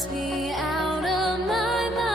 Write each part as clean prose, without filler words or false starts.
must be out of my mind.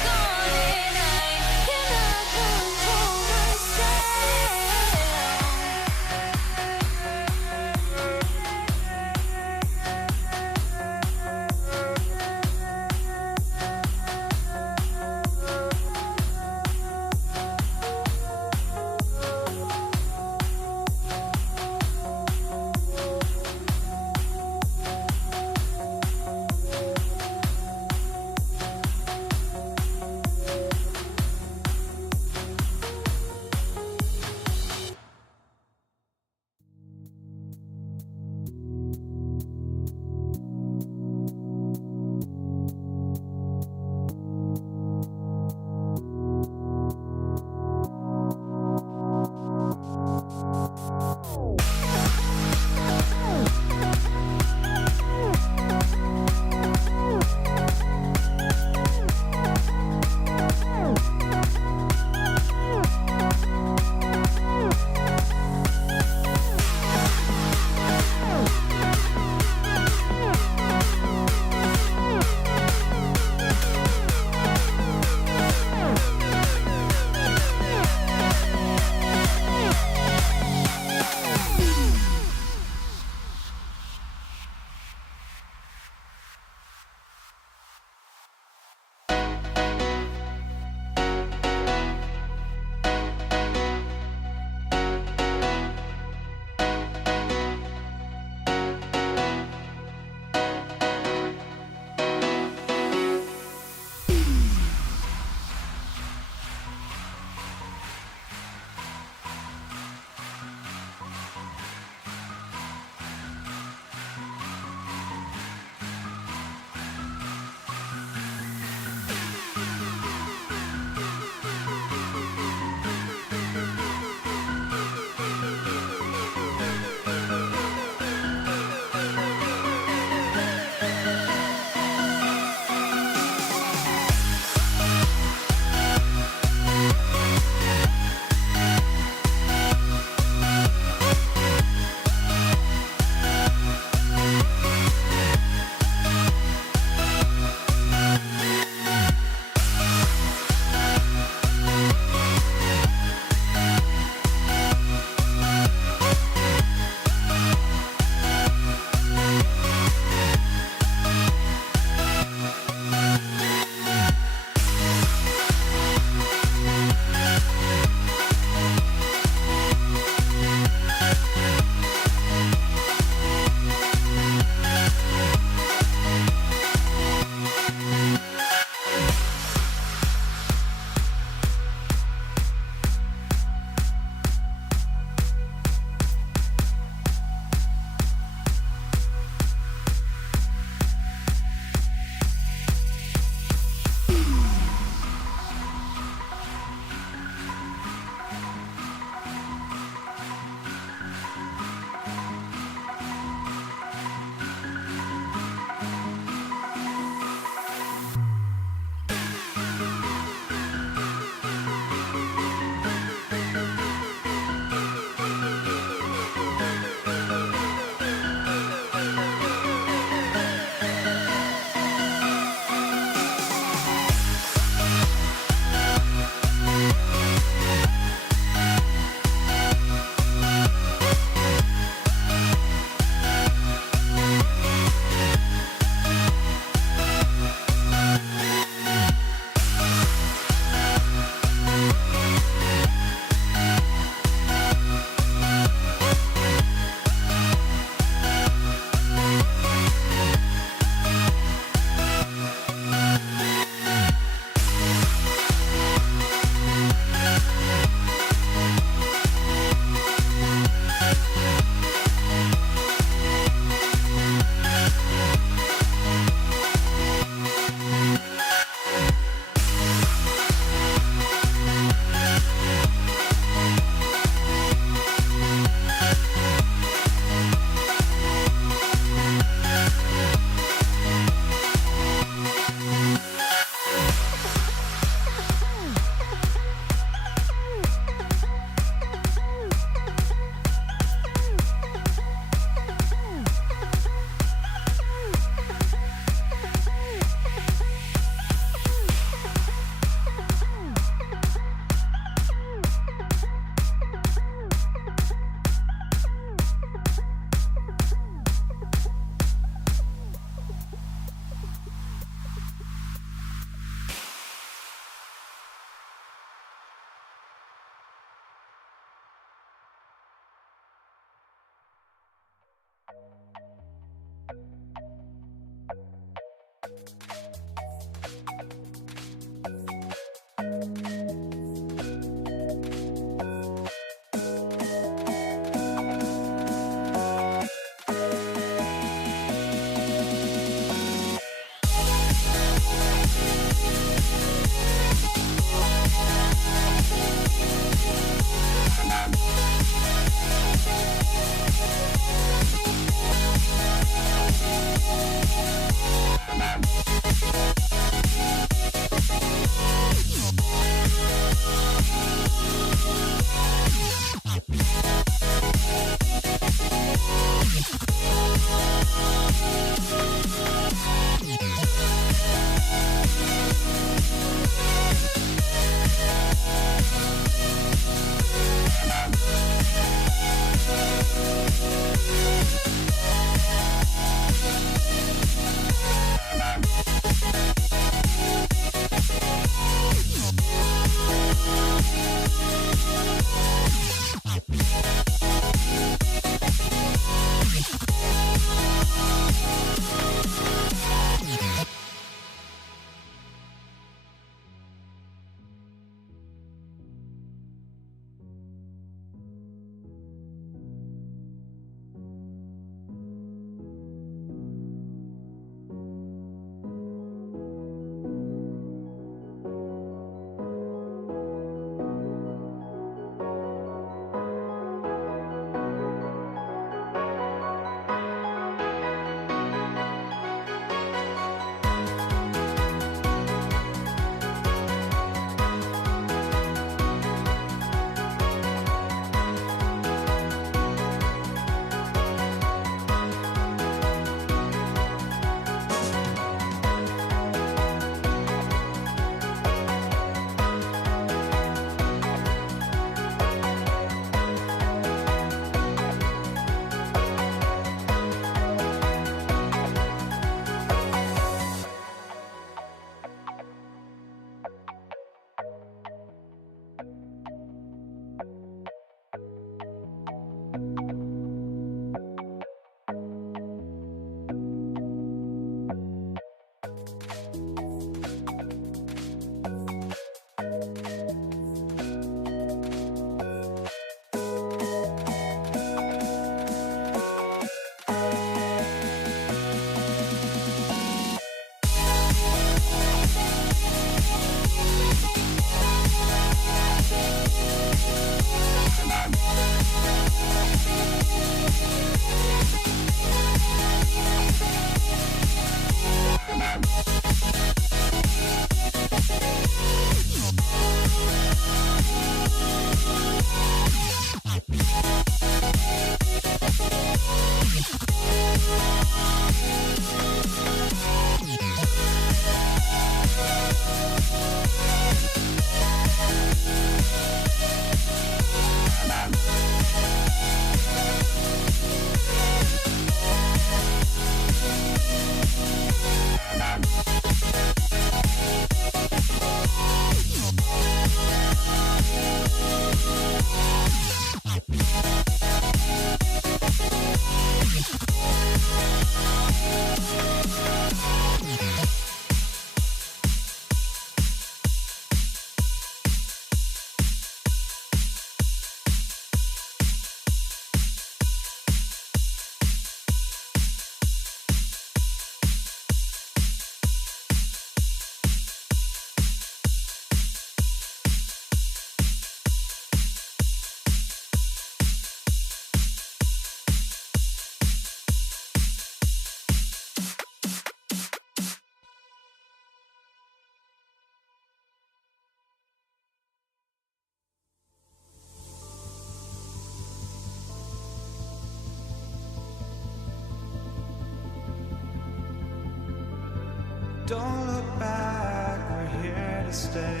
Don't look back, we're here to stay.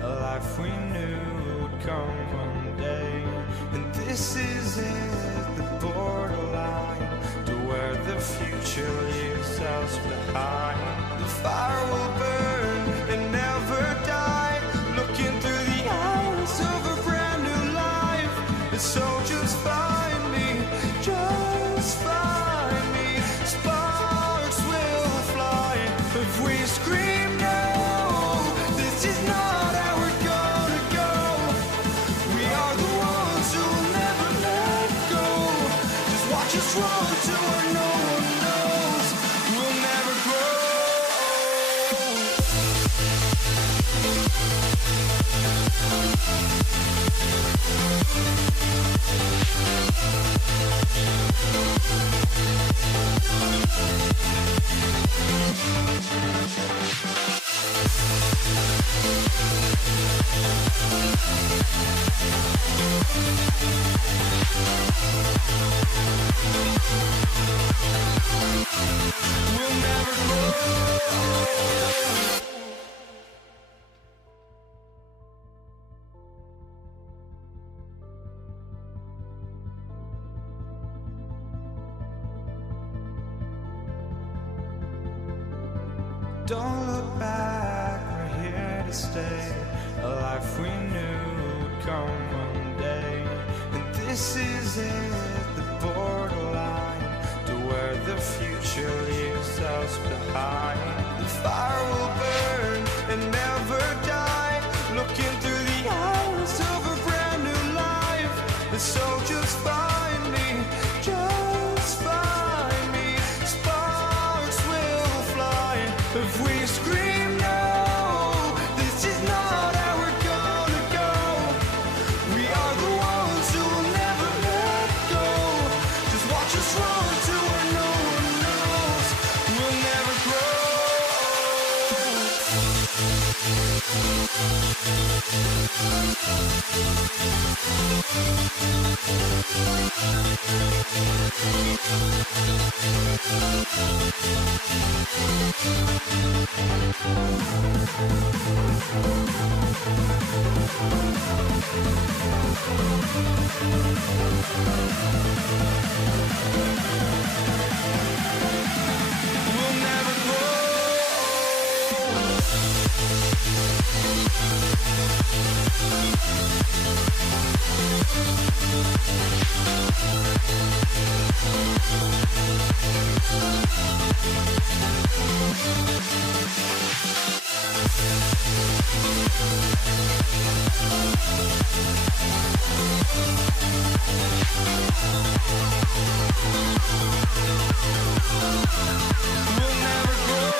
A life we knew would come one day. And this is it, the borderline to where the future leaves us behind. The fire will burn and never die, looking through the eyes of a brand new life. And so just find me, just find me. Sparks will fly if we scream no. This is not how we're gonna go. We are the ones who will never let go. Just watch us run to where no one knows. We'll never grow. We'll never grow. Don't look back, we're here to stay. A life we knew would come one day. And this is it, the borderline to where the future leaves us behind. The fire will burn and never die, looking through the eyes of a brand new life. And so just find me, just find me. Sparks will fly if we scream no. This is not how we're gonna go. We are the ones who will never let go. Just watch us run to where no one knows. We'll never grow. We'll never grow. We'll never grow.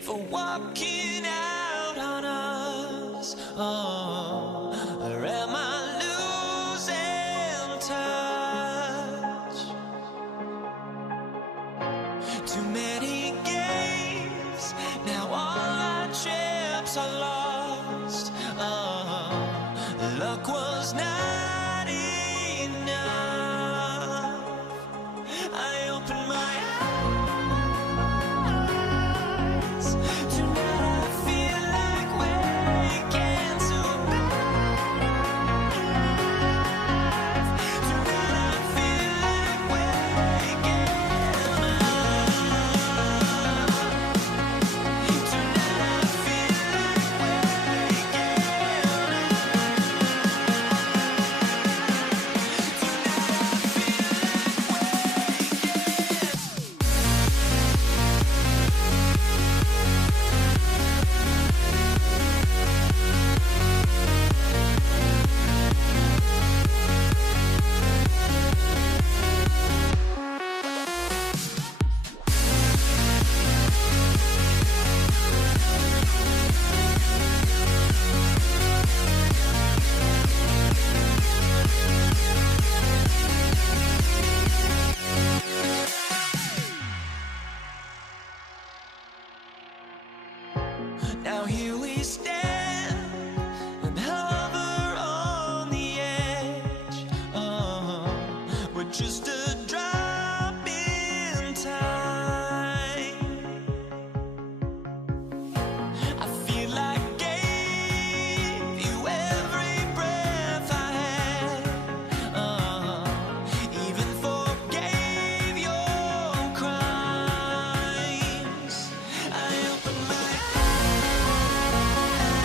for walking out on us? Oh, or am I losing touch? Too many games, now all our chips are lost. Oh, luck was not enough. I opened my eyes. Tonight I feel like waking to life. Tonight I feel like waking up. Tonight I feel like waking now here we stand and hover on the edge. Oh, we're just a drop in time. I feel like I gave you every breath I had. Even forgave your crimes. I opened my eyes.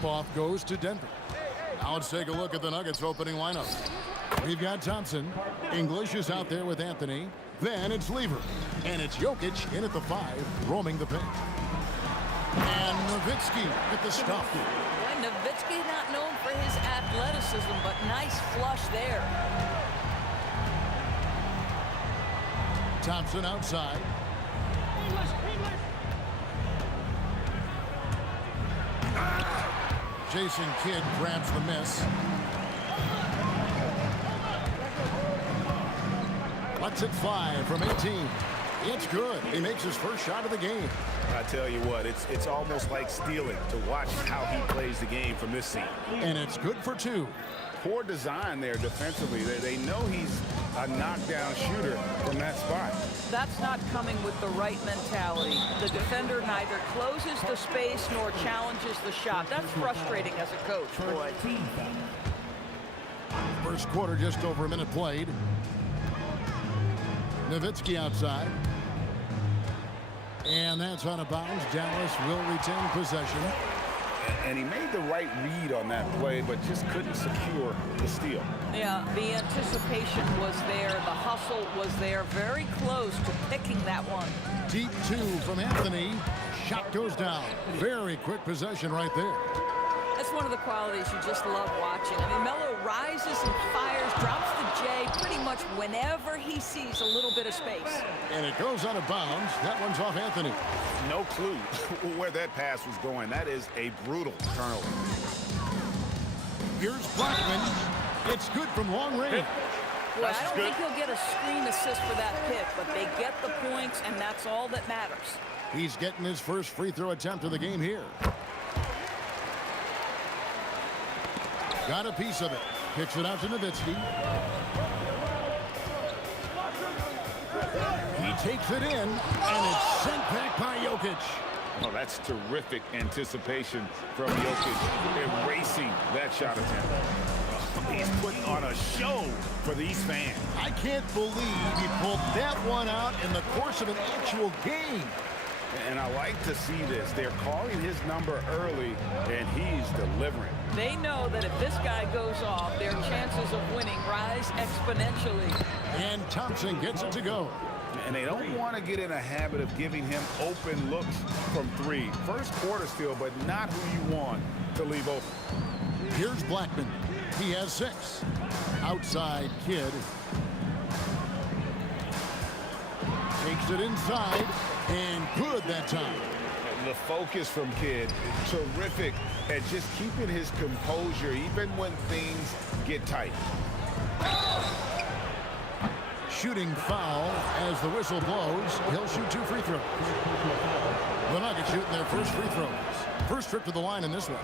tip-off goes to Denver. Now let's take a look at the Nuggets opening lineup. We've got Thompson. English is out there with Anthony. Then it's Lever. And it's Jokic in at the 5, roaming the paint. And Nowitzki at the stop. Well, Nowitzki not known for his athleticism, but nice flush there. Thompson outside. Jason Kidd grabs the miss. Lets it fly from 18. It's good. He makes his first shot of the game. I tell you what, it's almost like stealing to watch how he plays the game from this scene. And it's good for 2. Poor design there defensively. They know he's a knockdown shooter from that spot. That's not coming with the right mentality. The defender neither closes the space nor challenges the shot. That's frustrating as a coach, boy. First quarter, just over a minute played. Nowitzki outside. And that's out of bounds. Dallas will retain possession. And he made the right read on that play, but just couldn't secure the steal. Yeah, the anticipation was there. The hustle was there. Very close to picking that one. Deep 2 from Anthony. Shot goes down. Very quick possession right there. That's one of the qualities you just love watching. I mean, Melo rises and fires, drops the J pretty much whenever he sees a little bit of space. And it goes out of bounds. That one's off Anthony. No clue where that pass was going. That is a brutal turnover. Here's Blackman. It's good from long range. Well, I don't think he'll get a screen assist for that pick, but they get the points, and that's all that matters. He's getting his first free throw attempt of the game here. Got a piece of it. Kicks it out to Nowitzki. He takes it in, and it's sent back by Jokic. Oh, that's terrific anticipation from Jokic, erasing that shot attempt. He's putting on a show for these fans. I can't believe he pulled that one out in the course of an actual game. And I like to see this. They're calling his number early, and he's delivering. They know that if this guy goes off, their chances of winning rise exponentially. And Thompson gets it to go. And they don't want to get in a habit of giving him open looks from 3. First quarter still, but not who you want to leave open. Here's Blackman. He has 6. Outside Kidd. Takes it inside. And good that time. The focus from Kidd, terrific at just keeping his composure even when things get tight. Shooting foul as the whistle blows. He'll shoot 2 free throws. The Nuggets shooting their first free throws. First trip to the line in this one.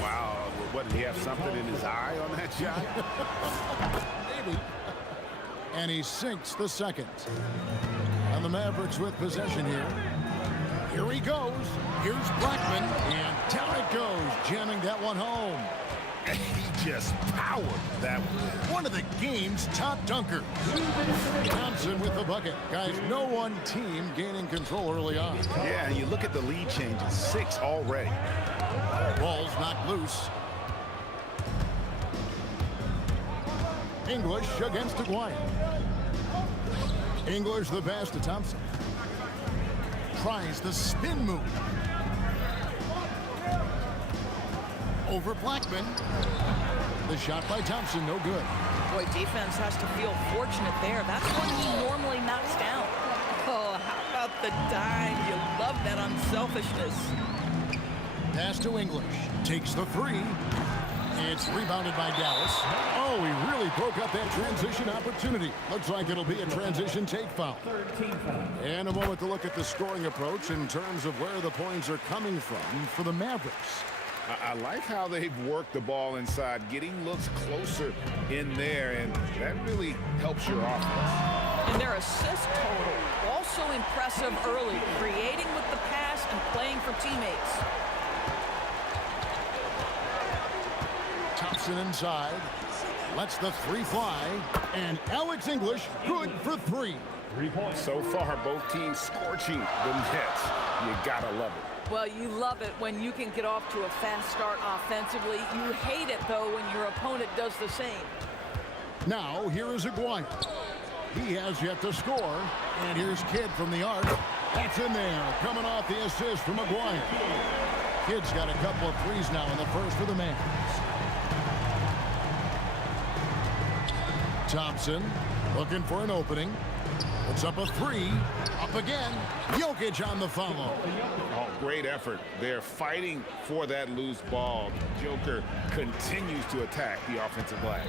Wow, what, did he have something in his eye on that shot? Maybe. And he sinks the second. And the Mavericks with possession here. Here he goes. Here's Blackman. And down it goes, jamming that one home. And he just powered that one. One of the game's top dunkers. Thompson with the bucket. Guys, no one team gaining control early on. Yeah, and you look at the lead changes. 6 already. Ball's knocked loose. English against Aguirre. English the pass to Thompson. Tries the spin move. Over Blackman. The shot by Thompson, no good. Boy, defense has to feel fortunate there. That's one he normally knocks down. Oh, how about the dime? You love that unselfishness. Pass to English. Takes the 3. It's rebounded by Dallas. Oh, he really broke up that transition opportunity. Looks like it'll be a transition take foul. And a moment to look at the scoring approach in terms of where the points are coming from for the Mavericks. I like how they've worked the ball inside, getting looks closer in there, and that really helps your offense. And their assist total, also impressive early, creating with the pass and playing for teammates. Thompson inside, lets the 3 fly, and Alex English good for 3. 3 points. So far, both teams scorching the Nets. You gotta love it. Well, you love it when you can get off to a fast start offensively. You hate it, though, when your opponent does the same. Now, here is Aguirre. He has yet to score. And here's Kidd from the arc. That's in there, coming off the assist from Aguirre. Kidd's got a couple of threes now in the first for the Mavs. Thompson looking for an opening. Puts up a three. Up again. Jokic on the follow. Oh, great effort. They're fighting for that loose ball. Joker continues to attack the offensive glass.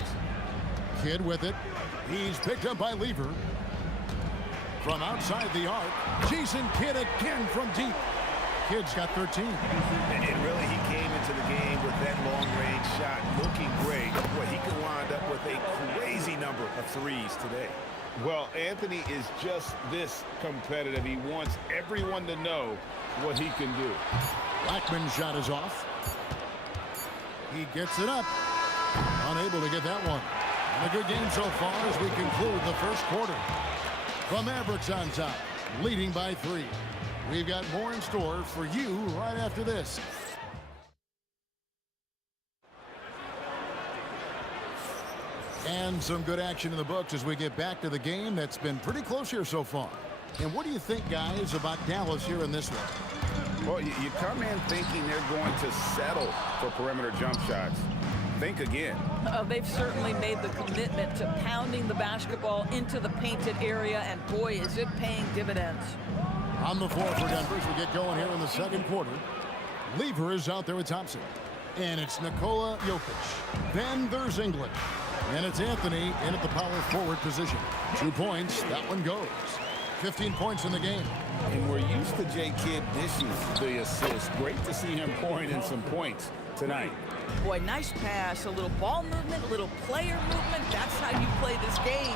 Kidd with it. He's picked up by Lever. From outside the arc, Jason Kidd again from deep. Kidd's got 13. And really, he came into the game with that long-range shot looking great. Boy, he could wind up with a crazy number of threes today. Well, Anthony is just this competitive. He wants everyone to know what he can do. Blackman's shot is off. He gets it up. Unable to get that one. And a good game so far as we conclude the first quarter. The Mavericks on top, leading by 3. We've got more in store for you right after this. And some good action in the books as we get back to the game that's been pretty close here so far. And what do you think, guys, about Dallas here in this one? Well, you come in thinking they're going to settle for perimeter jump shots. Think again. They've certainly made the commitment to pounding the basketball into the painted area, and boy, is it paying dividends. On the floor for Denver as we get going here in the second quarter. Lever is out there with Thompson. And it's Nikola Jokic. Then there's English. And it's Anthony in at the power forward position. 2 points. That one goes. 15 points in the game. And we're used to J. Kidd dishing the assist. Great to see him pouring in some points tonight. Boy, nice pass. A little ball movement, a little player movement. That's how you play this game.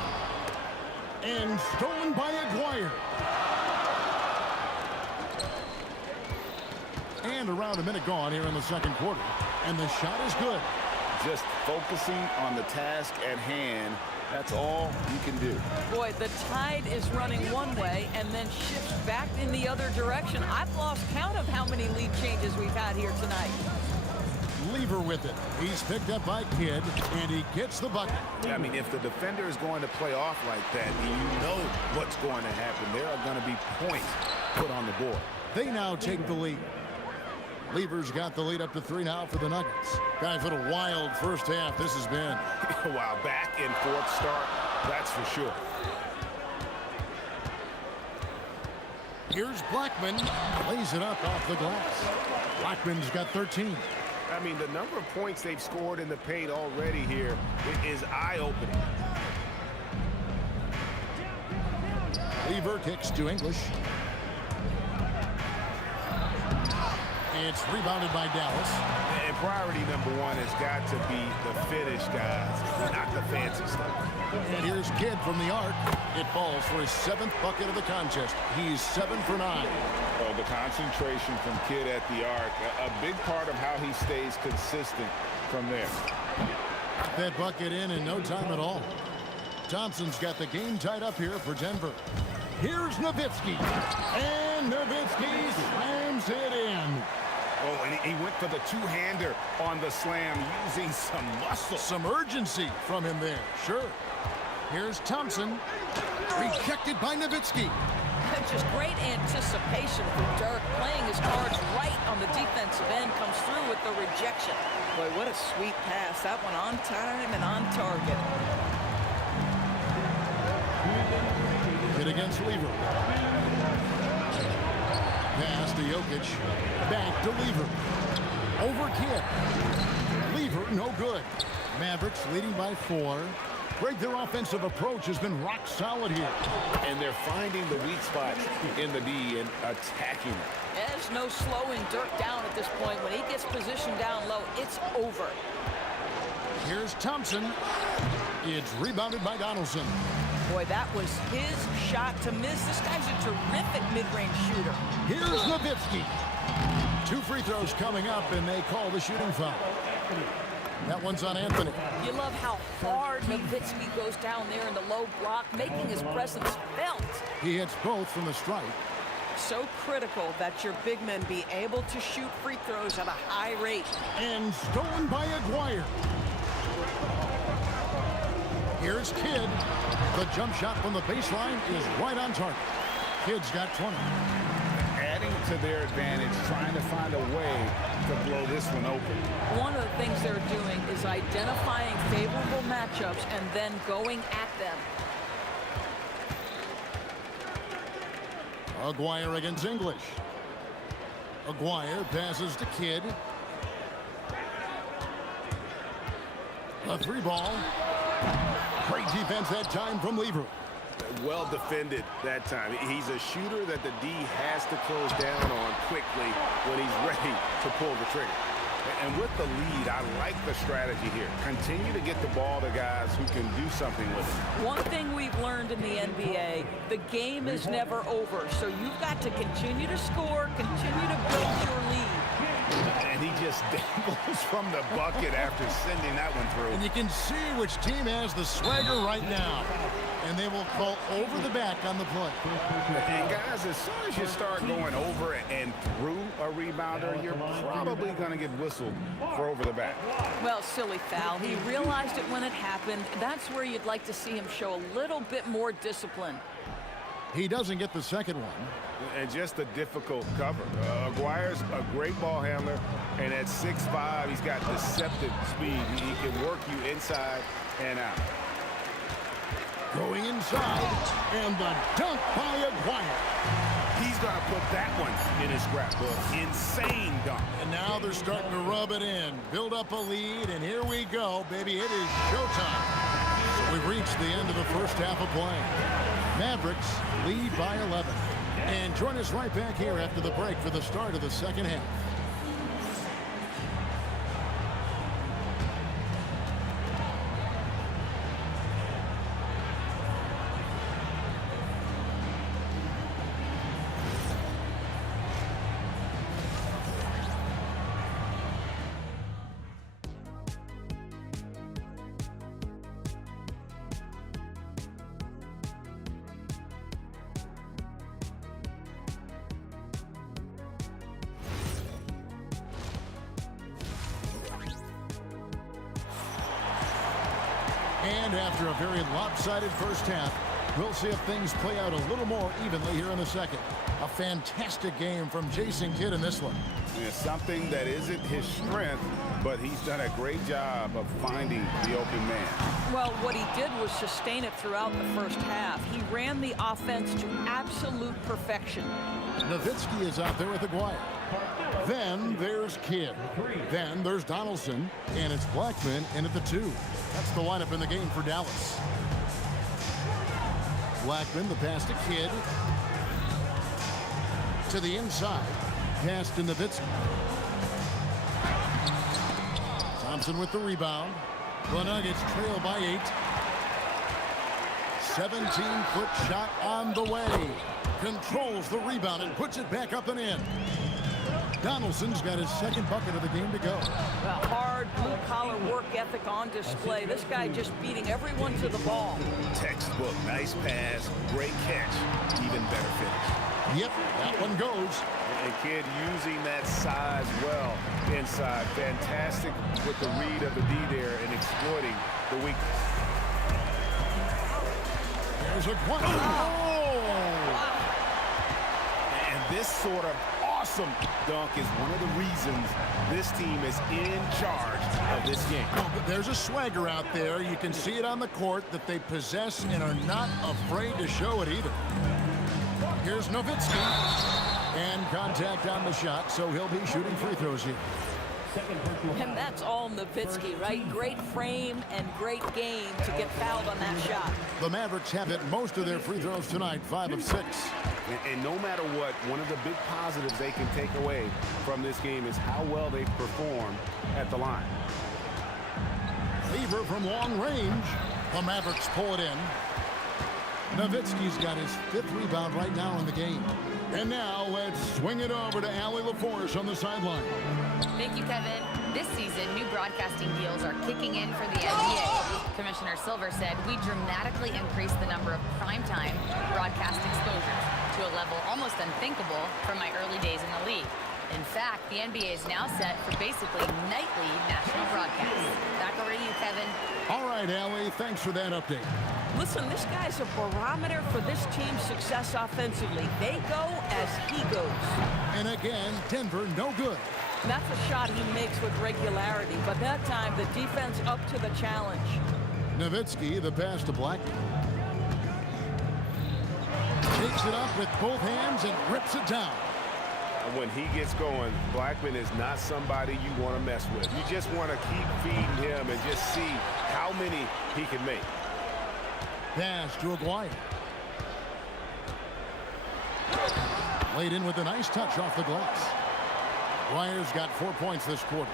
And stolen by Aguirre. And around a minute gone here in the second quarter. And the shot is good. Just focusing on the task at hand. That's all you can do. Boy, the tide is running one way and then shifts back in the other direction. I've lost count of how many lead changes we've had here tonight. Lever with it. He's picked up by Kidd, and he gets the bucket. I mean, if the defender is going to play off like that, you know what's going to happen. There are going to be points put on the board. They now take the lead. Lever's got the lead up to 3 now for the Nuggets. Guys, what a wild first half this has been. Wow, back and forth start, that's for sure. Here's Blackman. Lays it up off the glass. Blackman's got 13. I mean, the number of points they've scored in the paint already here is eye-opening. Lever kicks to English. It's rebounded by Dallas. And priority number one has got to be the finish, guys, not the fancy stuff. And here's Kidd from the arc. It falls for his 7th bucket of the contest. He's 7 for 9. Well, the concentration from Kidd at the arc, a big part of how he stays consistent from there. That bucket in no time at all. Thompson's got the game tied up here for Denver. Here's Nowitzki. And Nowitzki slams it in. Oh, and he went for the two-hander on the slam, using some muscle. Some urgency from him there, sure. Here's Thompson. Rejected by Nowitzki. Just great anticipation for Dirk, playing his cards right on the defensive end, comes through with the rejection. Boy, what a sweet pass. That one on time and on target. Hit against Lever. Pass to Jokic. Back to Lever. Over Kidd. Lever, no good. Mavericks leading by 4. Greg, their offensive approach has been rock solid here. And they're finding the weak spots in the D and attacking it. There's no slowing Dirk down at this point. When he gets positioned down low, it's over. Here's Thompson. It's rebounded by Donaldson. Boy, that was his shot to miss. This guy's a terrific mid-range shooter. Here's Nowitzki. 2 free throws coming up, and they call the shooting foul. That one's on Anthony. You love how hard Nowitzki goes down there in the low block, making his presence felt. He hits both from the strike. So critical that your big men be able to shoot free throws at a high rate. And stolen by Aguirre. Here's Kidd. The jump shot from the baseline is right on target. Kidd's got 20. Adding to their advantage, trying to find a way to blow this one open. One of the things they're doing is identifying favorable matchups and then going at them. Aguirre against English. Aguirre passes to Kidd. A three ball. Great defense that time from Lever. Well defended that time. He's a shooter that the D has to close down on quickly when he's ready to pull the trigger. And with the lead, I like the strategy here. Continue to get the ball to guys who can do something with it. One thing we've learned in the NBA, the game is never over. So you've got to continue to score, continue to build your lead. And he just dangles from the bucket after sending that one through. And you can see which team has the swagger right now. And they will call over the back on the play. And guys, as soon as you start going over and through a rebounder, you're probably going to get whistled for over the back. Well, silly foul. He realized it when it happened. That's where you'd like to see him show a little bit more discipline. He doesn't get the second one. And just a difficult cover. Aguirre's a great ball handler, and at 6'5", he's got deceptive speed. He can work you inside and out. Going inside, and the dunk by Aguirre. He's going to put that one in his scrapbook. Insane dunk. And now they're starting to rub it in, build up a lead, and here we go, baby. It is showtime. So we've reached the end of the first half of play. Mavericks lead by 11. And join us right back here after the break for the start of the second half. And after a very lopsided first half, we'll see if things play out a little more evenly here in the second. A fantastic game from Jason Kidd in this one. It's something that isn't his strength, but he's done a great job of finding the open man. Well, what he did was sustain it throughout the first half. He ran the offense to absolute perfection. Nowitzki is out there with Aguirre. Then there's Kidd. Then there's Donaldson, and it's Blackman in at the 2. That's the lineup in the game for Dallas. Blackman, the pass to Kidd. To the inside. Pass to Nowitzki. Thompson with the rebound. The Nuggets trail by 8. 17-foot shot on the way. Controls the rebound and puts it back up and in. Donaldson's got his second bucket of the game to go. Well, hard blue-collar work ethic on display. This guy just beating everyone to the ball. Textbook, nice pass, great catch, even better finish. Yep, that one goes. And Kidd using that size well inside. Fantastic with the read of the D there and exploiting the weakness. There's a one. Oh! And this sort of awesome dunk is one of the reasons this team is in charge of this game. Oh, but there's a swagger out there. You can see it on the court that they possess and are not afraid to show it either. Here's Nowitzki. And contact on the shot, so he'll be shooting free throws here. And that's all Nowitzki, right? Great frame and great game to get fouled on that shot. The Mavericks have hit most of their free throws tonight, 5 of 6. And no matter what, one of the big positives they can take away from this game is how well they perform at the line. Lever from long range. The Mavericks pull it in. Nowitzki's got his 5th rebound right now in the game. And now let's swing it over to Allie LaForce on the sideline. Thank you, Kevin. This season, new broadcasting deals are kicking in for the NBA. Commissioner Silver said, we dramatically increased the number of primetime broadcast exposures to a level almost unthinkable from my early days in the league. In fact, the NBA is now set for basically nightly national broadcasts. Back over to you, Kevin. All right, Allie, thanks for that update. Listen, this guy's a barometer for this team's success offensively. They go as he goes. And again, Denver no good. That's a shot he makes with regularity, but that time the defense up to the challenge. Nowitzki, the pass to Blackman. Takes it up with both hands and rips it down. When he gets going, Blackman is not somebody you want to mess with. You just want to keep feeding him and just see how many he can make. Pass to Aguirre. Laid in with a nice touch off the glass. Aguirre's got 4 points this quarter.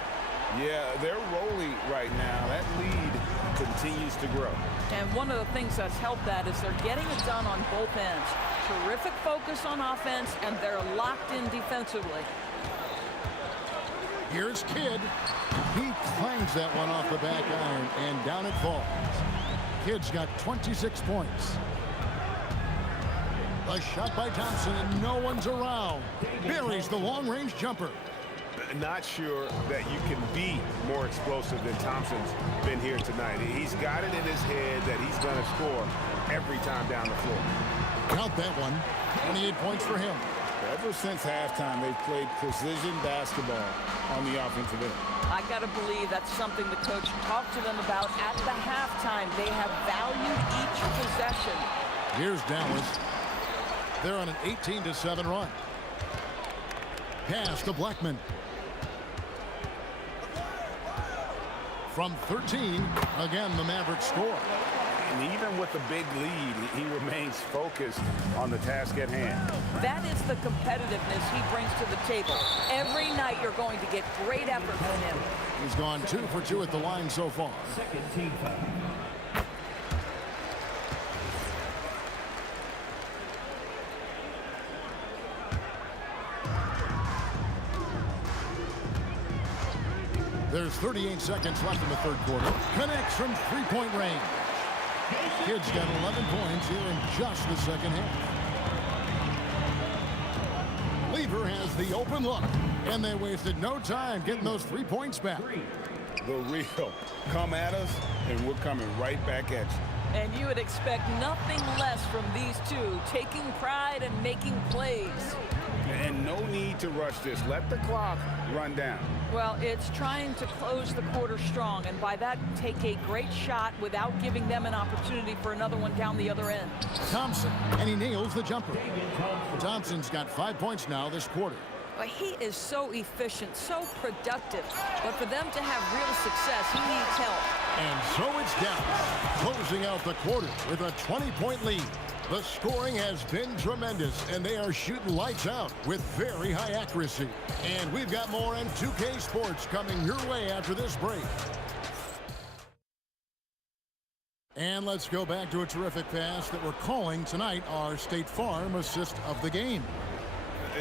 Yeah, they're rolling right now. That lead continues to grow. And one of the things that's helped that is they're getting it done on both ends. Terrific focus on offense, and they're locked in defensively. Here's Kidd. He clangs that one off the back iron, and down it falls. Kidd's got 26 points. A shot by Thompson, and no one's around. Buries the long-range jumper. Not sure that you can be more explosive than Thompson's been here tonight. He's got it in his head that he's going to score every time down the floor. Count that one. 28 points for him. Ever since halftime, they've played precision basketball on the offensive end. I got to believe that's something the coach talked to them about at the halftime. They have valued each possession. Here's Dallas. They're on an 18-7 run. Pass to Blackman. From 13, again, the Mavericks score. And even with the big lead, he remains focused on the task at hand. That is the competitiveness he brings to the table. Every night you're going to get great effort from him. He's gone 2 for 2 at the line so far. Second team foul. There's 38 seconds left in the third quarter. Connects from three-point range. Kidd's got 11 points here in just the second half. Lever has the open look, and they wasted no time getting those 3 points back. The real come at us, and we're coming right back at you. And you would expect nothing less from these two, taking pride and making plays. And no need to rush this. Let the clock run down. Well, it's trying to close the quarter strong, and by that, take a great shot without giving them an opportunity for another one down the other end. Thompson, and he nails the jumper. Thompson's got 5 points now this quarter. But he is so efficient, so productive. But for them to have real success, he needs help. And so it's down, closing out the quarter with a 20-point lead. The scoring has been tremendous, and they are shooting lights out with very high accuracy. And we've got more M2K Sports coming your way after this break. And let's go back to a terrific pass that we're calling tonight our State Farm assist of the game.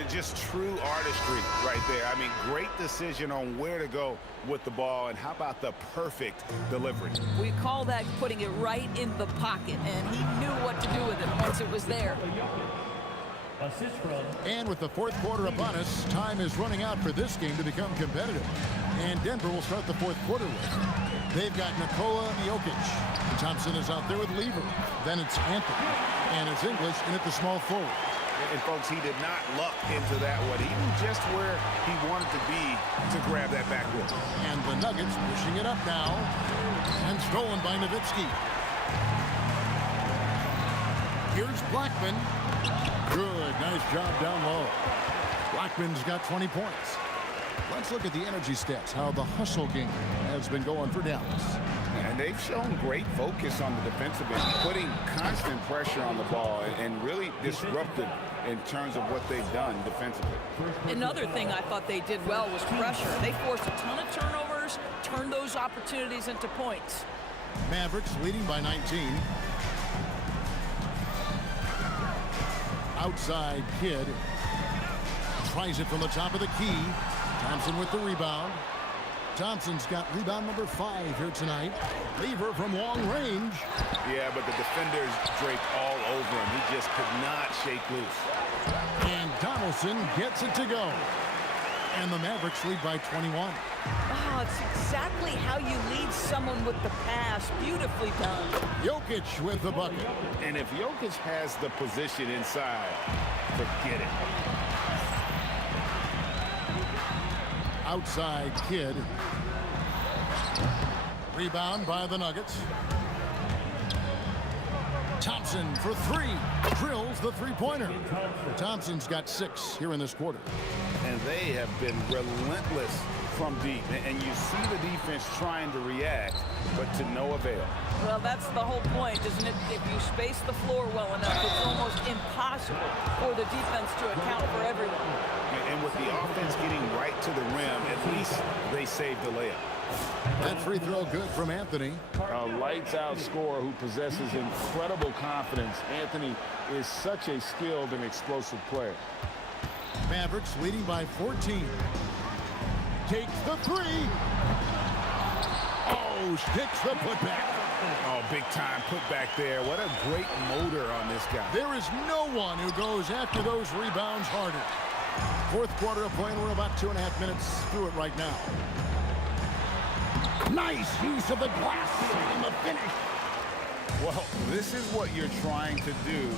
Just true artistry right there. I mean, great decision on where to go with the ball, and how about the perfect delivery? We call that putting it right in the pocket, and he knew what to do with it once it was there. Assist from. And with the fourth quarter upon us, time is running out for this game to become competitive. And Denver will start the fourth quarter with. They've got Nikola Jokic. Thompson is out there with Lever. Then it's Anthony. And it's English in at the small forward. And folks, he did not luck into that one, even just where he wanted to be to grab that backboard. And the Nuggets pushing it up now. And stolen by Nowitzki. Here's Blackman. Good, nice job down low. Blackman's got 20 points. Let's look at the energy stats, how the hustle game has been going for Dallas. And they've shown great focus on the defensive end, putting constant pressure on the ball and really disruptive in terms of what they've done defensively. Another thing I thought they did well was pressure. They forced a ton of turnovers, turned those opportunities into points. Mavericks leading by 19. Outside Kidd. Tries it from the top of the key. Thompson with the rebound. Thompson's got rebound number 5 here tonight. Lever from long range. Yeah, but the defenders draped all over him. He just could not shake loose. And Donaldson gets it to go. And the Mavericks lead by 21. Oh, it's exactly how you lead someone with the pass. Beautifully done. Jokic with the bucket. And if Jokic has the position inside, forget it. Outside Kid. Rebound by the Nuggets. Thompson for 3. Drills the three-pointer. Thompson's got 6 here in this quarter. And they have been relentless from deep. And you see the defense trying to react, but to no avail. Well, that's the whole point, isn't it? If you space the floor well enough, it's almost impossible for the defense to account for everyone. And with the offense getting right to the rim, at least they saved the layup. That free throw good from Anthony. A lights-out scorer who possesses incredible confidence. Anthony is such a skilled and explosive player. Mavericks leading by 14. Takes the 3. Oh, sticks the putback. Oh, big-time putback there. What a great motor on this guy. There is no one who goes after those rebounds harder. Fourth quarter of play, and we're about 2.5 minutes through it right now. Nice use of the glass on the finish. Well, this is what you're trying to do.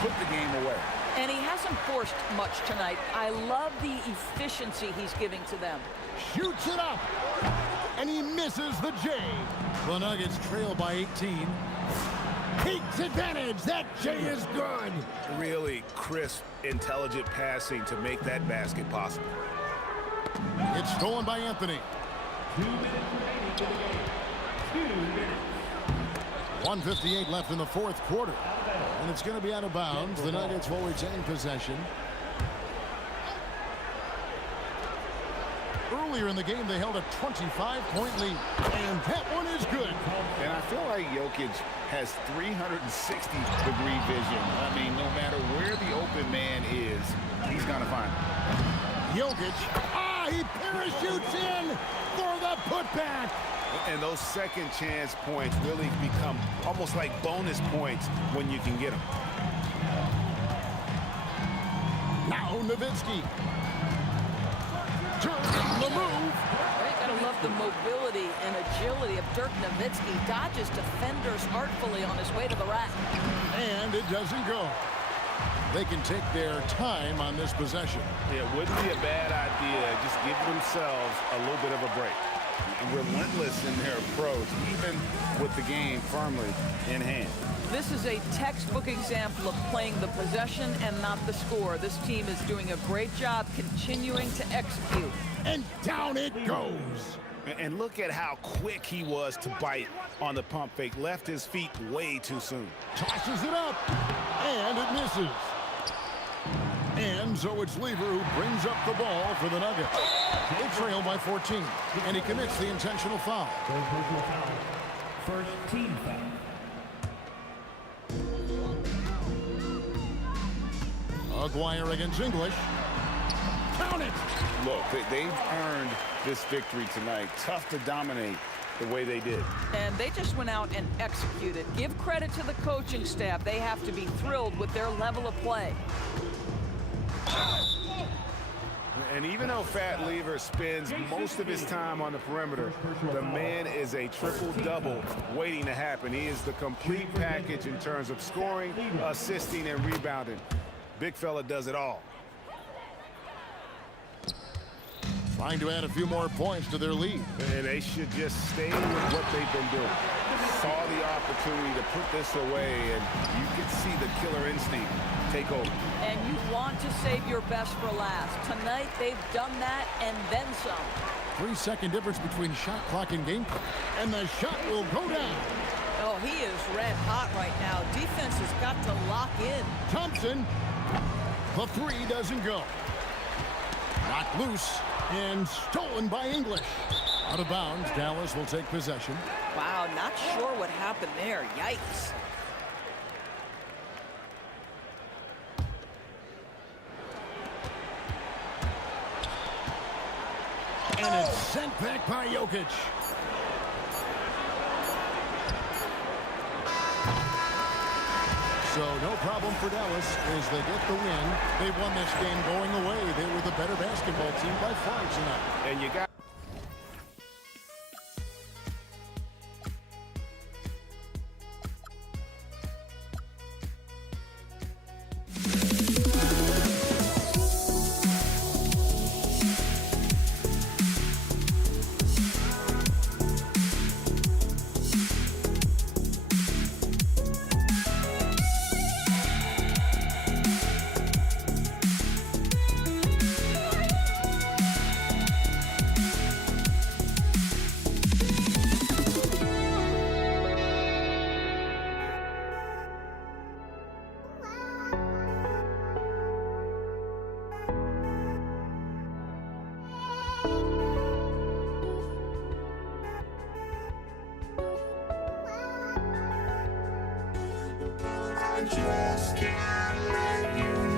Put the game away. And he hasn't forced much tonight. I love the efficiency he's giving to them. Shoots it up. And he misses the J. The Nuggets trail by 18. Takes advantage. That J is good. Really crisp, intelligent passing to make that basket possible. It's stolen by Anthony. 2 minutes remaining to the game. 2 minutes. 1:58 left in the fourth quarter. And it's going to be out of bounds. The Nuggets will retain possession. Earlier in the game, they held a 25-point lead. And that one is good. And I feel like Jokic has 360-degree vision. I mean, no matter where the open man is, he's going to find him. Jokic. He parachutes in for the putback. And those second chance points really become almost like bonus points when you can get them. Now Nowitzki. Turns the move. You gotta love the mobility and agility of Dirk Nowitzki. Dodges defenders artfully on his way to the rack. And it doesn't go. They can take their time on this possession. It wouldn't be a bad idea. Just give themselves a little bit of a break. Relentless in their approach, even with the game firmly in hand. This is a textbook example of playing the possession and not the score. This team is doing a great job continuing to execute. And down it goes. And look at how quick he was to bite on the pump fake. Left his feet way too soon. Tosses it up. And it misses. And so it's Lever who brings up the ball for the Nuggets. They trail by 14. And he commits the intentional foul. Personal foul. First team foul. Aguirre against English. Count it! Look, they've earned this victory tonight. Tough to dominate the way they did. And they just went out and executed. Give credit to the coaching staff. They have to be thrilled with their level of play. And even though Fat Lever spends most of his time on the perimeter, the man is a triple-double waiting to happen. He is the complete package in terms of scoring, assisting, and rebounding. Big fella does it all. Trying to add a few more points to their lead. And they should just stay with what they've been doing. Saw the opportunity to put this away, and you can see the killer instinct take over. And you want to save your best for last. Tonight, they've done that and then some. 3-second difference between shot clock and game clock. And the shot will go down. Oh, he is red hot right now. Defense has got to lock in. Thompson. The 3 doesn't go. Knocked loose and stolen by English. Out of bounds, Dallas will take possession. Wow, not sure what happened there. Yikes. And And it's sent back by Jokic. So no problem for Dallas as they get the win. They won this game going away. They were the better basketball team by far tonight. And you got just can't let you go.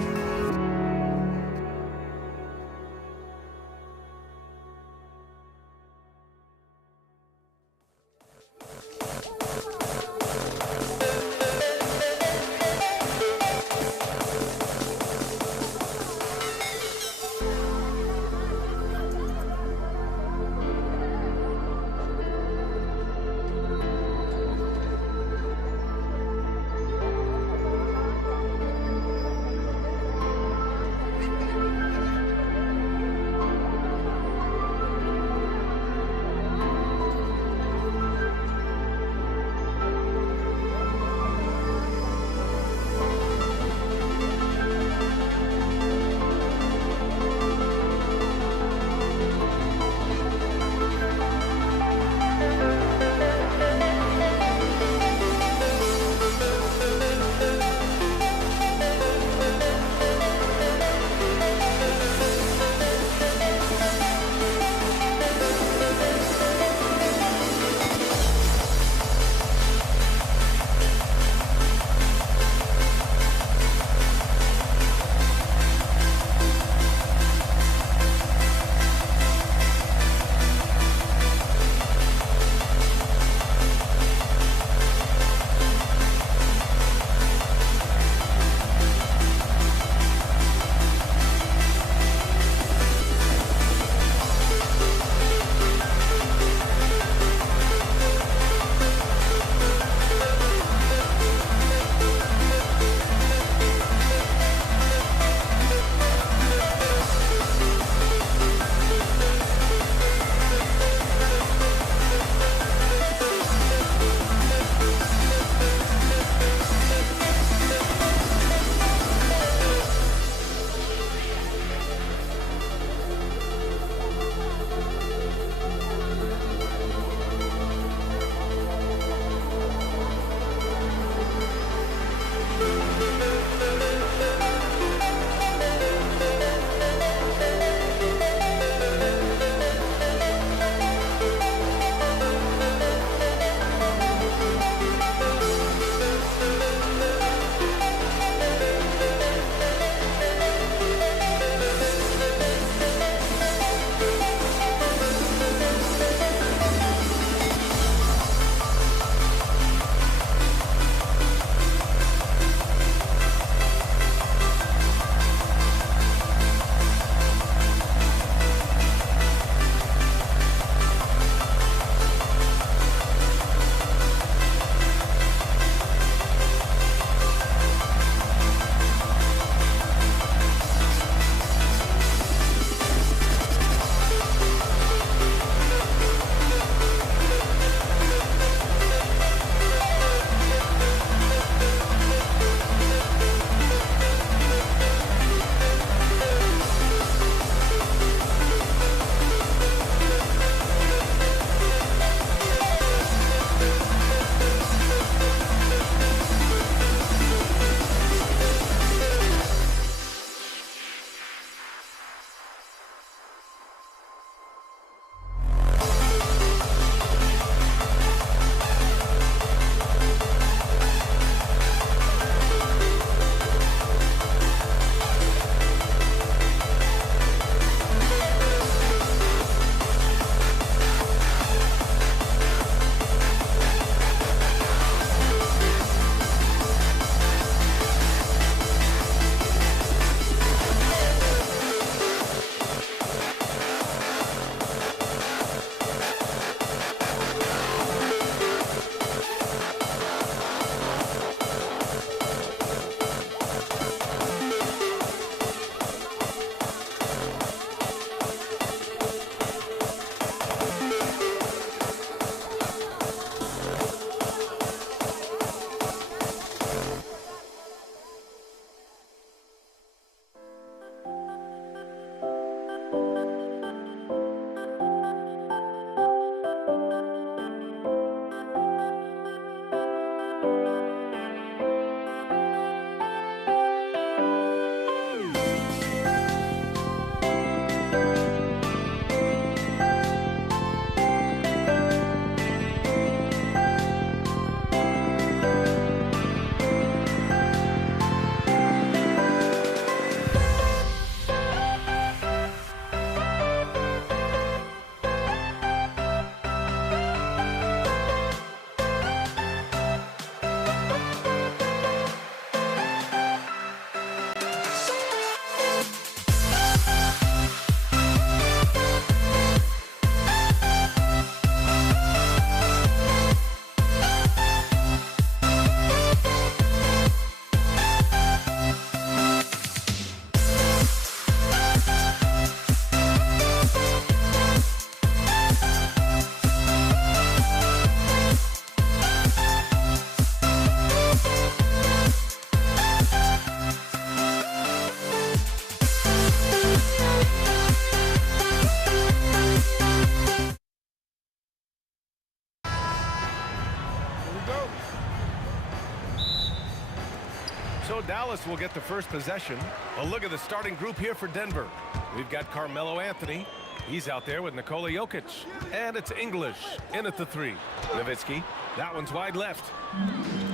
So Dallas will get the first possession. A look at the starting group here for Denver. We've got Carmelo Anthony. He's out there with Nikola Jokic. And it's English in at the 3. Nowitzki. That one's wide left.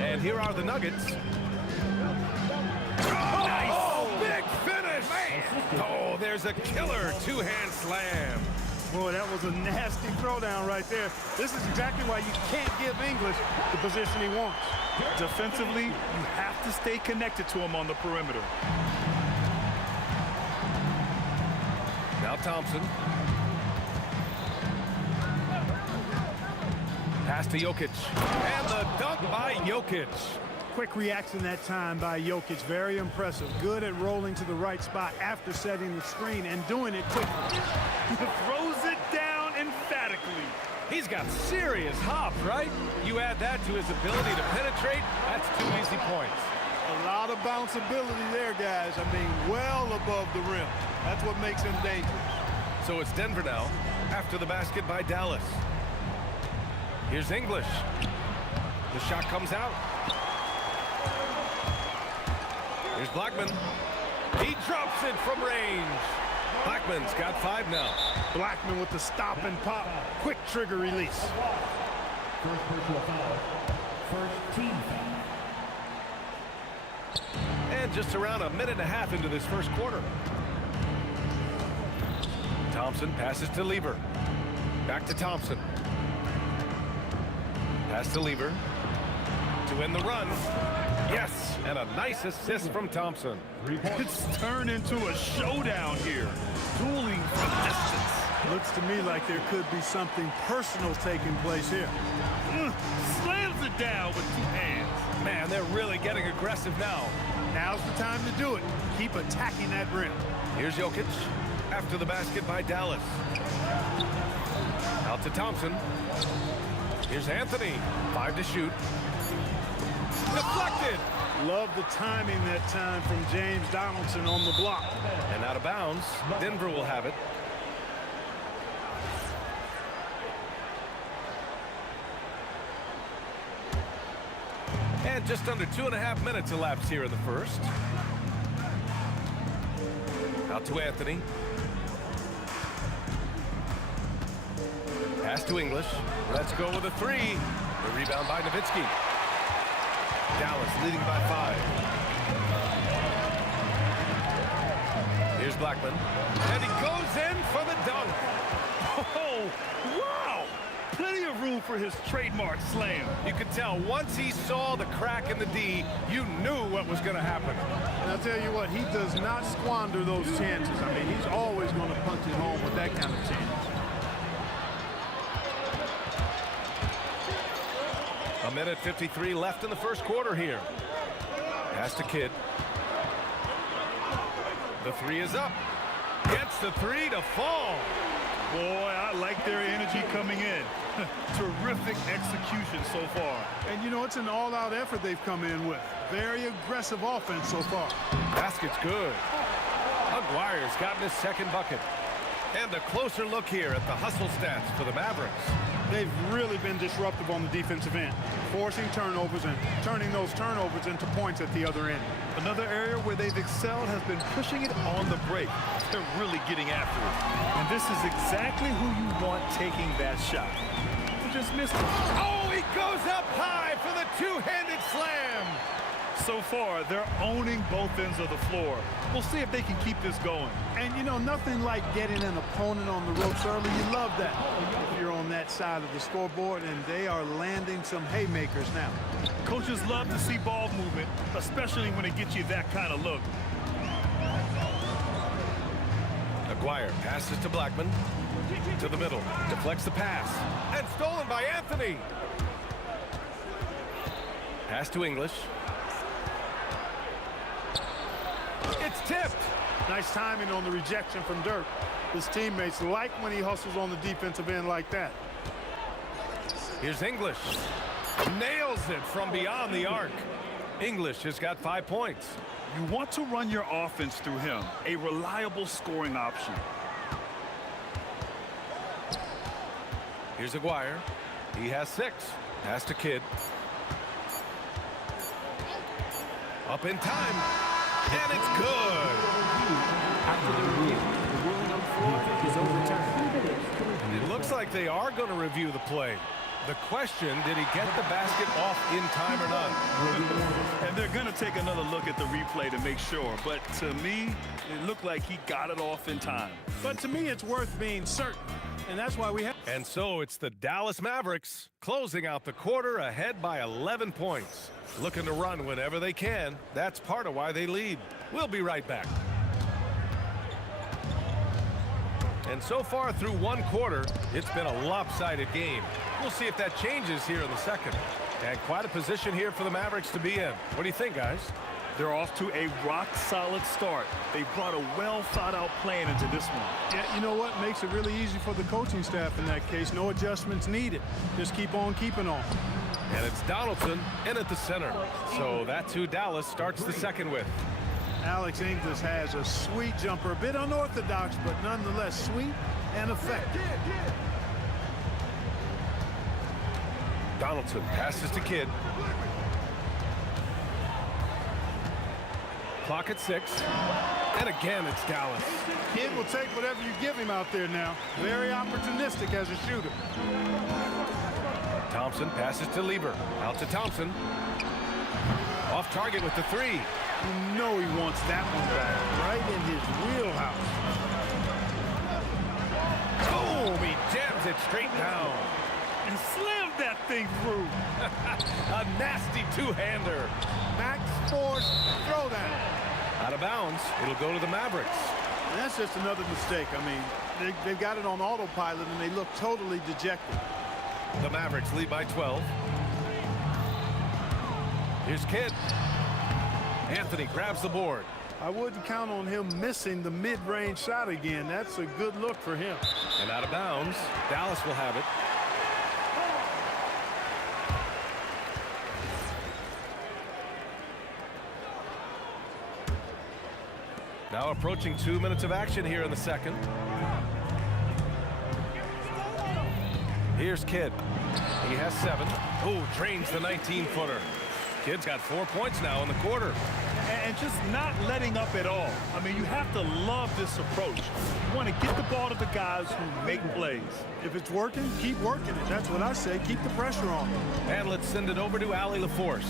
And here are the Nuggets. Oh, big finish! Man. Oh, there's a killer two-hand slam. Boy, that was a nasty throwdown right there. This is exactly why you can't give English the position he wants. Defensively, you have to stay connected to him on the perimeter. Now Thompson. Pass to Jokic. And the dunk by Jokic. Quick reaction that time by Jokic. Very impressive. Good at rolling to the right spot after setting the screen and doing it quickly. Throws it down emphatically. He's got serious hop, right? You add that to his ability to penetrate, that's 2 easy points. A lot of bounceability there, guys. I mean, well above the rim. That's what makes him dangerous. So it's Denver now, after the basket by Dallas. Here's English. The shot comes out. Here's Blackman. He drops it from range. Blackman's got 5 now. Blackman with the stop and pop. Quick trigger release. First personal foul. First team foul. And just around a minute and a half into this first quarter. Thompson passes to Lever. Back to Thompson. Pass to Lever. To win the run. Yes, and a nice assist from Thompson. It's turned into a showdown here. Dueling from distance. Looks to me like there could be something personal taking place here. Slams it down with 2 hands. Man, they're really getting aggressive now. Now's the time to do it. Keep attacking that rim. Here's Jokic after the basket by Dallas. Out to Thompson. Here's Anthony. 5 to shoot. Deflected. Love the timing that time from James Donaldson on the block. And out of bounds. Denver will have it. And just under 2.5 minutes elapsed here in the first. Out to Anthony. Pass to English. Let's go with a 3. The rebound by Nowitzki. Dallas leading by 5. Here's Blackman. And he goes in for the dunk. Oh, wow. Plenty of room for his trademark slam. You could tell once he saw the crack in the D, you knew what was going to happen. And I'll tell you what, he does not squander those chances. I mean, he's always going to punch it home with that kind of chance. A minute 53 left in the first quarter here. Pass to Kidd. The 3 is up. Gets the 3 to fall. Boy, I like their energy coming in. Terrific execution so far. And, you know, it's an all-out effort they've come in with. Very aggressive offense so far. Basket's good. Aguirre's gotten his second bucket. And a closer look here at the hustle stats for the Mavericks. They've really been disruptive on the defensive end, forcing turnovers and turning those turnovers into points at the other end. Another area where they've excelled has been pushing it on the break. They're really getting after it. And this is exactly who you want taking that shot. He just missed it. Oh, he goes up high for the two-handed slam. So far, they're owning both ends of the floor. We'll see if they can keep this going. And, you know, nothing like getting an opponent on the ropes early. You love that. If you're on that side of the scoreboard, and they are landing some haymakers now. Coaches love to see ball movement, especially when it gets you that kind of look. Aguirre passes to Blackman. To the middle. Deflects the pass. And stolen by Anthony. Pass to English. It's tipped. Nice timing on the rejection from Dirk. His teammates like when he hustles on the defensive end like that. Here's English. Nails it from beyond the arc. English has got 5 points. You want to run your offense through him, a reliable scoring option. Here's Aguirre. He has 6. Pass to Kidd. Up in time. And it's good. After the review, the ruling on the floor is overturned. It looks like they are going to review the play. The question, did he get the basket off in time or not? And they're going to take another look at the replay to make sure. But to me, it looked like he got it off in time. But to me, it's worth being certain. And that's why we have... And so it's the Dallas Mavericks closing out the quarter ahead by 11 points. Looking to run whenever they can. That's part of why they lead. We'll be right back. And so far through one quarter, it's been a lopsided game. We'll see if that changes here in the second. And quite a position here for the Mavericks to be in. What do you think, guys? They're off to a rock-solid start. They brought a well-thought-out plan into this one. Yeah, you know what? Makes it really easy for the coaching staff in that case. No adjustments needed. Just keep on keeping on. And it's Donaldson in at the center. So that's who Dallas starts the second with. Alex English has a sweet jumper. A bit unorthodox, but nonetheless sweet and effective. Donaldson passes to Kidd. Clock at 6. And again, it's Dallas. Kidd will take whatever you give him out there now. Very opportunistic as a shooter. Thompson passes to Lieber. Out to Thompson. Off target with the 3. You know he wants that one back. Right in his wheelhouse. Boom! He jams it straight down. And slammed that thing through. A nasty two-hander. Max Force throwdown. Out of bounds. It'll go to the Mavericks. And that's just another mistake. I mean, they've got it on autopilot, and they look totally dejected. The Mavericks lead by 12. Here's Kidd. Anthony grabs the board. I wouldn't count on him missing the mid-range shot again. That's a good look for him. And out of bounds. Dallas will have it. Now approaching 2 minutes of action here in the second. Here's Kidd. He has 7. Ooh, drains the 19-footer. Kidd's got 4 points now in the quarter. And just not letting up at all. I mean, you have to love this approach. You want to get the ball to the guys who make plays. If it's working, keep working it. That's what I say. Keep the pressure on. And let's send it over to Allie LaForce.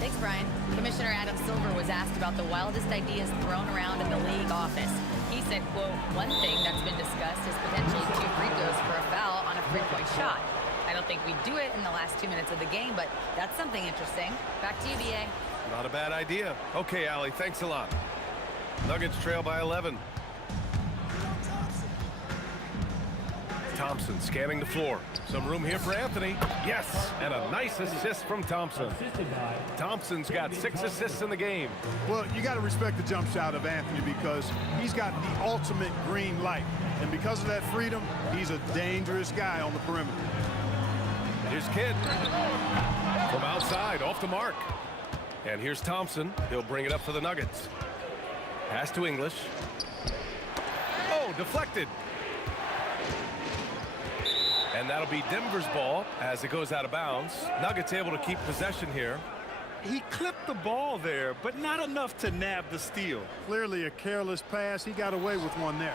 Thanks, Brian. Commissioner Adam Silver was asked about the wildest ideas thrown around in the league office. He said, quote, one thing that's been discussed is potentially 2 free throws for a foul on a 3-point shot. I don't think we do it in the last 2 minutes of the game, but that's something interesting. Back to you, BA. Not a bad idea. Okay, Allie, thanks a lot. Nuggets trail by 11. Thompson scanning the floor. Some room here for Anthony. Yes, and a nice assist from Thompson. Thompson's got 6 assists in the game. Well, you got to respect the jump shot of Anthony because he's got the ultimate green light. And because of that freedom, he's a dangerous guy on the perimeter. Here's Kidd. From outside, off the mark. And here's Thompson. He'll bring it up for the Nuggets. Pass to English. Oh, deflected. And that'll be Denver's ball as it goes out of bounds. Nuggets able to keep possession here. He clipped the ball there, but not enough to nab the steal. Clearly a careless pass. He got away with one there.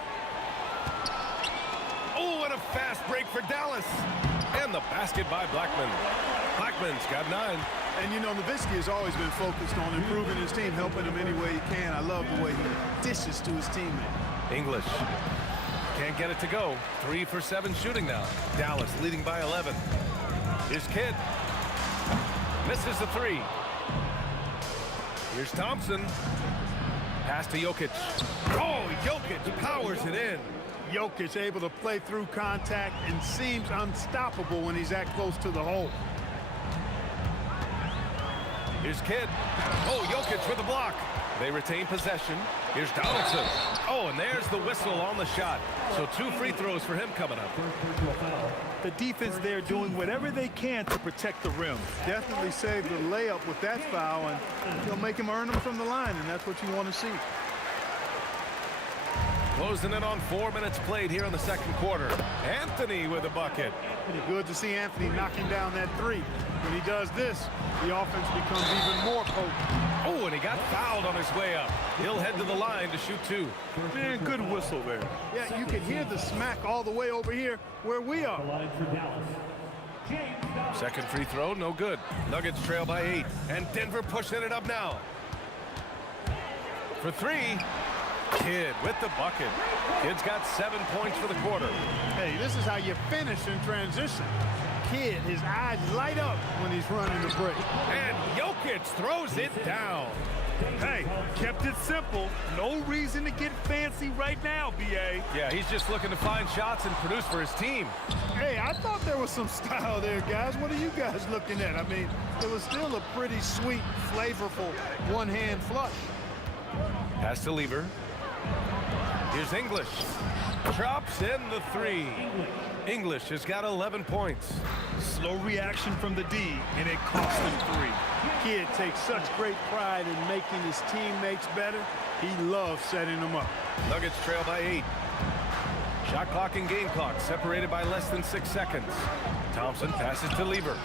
Oh, and a fast break for Dallas. And the basket by Blackman. Blackman's got 9. And, you know, Nowitzki has always been focused on improving his team, helping him any way he can. I love the way he dishes to his teammate. English. Can't get it to go. 3 for 7 shooting now. Dallas leading by 11. Here's Kidd. Misses the 3. Here's Thompson. Pass to Jokic. Oh, Jokic powers it in. Jokic able to play through contact and seems unstoppable when he's that close to the hole. Here's Kidd. Oh, Jokic with the block. They retain possession. Here's Donaldson. Oh, and there's the whistle on the shot. So 2 free throws for him coming up. The defense there doing whatever they can to protect the rim. Definitely saved the layup with that foul, and he'll make him earn them from the line, and that's what you want to see. Closing in on 4 minutes played here in the second quarter. Anthony with a bucket. Good to see Anthony knocking down that three. When he does this, the offense becomes even more potent. Oh, and he got fouled on his way up. He'll head to the line to shoot 2. Man, good whistle there. Yeah, you can hear the smack all the way over here where we are. Second free throw, no good. Nuggets trail by 8, and Denver pushing it up now. For 3, Kidd with the bucket. Kidd's got 7 points for the quarter. Hey, this is how you finish in transition. Kidd, his eyes light up when he's running the break. And Jokic throws it down. Hey, kept it simple. No reason to get fancy right now, B.A. Yeah, he's just looking to find shots and produce for his team. Hey, I thought there was some style there, guys. What are you guys looking at? I mean, it was still a pretty sweet, flavorful one-hand flush. Pass to Lever. Here's English. Drops in the 3. English has got 11 points. Slow reaction from the D, and it cost him 3. Kidd takes such great pride in making his teammates better. He loves setting them up. Nuggets trail by 8. Shot clock and game clock separated by less than 6 seconds. Thompson passes to Lever.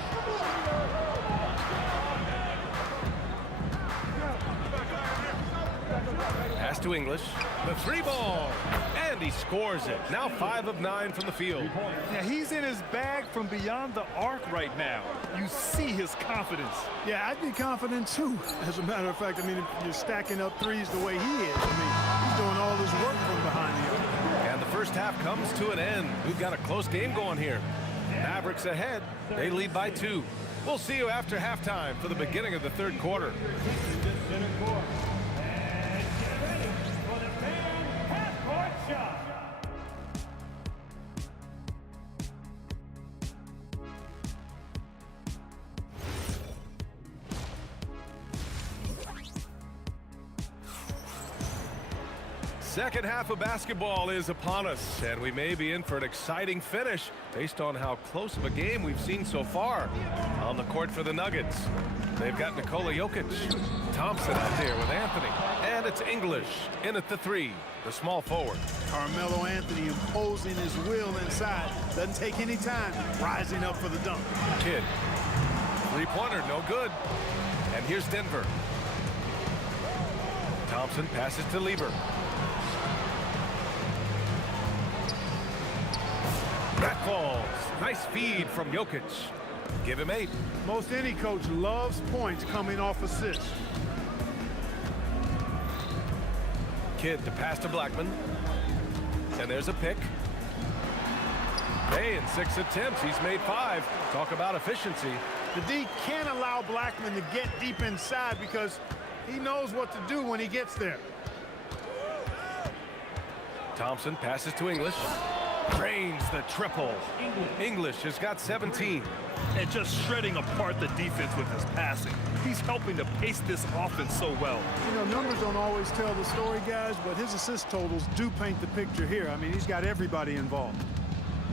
Pass to English. The 3 ball. And he scores it. Now 5 of 9 from the field. Yeah, he's in his bag from beyond the arc right now. You see his confidence. Yeah, I'd be confident too. As a matter of fact, I mean, if you're stacking up threes the way he is, I mean, he's doing all his work from behind the arc. And the first half comes to an end. We've got a close game going here. Mavericks ahead. They lead by 2. We'll see you after halftime for the beginning of the third quarter. Second half of basketball is upon us, and we may be in for an exciting finish based on how close of a game we've seen so far. On the court for the Nuggets, they've got Nikola Jokic. Thompson out there with Anthony. And it's English in at the 3, the small forward. Carmelo Anthony imposing his will inside. Doesn't take any time, rising up for the dunk. Kidd. Three-pointer, no good. And here's Denver. Thompson passes to Lever. That falls. Nice feed from Jokic. Give him 8. Most any coach loves points coming off assists. Kidd to pass to Blackman. And there's a pick. Hey, in 6 attempts, he's made 5. Talk about efficiency. The D can't allow Blackman to get deep inside because he knows what to do when he gets there. Thompson passes to English. Drains the triple. English has got 17. And just shredding apart the defense with his passing. He's helping to pace this offense so well. You know, numbers don't always tell the story, guys, but his assist totals do paint the picture here. I mean, he's got everybody involved.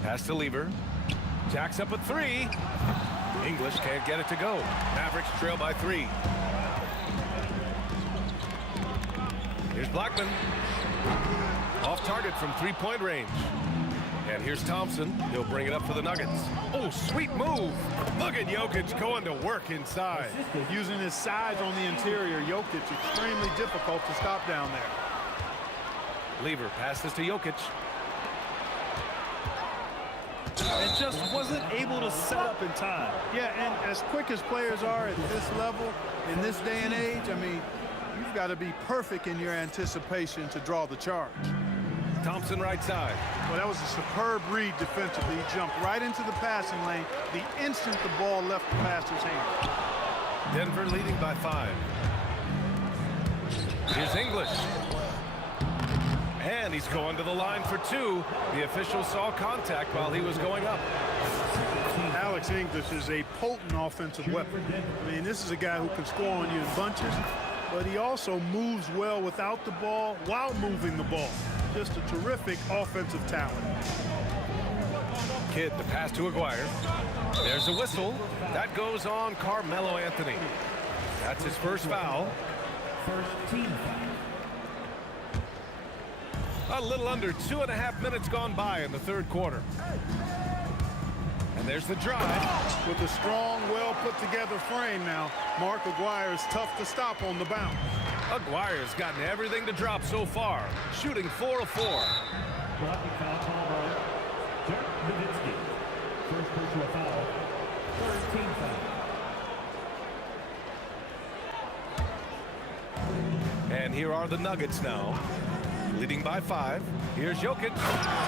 Pass to Lever. Jacks up a 3. English can't get it to go. Mavericks trail by 3. Here's Blackman. Off target from 3-point range. And here's Thompson. He'll bring it up for the Nuggets. Oh, sweet move. Look at Jokic going to work inside. Using his size on the interior, Jokic extremely difficult to stop down there. Lever passes to Jokic. And just wasn't able to set up in time. Yeah, and as quick as players are at this level, in this day and age, I mean, you've got to be perfect in your anticipation to draw the charge. Thompson right side. Well, that was a superb read defensively. He jumped right into the passing lane the instant the ball left the passer's hand. Denver leading by 5. Here's English. And he's going to the line for 2. The official saw contact while he was going up. Alex English is a potent offensive weapon. I mean, this is a guy who can score on you in bunches, but he also moves well without the ball while moving the ball. Just a terrific offensive talent. Kidd, the pass to Aguirre. There's a whistle. That goes on Carmelo Anthony. That's his first foul. First team foul. A little under 2.5 minutes gone by in the third quarter. And there's the drive. With a strong, well-put-together frame now, Mark Aguirre is tough to stop on the bounce. Aguirre's gotten everything to drop so far, shooting 4 of 4. Blocking foul call by Dirk Nowitzki. First personal foul. Third team foul. And here are the Nuggets now, leading by 5. Here's Jokic,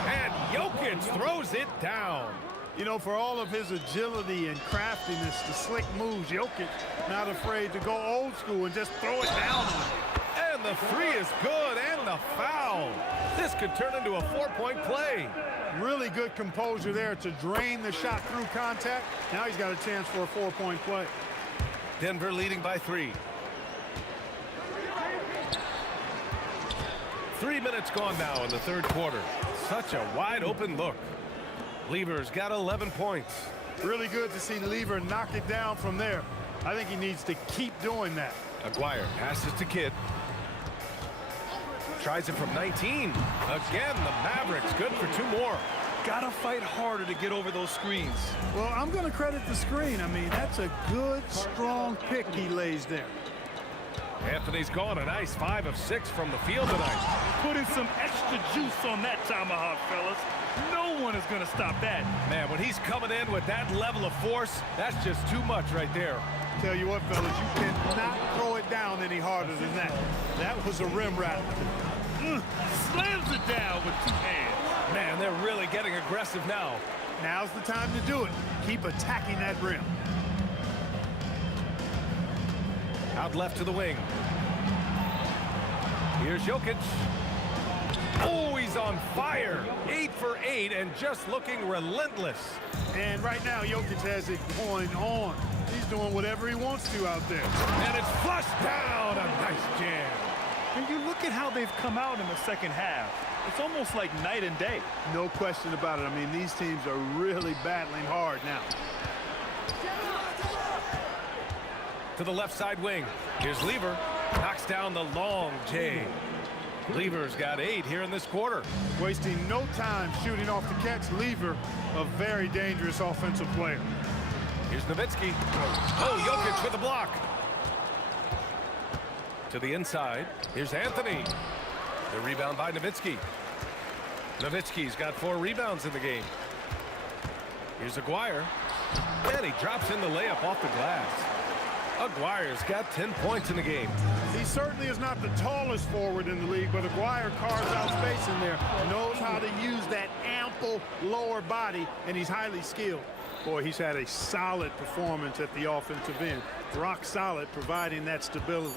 and Jokic throws it down. You know, for all of his agility and craftiness, the slick moves, Jokic not afraid to go old school and just throw it down on him. And the three is good, and the foul. This could turn into a 4-point play. Really good composure there to drain the shot through contact. Now he's got a chance for a 4-point play. Denver leading by 3. 3 minutes gone now in the third quarter. Such a wide open look. Lever's got 11 points. Really good to see Lever knock it down from there. I think he needs to keep doing that. Aguirre passes to Kidd. Tries it from 19. Again, the Mavericks good for 2 more. Gotta fight harder to get over those screens. Well, I'm going to credit the screen. I mean, that's a good, strong pick he lays there. Anthony's gone a nice 5 of 6 from the field tonight. Putting some extra juice on that tomahawk, fellas. No one is going to stop that. Man, when he's coming in with that level of force, that's just too much right there. Tell you what, fellas, you cannot throw it down any harder than that. That was a rim rattler. Slams it down with 2 hands. Man, they're really getting aggressive now. Now's the time to do it. Keep attacking that rim. Out left to the wing. Here's Jokic. Oh, he's on fire. 8 for 8 and just looking relentless. And right now, Jokic has it going on. He's doing whatever he wants to out there. And it's flushed down. A nice jam. And you look at how they've come out in the second half. It's almost like night and day. No question about it. I mean, these teams are really battling hard now. To the left side wing. Here's Lever. Knocks down the long J. Lever's got 8 here in this quarter. Wasting no time shooting off the catch. Lever, a very dangerous offensive player. Here's Nowitzki. Oh, Jokic with a block. To the inside. Here's Anthony. The rebound by Nowitzki. Nowitzki's got 4 rebounds in the game. Here's Aguirre. And he drops in the layup off the glass. Aguirre's got 10 points in the game. He certainly is not the tallest forward in the league, but Aguirre carves out space in there, knows how to use that ample lower body, and he's highly skilled. Boy, he's had a solid performance at the offensive end. Rock solid, providing that stability.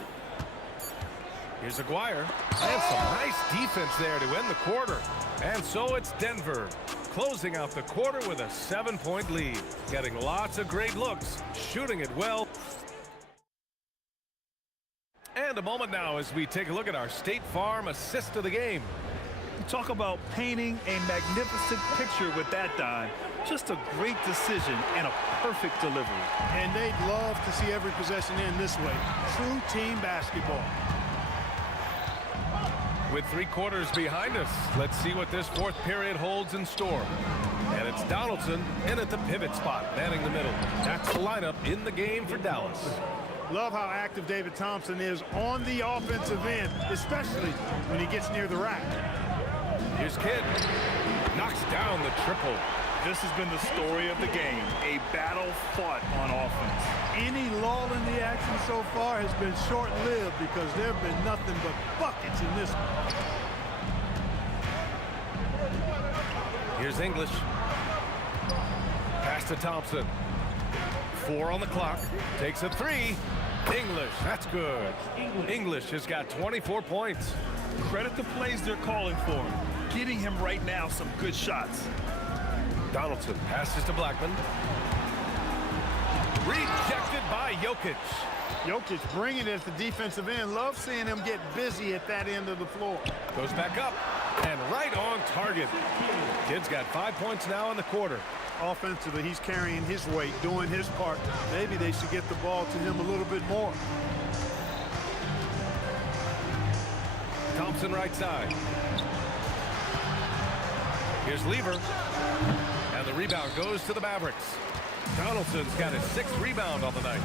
Here's Aguirre. And some nice defense there to end the quarter. And so it's Denver closing out the quarter with a 7-point lead. Getting lots of great looks, shooting it well. And a moment now as we take a look at our State Farm assist of the game. Talk about painting a magnificent picture with that dime. Just a great decision and a perfect delivery. And they'd love to see every possession end this way. True team basketball. With 3 quarters behind us, let's see what this 4th period holds in store. And it's Donaldson in at the pivot spot, manning the middle. That's the lineup in the game for Dallas. Love how active David Thompson is on the offensive end, especially when he gets near the rack. Here's Kidd. Knocks down the triple. This has been the story of the game, a battle fought on offense. Any lull in the action so far has been short-lived because there have been nothing but buckets in this one. Here's English. Pass to Thompson. 4 on the clock. Takes a 3. English, that's good. English has got 24 points. Credit the plays they're calling for him. Getting him right now some good shots. Donaldson passes to Blackman. Rejected by Jokic. Jokic bringing it at the defensive end. Love seeing him get busy at that end of the floor. Goes back up and right on target. Kidd's got 5 points now in the quarter. Offensively, he's carrying his weight, doing his part. Maybe they should get the ball to him a little bit more. Thompson right side. Here's Lever. And the rebound goes to the Mavericks. Donaldson's got his 6th rebound on the night.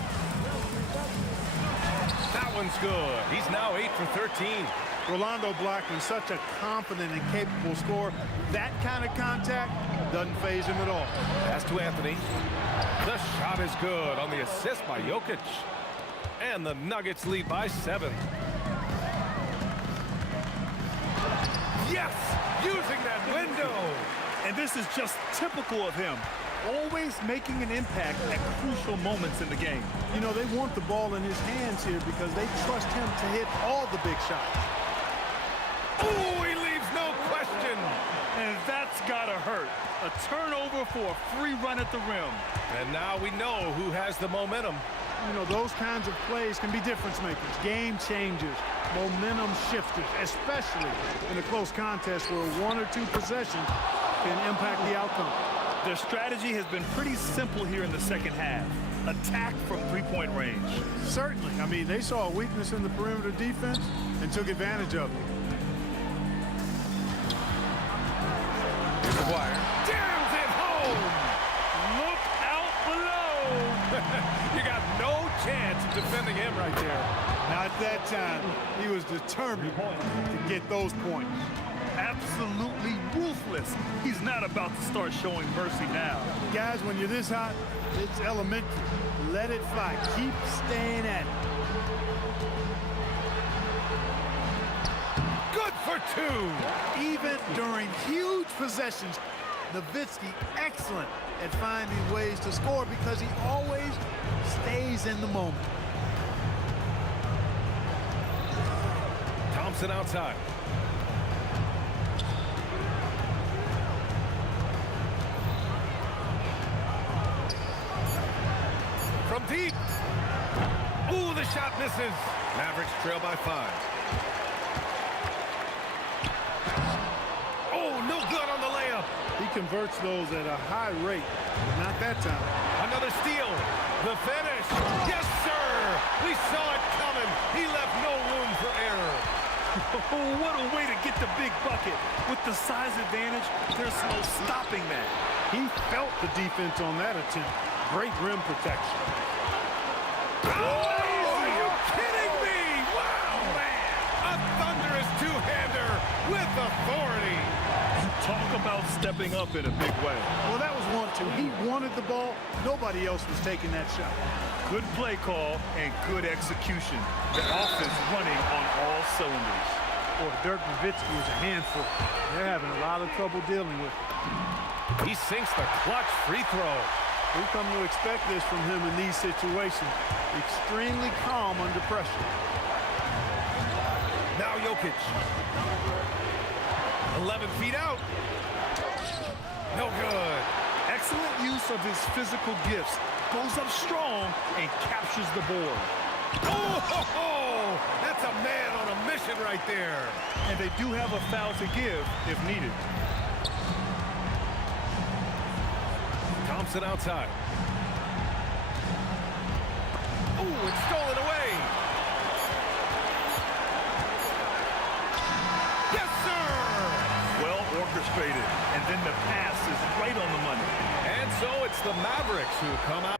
That one's good. He's now 8 for 13. Rolando Blackman, such a confident and capable scorer. That kind of contact doesn't faze him at all. Pass to Anthony. The shot is good on the assist by Jokic. And the Nuggets lead by 7. Yes! Using that window! And this is just typical of him. Always making an impact at crucial moments in the game. You know, they want the ball in his hands here because they trust him to hit all the big shots. Oh, he leaves no question. And that's gotta hurt. A turnover for a free run at the rim. And now we know who has the momentum. You know, those kinds of plays can be difference makers, game changers, momentum shifters, especially in a close contest where 1 or 2 possessions can impact the outcome. Their strategy has been pretty simple here in the second half. Attack from 3-point range. Certainly. I mean, they saw a weakness in the perimeter defense and took advantage of it. Here's the wire. Jams it home! Look out below! You got no chance of defending him right there. Not that time. He was determined to get those points. Absolutely ruthless. He's not about to start showing mercy now. Guys, when you're this hot, it's elementary. Let it fly. Keep staying at it. Good for 2. Even during huge possessions, Nowitzki excellent at finding ways to score because he always stays in the moment. Thompson outside. From deep. Ooh, the shot misses. Mavericks trail by 5. Oh, no good on the layup. He converts those at a high rate. Not that time. Another steal. The finish. Yes, sir. We saw it coming. He left no room for error. Oh, what a way to get the big bucket. With the size advantage, there's no stopping that. He felt the defense on that attempt. Great rim protection. Oh, are you kidding me? Wow, man. A thunderous two-hander with authority. Talk about stepping up in a big way. Well, that was 1-2. He wanted the ball. Nobody else was taking that shot. Good play call and good execution. The offense running on all cylinders. Boy, Dirk Nowitzki is a handful. They're having a lot of trouble dealing with it. He sinks the clutch free throw. We come to expect this from him in these situations. Extremely calm under pressure. Now Jokic. 11 feet out. No good. Excellent use of his physical gifts. Goes up strong and captures the board. Oh, that's a man on a mission right there. And they do have a foul to give if needed. Thompson outside. Oh, it's stolen away. Yes, sir! Well orchestrated. And then the pass is right on the money. And so it's the Mavericks who come out.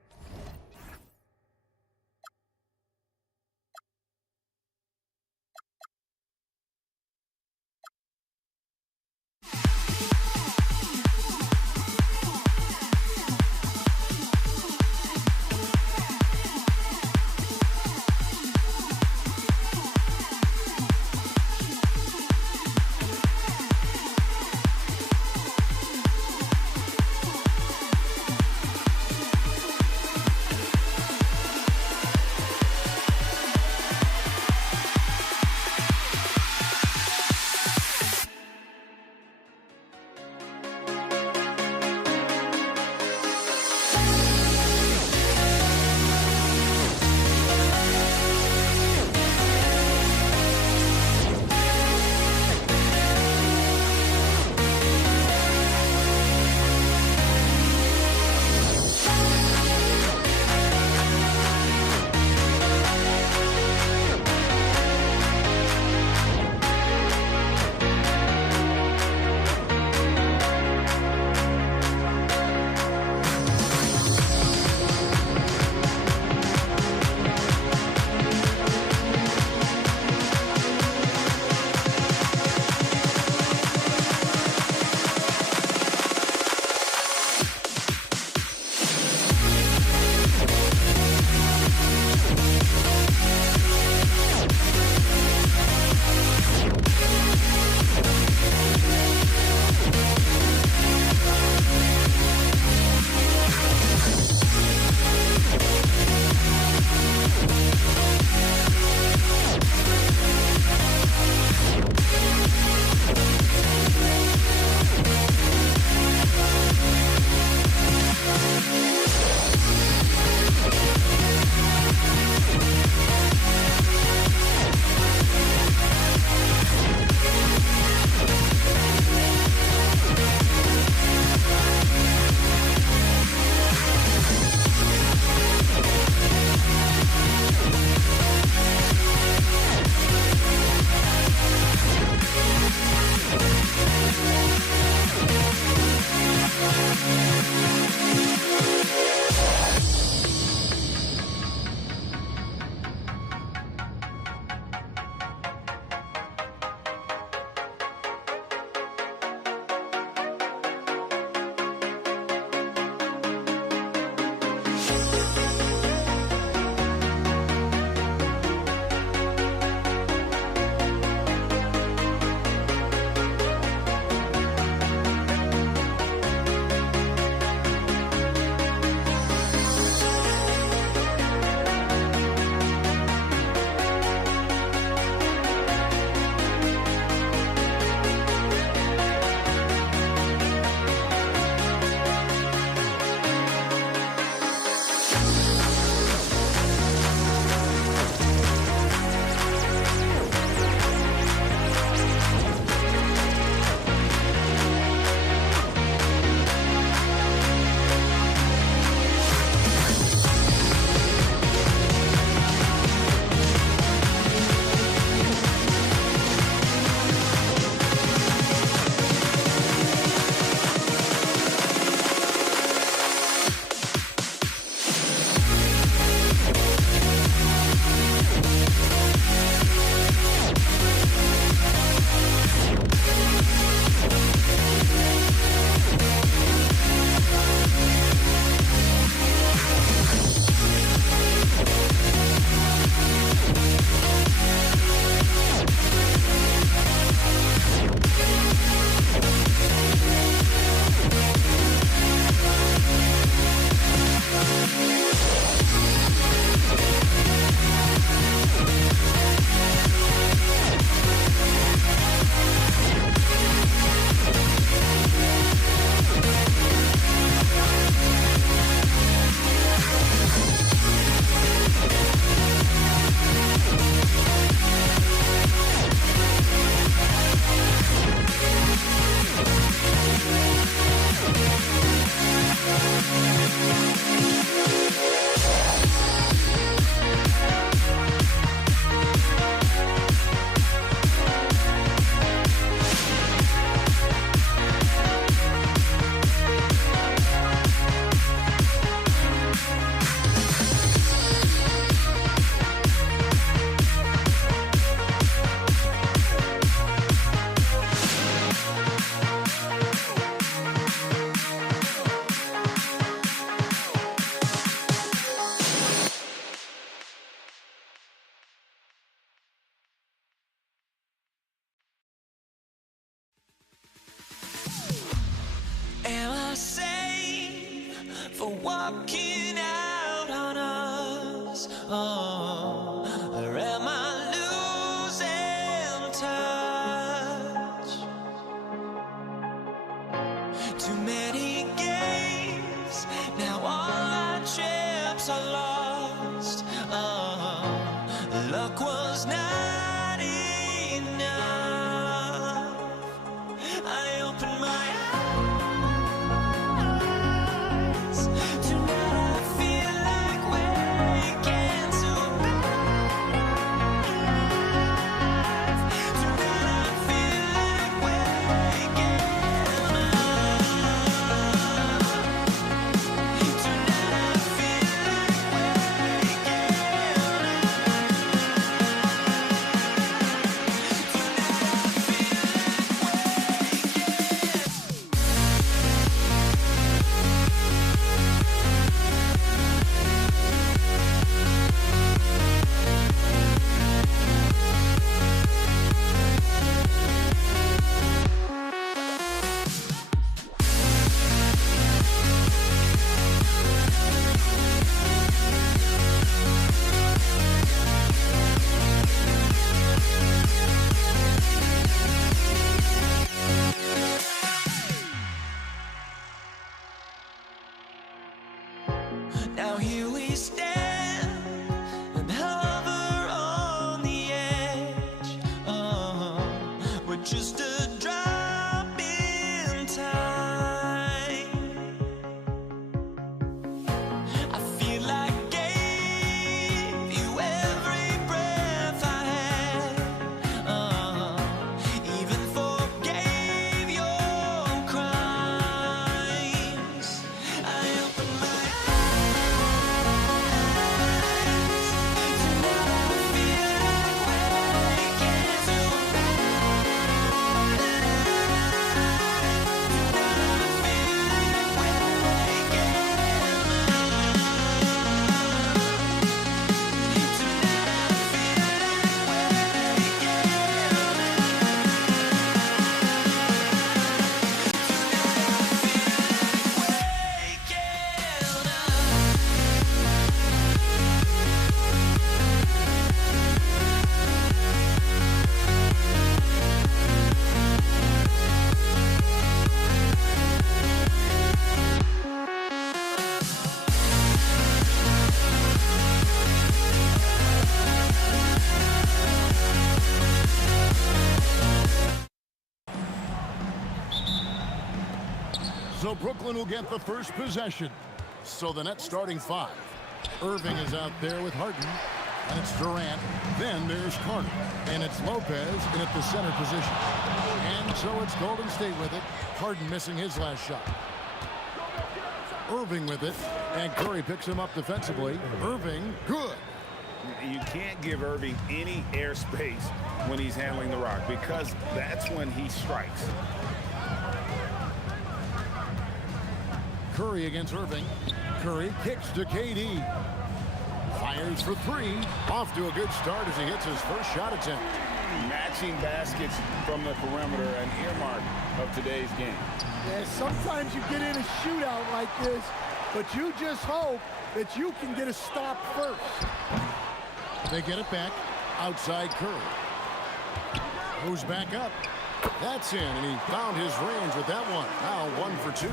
walking out on us. Oh, or am I losing touch? Too many games, now all our chips are lost. Oh, luck was not enough. I opened my eyes. Tonight I feel like waking to a better life. Tonight I feel like waking up. Tonight I feel like waking Now here we stand and hover on the edge. We're just a drop in time. I feel like gave you every breath I had. Even forgave your crimes. I opened my So Brooklyn will get the first possession. So the net starting 5. Irving is out there with Harden. And it's Durant. Then there's Carter. And it's Lopez in at the center position. And so it's Golden State with it. Harden missing his last shot. Irving with it. And Curry picks him up defensively. Irving, good. You can't give Irving any airspace when he's handling the rock because that's when he strikes. Curry against Irving. Curry kicks to KD. Fires for 3. Off to a good start as he hits his first shot attempt. Matching baskets from the perimeter, an earmark of today's game. Yeah, sometimes you get in a shootout like this, but you just hope that you can get a stop first. They get it back. Outside Curry. Goes back up. That's in, and he found his range with that one. Now 1 for 2.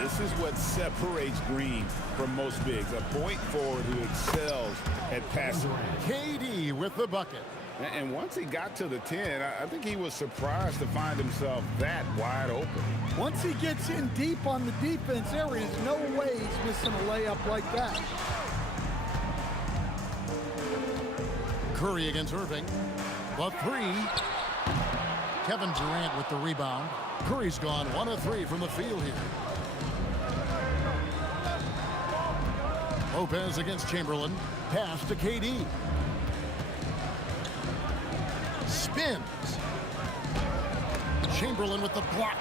This is what separates Green from most bigs. A point forward who excels at passing. KD with the bucket. And once he got to the 10, I think he was surprised to find himself that wide open. Once he gets in deep on the defense, there is no way he's missing a layup like that. Curry against Irving. The 3. Kevin Durant with the rebound. Curry's gone 1 of 3 from the field here. Lopez against Chamberlain. Pass to KD. Spins. Chamberlain with the block.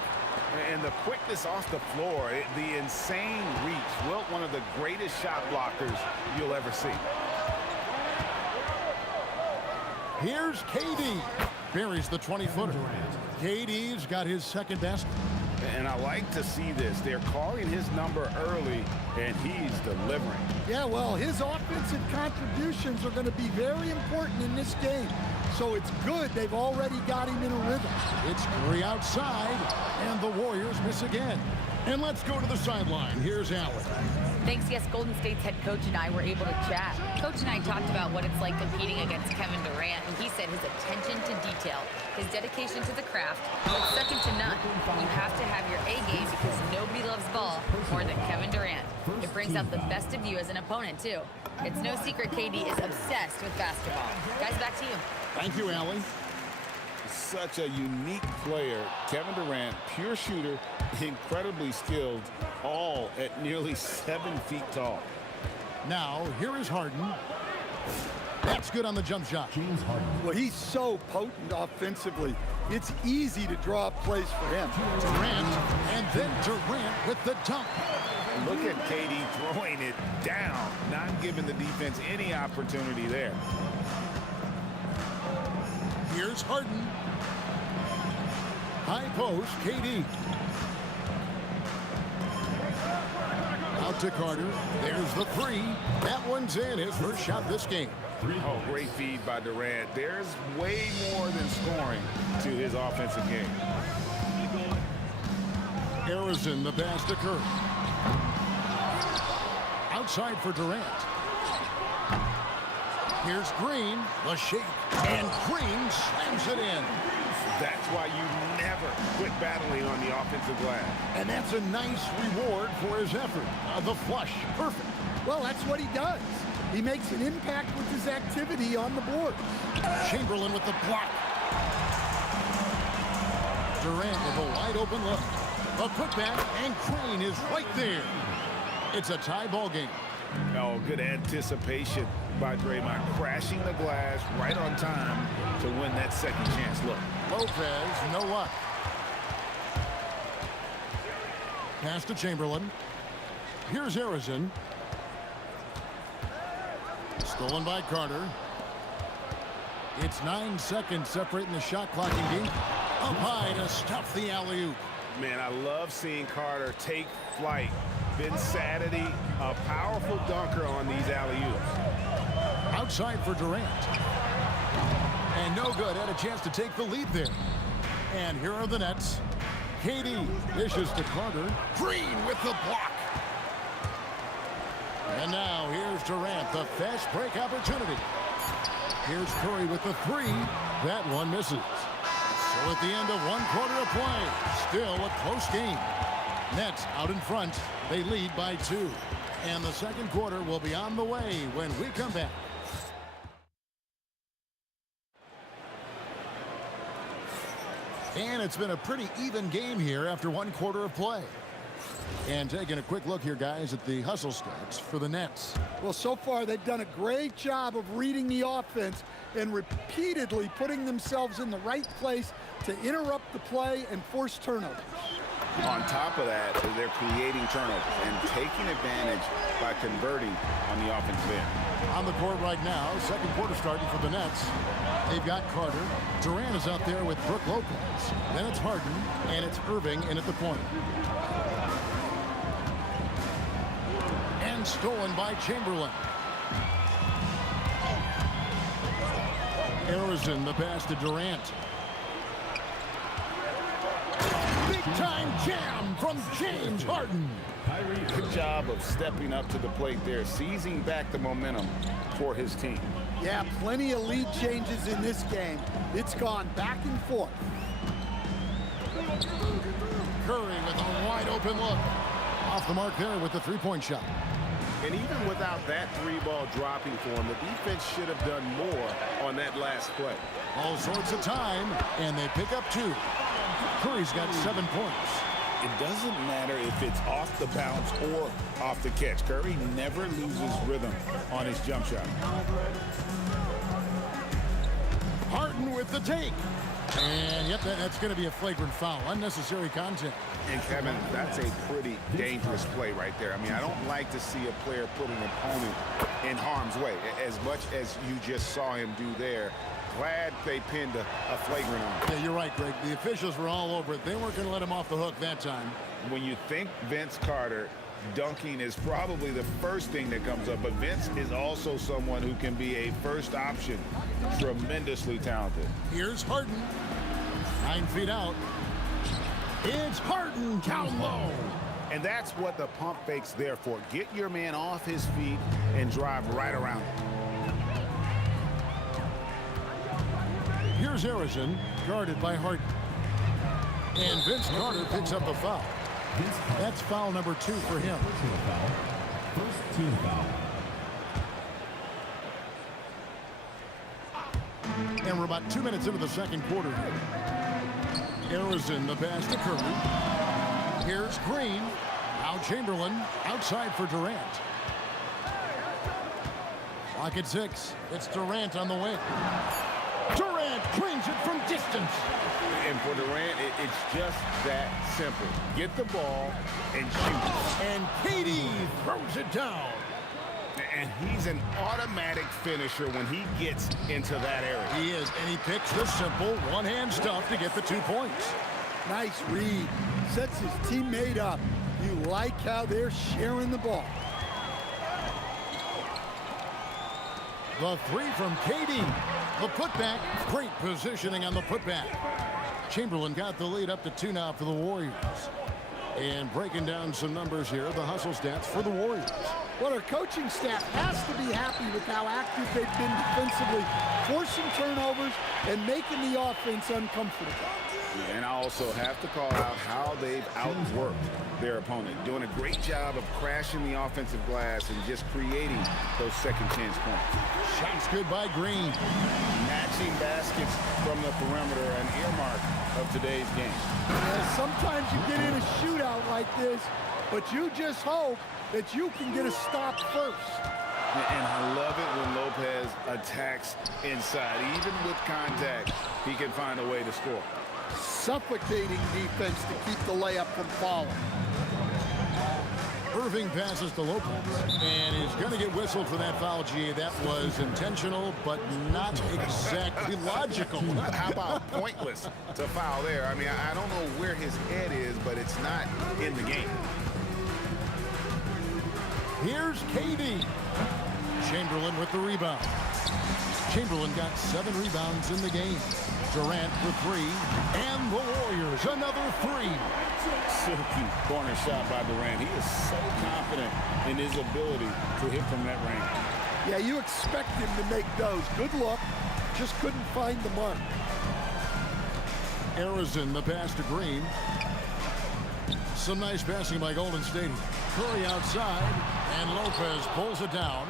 And the quickness off the floor, the insane reach. Wilt, one of the greatest shot blockers you'll ever see. Here's KD. Buries the 20-footer. KD's got his second basket. And I like to see this. They're calling his number early, and he's delivering. Yeah, well, his offensive contributions are going to be very important in this game. So it's good they've already got him in a rhythm. It's Curry outside, and the Warriors miss again. And let's go to the sideline. Here's Allen. Thanks, yes, Golden State's head coach and I were able to chat. Coach and I talked about what it's like competing against Kevin Durant, and he said his attention to detail, his dedication to the craft, it's second to none. You have to have your A game because nobody loves ball more than Kevin Durant. It brings out the best of you as an opponent, too. It's no secret KD is obsessed with basketball. Guys, back to you. Thank you, Allen. Such a unique player. Kevin Durant, pure shooter, incredibly skilled, all at nearly 7 feet tall. Now, here is Harden. That's good on the jump shot. James Harden. Well, he's so potent offensively. It's easy to draw up plays for him. Durant, and then Durant with the dunk. Look at KD throwing it down, not giving the defense any opportunity there. Here's Harden. High post, KD. Out to Carter. There's the three. That one's in, his first shot this game. Oh, great feed by Durant. There's way more than scoring to his offensive game. Harrison, the pass to Curry. Outside for Durant. Here's Green, the shake, and Green slams it in. That's why you never quit battling on the offensive glass. And that's a nice reward for his effort. The flush, perfect. Well, that's what he does. He makes an impact with his activity on the board. Chamberlain with the block. Durant with a wide open look. A putback, and Green is right there. It's a tie ball game. Oh, good anticipation by Draymond, crashing the glass right on time to win that second chance look. Lopez, no luck. Pass to Chamberlain. Here's Harrison. Stolen by Carter. It's 9 seconds separating the shot clock and game. Up high to stuff the alley-oop. Man, I love seeing Carter take flight. Vinsadity, a powerful dunker on these alley-oops. Outside for Durant. And no good. Had a chance to take the lead there. And here are the Nets. KD dishes to Carter. Green with the block. And now here's Durant, the fast break opportunity. Here's Curry with the three. That one misses. So at the end of 1 quarter of play, still a close game. Nets out in front. They lead by 2. And the second quarter will be on the way when we come back. And it's been a pretty even game here after 1 quarter of play. And taking a quick look here, guys, at the hustle stats for the Nets. Well, so far they've done a great job of reading the offense and repeatedly putting themselves in the right place to interrupt the play and force turnovers. On top of that, they're creating turnovers and taking advantage by converting on the offensive end. On the court right now, second quarter starting for the Nets. They've got Carter. Durant is out there with Brook Lopez. Then it's Harden, and it's Irving in at the point. And stolen by Chamberlain. Harrison, the pass to Durant. Big-time jam from James Harden. Good job of stepping up to the plate there, seizing back the momentum for his team. Yeah, plenty of lead changes in this game. It's gone back and forth. Curry with a wide open look. Off the mark there with the three-point shot. And even without that three ball dropping for him, the defense should have done more on that last play. All sorts of time, and they pick up 2. Curry's got 7 points. It doesn't matter if it's off the bounce or off the catch. Curry never loses rhythm on his jump shot. Harden with the take. And yep, that's going to be a flagrant foul. Unnecessary contact. And Kevin, that's a pretty dangerous play right there. I mean, I don't like to see a player put an opponent in harm's way, as much as you just saw him do there. Glad they pinned a flagrant on him. Yeah, you're right, Greg. The officials were all over it. They weren't going to let him off the hook that time. When you think Vince Carter, dunking is probably the first thing that comes up, but Vince is also someone who can be a first option. Tremendously talented. Here's Harden. 9 feet out. It's Harden down low. And that's what the pump fake's there for. Get your man off his feet and drive right around him. Here's Harrison, guarded by Harden. And Vince Carter picks up the foul. That's foul number 2 for him. First team foul. And we're about 2 minutes into the second quarter here. Harrison, the pass to Curry. Here's Green. Now Chamberlain outside for Durant. Clock at 6. It's Durant on the wing. Durant drains it from distance. And for Durant, it's just that simple. Get the ball and shoot. And Katie throws it down. And he's an automatic finisher when he gets into that area. He is, and he picks the simple one-hand stuff to get the 2 points. Nice read. Sets his teammate up. You like how they're sharing the ball. The 3 from Katie. The putback. Great positioning on the putback. Chamberlain got the lead up to 2 now for the Warriors. And breaking down some numbers here, the hustle stats for the Warriors. Well, our coaching staff has to be happy with how active they've been defensively, forcing turnovers and making the offense uncomfortable. And I also have to call out how they've outworked their opponent, doing a great job of crashing the offensive glass and just creating those second chance points. Shots good by Green. Matching baskets from the perimeter, an earmark of today's game. Yeah, sometimes you get in a shootout like this, but you just hope that you can get a stop first. And I love it when Lopez attacks inside. Even with contact, he can find a way to score. Suffocating defense to keep the layup from falling. Irving passes to Lopez, and he's going to get whistled for that foul, G. That was intentional, but not exactly logical. How about pointless to foul there? I mean, I don't know where his head is, but it's not in the game. Here's KD. Chamberlain with the rebound. Chamberlain got 7 rebounds in the game. Durant for 3, and the Warriors another 3. Silky corner shot by Durant. He is so confident in his ability to hit from that range. Yeah, you expect him to make those. Good luck. Just couldn't find the mark. Harrison, the pass to Green. Some nice passing by Golden State. Curry outside, and Lopez pulls it down.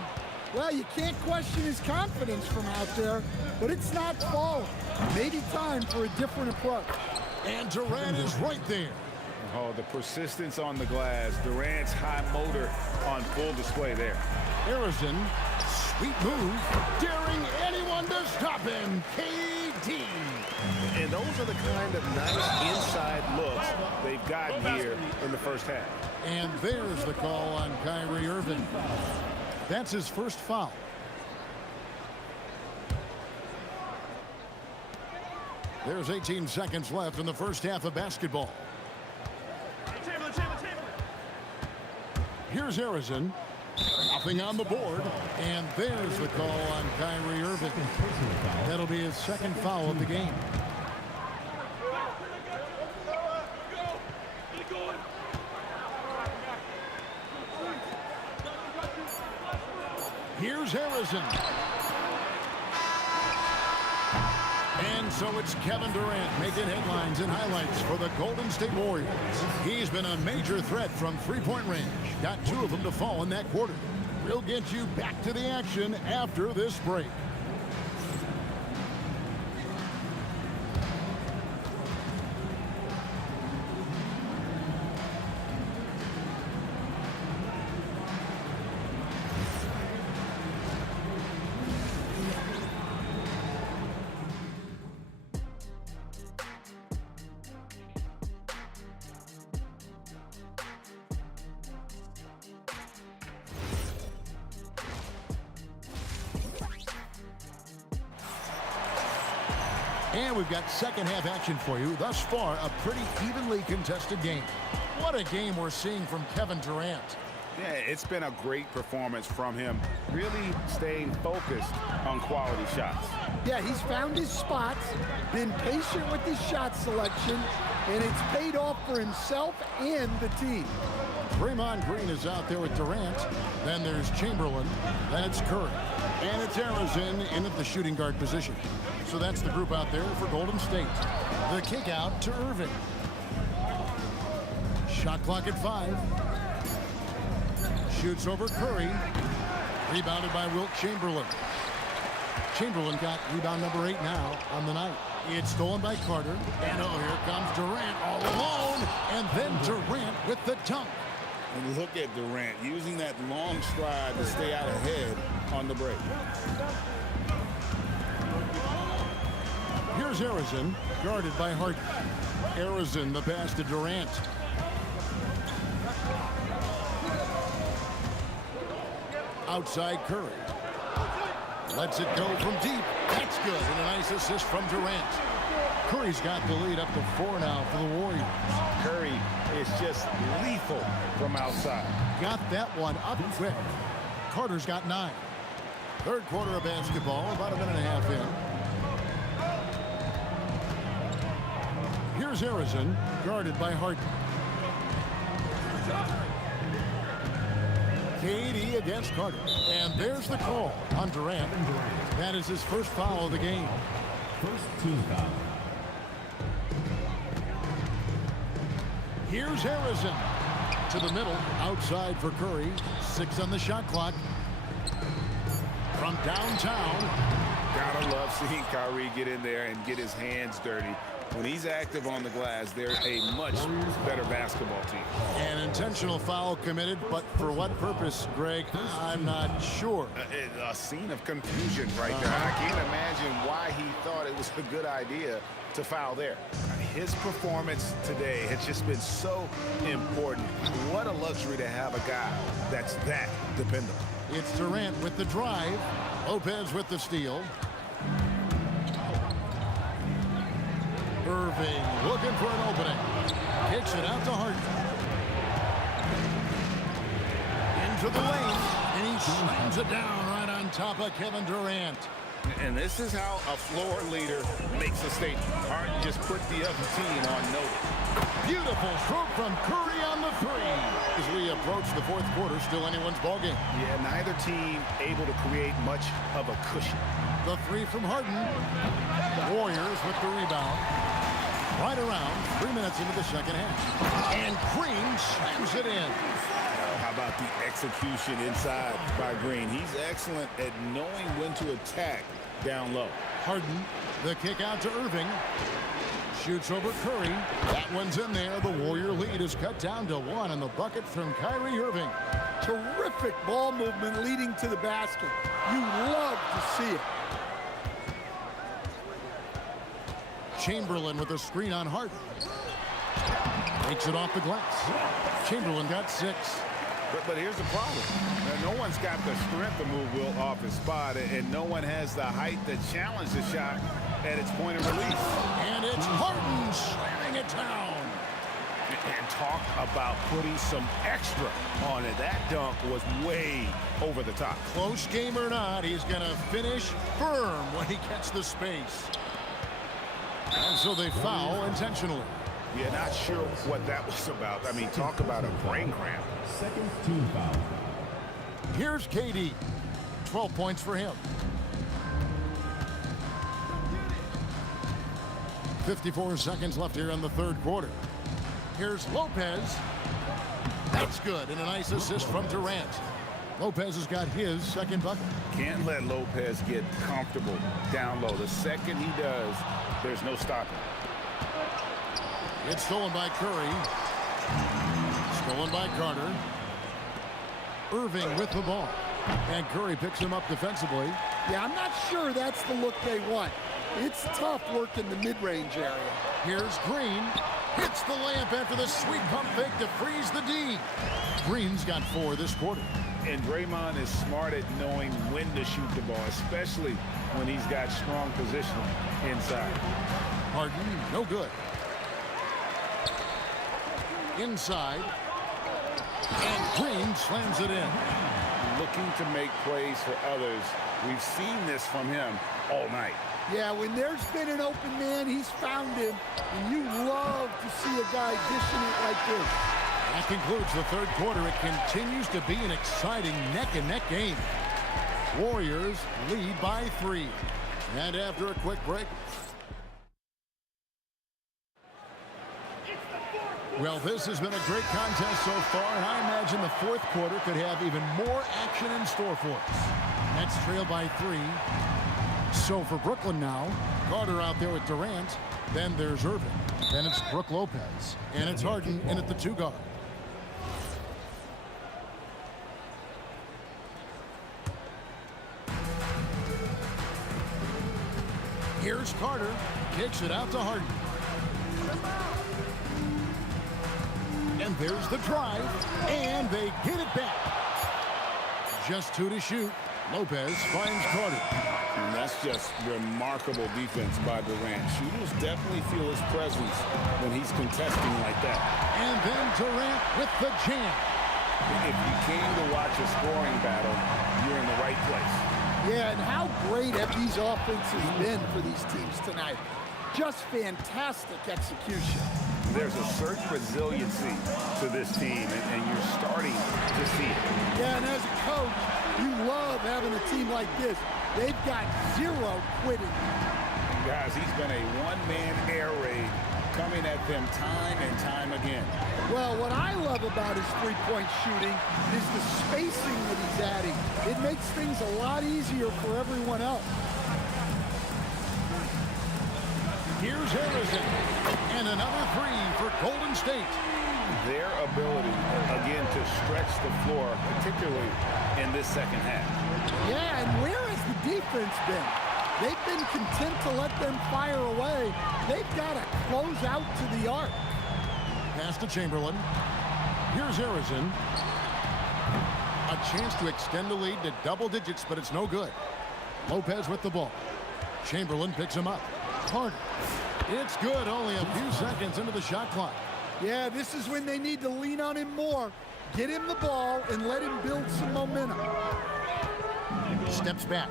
Well, you can't question his confidence from out there, but it's not falling. Maybe time for a different approach. And Durant is right there. Oh, the persistence on the glass. Durant's high motor on full display there. Harrison, sweet move, daring anyone to stop him. KD. And those are the kind of nice inside looks they've gotten here in the first half. And there's the call on Kyrie Irving. That's his first foul. There's 18 seconds left in the first half of basketball. Here's Harrison. Nothing on the board. And there's the call on Kyrie Irving. That'll be his second foul of the game. Here's Harrison. And so it's Kevin Durant making headlines and highlights for the Golden State Warriors. He's been a major threat from three-point range. Got 2 of them to fall in that quarter. We'll get you back to the action after this break. And we've got second half action for you. Thus far, a pretty evenly contested game. What a game we're seeing from Kevin Durant. Yeah, it's been a great performance from him, really staying focused on quality shots. Yeah, he's found his spots, been patient with his shot selection, and it's paid off for himself and the team. Draymond Green is out there with Durant. Then there's Chamberlain. Then it's Curry. And it's Arizon in at the shooting guard position. So that's the group out there for Golden State. The kick out to Irving. Shot clock at 5. Shoots over Curry. Rebounded by Wilt Chamberlain. Chamberlain got rebound number 8 now on the night. It's stolen by Carter. And oh, here comes Durant all alone. And then Durant with the dunk. And look at Durant using that long stride to stay out ahead on the break. Here's Arizon, guarded by Harden. Arizon, the pass to Durant. Outside Curry. Lets it go from deep. That's good, and a nice assist from Durant. Curry's got the lead up to 4 now for the Warriors. Curry is just lethal from outside. Got that one up quick. Carter's got 9. Third quarter of basketball, about a minute and a half in. Here's Arizon, guarded by Harden. KD against Carter. And there's the call on Durant. That is his first foul of the game. First team foul. Here's Arizon to the middle, outside for Curry. 6 on the shot clock. From downtown. Gotta love seeing Kyrie get in there and get his hands dirty. When he's active on the glass, they're a much better basketball team. An intentional foul committed, but for what purpose, Greg? I'm not sure. A scene of confusion right there. I can't imagine why he thought it was a good idea to foul there. His performance today has just been so important. What a luxury to have a guy that's that dependable. It's Durant with the drive. Lopez with the steal. Irving looking for an opening. Kicks it out to Harden. Into the lane. And he slams it down right on top of Kevin Durant. And this is how a floor leader makes a statement. Harden just put the other team on notice. Beautiful stroke from Curry on the 3. As we approach the fourth quarter, still anyone's ballgame. Yeah, neither team able to create much of a cushion. The 3 from Harden. The Warriors with the rebound. Right around 3 minutes into the second half. And Green slams it in. How about the execution inside by Green? He's excellent at knowing when to attack down low. Harden, the kick out to Irving. Shoots over Curry. That one's in there. The Warrior lead is cut down to 1 on the bucket from Kyrie Irving. Terrific ball movement leading to the basket. You love to see it. Chamberlain with a screen on Harden. Takes it off the glass. Chamberlain got 6. But here's the problem. Now, no one's got the strength to move Wilt off his spot, and no one has the height to challenge the shot at its point of release. And it's Harden slamming it down. And talk about putting some extra on it. That dunk was way over the top. Close game or not, he's going to finish firm when he gets the space. And so they foul intentionally. Yeah, not sure what that was about. I mean, talk about a brain cramp. Second team foul. Here's KD. 12 points for him. 54 seconds left here in the third quarter. Here's Lopez. That's good, and a nice assist from Durant. Lopez has got his second bucket. Can't let Lopez get comfortable down low. The second he does, there's no stopping. It's stolen by Curry. Stolen by Carter. Irving with the ball. And Curry picks him up defensively. Yeah, I'm not sure that's the look they want. It's tough work in the mid-range area. Here's Green. Hits the layup after the sweet pump fake to freeze the D. Green's got 4 this quarter. And Draymond is smart at knowing when to shoot the ball, especially when he's got strong position inside. Harden, no good. Inside. And Green slams it in. Looking to make plays for others. We've seen this from him all night. Yeah, when there's been an open man, he's found him. And you love to see a guy dishing it like this. That concludes the third quarter. It continues to be an exciting neck-and-neck game. Warriors lead by 3. And after a quick break. Well, this has been a great contest so far, and I imagine the fourth quarter could have even more action in store for us. Nets trail by 3. So for Brooklyn now, Carter out there with Durant. Then there's Irving. Then it's Brook Lopez. And it's Harden in at the 2 guard. Here's Carter. Kicks it out to Harden. And there's the drive. And they get it back. Just 2 to shoot. Lopez finds Carter. And that's just remarkable defense by Durant. Shooters definitely feel his presence when he's contesting like that. And then Durant with the jam. If you came to watch a scoring battle, you're in the right place. Yeah, and how great have these offenses been for these teams tonight? Just fantastic execution. There's a certain resiliency to this team, and you're starting to see it. Yeah, and as a coach, you love having a team like this. They've got 0 quitting. Guys, he's been a one-man air raid coming at them time and time again. Well, what I love about his three-point shooting is the spacing that he's adding. It makes things a lot easier for everyone else. Here's Harrison. And another 3 for Golden State. Their ability, again, to stretch the floor, particularly in this second half. Yeah, and where has the defense been? They've been content to let them fire away. They've got to close out to the arc. Pass to Chamberlain. Here's Harrison. A chance to extend the lead to double digits, but it's no good. Lopez with the ball. Chamberlain picks him up. Carter. It's good, only a few seconds into the shot clock. Yeah, this is when they need to lean on him more. Get him the ball and let him build some momentum. Steps back.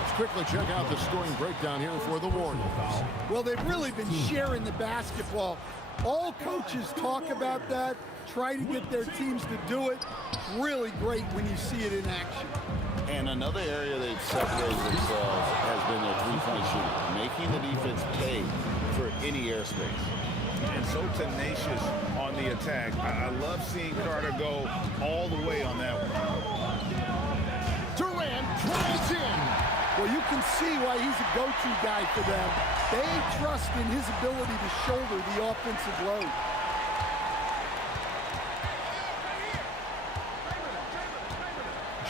Let's quickly check out the scoring breakdown here for the Warriors. Well, they've really been sharing the basketball. All coaches talk about that, try to get their teams to do it. Really great when you see it in action. And another area they've separated themselves has been their three-point shooting, making the defense pay for any airspace. And so tenacious on the attack. I love seeing Carter go all the way on that one. Durant drives in. Well, you can see why he's a go-to guy for them. They trust in his ability to shoulder the offensive load.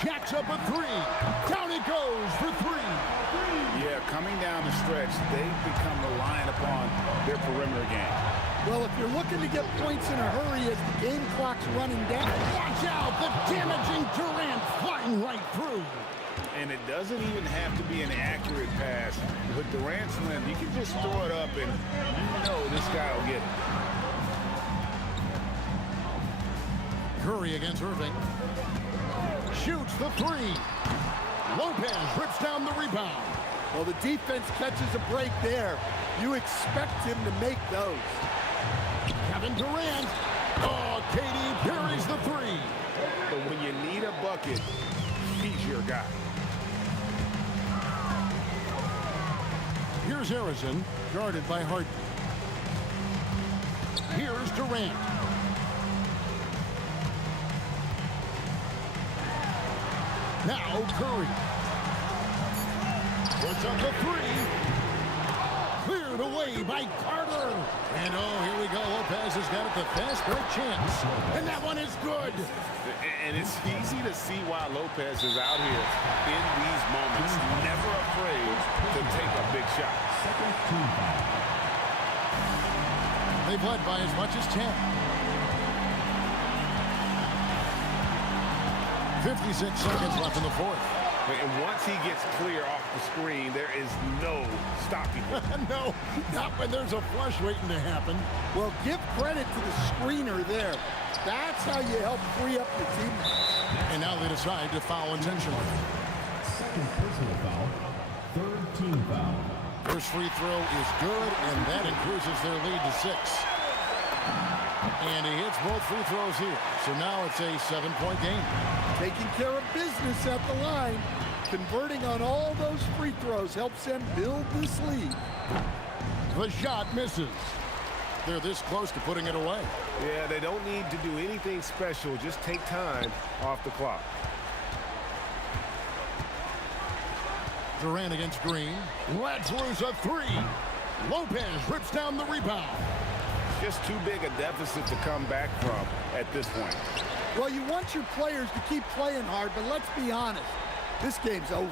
Jacks up a 3. Down it goes for 3. Yeah, coming down the stretch, they've become reliant upon their perimeter game. Well, if you're looking to get points in a hurry as the game clock's running down, watch out, the damaging Durant flying right through. And it doesn't even have to be an accurate pass. With Durant's length, you can just throw it up and you know this guy will get it. Curry against Irving. Shoots the 3. Lopez rips down the rebound. Well, the defense catches a break there. You expect him to make those. Kevin Durant. Oh, KD buries the 3. But when you need a bucket, he's your guy. Here's Harrison, guarded by Harden. Here's Durant. Now Curry. Puts up the 3. Cleared away by Carter. And oh, here we go. Lopez has got it, the fast break chance. And that one is good. And it's easy to see why Lopez is out here in these moments, never afraid to take a big shot. They've led by as much as 10. 56 seconds left in the fourth. And once he gets clear off the screen, there is no stopping him. No, not when there's a flush waiting to happen. Well, give credit to the screener there. That's how you help free up your teammates. And now they decide to foul intentionally. Second personal foul. Third team foul. First free throw is good, and that increases their lead to 6. And he hits both free throws here. So now it's a 7-point game. Taking care of business at the line. Converting on all those free throws helps them build this lead. The shot misses. They're this close to putting it away. Yeah, they don't need to do anything special. Just take time off the clock. Durant against Green. Lets loose a 3. Lopez rips down the rebound. Just too big a deficit to come back from at this point. Well, you want your players to keep playing hard, but let's be honest. This game's over.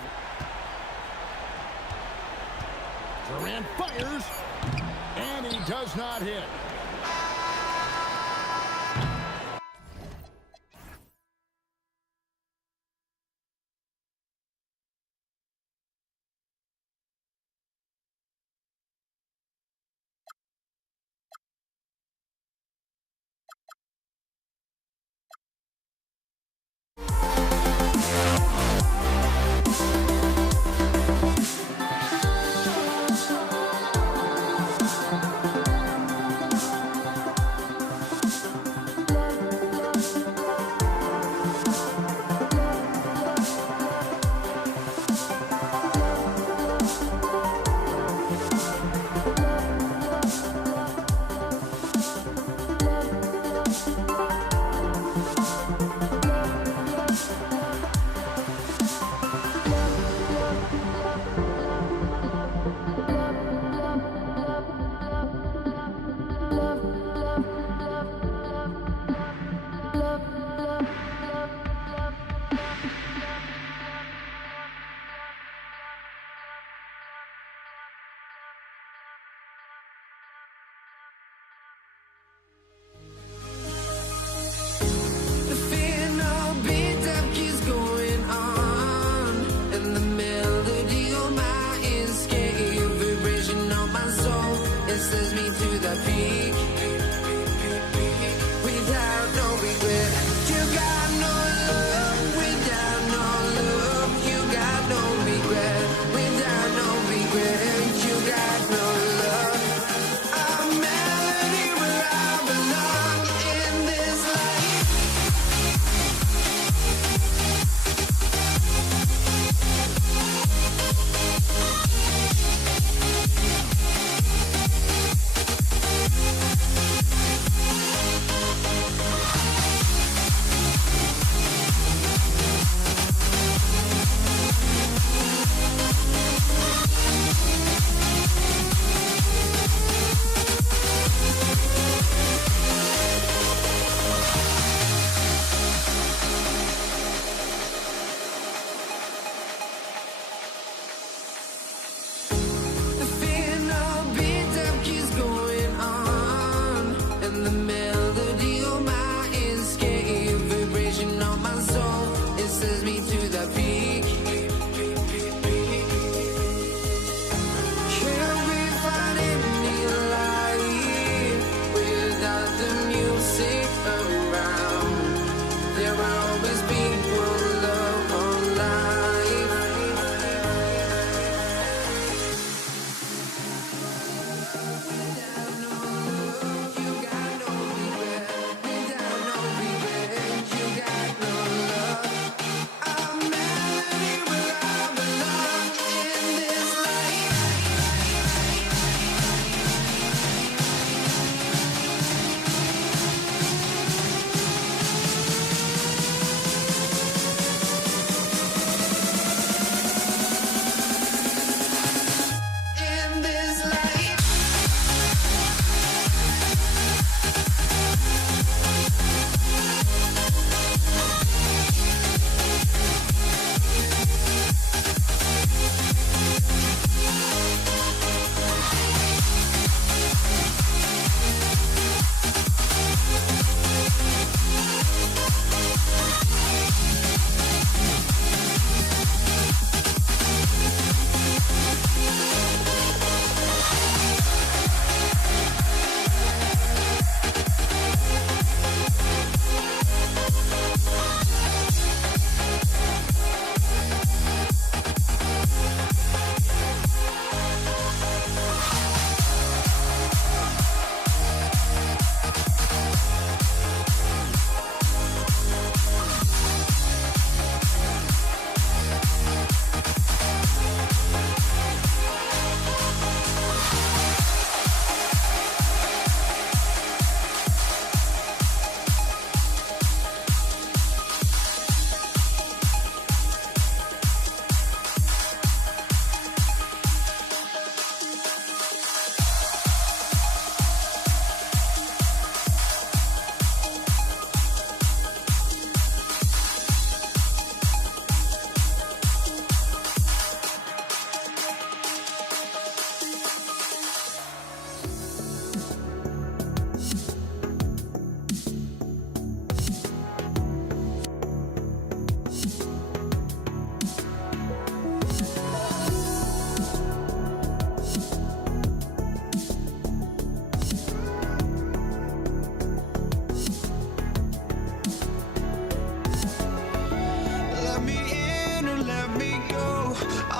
Durant fires, and he does not hit.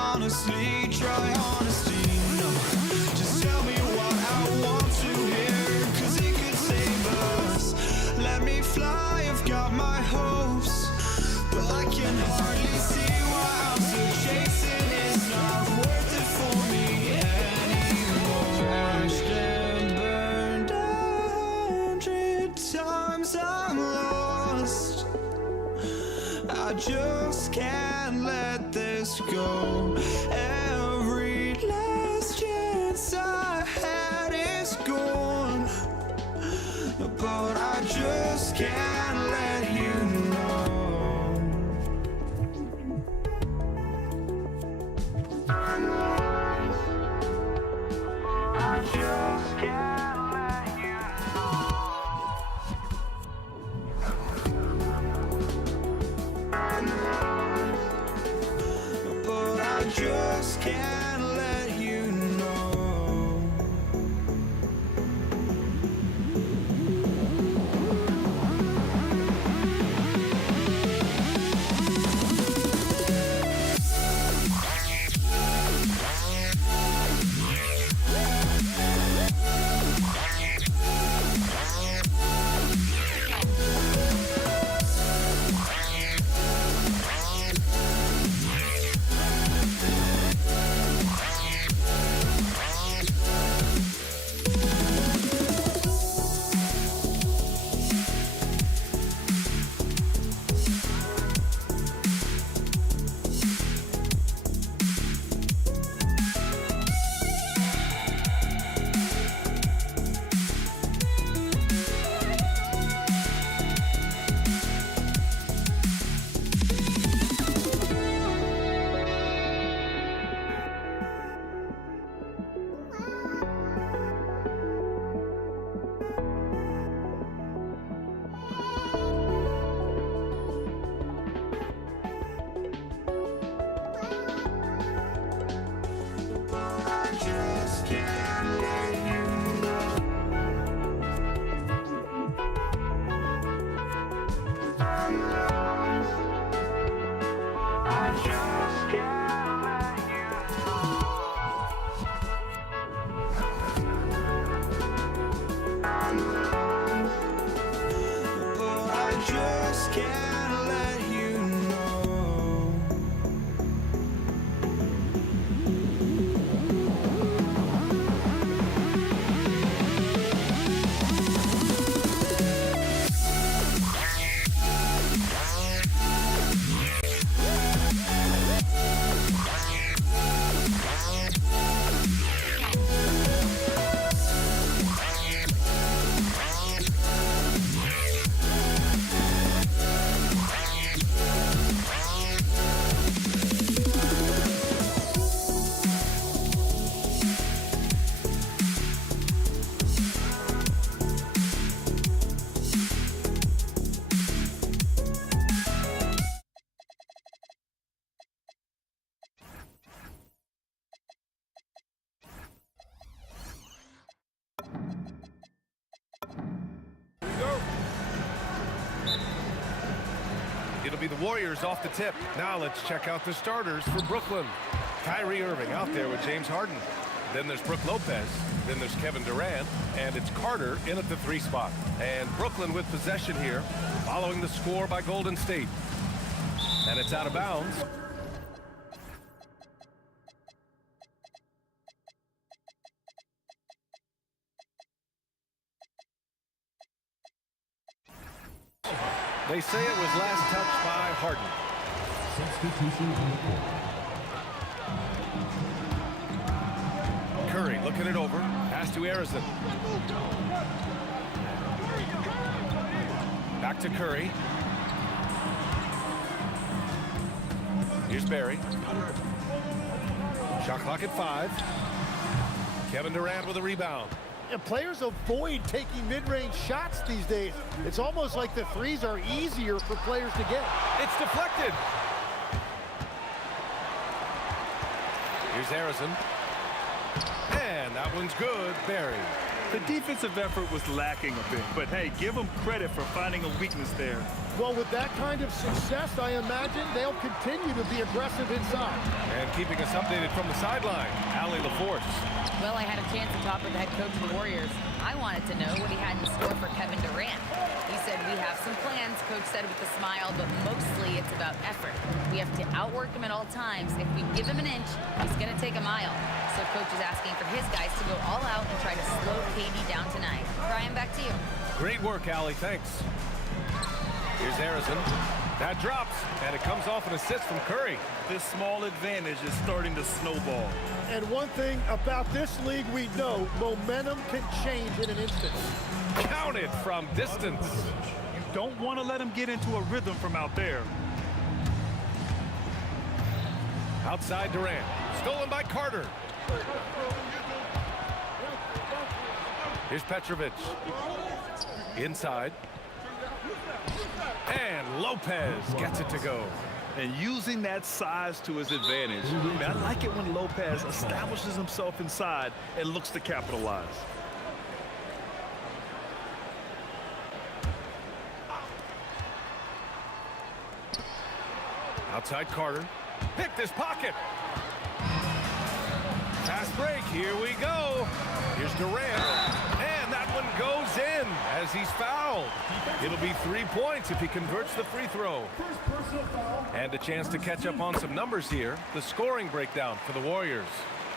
honestly, try honesty. No, just tell me what I want to hear, 'cause it could save us. Let me fly, I've got my hopes, but I can hardly see why I'm still chasing. It's not worth it for me anymore. Crashed and burned 100 times, I'm lost. I just can't let this go. Every last chance I had is gone, but I just can't let you know. I just can't let you know. But I just can't let you know. It'll be the Warriors off the tip. Now let's check out the starters for Brooklyn. Kyrie Irving out there with James Harden. Then there's Brook Lopez. Then there's Kevin Durant. And it's Carter in at the 3 spot. And Brooklyn with possession here, following the score by Golden State. And it's out of bounds. They say it was last touched by Harden. Substitution on the court. Curry looking it over. Pass to Harrison. Back to Curry. Here's Barry. Shot clock at 5. Kevin Durant with a rebound. Players avoid taking mid-range shots these days. It's almost like the threes are easier for players to get. It's deflected. Here's Harrison. And that one's good. Barry. The defensive effort was lacking a bit, but hey, give them credit for finding a weakness there. Well, with that kind of success, I imagine they'll continue to be aggressive inside. And keeping us updated from the sideline, Allie LaForce. Well, I had a chance to talk with the head coach of the Warriors. I wanted to know what he had in store for Kevin Durant. He said, we have some plans, coach said with a smile, but mostly it's about effort. We have to outwork him at all times. If we give him an inch, he's going to take a mile. So coach is asking for his guys to go all out and try to slow KD down tonight. Brian, back to you. Great work, Allie. Thanks. Here's Harrison. That drops, and it comes off an assist from Curry. This small advantage is starting to snowball. And one thing about this league we know, momentum can change in an instant. Counted from distance. You don't want to let him get into a rhythm from out there. Outside Durant. Stolen by Carter. Here's Petrovic. Inside. And Lopez gets it to go. And using that size to his advantage. I mean, I like it when Lopez establishes himself inside and looks to capitalize. Outside Carter. Picked his pocket. Fast break. Here we go. Here's Durant. And that one goes in as he's fouled. It'll be 3 points if he converts the free throw. And a chance to catch up on some numbers here. The scoring breakdown for the Warriors.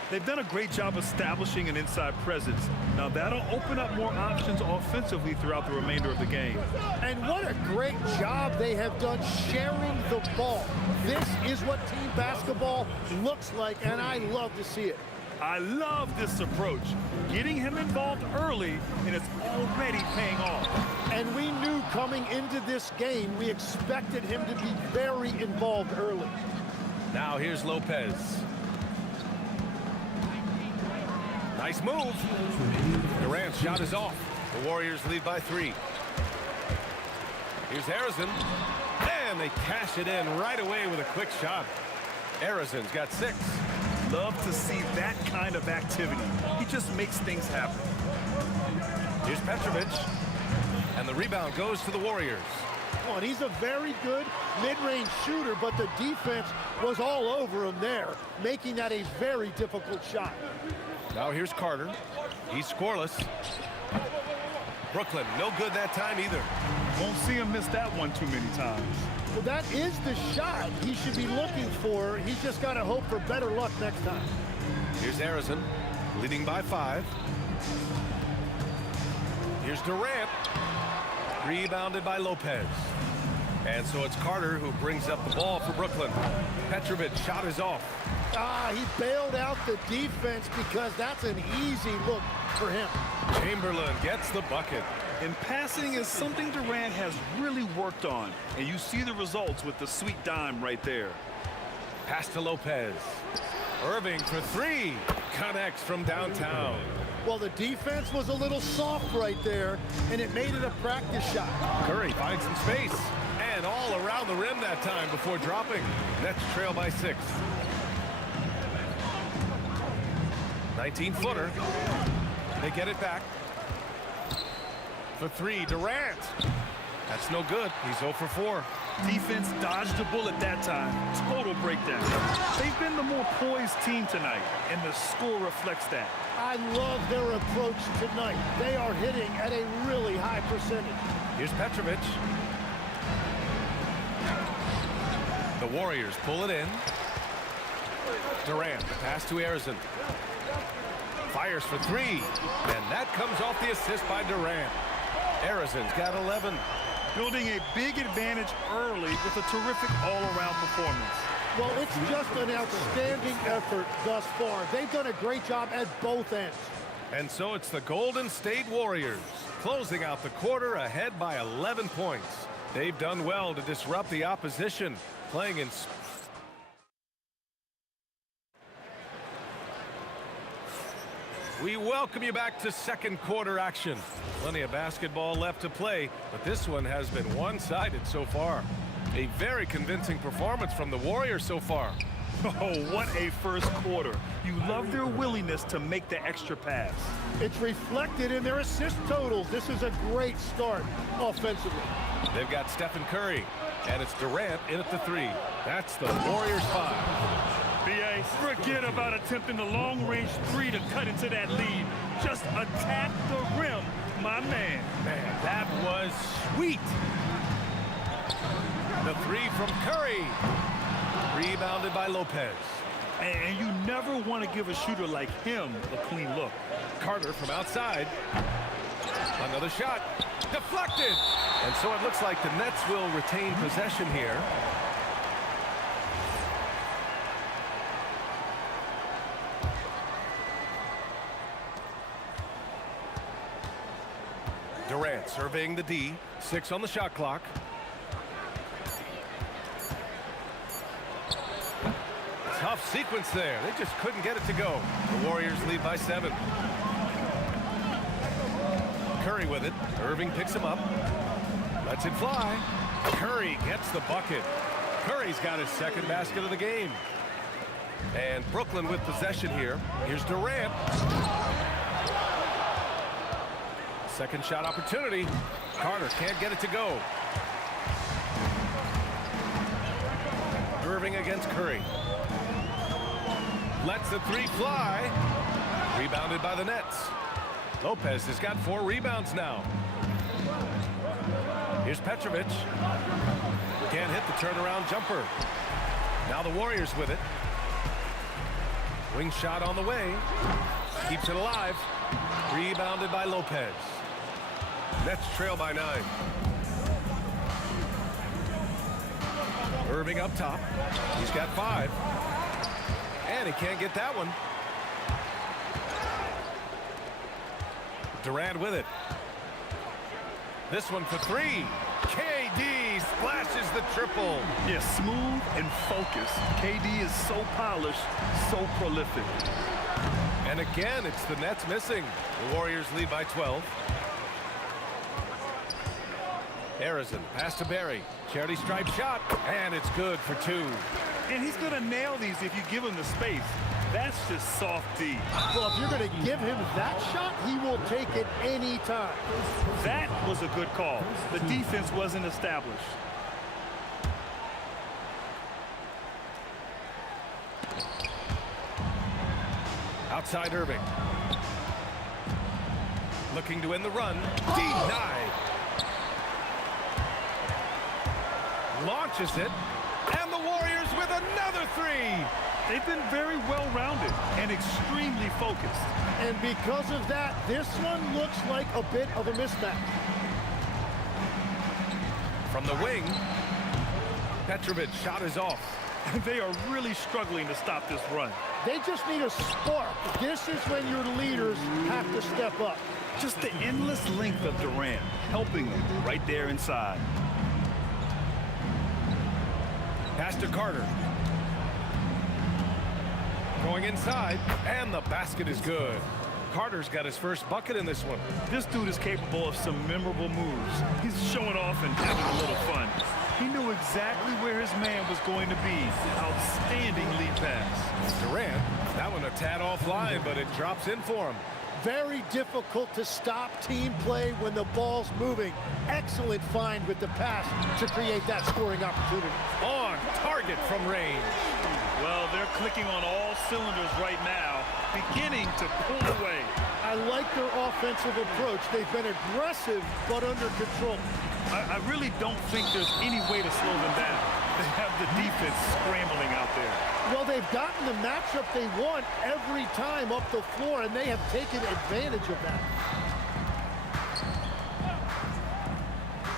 They've done a great job establishing an inside presence. Now that'll open up more options offensively throughout the remainder of the game. And what a great job they have done sharing the ball. This is what team basketball looks like, and I love to see it. I love this approach. Getting him involved early, and it's already paying off. And we knew coming into this game, we expected him to be very involved early. Now here's Lopez. Nice move. Durant's shot is off. The Warriors lead by 3. Here's Harrison. And they cash it in right away with a quick shot. Harrison's got 6. Love to see that kind of activity. He just makes things happen. Here's Petrovic. And the rebound goes to the Warriors. Well, he's a very good mid-range shooter, but the defense was all over him there, making that a very difficult shot. Now here's Carter. He's scoreless. Brooklyn, no good that time either. Won't see him miss that one too many times. Well, that is the shot he should be looking for. He's just got to hope for better luck next time. Here's Harrison, leading by 5. Here's Durant, rebounded by Lopez. And so it's Carter who brings up the ball for Brooklyn. Petrovic shot is off. He bailed out the defense because that's an easy look for him. Chamberlain gets the bucket. And passing is something Durant has really worked on. And you see the results with the sweet dime right there. Pass to Lopez. Irving for 3. Connects from downtown. Well, the defense was a little soft right there, and it made it a practice shot. Curry finds some space. And all around the rim that time before dropping. Nets trail by 6. 19-footer. They get it back. For 3, Durant. That's no good. He's 0 for 4. Defense dodged a bullet that time. Total breakdown. They've been the more poised team tonight, and the score reflects that. I love their approach tonight. They are hitting at a really high percentage. Here's Petrovic. The Warriors pull it in. Durant, the pass to Harrison. Fires for 3. And that comes off the assist by Durant. Harrison's got 11. Building a big advantage early with a terrific all-around performance. Well, it's just an outstanding effort thus far. They've done a great job at both ends. And so it's the Golden State Warriors closing out the quarter ahead by 11 points. They've done well to disrupt the opposition, playing in... We welcome you back to second quarter action. Plenty of basketball left to play, but this one has been one-sided so far. A very convincing performance from the Warriors so far. Oh, what a first quarter. You love their willingness to make the extra pass. It's reflected in their assist totals. This is a great start offensively. They've got Stephen Curry, and it's Durant in at the 3. That's the Warriors 5. B.A., forget about attempting the long-range 3 to cut into that lead. Just attack the rim, my man. Man, that was sweet. The 3 from Curry. Rebounded by Lopez. And you never want to give a shooter like him a clean look. Carter from outside. Another shot. Deflected. And so it looks like the Nets will retain possession here. Durant surveying the D. 6 on the shot clock. Tough sequence there. They just couldn't get it to go. The Warriors lead by 7. Curry with it. Irving picks him up. Lets it fly. Curry gets the bucket. Curry's got his second basket of the game. And Brooklyn with possession here. Here's Durant. Second shot opportunity. Carter can't get it to go. Irving against Curry. Lets the 3 fly. Rebounded by the Nets. Lopez has got 4 rebounds now. Here's Petrovic. Can't hit the turnaround jumper. Now the Warriors with it. Wing shot on the way. Keeps it alive. Rebounded by Lopez. Nets trail by 9. Irving up top. He's got 5. And he can't get that one. Durant with it. This one for 3. KD splashes the triple. Yeah, smooth and focused. KD is so polished, so prolific. And again, it's the Nets missing. The Warriors lead by 12. Harrison, pass to Barry. Charity stripe shot, and it's good for 2. And he's going to nail these if you give him the space. That's just soft D. Well, if you're going to give him that shot, he will take it any time. That was a good call. The defense wasn't established. Outside Irving. Looking to end the run. Denied. Launches it. And the Warriors with another 3. They've been very well-rounded and extremely focused. And because of that, this one looks like a bit of a mismatch. From the wing, Petrovic's shot is off. They are really struggling to stop this run. They just need a spark. This is when your leaders have to step up. Just the endless length of Durant, helping them right there inside. Pass to Carter. Going inside, and the basket is good. Carter's got his first bucket in this one. This dude is capable of some memorable moves. He's showing off and having a little fun. He knew exactly where his man was going to be. Outstanding lead pass. Durant, that one a tad offline, but it drops in for him. Very difficult to stop team play when the ball's moving. Excellent find with the pass to create that scoring opportunity. On target from range. Well, they're clicking on all cylinders right now, beginning to pull away. I like their offensive approach. They've been aggressive, but under control. I really don't think there's any way to slow them down. They have the defense scrambling out there. Well, they've gotten the matchup they want every time up the floor, and they have taken advantage of that.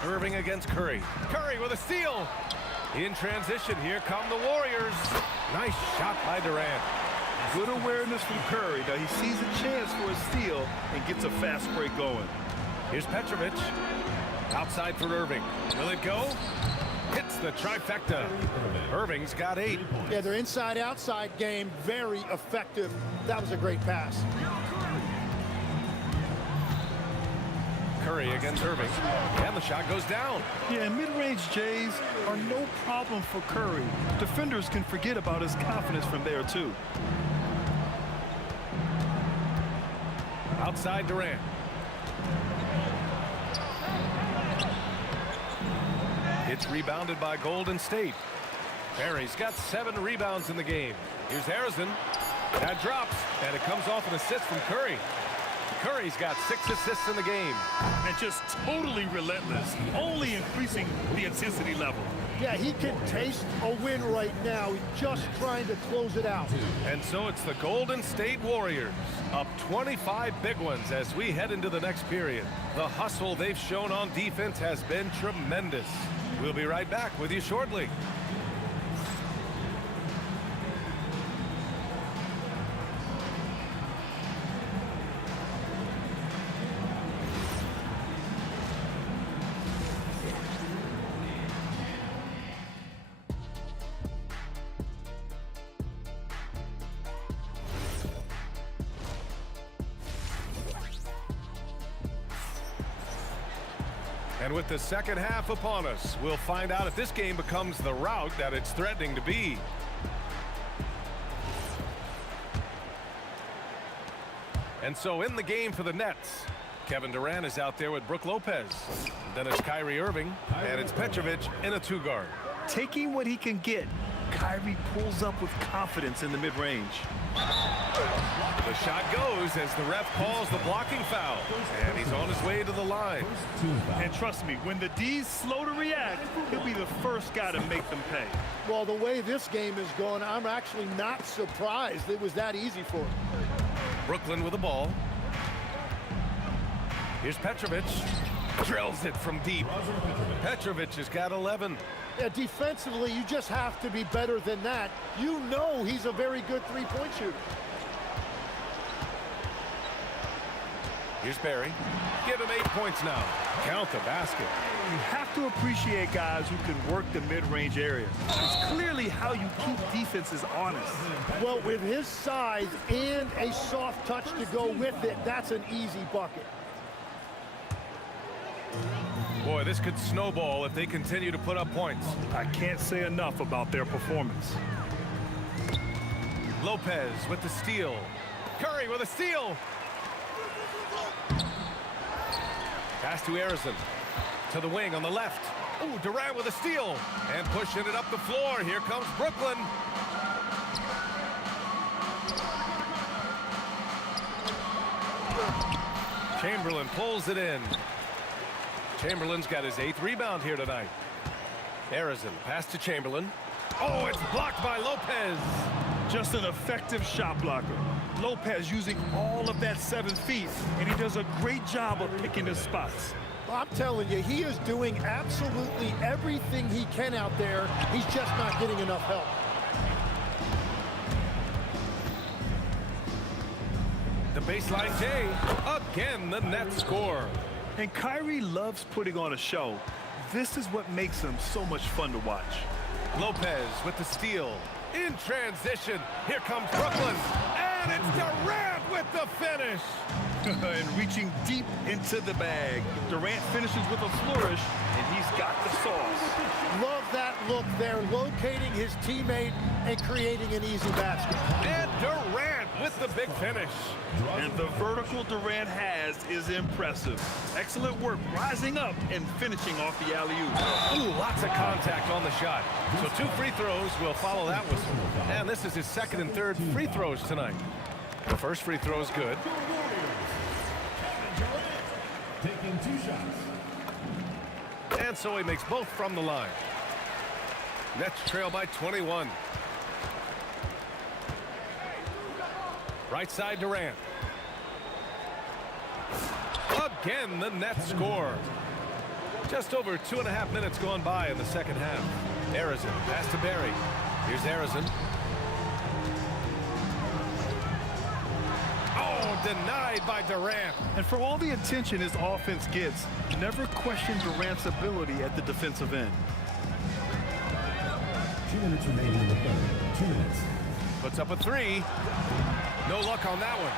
Irving against Curry. Curry with a steal. In transition, here come the Warriors. Nice shot by Durant. Good awareness from Curry. Now he sees a chance for a steal and gets a fast break going. Here's Petrovic. Outside for Irving. Will it go? Hits the trifecta. Irving's got 8. Yeah, their inside-outside game, very effective. That was a great pass. Curry against Irving. And the shot goes down. Yeah, and mid-range Jays are no problem for Curry. Defenders can forget about his confidence from there, too. Outside Durant. It's rebounded by Golden State. Barry's got 7 rebounds in the game. Here's Harrison. That drops, and it comes off an assist from Curry. Curry's got 6 assists in the game. And just totally relentless, only increasing the intensity level. Yeah, he can taste a win right now. He's just trying to close it out. And so it's the Golden State Warriors, up 25 big ones as we head into the next period. The hustle they've shown on defense has been tremendous. We'll be right back with you shortly. And with the second half upon us, we'll find out if this game becomes the rout that it's threatening to be. And so in the game for the Nets, Kevin Durant is out there with Brook Lopez. Then it's Kyrie Irving, and it's Petrovic in a 2-guard. Taking what he can get, Kyrie pulls up with confidence in the mid-range. The shot goes as the ref calls the blocking foul, and he's on his way to the line. And trust me, when the D's slow to react, he'll be the first guy to make them pay. Well, the way this game is going, I'm actually not surprised it was that easy for him. Brooklyn with the ball. Here's Petrovic. Drills it from deep. Petrovic has got 11. Yeah, defensively, you just have to be better than that. You know he's a very good three-point shooter. Here's Barry. Give him 8 points now. Count the basket. You have to appreciate guys who can work the mid-range area. It's clearly how you keep defenses honest. Well, with his size and a soft touch to go with it, that's an easy bucket. Boy, this could snowball if they continue to put up points. I can't say enough about their performance. Lopez with the steal. Curry with a steal. Pass to Harrison. To the wing on the left. Ooh, Durant with a steal. And pushing it up the floor. Here comes Brooklyn. Chamberlain pulls it in. Chamberlain's got his 8th rebound here tonight. Harrison, pass to Chamberlain. Oh, it's blocked by Lopez. Just an effective shot blocker. Lopez using all of that 7 feet, and he does a great job of picking his spots. I'm telling you, he is doing absolutely everything he can out there. He's just not getting enough help. The baseline J. Again, the net score. And Kyrie loves putting on a show. This is what makes him so much fun to watch. Lopez with the steal. In transition, here comes Brooklyn. And it's Durant with the finish. And reaching deep into the bag. Durant finishes with a flourish, and he's got the sauce. Love that look there, locating his teammate and creating an easy basket. And Durant with the big finish. And the vertical Durant has is impressive. Excellent work rising up and finishing off the alley-oop. Ooh, lots of contact on the shot. So 2 free throws will follow that whistle. And this is his 2nd and 3rd free throws tonight. The first free throw is good. Taking 2 shots. And so he makes both from the line. Nets trail by 21. Right side Durant. Again, the Nets score. Just over 2.5 minutes gone by in the second half. Harrison, pass to Barry. Here's Harrison. Oh, denied by Durant. And for all the attention his offense gets, never question Durant's ability at the defensive end. 2 minutes remaining in the third. 2 minutes. Puts up a 3. No luck on that one.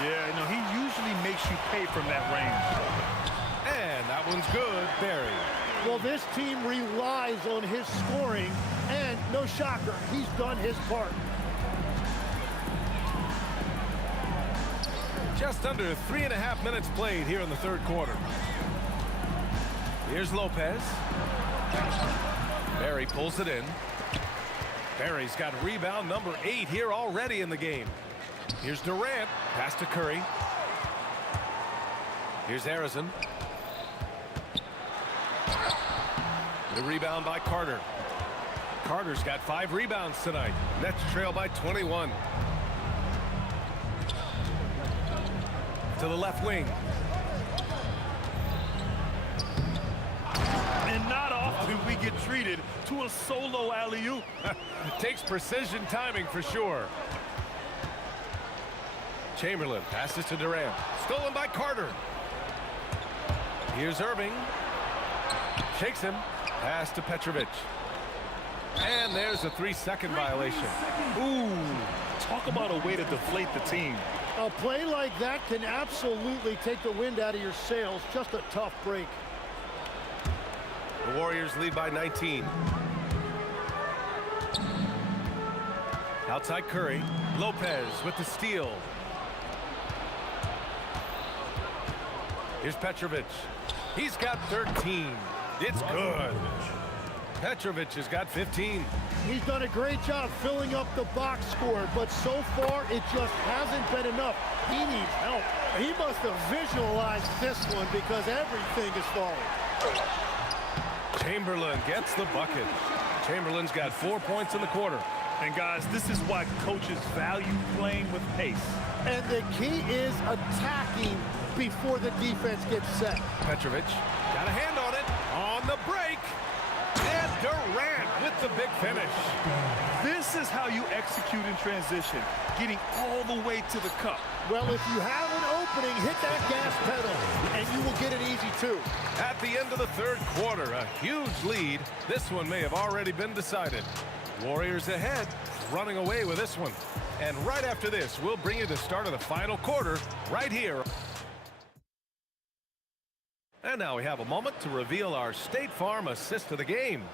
Yeah, he usually makes you pay from that range. one's good. Barry. Well, this team relies on his scoring, and no shocker, he's done his part. Just under 3.5 minutes played here in the third quarter. Here's Lopez. Barry pulls it in. Barry's got rebound number 8 here already in the game. Here's Durant. Pass to Curry. Here's Harrison. The rebound by Carter. Carter's got 5 rebounds tonight. Nets trail by 21. To the left wing. And not often we get treated to a solo alley-oop. Takes precision timing for sure. Chamberlain passes to Durant. Stolen by Carter. Here's Irving. Shakes him. Pass to Petrovic. And there's a 3-second violation. Ooh, talk about a way to deflate the team. A play like that can absolutely take the wind out of your sails. Just a tough break. The Warriors lead by 19. Outside Curry. Lopez with the steal. Here's Petrovic. He's got 13. It's good. Petrovic has got 15. He's done a great job filling up the box score, but so far it just hasn't been enough. He needs help. He must have visualized this one because everything is falling. Chamberlain gets the bucket. Chamberlain's got 4 points in the quarter. And guys, this is why coaches value playing with pace. And the key is attacking before the defense gets set. Petrovic got a hand on it on the break. And Durant with the big finish. This is how you execute in transition, getting all the way to the cup. Well, if you have an opening, hit that gas pedal, and you will get it easy, too. At the end of the third quarter, a huge lead. This one may have already been decided. Warriors ahead, running away with this one. And right after this, we'll bring you the start of the final quarter right here. And now we have a moment to reveal our State Farm assist of the game.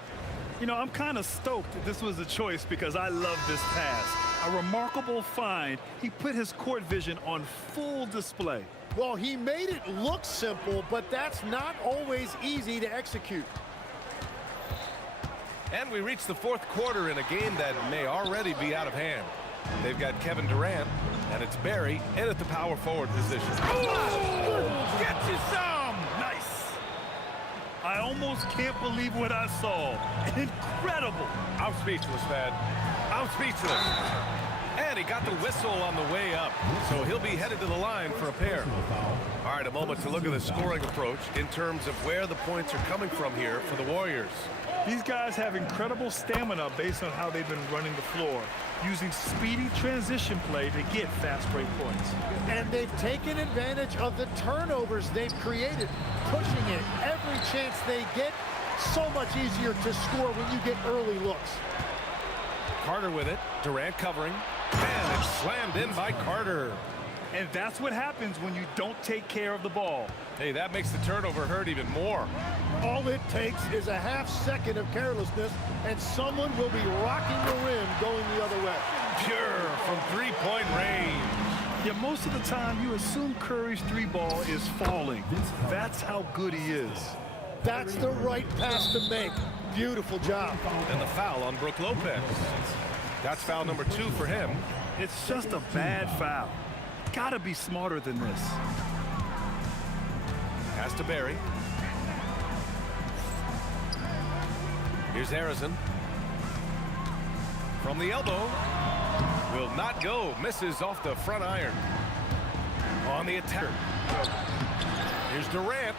You know, I'm kind of stoked that this was a choice because I love this pass. A remarkable find. He put his court vision on full display. Well, he made it look simple, but that's not always easy to execute. And we reach the fourth quarter in a game that may already be out of hand. They've got Kevin Durant, and it's Barry in at the power forward position. Oh! Get you some! Nice! I almost can't believe what I saw. Incredible! I'm speechless, man. I'm speechless. And he got the whistle on the way up, so he'll be headed to the line for a pair. All right, a moment to look at the scoring approach in terms of where the points are coming from here for the Warriors. These guys have incredible stamina based on how they've been running the floor, using speedy transition play to get fast break points. And they've taken advantage of the turnovers they've created, pushing it every chance they get. So much easier to score when you get early looks. Carter with it, Durant covering, and it's slammed in by Carter. And that's what happens when you don't take care of the ball. Hey, that makes the turnover hurt even more. All it takes is a half second of carelessness, and someone will be rocking the rim going the other way. Pure from three-point range. Yeah, most of the time you assume Curry's three ball is falling. That's how good he is. That's the right pass to make. Beautiful job. And the foul on Brook Lopez. That's foul number 2 for him. It's just a bad foul. Gotta be smarter than this. Pass to Barry. Here's Harrison. From the elbow. Will not go. Misses off the front iron. On the attack. Here's Durant.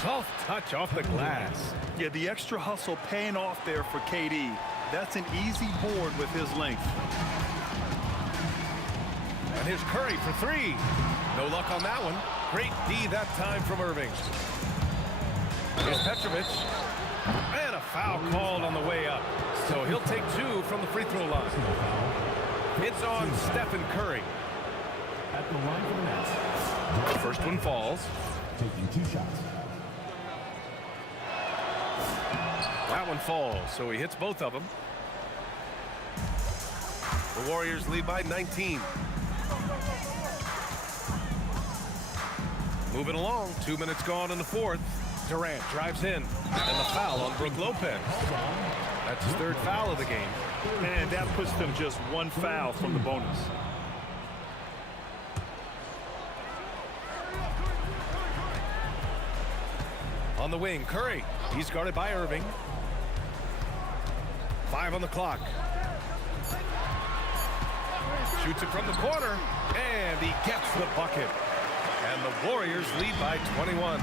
Soft touch off the glass. Yeah, the extra hustle paying off there for KD. That's an easy board with his length. And here's Curry for 3. No luck on that one. Great D that time from Irving. Here's Petrovic. And a foul called on the way up. So he'll take 2 from the free throw line. It's on Stephen Curry. At the line for the Nets. The first one falls. Taking 2 shots. That one falls, so he hits both of them. The Warriors lead by 19. Moving along, 2 minutes gone in the fourth. Durant drives in, and the foul on Brook Lopez. That's his third foul of the game. And that puts them just one foul from the bonus. On the wing, Curry. He's guarded by Irving. 5 on the clock. Shoots it from the corner, and he gets the bucket. And the Warriors lead by 21.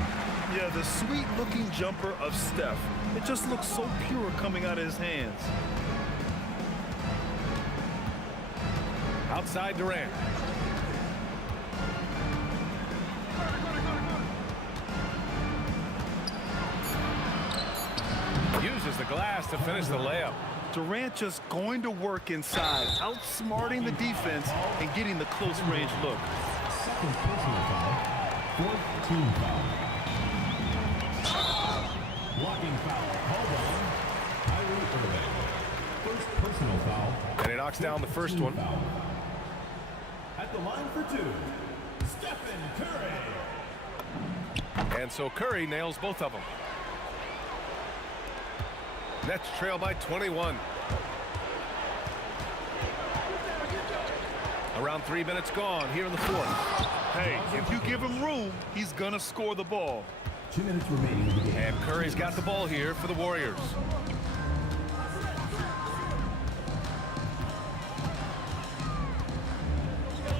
Yeah, the sweet-looking jumper of Steph. It just looks so pure coming out of his hands. Outside Durant. Uses the glass to finish the layup. Durant just going to work inside, outsmarting the defense and getting the close-range look. Second personal foul. Fourth team foul. Blocking foul. Called on Kyrie Irving. First personal foul. And he knocks down the first one. Foul. At the line for 2, Stephen Curry. And so Curry nails both of them. Nets trail by 21. Around 3 minutes gone here in the fourth. Hey, if you give him room, he's gonna score the ball. 2 minutes remaining in the game. And Curry's got the ball here for the Warriors.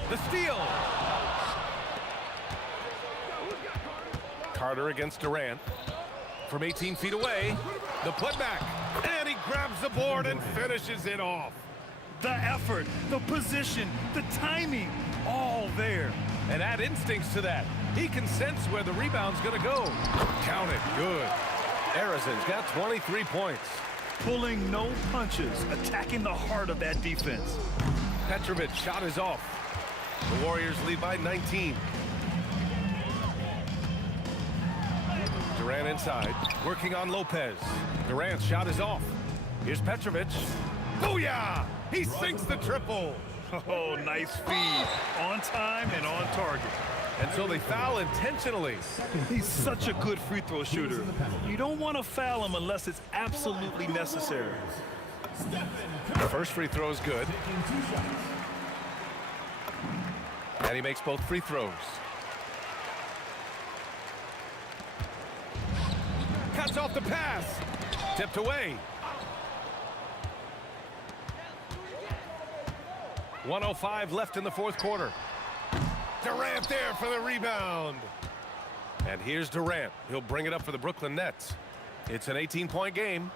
The steal. Carter against Durant. From 18 feet away, the putback. And he grabs the board and finishes it off. The effort, the position, the timing, all there. And add instincts to that. He can sense where the rebound's going to go. Count it. Good. Arizon's got 23 points. Pulling no punches, attacking the heart of that defense. Petrovic's shot is off. The Warriors lead by 19. Durant inside, working on Lopez. Durant's shot is off. Here's Petrovic. Booyah! He sinks the triple. Oh, nice feed. On time and on target. And so they foul intentionally. He's such a good free throw shooter. You don't want to foul him unless it's absolutely necessary. The first free throw is good. And he makes both free throws. Cuts off the pass. Tipped away. 1:05 left in the fourth quarter. Durant there for the rebound. And here's Durant. He'll bring it up for the Brooklyn Nets. It's an 18-point game.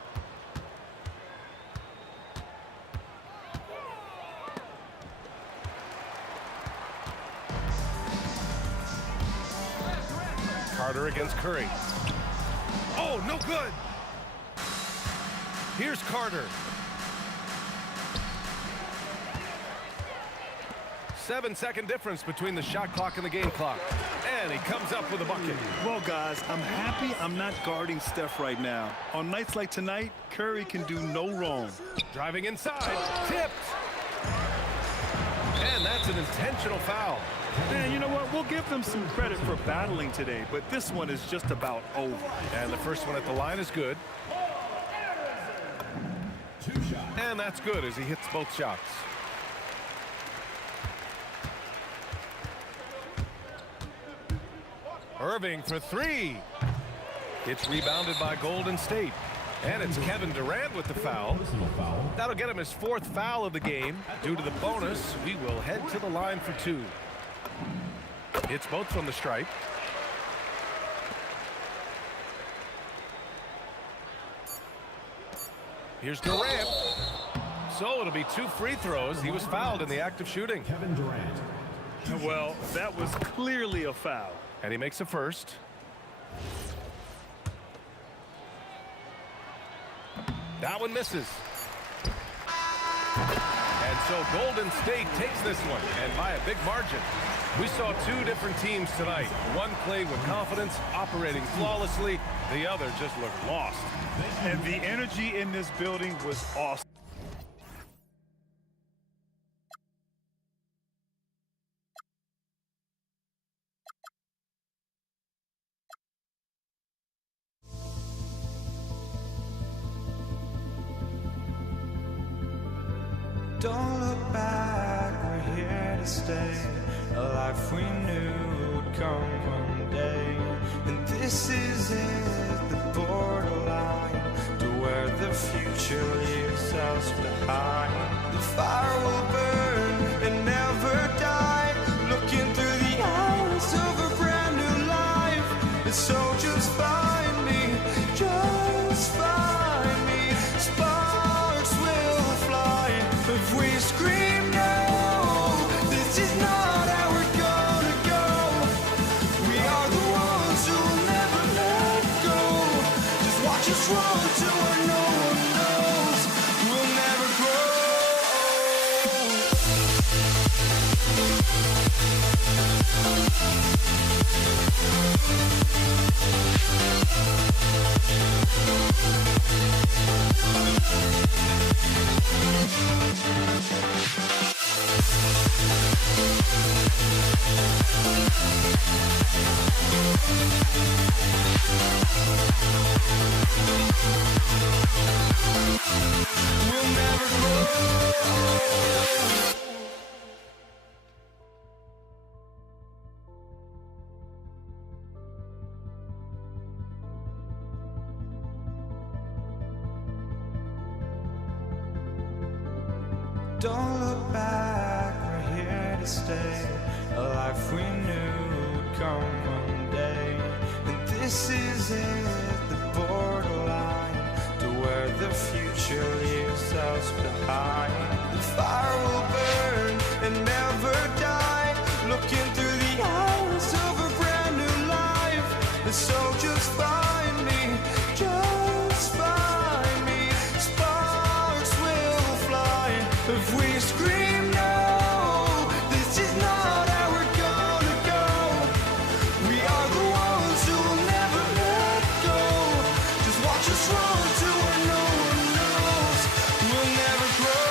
Carter against Curry. Oh, no good. Here's Carter. 7-second difference between the shot clock and the game clock. And he comes up with a bucket. Well, guys, I'm happy I'm not guarding Steph right now. On nights like tonight, Curry can do no wrong. Driving inside. Tipped. And that's an intentional foul. Man, you know what? We'll give them some credit for battling today, but this one is just about over. And the first one at the line is good. And that's good as he hits both shots. Irving for three. It's rebounded by Golden State. And it's Kevin Durant with the foul. That'll get him his fourth foul of the game. Due to the bonus, we will head to the line for two. It's both from the stripe. Here's Durant. So it'll be two free throws. He was fouled in the act of shooting. Kevin Durant. Well, that was clearly a foul. And he makes a first. That one misses. And So Golden State takes this one, and by a big margin. We saw two different teams tonight. One played with confidence, operating flawlessly. The other just looked lost. And the energy in this building was awesome. Don't look back, we're here to stay. A life we knew would come one day. And this is it, the borderline to where the future leaves us behind. The fire will burn and never die. Looking through the eyes of a brand new life. And so just find me, just find me. Sparks will fly if we scream no. This is not how we're gonna go. We are the ones who will never let go. Just watch us run to where no one knows. We'll never grow. We'll never grow. Don't look back, we're here to stay. A life we knew would come one day. And this is it, the borderline to where the future leaves us behind. The fire will burn and never die. Looking through the eyes of a brand new life. And so just find me, just find me. Sparks will fly if we scream no. This is not how we're gonna go. We are the ones who will never let go. Just watch us run to where no one knows. We'll never grow.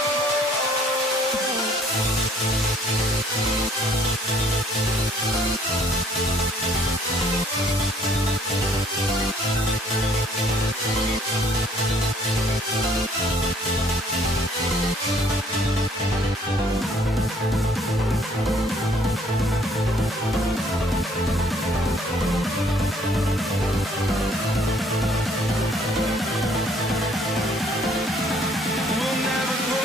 We'll never grow. We'll never grow.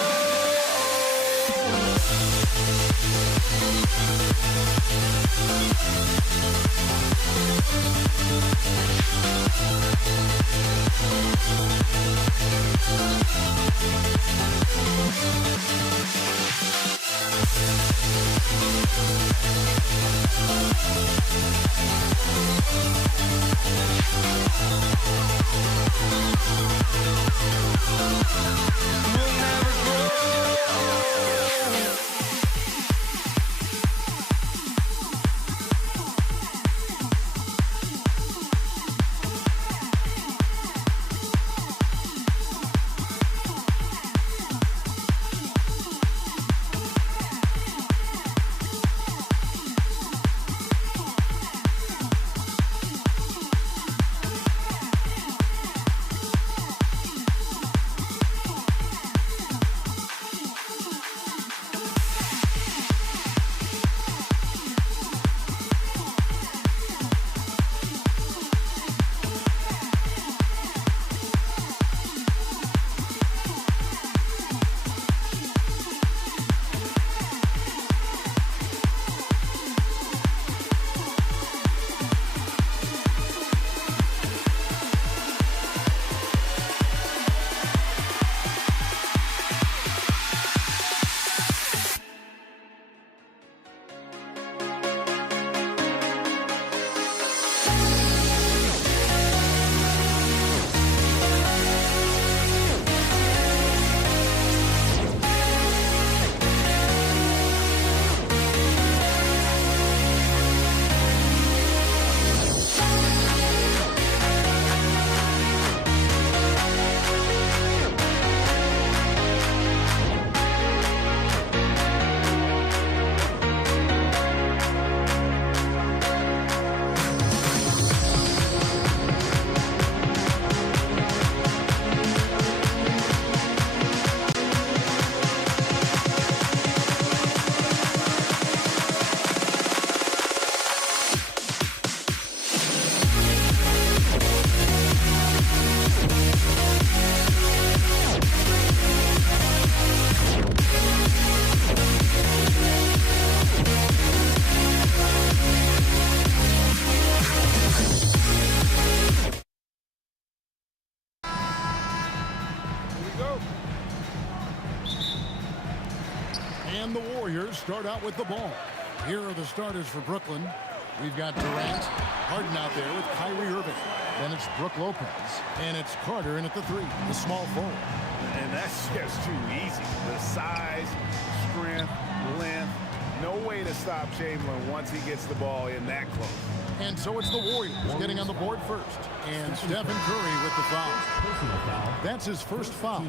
Warriors start out with the ball. Here are the starters for Brooklyn. We've got Durant, Harden out there with Kyrie Irving. Then it's Brook Lopez. And it's Carter in at the 3, the small forward. And that's just too easy. The size, strength, length. No way to stop Chamberlain once he gets the ball in that close. And so it's the Warriors getting on the board first. And Stephen Curry with the foul. That's his first foul.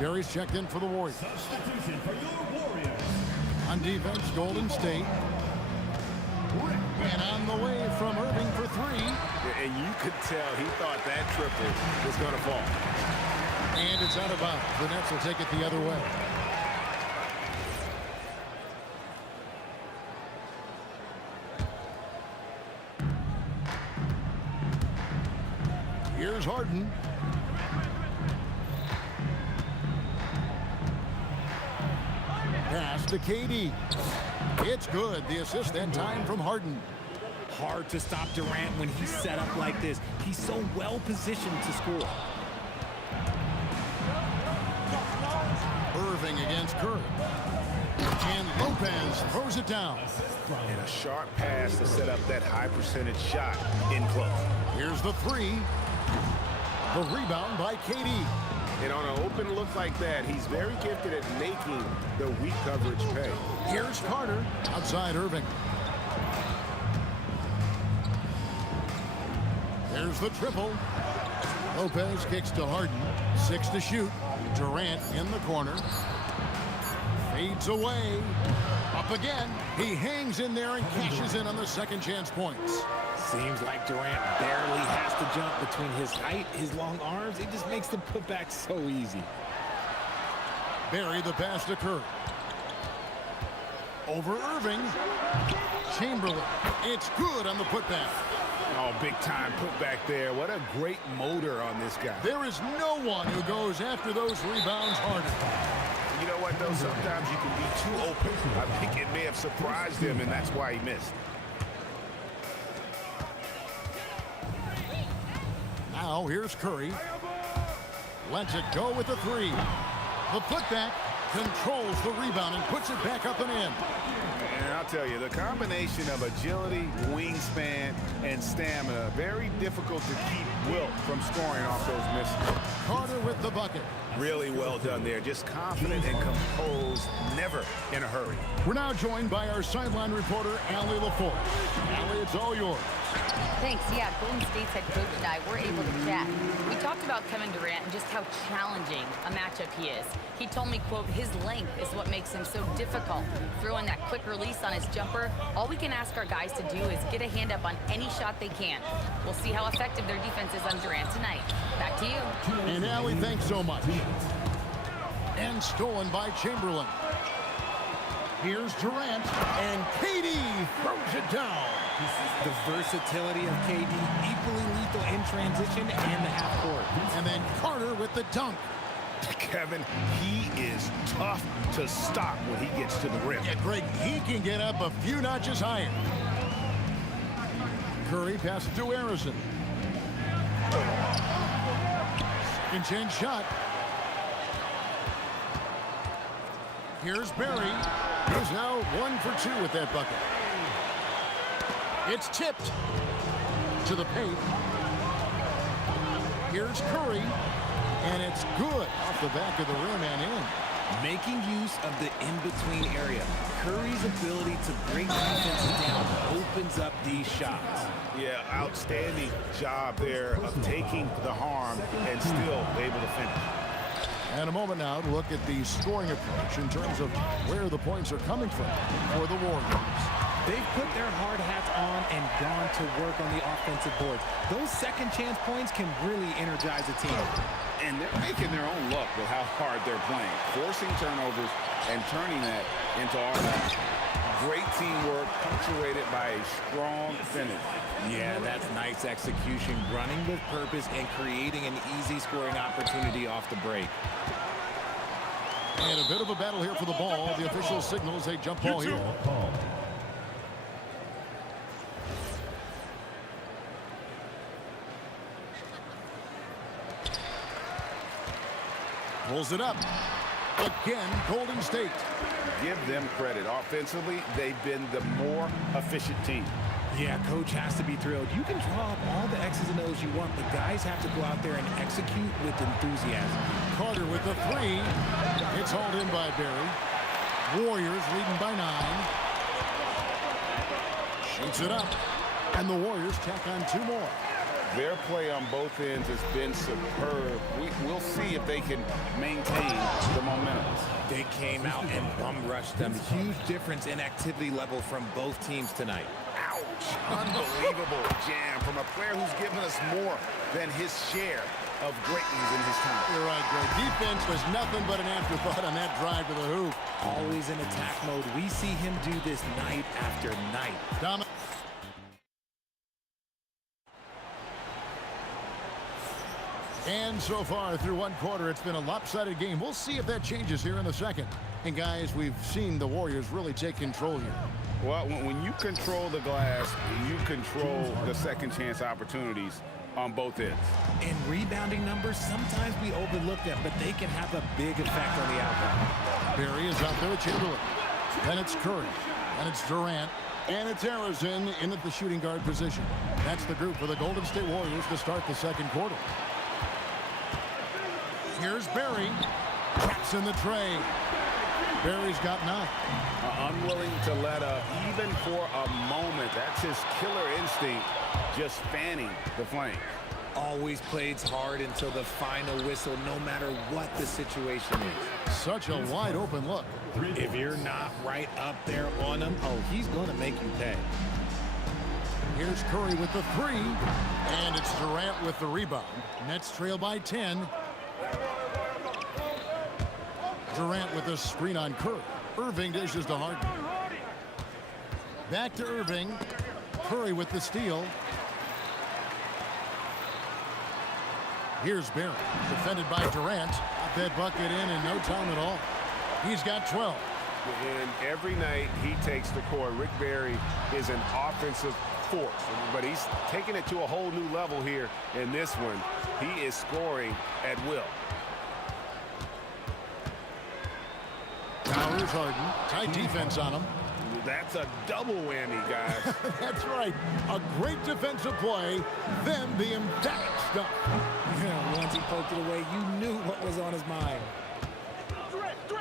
Barry's checked in for the Warriors. Substitution for your Warriors. On defense, Golden State. And on the way from Irving for 3. And you could tell he thought that triple was going to fall. And it's out of bounds. The Nets will take it the other way. Here's Harden. Pass to KD. It's good. The assist that time from Harden. Hard to stop Durant when he's set up like this. He's so well positioned to score. Irving against Curry. And Lopez throws it down. And a sharp pass to set up that high percentage shot in close. Here's the 3. The rebound by KD. And on an open look like that, he's very gifted at making the weak coverage pay. Here's Carter outside Irving. There's the triple. Lopez kicks to Harden. 6 to shoot. Durant in the corner. Fades away. Up again. He hangs in there and cashes in on the second chance points. Seems like Durant barely has to jump between his height, his long arms. It just makes the putback so easy. Barry the pass to Curry. Over Irving. Chamberlain. It's good on the putback. Oh, big time putback there. What a great motor on this guy. There is no one who goes after those rebounds harder. You know what, though? Sometimes you can be too open. I think it may have surprised him, and that's why he missed. Now here's Curry. Lets it go with the 3. The putback controls the rebound and puts it back up and in. And I'll tell you, the combination of agility, wingspan, and stamina, very difficult to keep Wilt from scoring off those misses. Carter with the bucket. Really well done there. Just confident and composed, never in a hurry. We're now joined by our sideline reporter, Allie LaForce. Allie, it's all yours. Thanks. Yeah, Golden State's head coach and I were able to chat. We talked about Kevin Durant and just how challenging a matchup he is. He told me, quote, his length is what makes him so difficult. Throwing that quick release on his jumper, all we can ask our guys to do is get a hand up on any shot they can. We'll see how effective their defense is on Durant tonight. Back to you. And Allie, thanks so much. And stolen by Chamberlain. Here's Durant, and KD throws it down. The versatility of KD, equally lethal in transition and the half court. And then Carter with the dunk. Kevin, he is tough to stop when he gets to the rim. Yeah, Greg, he can get up a few notches higher. Curry passes to Harrison. Second chance shot. Here's Barry. He's now 1 for 2 with that bucket. It's tipped to the paint. Here's Curry, and it's good off the back of the rim and in. Making use of the in-between area. Curry's ability to break defenses down opens up these shots. Yeah, outstanding job there of taking the harm and still able to finish. And a moment now to look at the scoring approach in terms of where the points are coming from for the Warriors. They've put their hard hats on and gone to work on the offensive boards. Those second chance points can really energize a team. And they're making their own luck with how hard they're playing, forcing turnovers and turning that into offense. Great teamwork, punctuated by a strong finish. Yeah, that's nice execution, running with purpose and creating an easy scoring opportunity off the break. And a bit of a battle here for the ball. The official signals a jump ball here. Pulls it up. Again, Golden State. Give them credit. Offensively, they've been the more efficient team. Yeah, coach has to be thrilled. You can draw up all the X's and O's you want, but guys have to go out there and execute with enthusiasm. Carter with the three. It's hauled in by Barry. Warriors leading by 9. Shoots it up. And the Warriors tack on 2 more. Their play on both ends has been superb. We'll see if they can maintain the momentum. They came out and bum rushed them. Huge difference in activity level from both teams tonight. Unbelievable jam from a player who's given us more than his share of greatness in his time. You're right, Greg. Defense was nothing but an afterthought on that drive to the hoop. Always in attack mode. We see him do this night after night. And so far through 1 quarter, it's been a lopsided game. We'll see if that changes here in the second. And guys, we've seen the Warriors really take control here. Well, when you control the glass, you control the second chance opportunities on both ends. And rebounding numbers, sometimes we overlook them, but they can have a big effect on the outcome. Barry is out there with Chamberlain. Then it's Curry. And it's Durant. And it's Harrison in at the shooting guard position. That's the group for the Golden State Warriors to start the second quarter. Here's Barry. Traps in the tray. Barry's got 9. Unwilling to let up even for a moment. That's his killer instinct, just fanning the flame. Always plays hard until the final whistle, no matter what the situation is. Such a wide open look. If you're not right up there on him, oh, he's going to make you pay. Here's Curry with the 3. And it's Durant with the rebound. Nets trail by 10. Durant with a screen on Curry. Irving dishes to Harden. Back to Irving. Curry with the steal. Here's Barry. Defended by Durant. Got that bucket in no time at all. He's got 12. And every night he takes the court, Rick Barry is an offensive force. But he's taking it to a whole new level here in this one. He is scoring at will. Now here's Harden. Tight defense on him. That's a double whammy, guys. That's right. A great defensive play, then the emphatic stuff. Yeah, once he poked it away, you knew what was on his mind.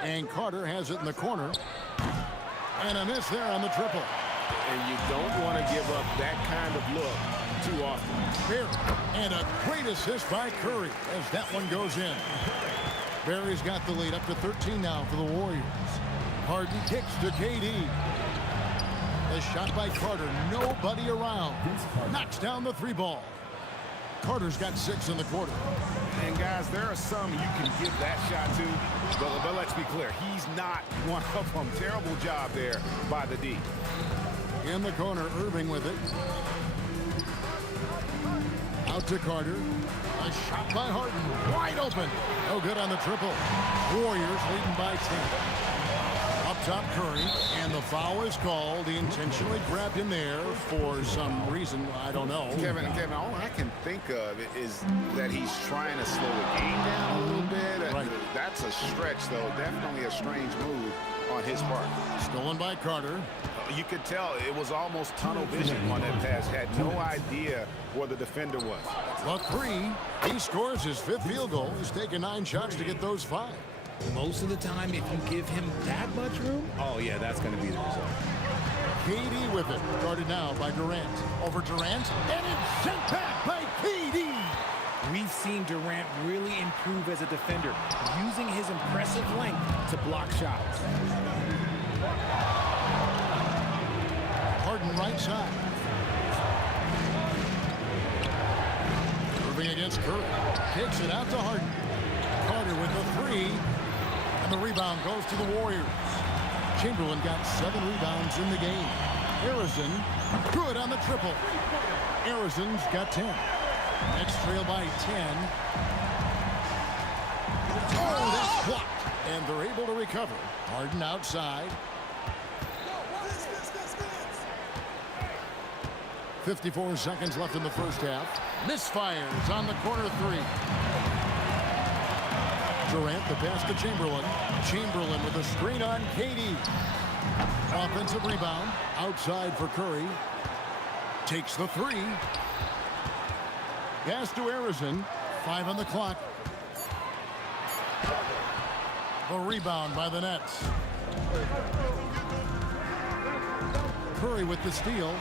And Carter has it in the corner. And a miss there on the triple. And you don't want to give up that kind of look too often. Barry, and a great assist by Curry as that one goes in. Barry's got the lead up to 13 now for the Warriors. Harden kicks to KD. The shot by Carter, nobody around. Knocks down the 3 ball. Carter's got 6 in the quarter. And guys, there are some you can give that shot to, but let's be clear, he's not one of them. Terrible job there by the D. In the corner, Irving with it. Out to Carter. A shot by Harden. Wide open. No good on the triple. Warriors leading by 10. Up top, Curry. And the foul is called. He intentionally grabbed him there for some reason. I don't know. Kevin, all I can think of is that he's trying to slow the game down a little bit. Right. That's a stretch, though. Definitely a strange move on his part. Stolen by Carter. You could tell it was almost tunnel vision on that pass. Had no idea where the defender was. The 3. He scores his 5th field goal. He's taken 9 shots to get those 5. Most of the time, if you give him that much room, oh, yeah, that's going to be the result. KD with it. Guarded now by Durant. Over Durant. And it's sent back by KD. We've seen Durant really improve as a defender, using his impressive length to block shots. Harden right side. Irving against Curry. Kicks it out to Harden. Carter with the 3. And the rebound goes to the Warriors. Chamberlain got 7 rebounds in the game. Harrison, good on the triple. Harrison's got 10. Next trail by 10. Oh, that's blocked. And they're able to recover. Harden outside. 54 seconds left in the first half. Misfires on the corner 3. Durant, the pass to Chamberlain. Chamberlain with a screen on KD. Offensive rebound. Outside for Curry. Takes the three. Pass to Harrison. 5 on the clock. The rebound by the Nets. Curry with the steal.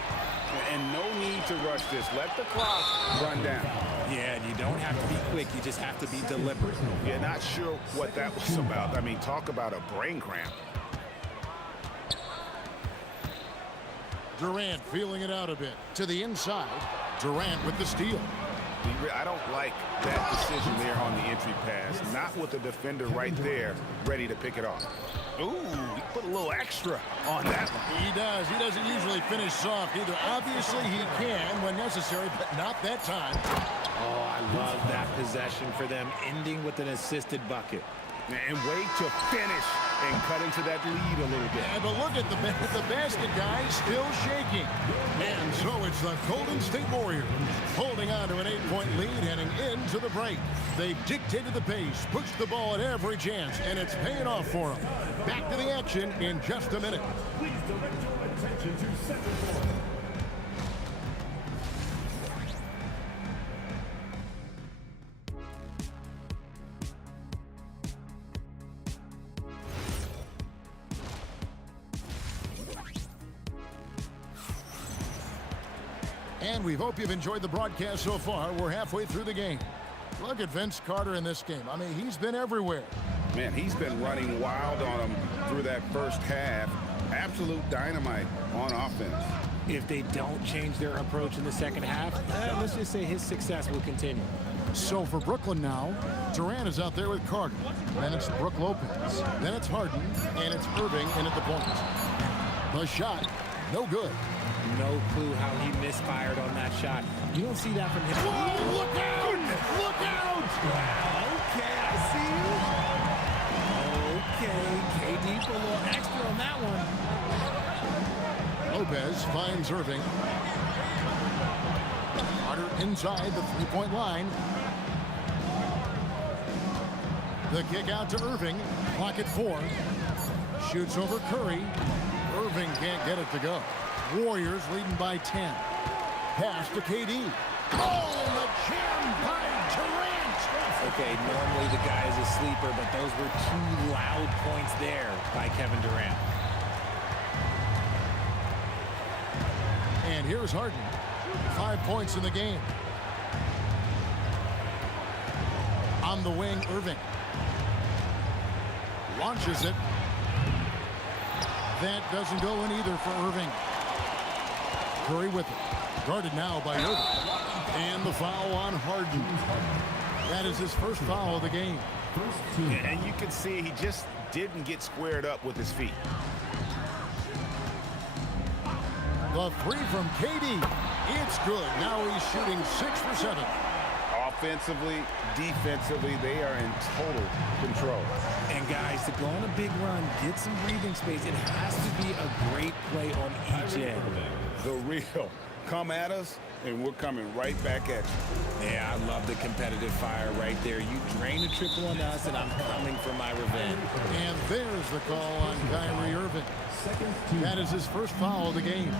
And no need to rush this. Let the clock run down. Yeah, and you don't have to be quick. You just have to be deliberate. Yeah, not sure what that was about. I mean, talk about a brain cramp. Durant feeling it out a bit. To the inside. Durant with the steal. I don't like that decision there on the entry pass. Not with the defender right there ready to pick it off. Ooh, he put a little extra on that one. He does. He doesn't usually finish soft either. Obviously, he can when necessary, but not that time. Oh, I love that possession for them, ending with an assisted bucket. And wait to finish and cut into that lead a little bit. Yeah, but look at the basket, guys, still shaking. And so it's the Golden State Warriors holding on to an 8-point lead heading into the break. They've dictated the pace, pushed the ball at every chance, and it's paying off for them. Back to the action in just a minute. Please direct your attention to center court. And we hope you've enjoyed the broadcast so far. We're halfway through the game. Look at Vince Carter in this game. I mean, he's been everywhere. Man, he's been running wild on them through that first half. Absolute dynamite on offense. If they don't change their approach in the second half, let's just say his success will continue. So for Brooklyn now, Durant is out there with Carter. Then it's Brook Lopez. Then it's Harden. And it's Irving in at the point. The shot, no good. No clue how he misfired on that shot. You don't see that from him. Whoa, look out! Look out! Okay, I see you. Okay, KD for a little extra on that one. Lopez finds Irving. Carter inside the three-point line. The kick out to Irving. Clock at 4. Shoots over Curry. Irving can't get it to go. Warriors leading by 10. Pass to KD. Oh, the jam by Durant. Okay, normally the guy is a sleeper, but those were 2 loud points there by Kevin Durant. And here's Harden. 5 points in the game. On the wing, Irving. Launches it. That doesn't go in either for Irving. Curry with it. Guarded now by Irving. And the foul on Harden. That is his first foul of the game. And you can see he just didn't get squared up with his feet. The three from KD. It's good. Now he's shooting 6 for 7. Offensively, defensively, they are in total control. And guys, to go on a big run, get some breathing space, it has to be a great play on each end. The real. Come at us, and we're coming right back at you. Yeah, I love the competitive fire right there. You drain a triple on us, and I'm coming for my revenge. And there's the call on Kyrie Irving. That is his first foul of the game.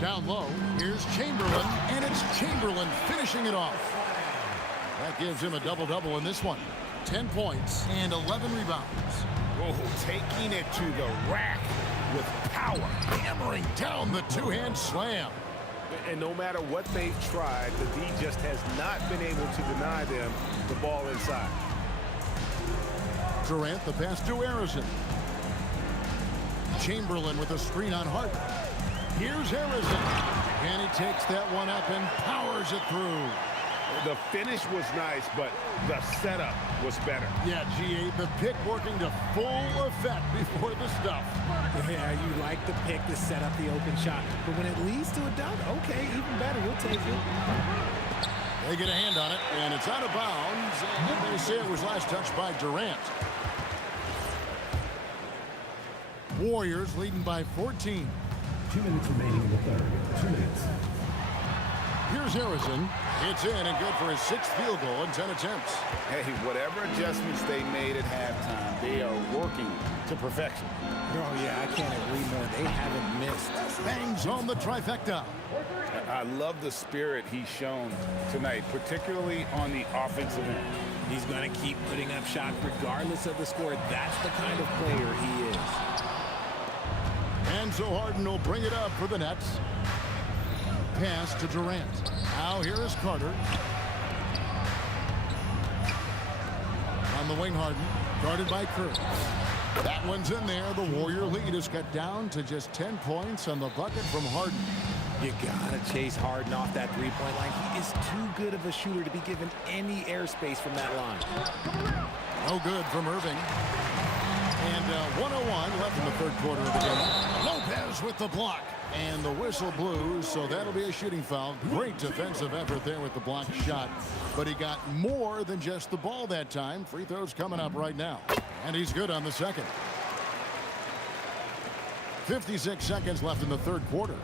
Down low, here's Chamberlain, and it's Chamberlain finishing it off. That gives him a double-double in this one. 10 points and 11 rebounds. Oh, taking it to the rack with power. Hammering down the two-hand slam. And no matter what they've tried, the D just has not been able to deny them the ball inside. Durant, the pass to Harrison. Chamberlain with a screen on Harden. Here's Harrison. And he takes that one up and powers it through. The finish was nice, but the setup was better. Yeah, G8, the pick working to full effect before the stuff. Yeah, you like the pick to set up the open shot. But when it leads to a dunk, okay, even better. We'll take it. They get a hand on it, and it's out of bounds. And they say it was last touched by Durant. Warriors leading by 14. 2 minutes remaining in the third. 2 minutes. Here's Harrison. It's in and good for his 6th field goal in 10 attempts. Hey, whatever adjustments they made at halftime, they are working to perfection. Oh, yeah, I can't agree more. They haven't missed. Bangs on the trifecta. I love the spirit he's shown tonight, particularly on the offensive end. He's going to keep putting up shots regardless of the score. That's the kind of player he is. And so Harden will bring it up for the Nets. Pass to Durant. Now here is Carter. On the wing, Harden. Guarded by Curry. That one's in there. The Warrior lead is cut down to just 10 points on the bucket from Harden. You gotta chase Harden off that three-point line. He is too good of a shooter to be given any airspace from that line. No good from Irving. And 1:01 left in the 3rd quarter of the game. Lopez with the block. And the whistle blew, so that'll be a shooting foul. Great defensive effort there with the blocked shot. But he got more than just the ball that time. Free throws coming up right now. And he's good on the 2nd. 56 seconds left in the 3rd quarter.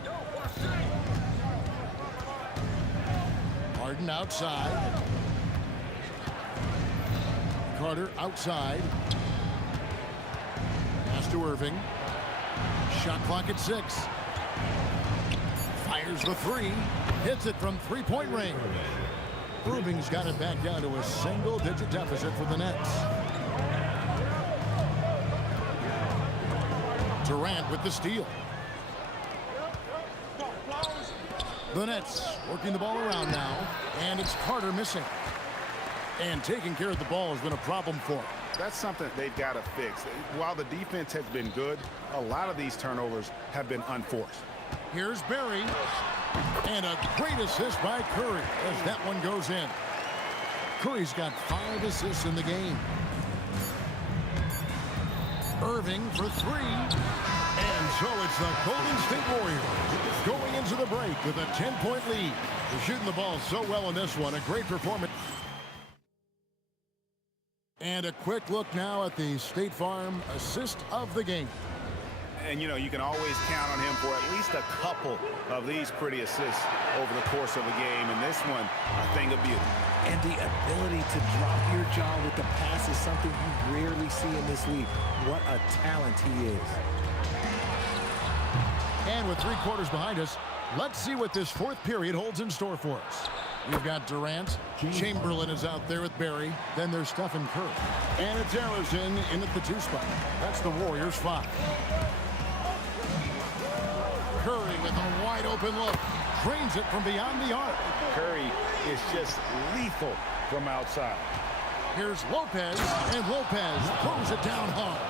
Harden outside. Carter outside. Pass to Irving. Shot clock at 6. Fires the 3. Hits it from 3-point range. Irving's got it back down to a single-digit deficit for the Nets. Durant with the steal. The Nets working the ball around now, and it's Carter missing. And taking care of the ball has been a problem for him. That's something they've got to fix. While the defense has been good, a lot of these turnovers have been unforced. Here's Barry. And a great assist by Curry as that one goes in. Curry's got 5 assists in the game. Irving for 3. And so it's the Golden State Warriors going into the break with a 10-point lead. They're shooting the ball so well in this one. A great performance. And a quick look now at the State Farm assist of the game. And, you know, you can always count on him for at least a couple of these pretty assists over the course of a game. And this one, a thing of beauty. And the ability to drop your jaw with the pass is something you rarely see in this league. What a talent he is. And with 3 quarters behind us, let's see what this 4th period holds in store for us. We've got Durant. Chamberlain is out there with Barry. Then there's Stephen Curry. And it's Harrison in at the 2 spot. That's the Warriors' 5. Curry with a wide open look. Drains it from beyond the arc. Curry is just lethal from outside. Here's Lopez, and Lopez throws it down hard.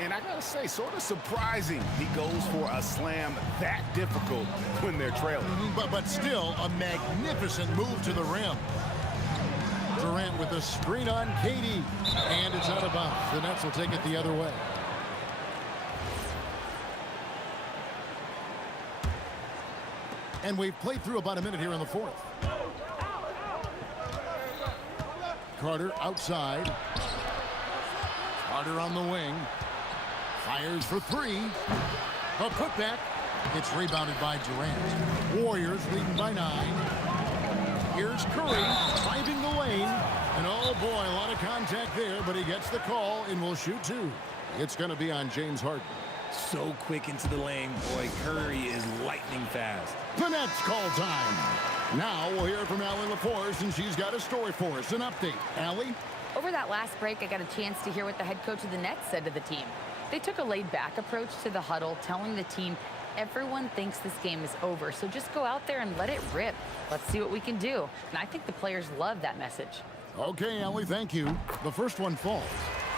And I gotta say, sort of surprising he goes for a slam that difficult when they're trailing. But still a magnificent move to the rim. Durant with a screen on KD, and it's out of bounds. The Nets will take it the other way. And we've played through about a minute here in the 4th. Carter outside. Carter on the wing. Fires for 3. A putback. It's rebounded by Durant. Warriors leading by 9. Here's Curry driving the lane. And oh boy, a lot of contact there, but he gets the call and will shoot 2. It's going to be on James Harden. So quick into the lane, boy. Curry is lightning fast. The Nets call time. Now we'll hear from Allie LaForce, and she's got a story for us. An update. Allie? Over that last break, I got a chance to hear what the head coach of the Nets said to the team. They took a laid-back approach to the huddle, telling the team, everyone thinks this game is over, so just go out there and let it rip. Let's see what we can do. And I think the players love that message. Okay, Allie, thank you. The first one falls.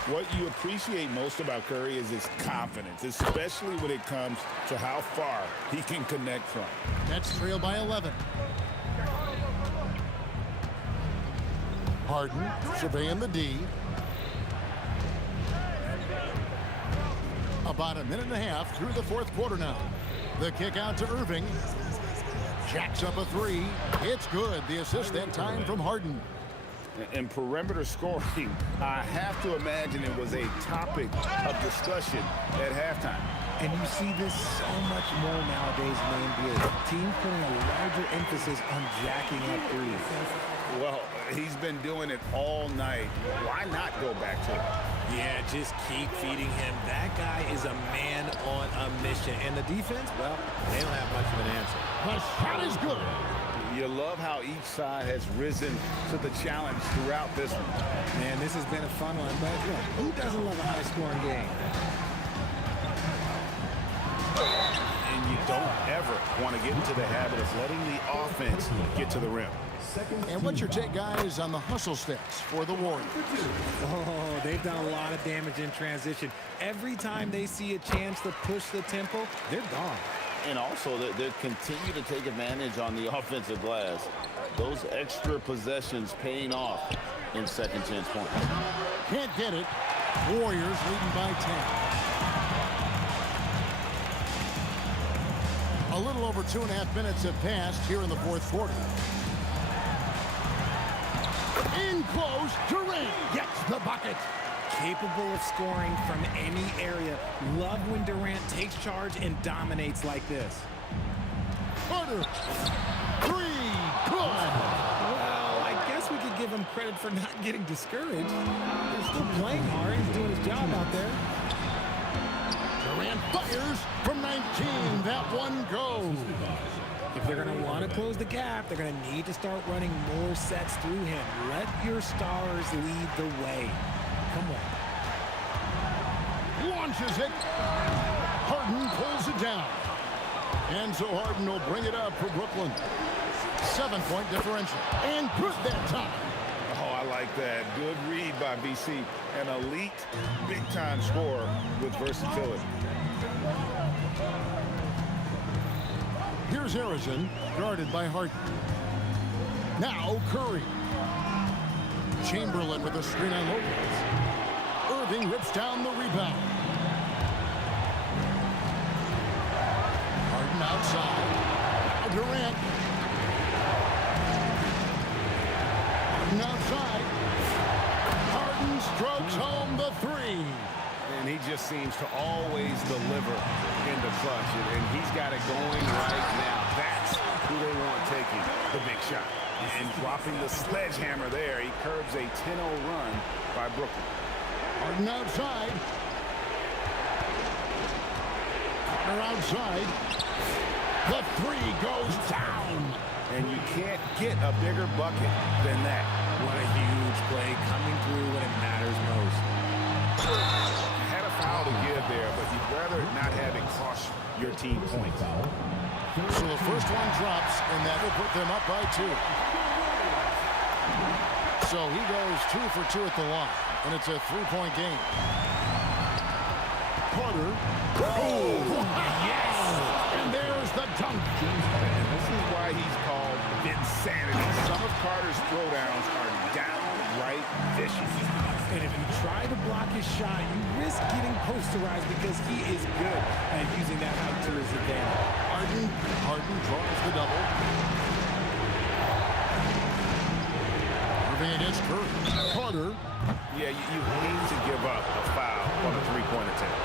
What you appreciate most about Curry is his confidence, especially when it comes to how far he can connect from. Nets trail by 11. Harden surveying the D. About a minute and a half through the 4th quarter now. The kick out to Irving. Jacks up a 3. It's good. The assist that time from Harden. And perimeter scoring, I have to imagine it was a topic of discussion at halftime. And you see this so much more nowadays in the NBA. Teams putting a larger emphasis on jacking up threes. Well, he's been doing it all night. Why not go back to it? Yeah, just keep feeding him. That guy is a man on a mission. And the defense, well, they don't have much of an answer. The shot is good. You love how each side has risen to the challenge throughout this one. Man, this has been a fun one. But look, who doesn't love a high-scoring game? And you don't ever want to get into the habit of letting the offense get to the rim. And what's your take, guys, on the hustle stats for the Warriors? Oh, they've done a lot of damage in transition. Every time they see a chance to push the tempo, they're gone. And also, they continue to take advantage on the offensive glass. Those extra possessions paying off in second chance points. Can't get it. Warriors leading by 10. A little over 2.5 minutes have passed here in the fourth quarter. In close, Durant gets the bucket. Capable of scoring from any area. Love when Durant takes charge and dominates like this. Carter, three, good. Well, I guess we could give him credit for not getting discouraged. He's still playing hard. He's doing his job out there. Durant fires from 19. That one goes. If they're going to want to close the gap, they're going to need to start running more sets through him. Let your stars lead the way. Come on. Launches it. Harden pulls it down. And so Harden will bring it up for Brooklyn. 7-point differential. And good that time. Oh, I like that. Good read by BC. An elite, big-time scorer with versatility. Here's Harrison, guarded by Harden. Now Curry. Chamberlain with a screen on Lopez. Irving rips down the rebound. Harden outside. Now Durant. Harden outside. Harden strokes home the three. And he just seems to always deliver in the clutch. And he's got it going right now. That's who they want taking the big shot. And dropping the sledgehammer there, he curbs a 10-0 run by Brooklyn. Harden outside. Carter outside. The three goes down. And you can't get a bigger bucket than that. What a huge play coming through when it matters most. Had a foul to give there, but you'd rather not have it cost your team points. So the first one drops, and that will put them up by 2. So he goes 2 for 2 at the line, and it's a 3-point game. Carter. Oh, yes! And there's the dunk. And this is why he's called insanity. Some of Carter's throwdowns are downright vicious. And if you try to block his shot, you risk getting posterized because he is good at using that height to his advantage. Harden draws the double. Irving against Curry. Carter. Yeah, you hate to give up a foul on a three-point attempt.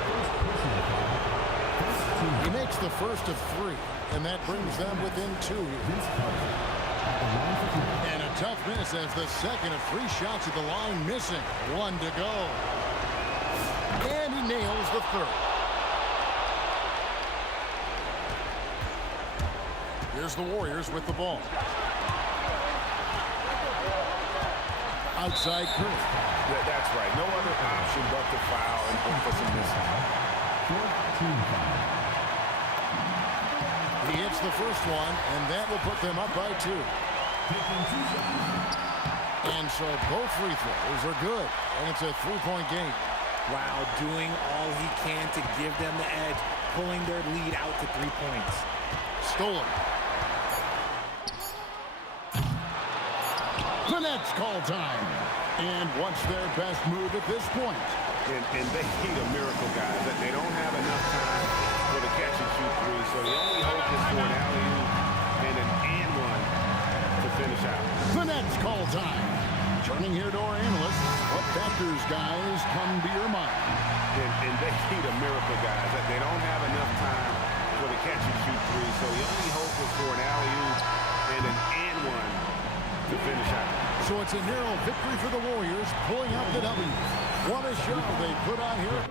He makes the first of 3, and that brings them within 2 here. And a tough miss as the second of 3 shots at the line missing. 1 to go. And he nails the third. Here's the Warriors with the ball. Outside Curry. That's right. No other option but to foul and hope for some misses. He hits the first one, and that will put them up by 2. And so both free throws are good, and it's a 3-point game. Wow, doing all he can to give them the edge, pulling their lead out to 3 points. Stolen. The Nets call time. And what's their best move at this point? And they need a miracle, guys. They don't have enough time for the catch-and-shoot three, so the only hope is for an alley-oop and an and-one to finish out. The Nets call time. Turning here to our analysts, what factors, guys, come to your mind? And they need a miracle, guys. They don't have enough time for the catch-and-shoot three, so the only hope is for an alley-oop and an and-one to finish out. So it's a narrow victory for the Warriors, pulling out the W. What a show they put on here.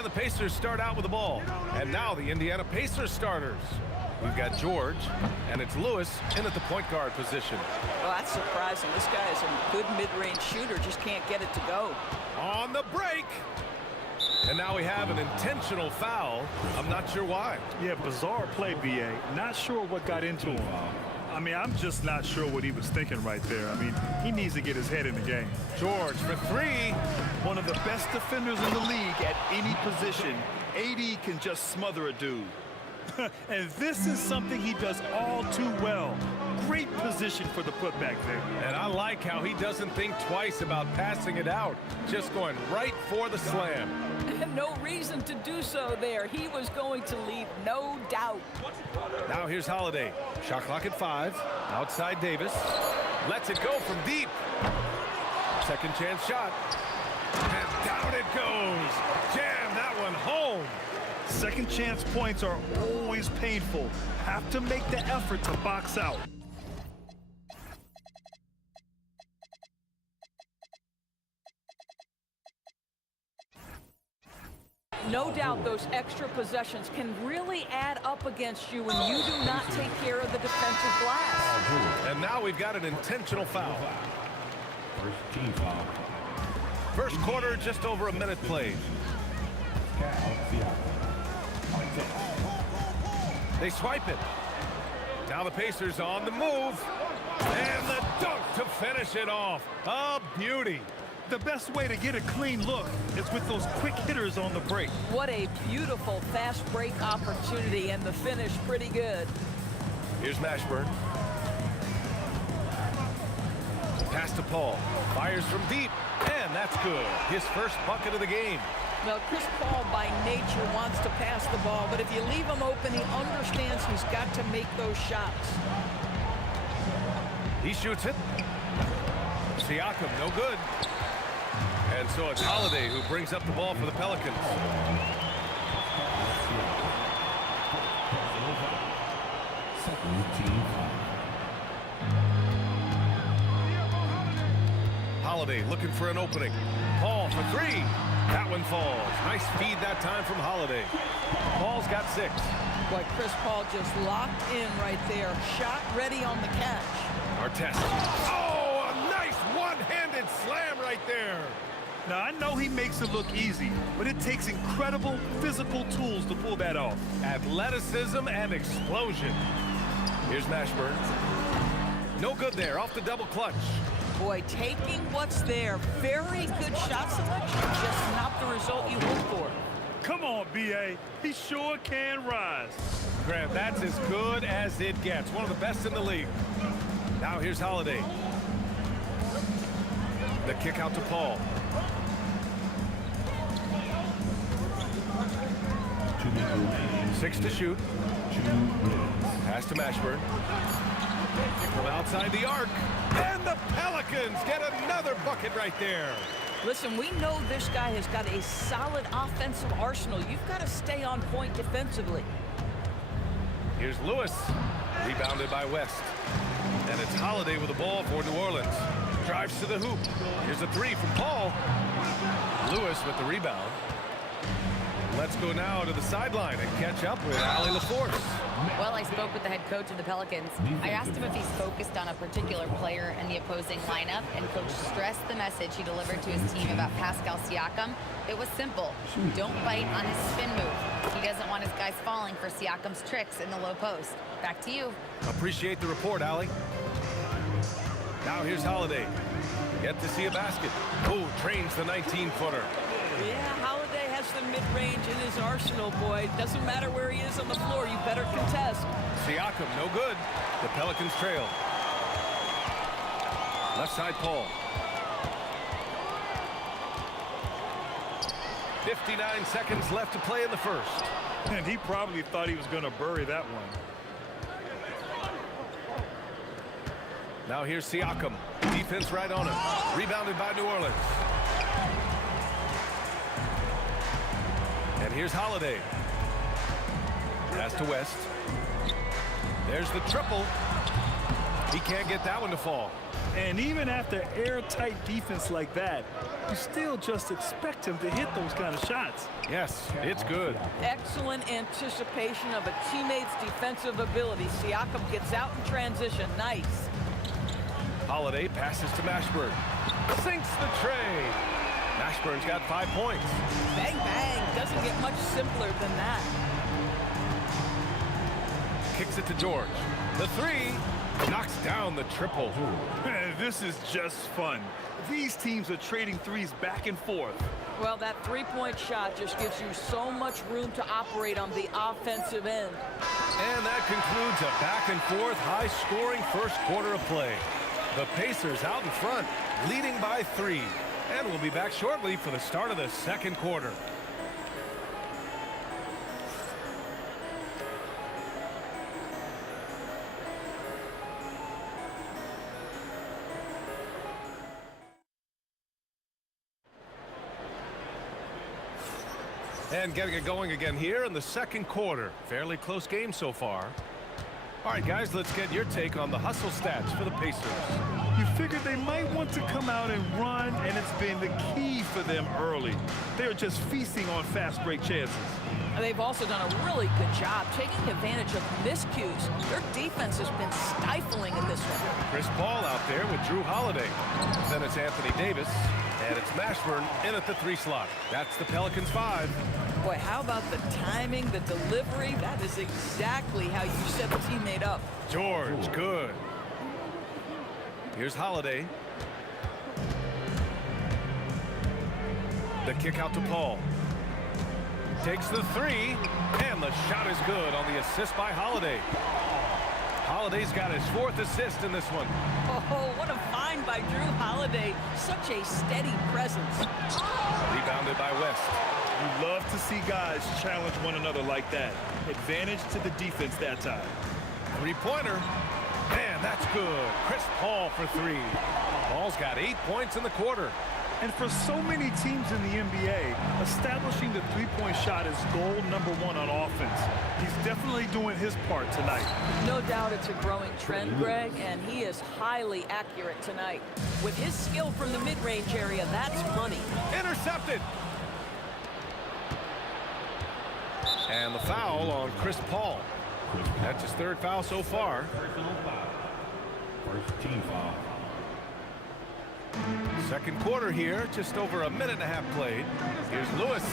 And the Pacers start out with the ball. And now the Indiana Pacers starters. We've got George, and it's Lewis in at the point guard position. Well, that's surprising. This guy is a good mid-range shooter, just can't get it to go. On the break. And now we have an intentional foul. I'm not sure why. Yeah, bizarre play, B.A. Not sure what got into him. I mean, I'm just not sure what he was thinking right there. I mean, he needs to get his head in the game. George for three. One of the best defenders in the league at any position. AD can just smother a dude. And this is something he does all too well. Great position for the putback there. And I like how he doesn't think twice about passing it out. Just going right for the slam. No reason to do so there. He was going to leave, no doubt. Now here's Holiday. Shot clock at 5. Outside Davis. Lets it go from deep. Second chance shot. And down it goes. Jam that one home. Second chance points are always painful. Have to make the effort to box out. No doubt those extra possessions can really add up against you when you do not take care of the defensive glass. And now we've got an intentional foul. First team foul. First quarter, just over a minute played. They swipe it. Now the Pacers on the move. And the dunk to finish it off. A beauty. The best way to get a clean look is with those quick hitters on the break. What a beautiful fast break opportunity, and the finish pretty good. Here's Mashburn. Pass to Paul. Fires from deep. And that's good. His first bucket of the game. Well, Chris Paul by nature wants to pass the ball, but if you leave him open, he understands he's got to make those shots. He shoots it. Siakam, no good. And so it's Holiday who brings up the ball for the Pelicans. Holiday looking for an opening. Paul for three. That one falls. Nice feed that time from Holiday. Paul's got 6. Boy, Chris Paul just locked in right there. Shot ready on the catch. Artest. Oh, a nice one-handed slam right there. Now, I know he makes it look easy, but it takes incredible physical tools to pull that off. Athleticism and explosion. Here's Mashburn. No good there, off the double clutch. Boy, taking what's there. Very good shot selection, just not the result you hope for. Come on, B.A. He sure can rise. Grant, that's as good as it gets. One of the best in the league. Now here's Holiday. The kick out to Paul. 6 to shoot. Pass to Mashburn. From outside the arc. And the Pelicans get another bucket right there. Listen, we know this guy has got a solid offensive arsenal. You've got to stay on point defensively. Here's Lewis. Rebounded by West. And it's Holiday with the ball for New Orleans. Drives to the hoop. Here's a three from Paul. Lewis with the rebound. Let's go now to the sideline and catch up with Allie LaForce. Well, I spoke with the head coach of the Pelicans. I asked him if he's focused on a particular player in the opposing lineup, and Coach stressed the message he delivered to his team about Pascal Siakam. It was simple. Don't bite on his spin move. He doesn't want his guys falling for Siakam's tricks in the low post. Back to you. Appreciate the report, Allie. Now here's Holiday. Get to see a basket. Oh, trains the 19-footer. Yeah, Holiday has the mid-range in his arsenal, boy. Doesn't matter where he is on the floor. You better contest. Siakam, no good. The Pelicans trail. Left side, Paul. 59 seconds left to play in the first. And he probably thought he was going to bury that one. Now here's Siakam. Defense right on him. Rebounded by New Orleans. And here's Holiday. Pass to West. There's the triple. He can't get that one to fall. And even after airtight defense like that, you still just expect him to hit those kind of shots. Yes, it's good. Excellent anticipation of a teammate's defensive ability. Siakam gets out in transition. Nice. Holiday passes to Mashburn. Sinks the tray. Mashburn's got 5 points. Bang, bang. Doesn't get much simpler than that. Kicks it to George. The three. Knocks down the triple. This is just fun. These teams are trading threes back and forth. Well, that three-point shot just gives you so much room to operate on the offensive end. And that concludes a back-and-forth, high-scoring first quarter of play. The Pacers out in front, leading by 3. And we'll be back shortly for the start of the second quarter. And getting it going again here in the second quarter. Fairly close game so far. All right, guys, let's get your take on the hustle stats for the Pacers. You figured they might want to come out and run, and it's been the key for them early. They're just feasting on fast break chances. And they've also done a really good job taking advantage of miscues. Their defense has been stifling in this one. Chris Paul out there with Drew Holiday. Then it's Anthony Davis, and it's Mashburn in at the 3 slot. That's the Pelicans 5. Boy, how about the timing, the delivery? That is exactly how you set the teammate up. George, good. Here's Holiday. The kick out to Paul. Takes the 3, and the shot is good on the assist by Holiday. Holiday's got his 4th assist in this one. Oh, what a find by Drew Holiday. Such a steady presence. Rebounded by West. You love to see guys challenge one another like that. Advantage to the defense that time. 3-pointer. Man, that's good. Chris Paul for 3. Paul's got 8 points in the quarter. And for so many teams in the NBA, establishing the three-point shot is goal number 1 on offense. He's definitely doing his part tonight. No doubt it's a growing trend, Greg, and he is highly accurate tonight. With his skill from the mid-range area, that's money. Intercepted. And the foul on Chris Paul. That's his third foul so far. Personal foul. First team foul. Second quarter here, just over a minute and a half played. Here's Lewis.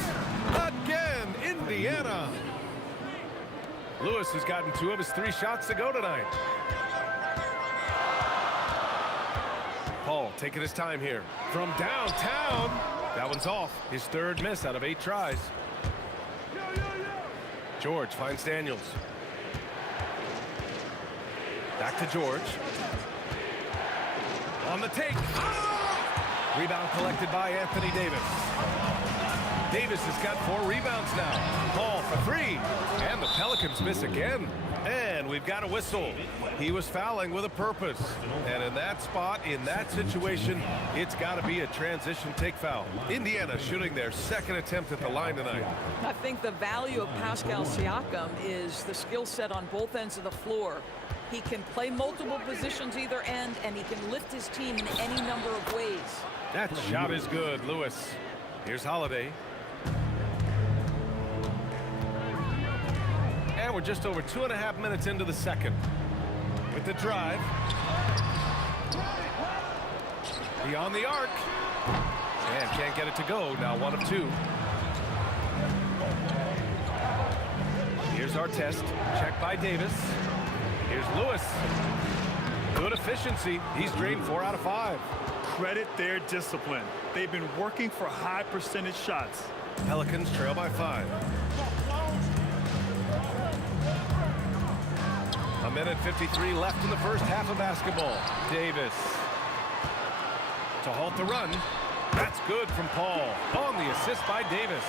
Again, Indiana. Lewis has gotten 2 of his 3 shots to go tonight. Paul taking his time here. From downtown. That one's off. His third miss out of 8 tries. George finds Daniels. Back to George. On the take. Rebound collected by Anthony Davis. Davis has got 4 rebounds now. Paul for 3. And the Pelicans miss again. And we've got a whistle. He was fouling with a purpose. And in that spot, in that situation, it's got to be a transition take foul. Indiana shooting their second attempt at the line tonight. I think the value of Pascal Siakam is the skill set on both ends of the floor. He can play multiple positions either end, and he can lift his team in any number of ways. That shot is good, Lewis. Here's Holiday. And we're just over 2.5 minutes into the second. With the drive. Beyond the arc. And can't get it to go. Now 1 of 2. Here's Artest. Checked by Davis. Here's Lewis. Good efficiency. He's drained 4 out of 5. Credit their discipline. They've been working for high percentage shots. Pelicans trail by 5. A minute 53 left in the first half of basketball. Davis to halt the run. That's good from Paul. On the assist by Davis.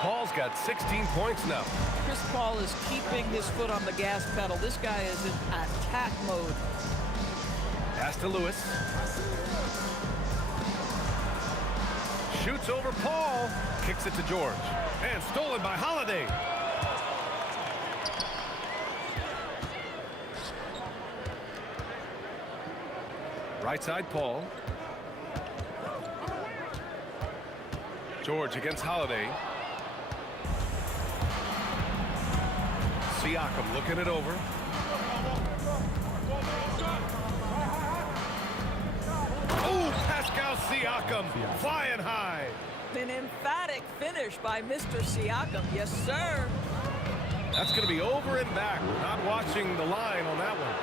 Paul's got 16 points now. Chris Paul is keeping his foot on the gas pedal. This guy is in attack mode. Pass to Lewis. Shoots over Paul. Kicks it to George. And stolen by Holiday. Right side, Paul. George against Holiday. Siakam looking it over. Oh, Pascal Siakam flying high. An emphatic finish by Mr. Siakam. Yes, sir. That's going to be over and back. Not watching the line on that one.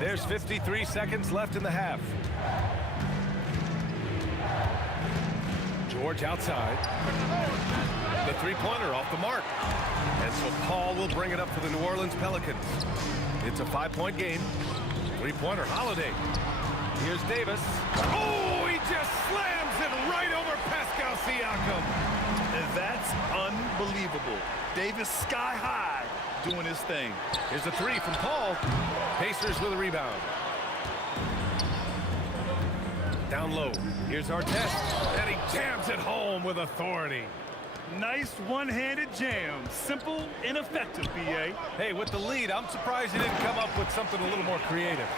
There's 53 seconds left in the half. George outside. The three-pointer off the mark. And so Paul will bring it up for the New Orleans Pelicans. It's a 5-point game. Three-pointer Holiday. Here's Davis. Oh, he just slams it right over Pascal Siakam. And that's unbelievable. Davis sky high doing his thing. Here's a 3 from Paul. Pacers with a rebound. Down low. Here's Artest. And he jams it home with authority. Nice one-handed jam. Simple and effective, B.A. Hey, with the lead, I'm surprised he didn't come up with something a little more creative.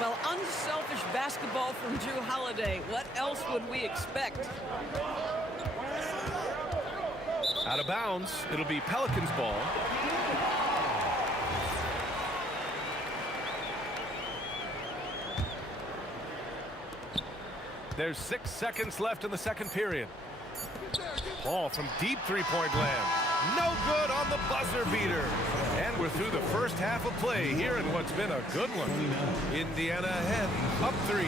Well, unselfish basketball from Drew Holiday. What else would we expect? Out of bounds. It'll be Pelicans ball. There's 6 seconds left in the second period. Paul from deep three-point land. No good on the buzzer beater. And we're through the first half of play here in what's been a good one. Indiana ahead, up 3.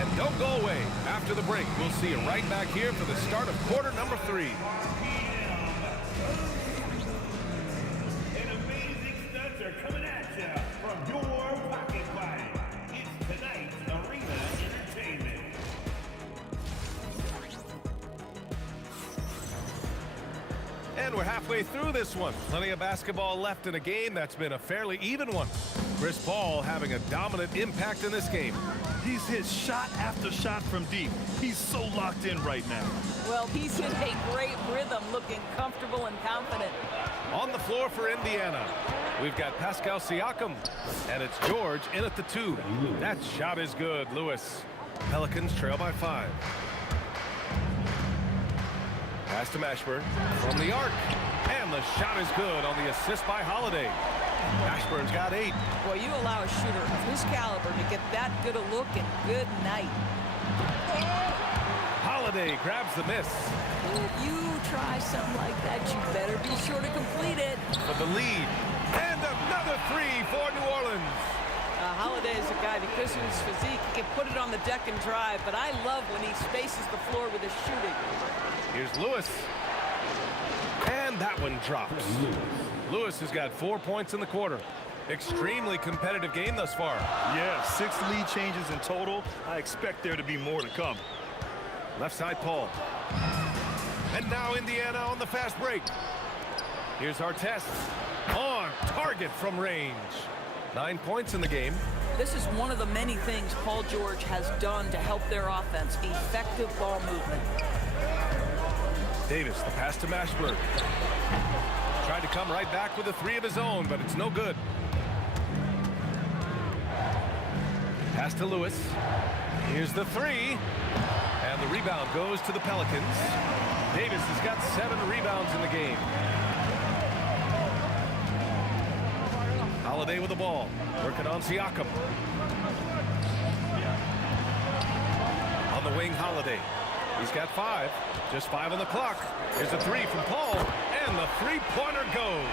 And don't go away. After the break, we'll see you right back here for the start of quarter number 3. And amazing stunts are coming at you from your pocket fight. It's tonight's Arena Entertainment. And we're halfway through this one. Plenty of basketball left in a game that's been a fairly even one. Chris Paul having a dominant impact in this game. He's hit shot after shot from deep. He's so locked in right now. Well, he's in a great rhythm, looking comfortable and confident. On the floor for Indiana. We've got Pascal Siakam, and it's George in at the 2. That shot is good, Lewis. Pelicans trail by 5. Pass to Mashburn from the arc, and the shot is good on the assist by Holiday. Mashburn's got 8. Well, you allow a shooter of his caliber to get that good a look, and good night. Holiday grabs the miss. If you try something like that, you better be sure to complete it. For the lead, and another 3 for New Orleans. Holiday is a guy, because of his physique, he can put it on the deck and drive, but I love when he spaces the floor with his shooting. Here's Lewis. And that one drops. Lewis has got 4 points in the quarter. Extremely competitive game thus far. Yeah, 6 lead changes in total. I expect there to be more to come. Left side, Paul. And now Indiana on the fast break. Here's Artest. On target from range. 9 points in the game. This is one of the many things Paul George has done to help their offense. Effective ball movement. Davis, the pass to Mashburn. Tried to come right back with a 3 of his own, but it's no good. Pass to Lewis. Here's the 3. And the rebound goes to the Pelicans. Davis has got 7 rebounds in the game. Holiday with the ball. Working on Siakam. On the wing, Holiday. He's got 5. Just 5 on the clock. Here's a 3 from Paul. And the three-pointer goes.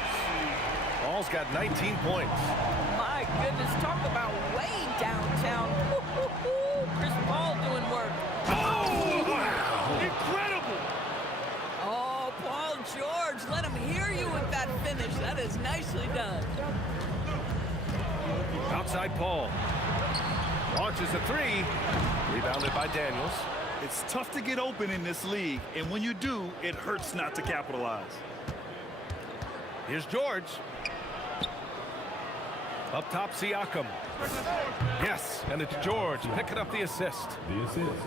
Paul's got 19 points. My goodness, talk about way downtown. Chris Paul doing work. Oh, wow. Incredible. Oh, Paul George, let him hear you with that finish. That is nicely done. Outside Paul. Launches a 3. Rebounded by Daniels. It's tough to get open in this league, and when you do, it hurts not to capitalize. Here's George. Up top, Siakam. Yes, and it's George picking up the assist.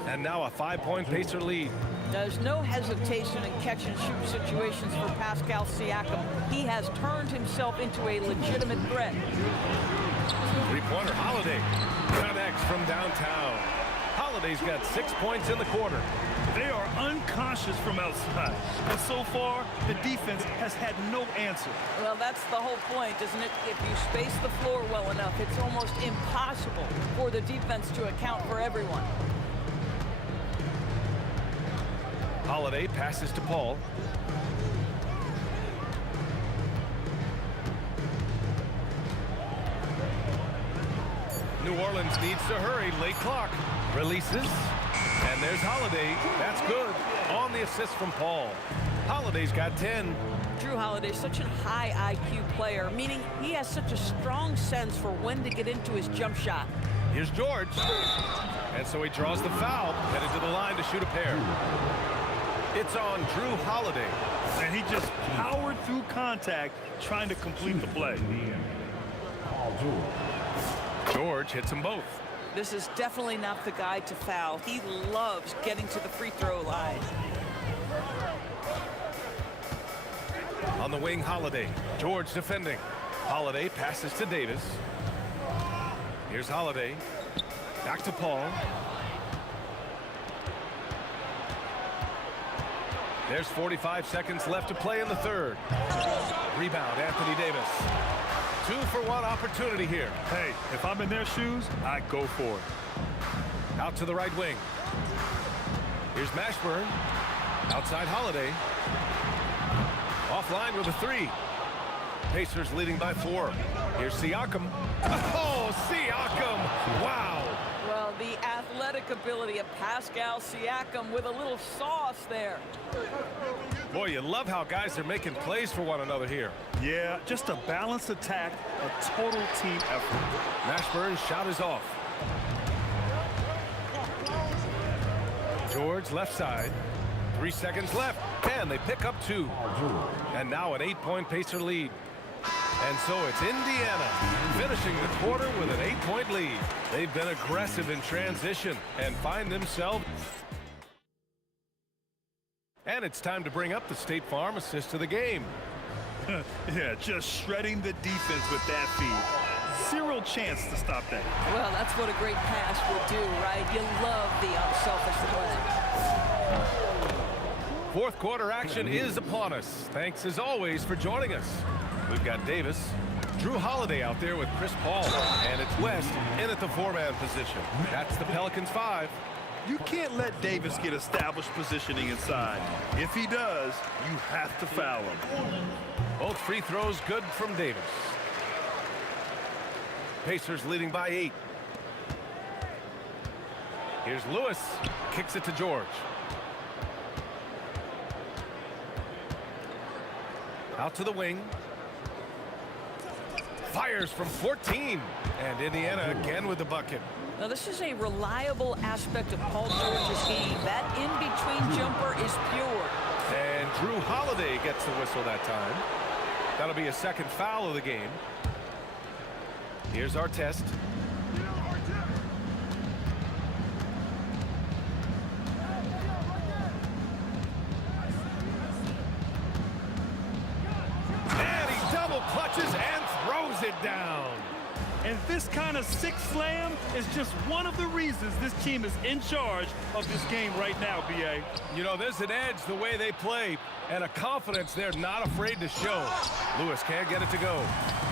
And now a 5-point Pacer lead. There's no hesitation in catch-and-shoot situations for Pascal Siakam. He has turned himself into a legitimate threat. Three-pointer, Holiday. Connects from downtown. Holiday's got 6 points in the quarter. They are unconscious from outside, and so far, the defense has had no answer. Well, that's the whole point, isn't it? If you space the floor well enough, it's almost impossible for the defense to account for everyone. Holiday passes to Paul. New Orleans needs to hurry. Late clock. Releases. And there's Holiday. That's good. On the assist from Paul. Holiday's got 10. Drew Holiday, such a high IQ player, meaning he has such a strong sense for when to get into his jump shot. Here's George. And so he draws the foul. Headed to the line to shoot a pair. It's on Drew Holiday. And he just powered through contact, trying to complete the play. George hits them both. This is definitely not the guy to foul. He loves getting to the free throw line. On the wing, Holiday. George defending. Holiday passes to Davis. Here's Holiday. Back to Paul. There's 45 seconds left to play in the third. Rebound, Anthony Davis. 2-for-1 opportunity here. Hey, if I'm in their shoes, I go for it. Out to the right wing. Here's Mashburn. Outside Holiday. Offline with a 3. Pacers leading by 4. Here's Siakam. Oh, Siakam! Wow! Well, the athletic ability of Pascal Siakam with a little sauce there. Boy, you love how guys are making plays for one another here. Yeah, just a balanced attack, a total team effort. Mashburn's shot is off. George left side. 3 seconds left, and they pick up 2. And now an 8-point Pacer lead. And so it's Indiana finishing the quarter with an 8-point lead. They've been aggressive in transition and find themselves. And it's time to bring up the State Farm assist of the game. Yeah, just shredding the defense with that feed. Zero chance to stop that. Well, that's what a great pass would do, right? You love the unselfish play. Fourth quarter action is upon us. Thanks as always for joining us. We've got Davis, Drew Holiday out there with Chris Paul, and it's West in at the four-man position. That's the Pelicans 5. You can't let Davis get established positioning inside. If he does, you have to foul him. Both free throws good from Davis. Pacers leading by 8. Here's Lewis. Kicks it to George. Out to the wing. Fires from 14. And Indiana again with the bucket. Now, this is a reliable aspect of Paul George's game. That in-between jumper is pure. And Drew Holiday gets the whistle that time. That'll be a second foul of the game. Here's our test. And he double clutches and throws it down. And this kind of sick slam is just one of the reasons this team is in charge of this game right now, B.A. You know, there's an edge the way they play and a confidence they're not afraid to show. Lewis can't get it to go.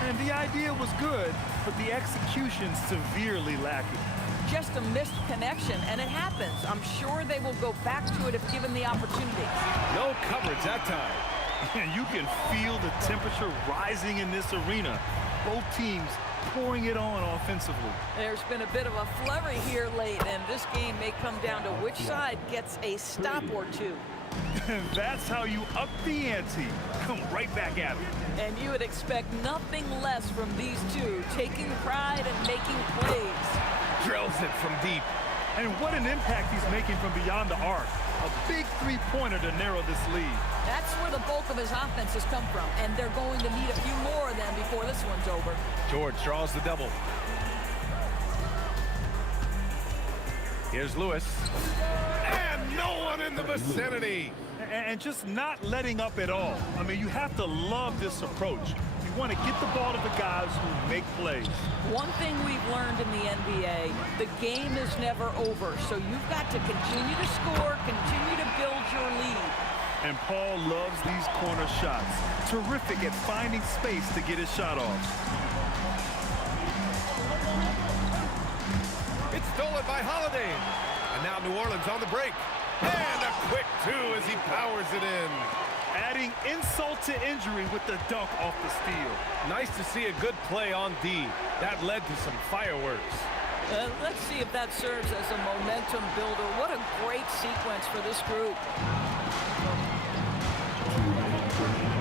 And the idea was good, but the execution severely lacking. Just a missed connection, and it happens. I'm sure they will go back to it if given the opportunity. No coverage that time. And you can feel the temperature rising in this arena. Both teams pouring it on offensively. There's been a bit of a flurry here late, and this game may come down to which side gets a stop or two. And that's how you up the ante. Come right back at it. And you would expect nothing less from these two, taking pride and making plays. Drills it from deep. And what an impact he's making from beyond the arc. A big three-pointer to narrow this lead. That's where the bulk of his offense has come from, and they're going to need a few more of them before this one's over. George draws the double. Here's Lewis. And no one in the vicinity. And just not letting up at all. I mean, you have to love this approach. You want to get the ball to the guys who make plays. One thing we've learned in the NBA, the game is never over. So you've got to continue to score, continue to build your lead. And Paul loves these corner shots. Terrific at finding space to get his shot off. It's stolen by Holiday. And now New Orleans on the break. And a quick two as he powers it in. Adding insult to injury with the dunk off the steal. Nice to see a good play on D. That led to some fireworks. Let's see if that serves as a momentum builder. What a great sequence for this group.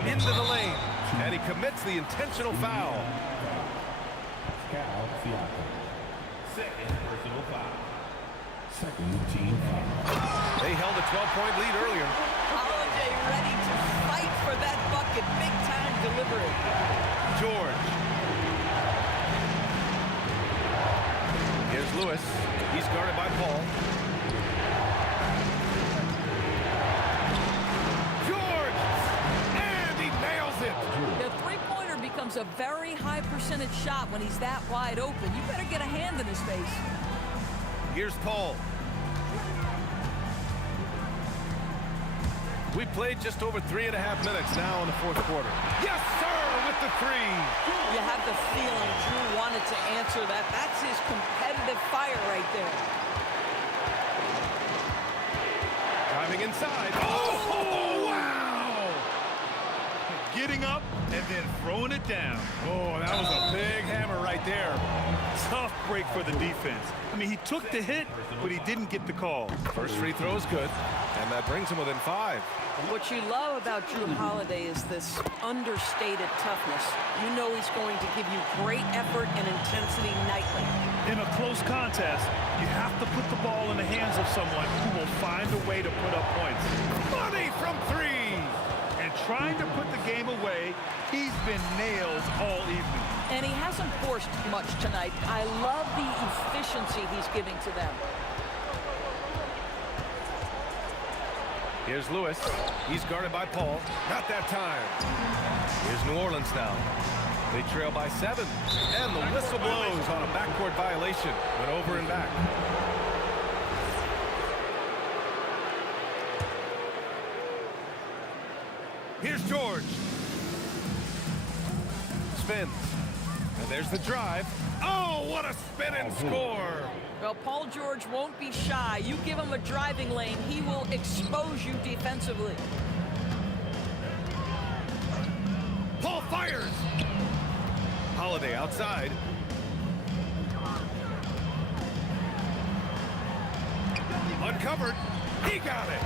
Into the lane. And he commits the intentional foul. Second personal foul. Second team foul. They held a 12-point lead earlier. Holiday ready to fight for that bucket. Big time delivery. George. Here's Lewis. He's guarded by Paul. George! And he nails it! The three-pointer becomes a very high percentage shot when he's that wide open. You better get a hand in his face. Here's Paul. We played just over 3.5 minutes now in the fourth quarter. Yes, sir, with the three. You have the feeling Drew wanted to answer that. That's his competitive fire right there. Driving inside. Oh, wow! Getting up and then throwing it down. Oh, that was a big hammer right there. Tough break for the defense. I mean, he took the hit, but he didn't get the call. First free throw is good, and that brings him within 5. What you love about Drew Holiday is this understated toughness. You know he's going to give you great effort and intensity nightly. In a close contest, you have to put the ball in the hands of someone who will find a way to put up points. Money from 3! And trying to put the game away, he's been nailed all evening. And he hasn't forced much tonight. I love the efficiency he's giving to them. Here's Lewis. He's guarded by Paul. Not that time. Here's New Orleans now. They trail by 7. And the whistle blows on a backcourt violation. Went over and back. Here's George. Spins. And there's the drive. Oh, what a spin and score. Well, Paul George won't be shy. You give him a driving lane, he will expose you defensively. Paul fires. Holiday outside. Uncovered. He got it.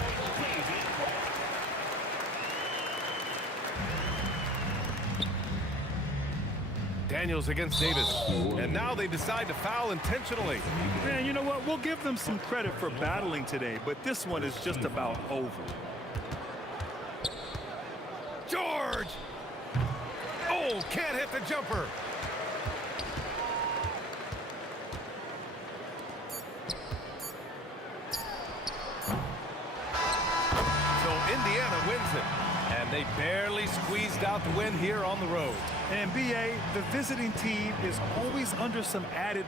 Daniels against Davis. And now they decide to foul intentionally. Man, you know what? We'll give them some credit for battling today, but this one is just about over. George! Oh, can't hit the jumper. So Indiana wins it. And they barely squeezed out the win here on the road. And BA, the visiting team is always under some added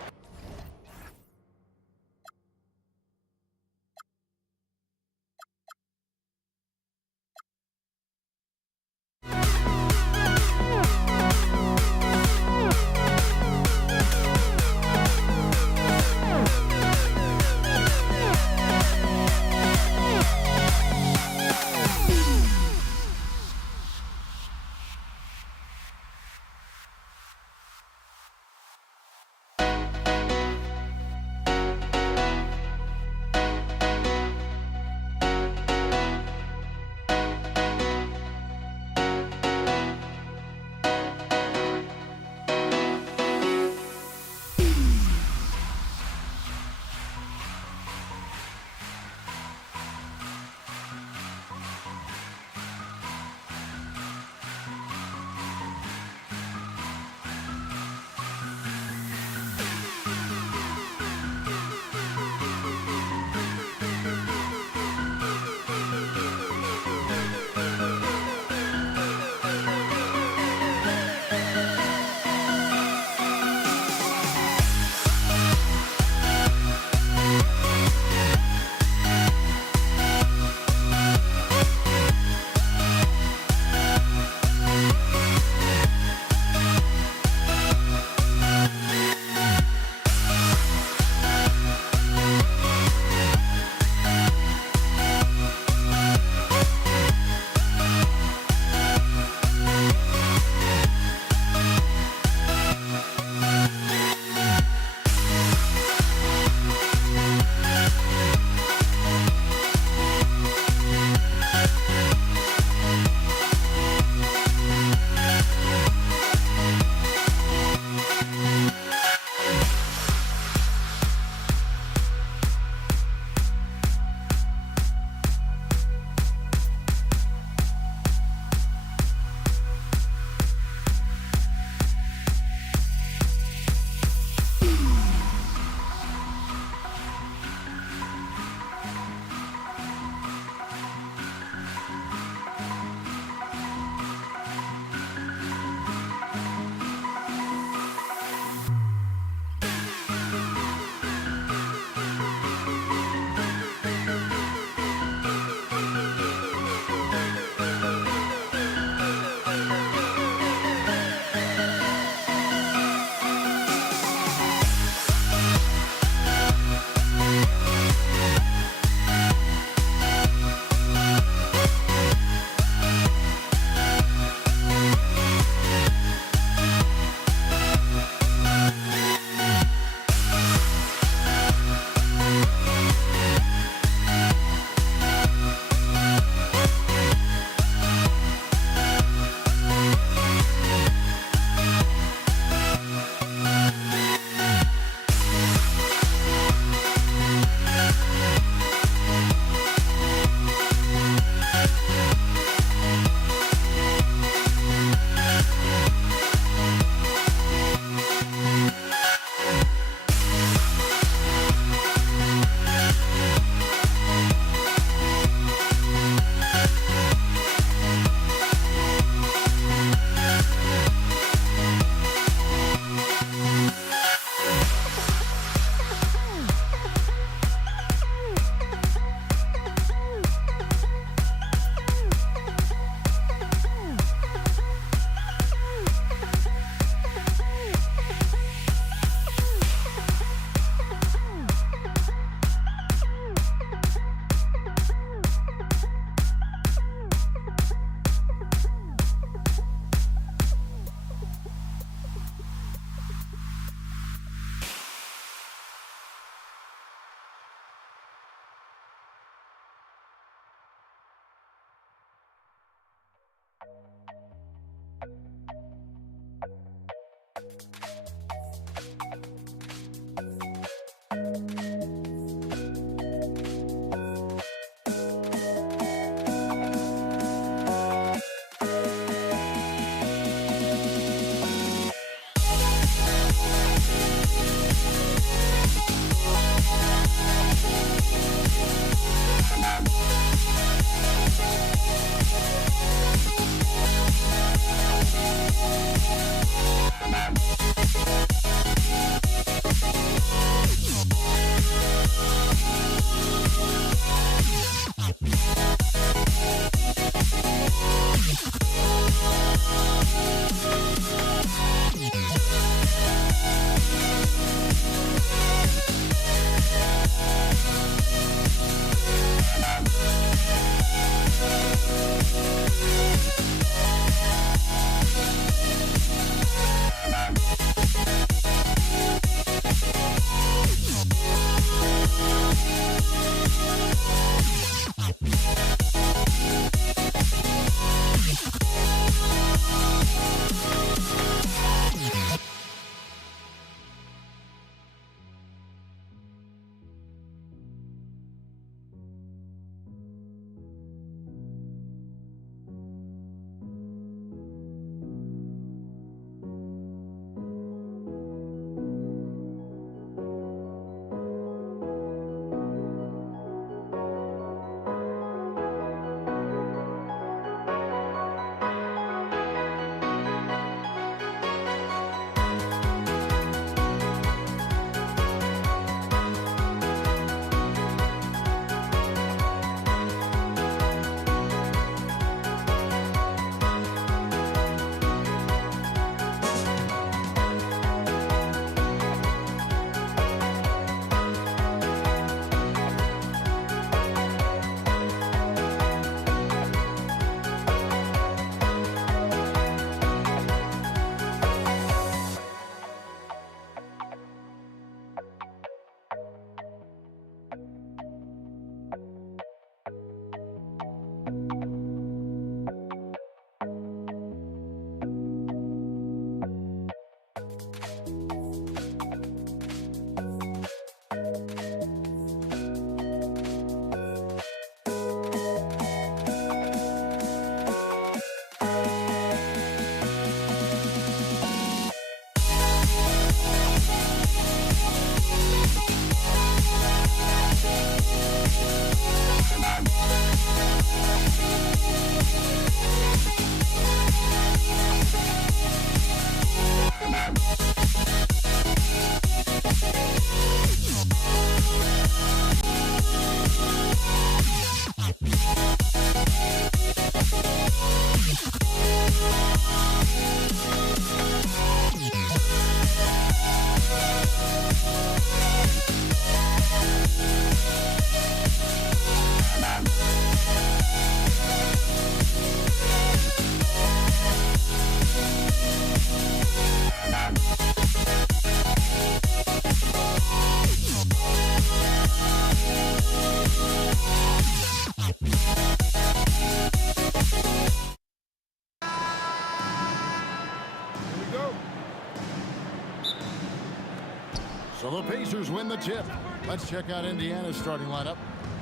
The Pacers win the tip. Let's check out Indiana's starting lineup.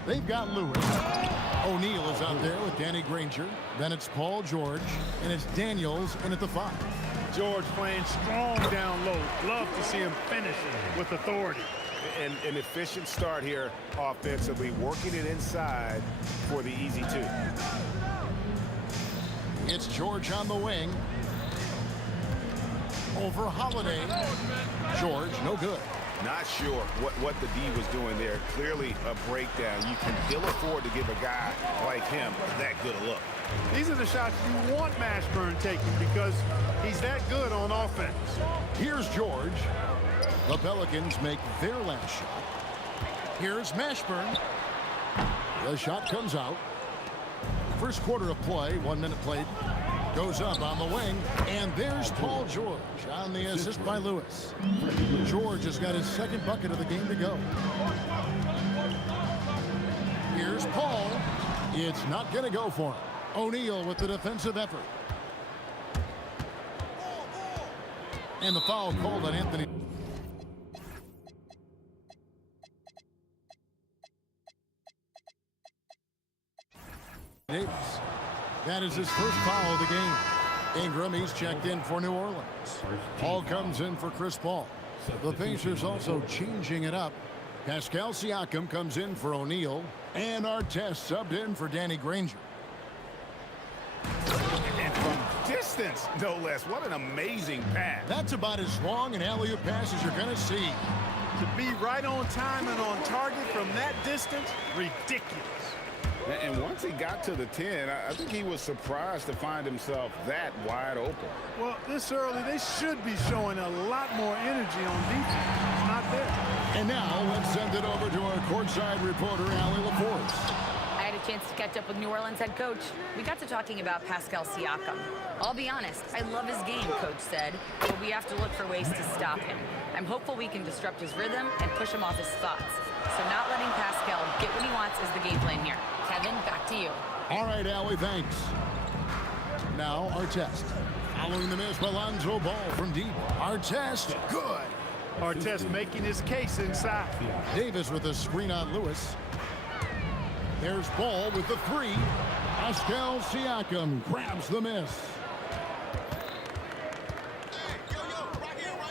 They've got Lewis. O'Neal is out there with Danny Granger. Then it's Paul George. And it's Daniels in at the 5. George playing strong down low. Love to see him finish with authority. And an efficient start here offensively, working it inside for the easy 2. It's George on the wing. Over Holiday. George, no good. Not sure what the D was doing there. Clearly a breakdown. You can ill afford to give a guy like him that good a look. These are the shots you want Mashburn taking because he's that good on offense. Here's George. The Pelicans make their last shot. Here's Mashburn. The shot comes out. First quarter of play, 1 minute played. Goes up on the wing, and there's Paul George on the assist by Lewis. George has got his second bucket of the game to go. Here's Paul. It's not going to go for him. O'Neal with the defensive effort. And the foul called on Anthony. Davis. That is his first foul of the game. Ingram, he's checked in for New Orleans. Paul comes in for Chris Paul. The Pacers also changing it up. Pascal Siakam comes in for O'Neal. And Artest subbed in for Danny Granger. And from distance, no less. What an amazing pass. That's about as long an alley-oop pass as you're going to see. To be right on time and on target from that distance, ridiculous. And once he got to the 10, I think he was surprised to find himself that wide open. Well, this early, they should be showing a lot more energy on defense. It's not there. And now, let's send it over to our courtside reporter, Allie LaForce. I had a chance to catch up with New Orleans head coach. We got to talking about Pascal Siakam. I'll be honest, I love his game, coach said, but we have to look for ways to stop him. I'm hopeful we can disrupt his rhythm and push him off his spots. So not letting Pascal get what he wants is the game plan here. Kevin, back to you. All right, Allie, thanks. Now, Artest. Following the miss by Lonzo Ball from deep. Artest, good. Artest making his case inside. Davis with a screen on Lewis. There's Ball with the 3. Pascal Siakam grabs the miss.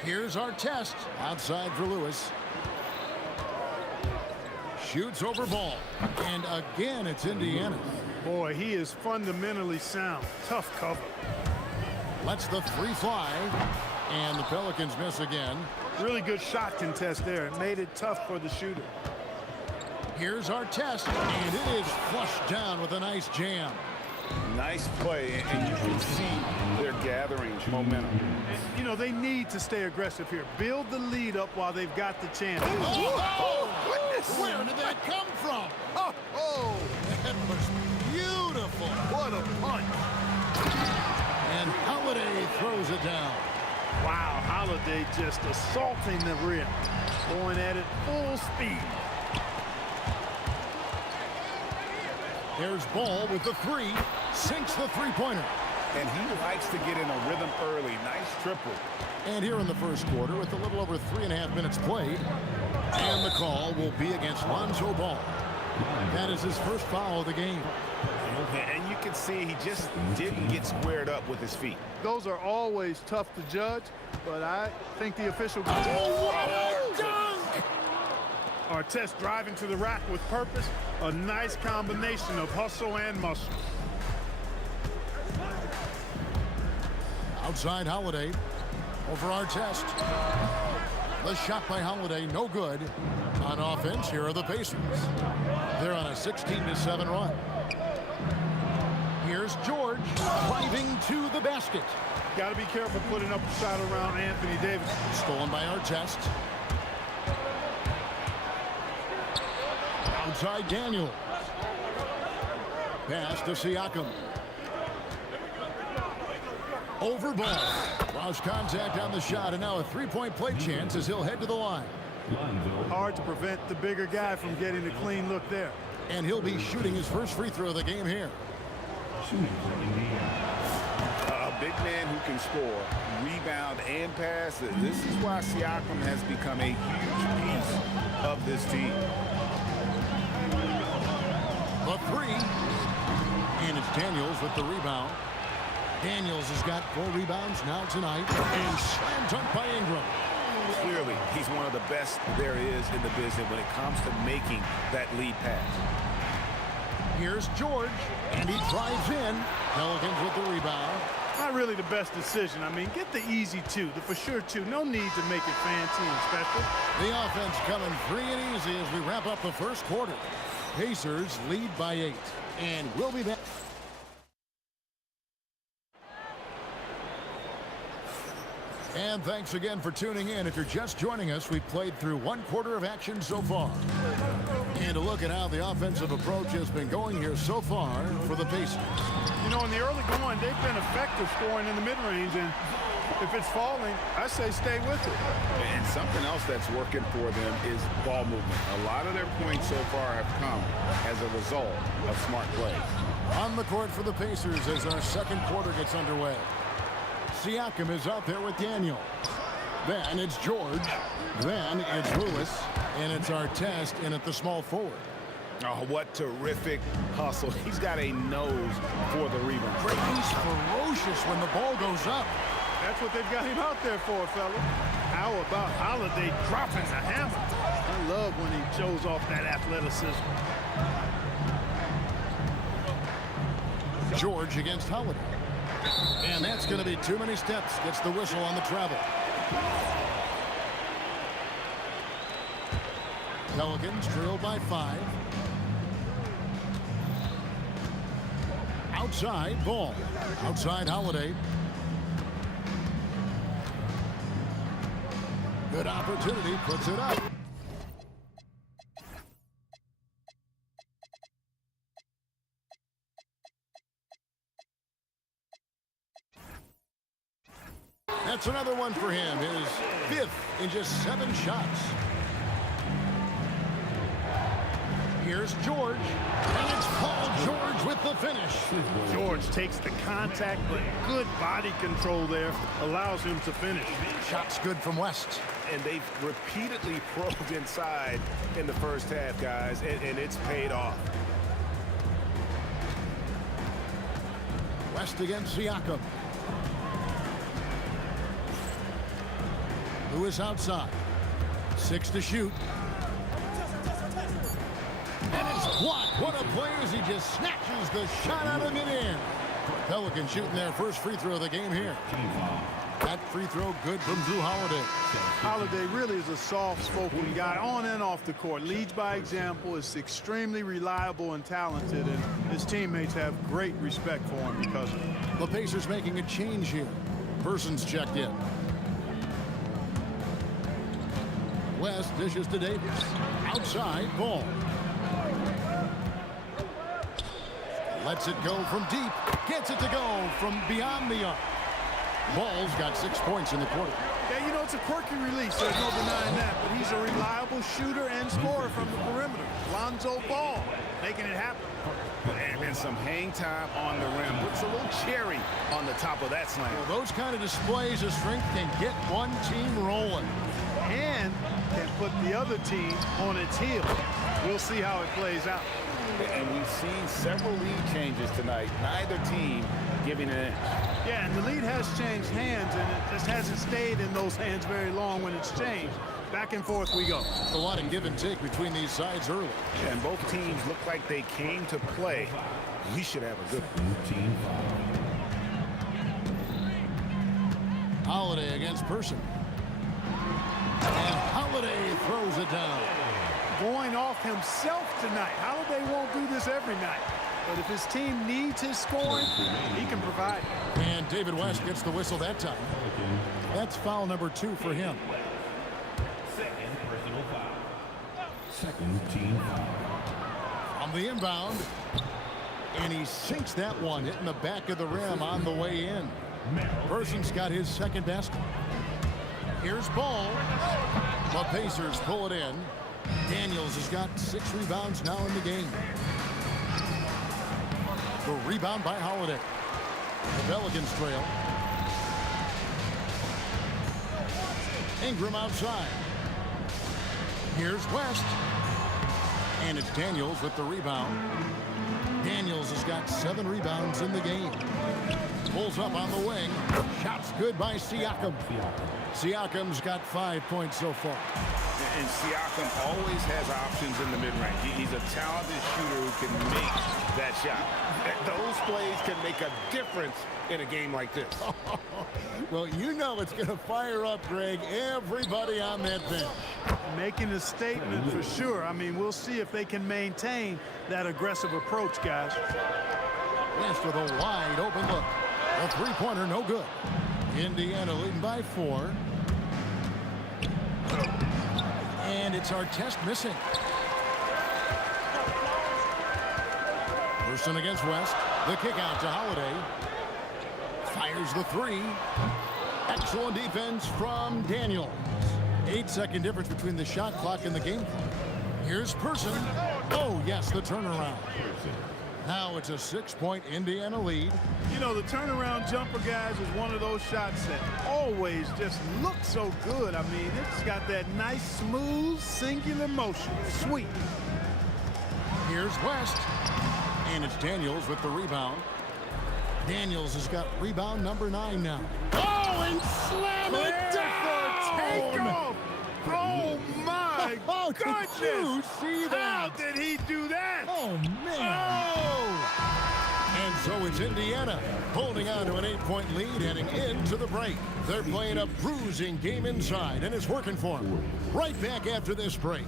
Here's Artest. Outside for Lewis. Shoots over Ball. And again, it's Indiana. Boy, he is fundamentally sound. Tough cover. Lets the 3 fly. And the Pelicans miss again. Really good shot contest there. It made it tough for the shooter. Here's Artest. And it is flushed down with a nice jam. Nice play, and you can see they're gathering momentum. And, you know, they need to stay aggressive here. Build the lead up while they've got the chance. Oh, goodness! Where did that come from? Oh, that was beautiful. What a punch. And Holiday throws it down. Wow, Holiday just assaulting the rim. Going at it full speed. There's Ball with the 3. Sinks the 3-pointer. And he likes to get in a rhythm early. Nice triple. And here in the first quarter with a little over 3.5 minutes played. And the call will be against Lonzo Ball. That is his first foul of the game. And you can see he just didn't get squared up with his feet. Those are always tough to judge, but I think the official... Oh, what a dunk! Artest driving to the rack with purpose. A nice combination of hustle and muscle. Outside Holiday. Over Artest. The shot by Holiday, no good. On offense, here are the Pacers. They're on a 16-7 run. Here's George driving to the basket. Got to be careful putting up a shot around Anthony Davis. Stolen by Artest. Outside Daniels. Pass to Siakam. Over Ball. Lost contact on the shot, and now a 3-point play chance as he'll head to the line. Hard to prevent the bigger guy from getting a clean look there. And he'll be shooting his first free throw of the game here. A big man who can score, rebound, and pass. This is why Siakam has become a huge piece of this team. The three. And it's Daniels with the rebound. Daniels has got 4 rebounds now tonight. And slam dunk by Ingram. Clearly, he's one of the best there is in the business when it comes to making that lead pass. Here's George, and he drives in. Pelicans with the rebound. Not really the best decision. I mean, get the easy 2, the for sure 2. No need to make it fancy and special. The offense coming free and easy as we wrap up the first quarter. Pacers lead by 8, and we'll be back. And thanks again for tuning in. If you're just joining us, we've played through 1 quarter of action so far. And a look at how the offensive approach has been going here so far for the Pacers. You know, in the early going, they've been effective scoring in the mid-range, and if it's falling, I say stay with it. And something else that's working for them is ball movement. A lot of their points so far have come as a result of smart play. On the court for the Pacers as our second quarter gets underway. Siakam is out there with Daniel. Then it's George. Then it's Lewis. And it's Artest in at the small forward. Oh, what terrific hustle. He's got a nose for the rebound. He's ferocious when the ball goes up. That's what they've got him out there for, fella. How about Holiday dropping the hammer? I love when he shows off that athleticism. George against Holiday. And that's going to be too many steps. Gets the whistle on the travel. Pelicans trail by 5. Outside ball. Outside Holiday. Good opportunity. Puts it up. That's another one for him. His 5th in just 7 shots. Here's George. And it's Paul George with the finish. George takes the contact, but good body control there allows him to finish. Shots good from West. And they've repeatedly probed inside in the first half, guys, and it's paid off. West against Siakam. Lewis outside. 6 to shoot. And it's blocked. What a play as he just snatches the shot out of midair. Pelicans shooting their first free throw of the game here. That free throw good from Drew Holiday. Holiday really is a soft-spoken guy on and off the court. Leads by example, is extremely reliable and talented, and his teammates have great respect for him because of it. The Pacers making a change here. Person's checked in. West dishes to Davis. Outside ball. Lets it go from deep. Gets it to go from beyond the arc. Ball's got 6 points in the quarter. Yeah, you know, it's a quirky release. There's no denying that. But he's a reliable shooter and scorer from the perimeter. Lonzo Ball making it happen. And some hang time on the rim. Puts a little cherry on the top of that slam. Well, those kind of displays of strength can get one team rolling. And can put the other team on its heels. We'll see how it plays out. And we've seen several lead changes tonight. Neither team giving an inch. Yeah, and the lead has changed hands, and it just hasn't stayed in those hands very long when it's changed. Back and forth we go. A lot of give and take between these sides early. And both teams look like they came to play. We should have a good team. Holiday against Person. And Holiday throws it down. Going off himself tonight. Holiday won't do this every night. But if his team needs his scoring, he can provide. And David West gets the whistle that time. That's foul number 2 for him. Second personal foul. Second team foul. On the inbound. And he sinks that one, hitting the back of the rim on the way in. Person's got his second basket. Here's Ball. The Pacers pull it in. Daniels has got 6 rebounds now in the game. The rebound by Holiday. The Pelicans trail. Ingram outside. Here's West. And it's Daniels with the rebound. Daniels has got 7 rebounds in the game. Pulls up on the wing. Shot's good by Siakam. Siakam's got 5 points so far. And Siakam always has options in the mid-range. He's a talented shooter who can make that shot. Those plays can make a difference in a game like this. Well, you know it's going to fire up, Greg, everybody on that bench. Making a statement for sure. I mean, we'll see if they can maintain that aggressive approach, guys. West with a wide open look. A three-pointer, no good. Indiana leading by 4. And it's our test missing. Person against West. The kick out to Holiday. Fires the 3. Excellent defense from Daniels. 8-second difference between the shot clock and the game clock. Here's Person. Oh, yes, the turnaround. Now it's a 6-point Indiana lead. You know, the turnaround jumper, guys, is one of those shots that always just look so good. I mean, it's got that nice, smooth, singular motion. Sweet. Here's West. And it's Daniels with the rebound. Daniels has got rebound number 9 now. Oh, and slam it down! Takeoff! Oh, my goodness! Did you see that? How did he do that? Oh, man. Oh! And so it's Indiana holding on to an 8-point lead heading into the break. They're playing a bruising game inside, and it's working for them. Right back after this break.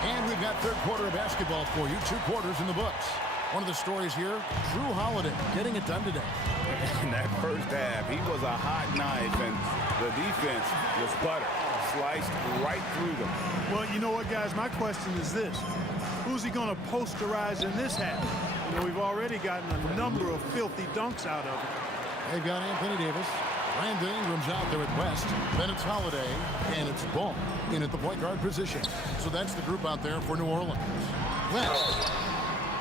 And we've got third quarter of basketball for you. 2 quarters in the books. One of the stories here, Drew Holiday getting it done today. In that first half, he was a hot knife, and the defense was butter. Sliced right through them. Well, you know what, guys? My question is this. Who's he going to posterize in this half? You know, we've already gotten a number of filthy dunks out of it. They've got Anthony Davis. Brandon Ingram's out there at West. Then it's Holiday, and it's Ball in at the point guard position. So that's the group out there for New Orleans. West.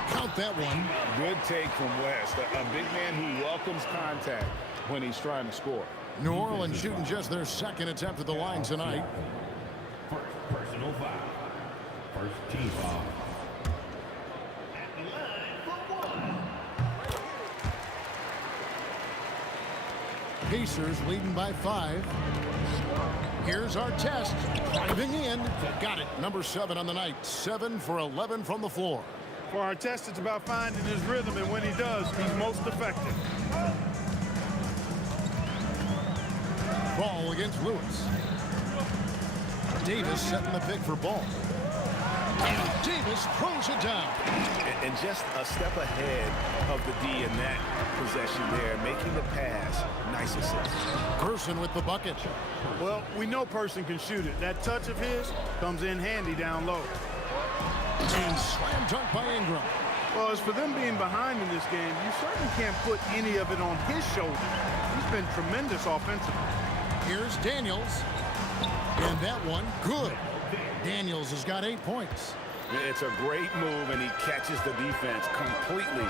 Count that one. Good take from West. A big man who welcomes contact when he's trying to score. New Orleans shooting just their second attempt at the line tonight. First personal foul. First team foul. At the line for 1. Pacers leading by 5. Here's our test. Driving in. Got it. Number 7 on the night. 7 for 11 from the floor. For our test, it's about finding his rhythm, and when he does, he's most effective. Ball against Lewis. Davis setting the pick for Ball. And Davis throws it down. And just a step ahead of the D in that possession there, making the pass. Nice assist. Person with the bucket. Well, we know Person can shoot it. That touch of his comes in handy down low. And slam dunk by Ingram. Well, as for them being behind in this game, you certainly can't put any of it on his shoulders. He's been tremendous offensively. Here's Daniels. And that one, good. Daniels has got 8 points. It's a great move, and he catches the defense completely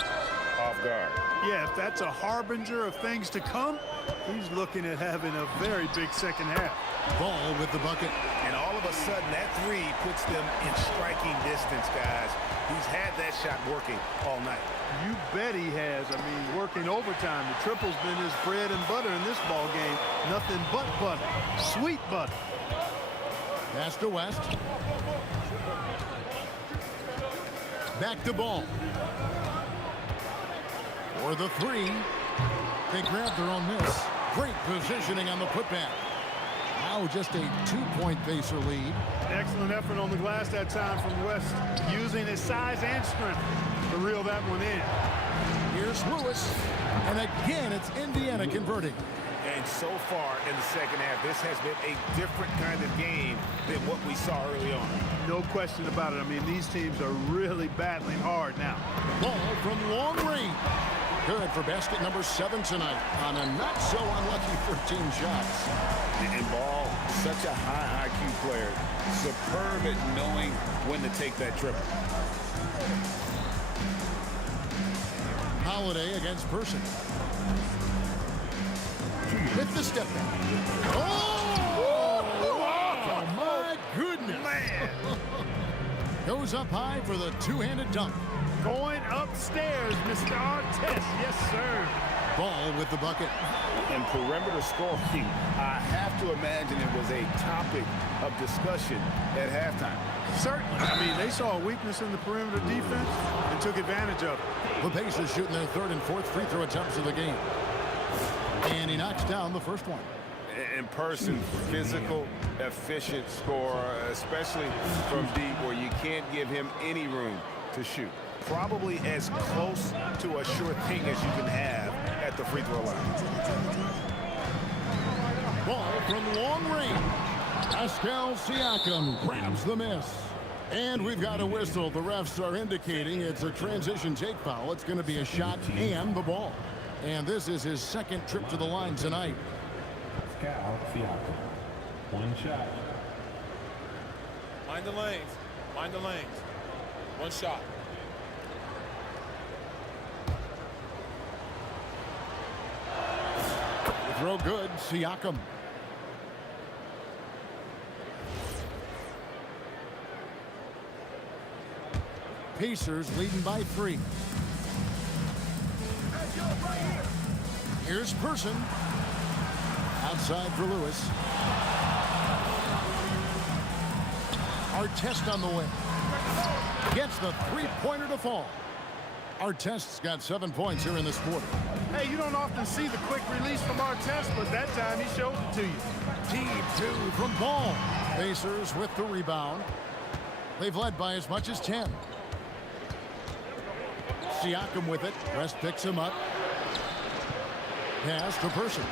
off guard. Yeah, if that's a harbinger of things to come, he's looking at having a very big second half. Ball with the bucket. And all of a sudden, that 3 puts them in striking distance, guys. He's had that shot working all night. You bet he has. I mean, working overtime. The triple's been his bread and butter in this ball game. Nothing but butter. Sweet butter. Pass to West. Back to Ball. For the 3. They grab their own miss. Great positioning on the putback. Now just a 2-point Pacer lead. Excellent effort on the glass that time from West, using his size and strength to reel that one in. Here's Lewis. And again, it's Indiana converting. And so far in the second half, this has been a different kind of game than what we saw early on. No question about it. I mean, these teams are really battling hard now. Ball from long range. Good for basket number 7 tonight on a not-so-unlucky 13 shots. And Ball, such a high IQ player. Superb at knowing when to take that triple. Holiday against Person. With the step back. Oh, my goodness. Man. Goes up high for the two-handed dunk. Going upstairs, Mr. Artest. Yes, sir. Ball with the bucket. And perimeter scoring, I have to imagine it was a topic of discussion at halftime. Certainly. I mean, they saw a weakness in the perimeter defense and took advantage of it. The Pacers shooting their 3rd and 4th free throw attempts of the game. And he knocks down the first one. In Person, physical, efficient scorer, especially from deep where you can't give him any room to shoot. Probably as close to a sure thing as you can have at the free throw line. Ball from long range. Pascal Siakam grabs the miss. And we've got a whistle. The refs are indicating it's a transition take foul. It's going to be a shot and the ball. And this is his 2nd trip to the line tonight. Pascal Siakam. 1 shot. Mind the lanes. Mind the lanes. 1 shot. Throw good, Siakam. Pacers leading by 3. Here's Person. Outside for Lewis. Artest on the way. Gets the 3-pointer to fall. Artest's got 7 points here in this quarter. Hey, you don't often see the quick release from Artest, but that time he showed it to you. Deep 2 from Ball. Pacers with the rebound. They've led by as much as 10. Siakam with it. West picks him up. Pass to Person.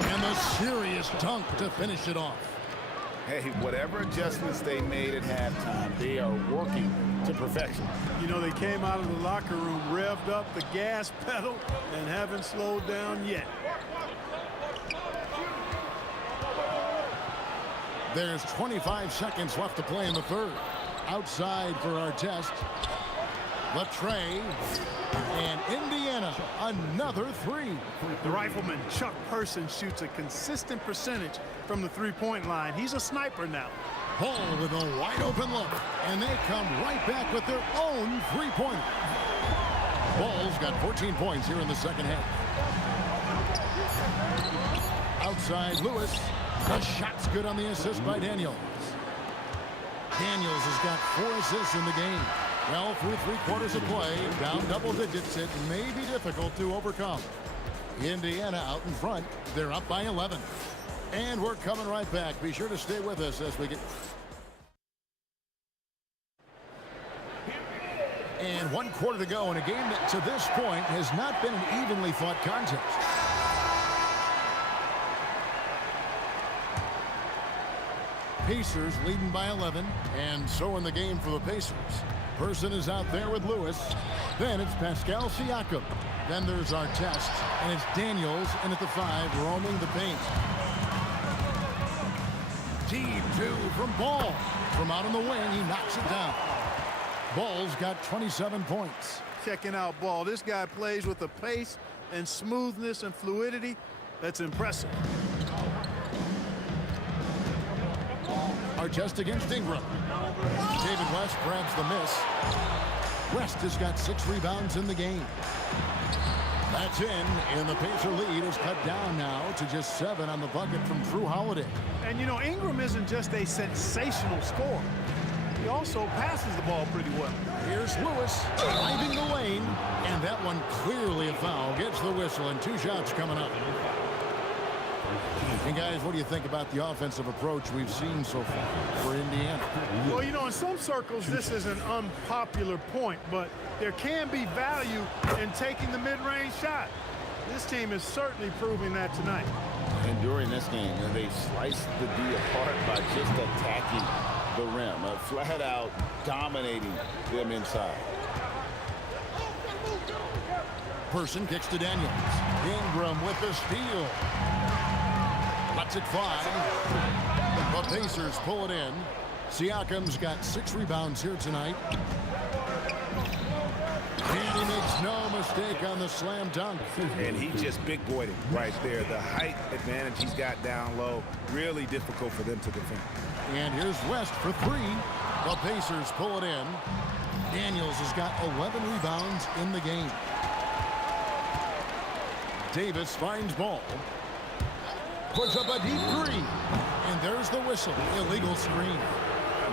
And the serious dunk to finish it off. Hey, whatever adjustments they made at halftime, they are working to perfection. You know, they came out of the locker room, revved up the gas pedal, and haven't slowed down yet. There's 25 seconds left to play in the 3rd. Outside for Artest. Latrey. And Indiana, another 3. The rifleman, Chuck Person, shoots a consistent percentage from the 3-point line. He's a sniper now. Ball with a wide open look. And they come right back with their own 3-pointer. Ball's got 14 points here in the second half. Outside Lewis. The shot's good on the assist by Daniels. Daniels has got 4 assists in the game. Well, through 3 quarters of play, down double digits, it may be difficult to overcome. Indiana out in front. They're up by 11. And we're coming right back. Be sure to stay with us as we get... And 1 quarter to go in a game that to this point has not been an evenly fought contest. Pacers leading by 11, and so in the game for the Pacers. Person is out there with Lewis. Then it's Pascal Siakam. Then there's Artest, and it's Daniels in at the 5, roaming the paint. Deep 2 from Ball. From out on the wing, he knocks it down. Ball's got 27 points. Checking out Ball. This guy plays with a pace and smoothness and fluidity that's impressive. Artest against Ingram. David West grabs the miss. West has got 6 rebounds in the game. That's in, and the Pacer lead is cut down now to just 7 on the bucket from Drew Holiday. And you know, Ingram isn't just a sensational scorer. He also passes the ball pretty well. Here's Lewis driving the lane, and that one clearly a foul. Gets the whistle, and 2 shots coming up. And guys, what do you think about the offensive approach we've seen so far for Indiana? Well, you know, in some circles, this is an unpopular point, but there can be value in taking the mid-range shot. This team is certainly proving that tonight. And during this game, they sliced the D apart by just attacking the rim, flat out dominating them inside. Person kicks to Daniels. Ingram with the steal. Lets it fly. The Pacers pull it in. Siakam's got 6 rebounds here tonight. And he makes no mistake on the slam dunk. And he just big-boyed it right there. The height advantage he's got down low, really difficult for them to defend. And here's West for 3. The Pacers pull it in. Daniels has got 11 rebounds in the game. Davis finds ball. Puts up a deep 3. And there's the whistle. Illegal screen.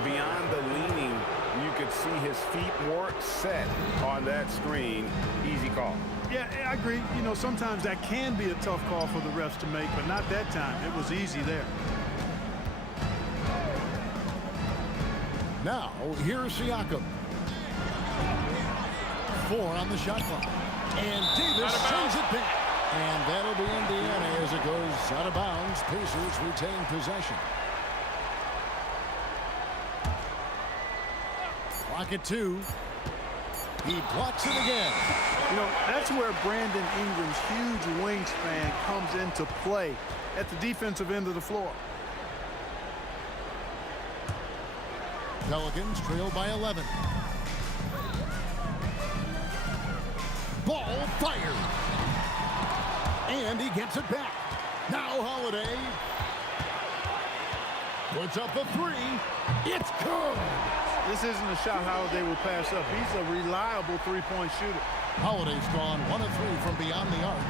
Beyond the leaning, you could see his feet more set on that screen. Easy call. Yeah, I agree. You know, sometimes that can be a tough call for the refs to make, but not that time. It was easy there. Now, here's Siakam. 4 on the shot clock. And Davis sends it back. And that'll be Indiana as it goes out of bounds. Pacers retain possession. Clock at 2. He blocks it again. You know, that's where Brandon Ingram's huge wingspan comes into play at the defensive end of the floor. Pelicans trail by 11. Ball fired. And he gets it back. Now Holiday puts up the 3. It's good. This isn't a shot Holiday will pass up. He's a reliable three-point shooter. Holiday's gone 1 of 3 from beyond the arc.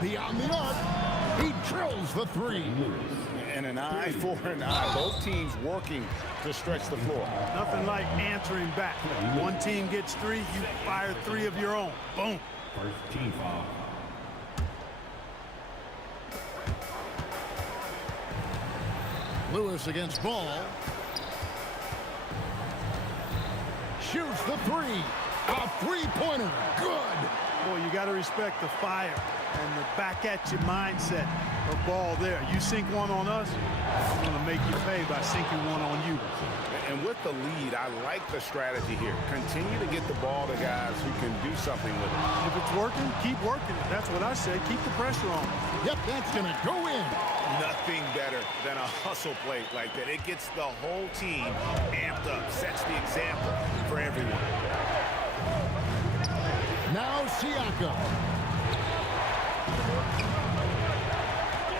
Beyond the arc, he drills the 3. And an eye for an eye. Both teams working to stretch the floor. Nothing like answering back. One team gets 3, you fire 3 of your own. Boom. First team foul. Lewis against Ball. Shoots the 3. A 3-pointer. Good. Boy, you got to respect the fire and the back-at-you mindset of Ball there. You sink one on us, I'm going to make you pay by sinking one on you. And with the lead, I like the strategy here. Continue to get the ball to guys who can do something with it. If it's working, keep working it. That's what I say. Keep the pressure on. Yep, that's going to go in. Nothing better than a hustle play like that. It gets the whole team amped up, sets the example for everyone. Now Siakam.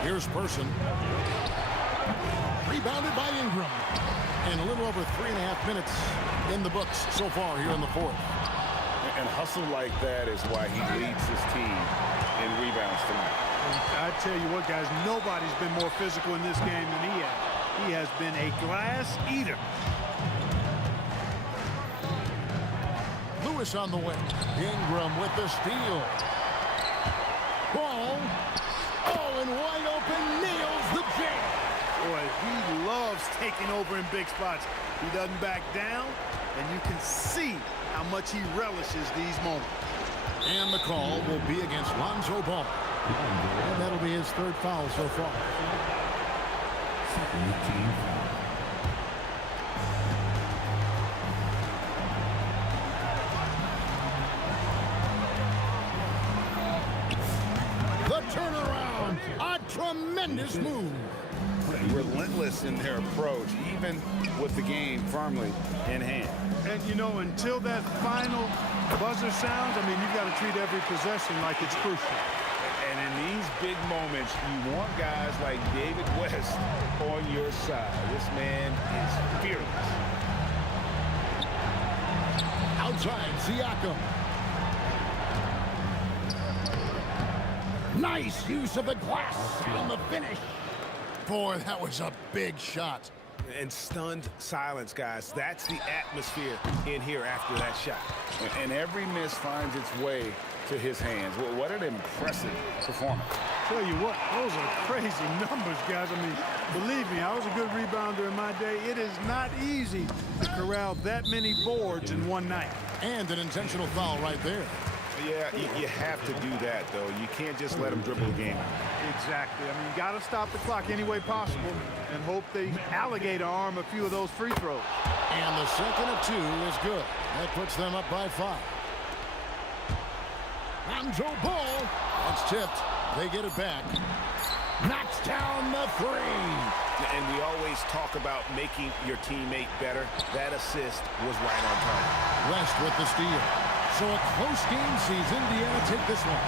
Here's Person. Rebounded by Ingram. And a little over 3.5 minutes in the books so far here in the 4th. And hustle like that is why he leads his team in rebounds tonight. I tell you what, guys, nobody's been more physical in this game than he has. He has been a glass eater. Lewis on the way. Ingram with the steal. Ball. Oh, and wide open, nails the jam. Boy, he loves taking over in big spots. He doesn't back down, and you can see how much he relishes these moments. And the call will be against Lonzo Ball. And that'll be his 3rd foul so far. Second team foul. The turnaround, a tremendous move. Relentless in their approach, even with the game firmly in hand. And, you know, until that final buzzer sounds, I mean, you've got to treat every possession like it's crucial. And in these big moments, you want guys like David West on your side. This man is fearless. Outside, Siakam. Nice use of the glass on the finish. Boy, that was a big shot. And stunned silence, guys. That's the atmosphere in here after that shot. And every miss finds its way to his hands. Well, what an impressive performance. Tell you what, those are crazy numbers, guys. I mean, believe me, I was a good rebounder in my day. It is not easy to corral that many boards in one night. And an intentional foul right there. Yeah, you have to do that, though. You can't just let him dribble the game out. Exactly. I mean, you got to stop the clock any way possible and hope they alligator arm a few of those free throws. And the second of 2 is good. That puts them up by 5. Lonzo Ball. That's tipped. They get it back. Knocks down the 3. And we always talk about making your teammate better. That assist was right on target. West with the steal. So a close game sees Indiana take this one.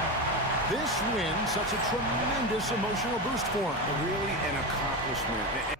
This win sets a tremendous emotional boost for them. Really an accomplishment.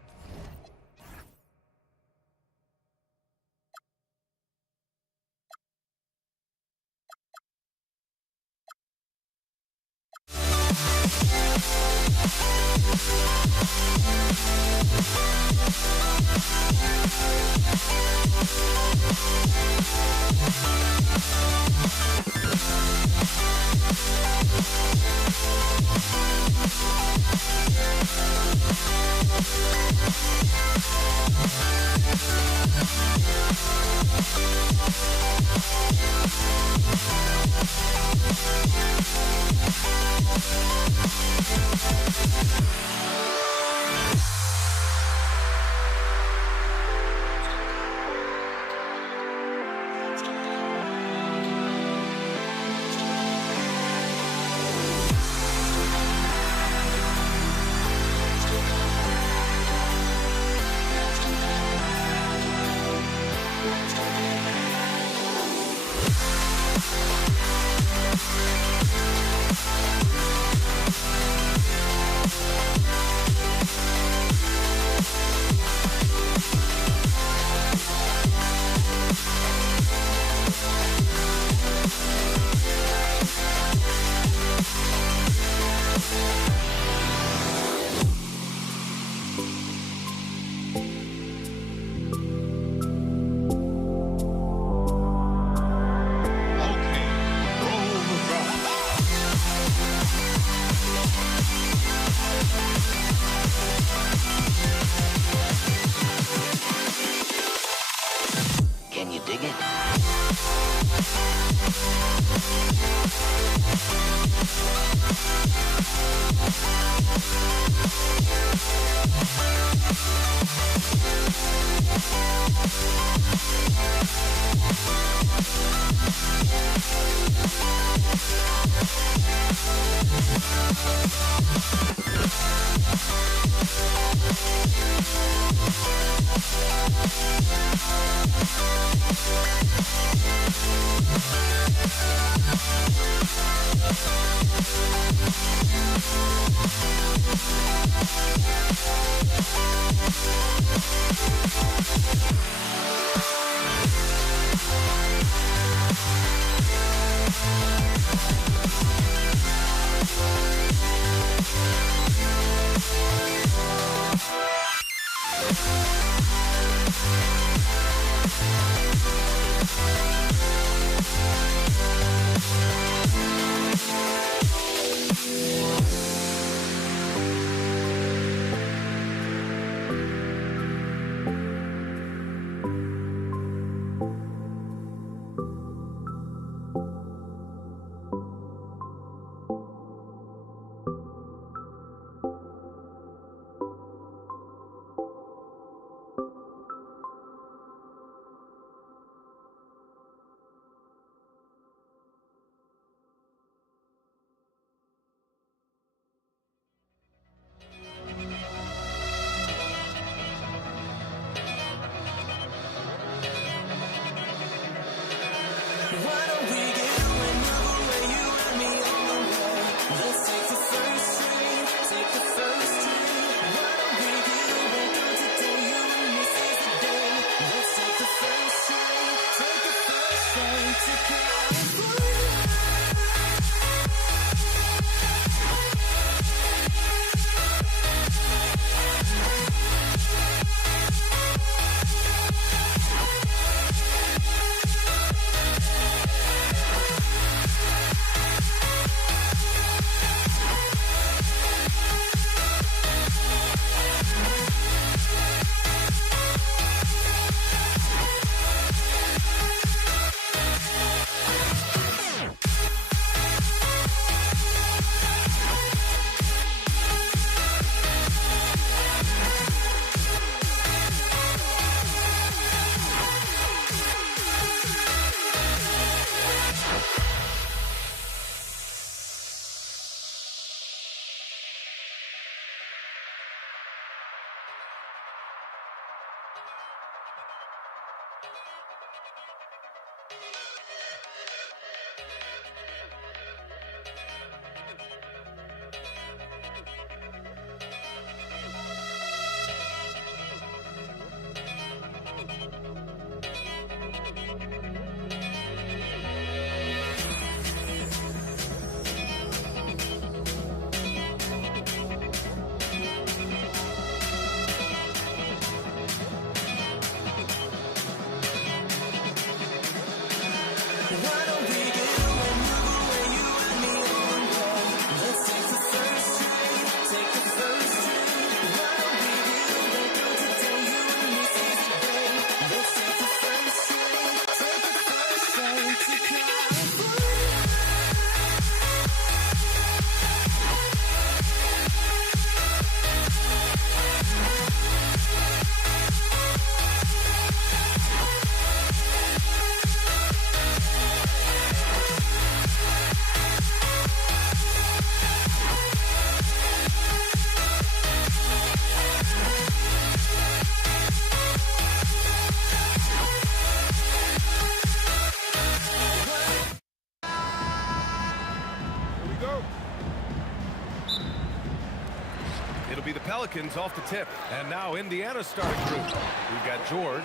It'll be the Pelicans off the tip. And now Indiana's starting group. We've got George,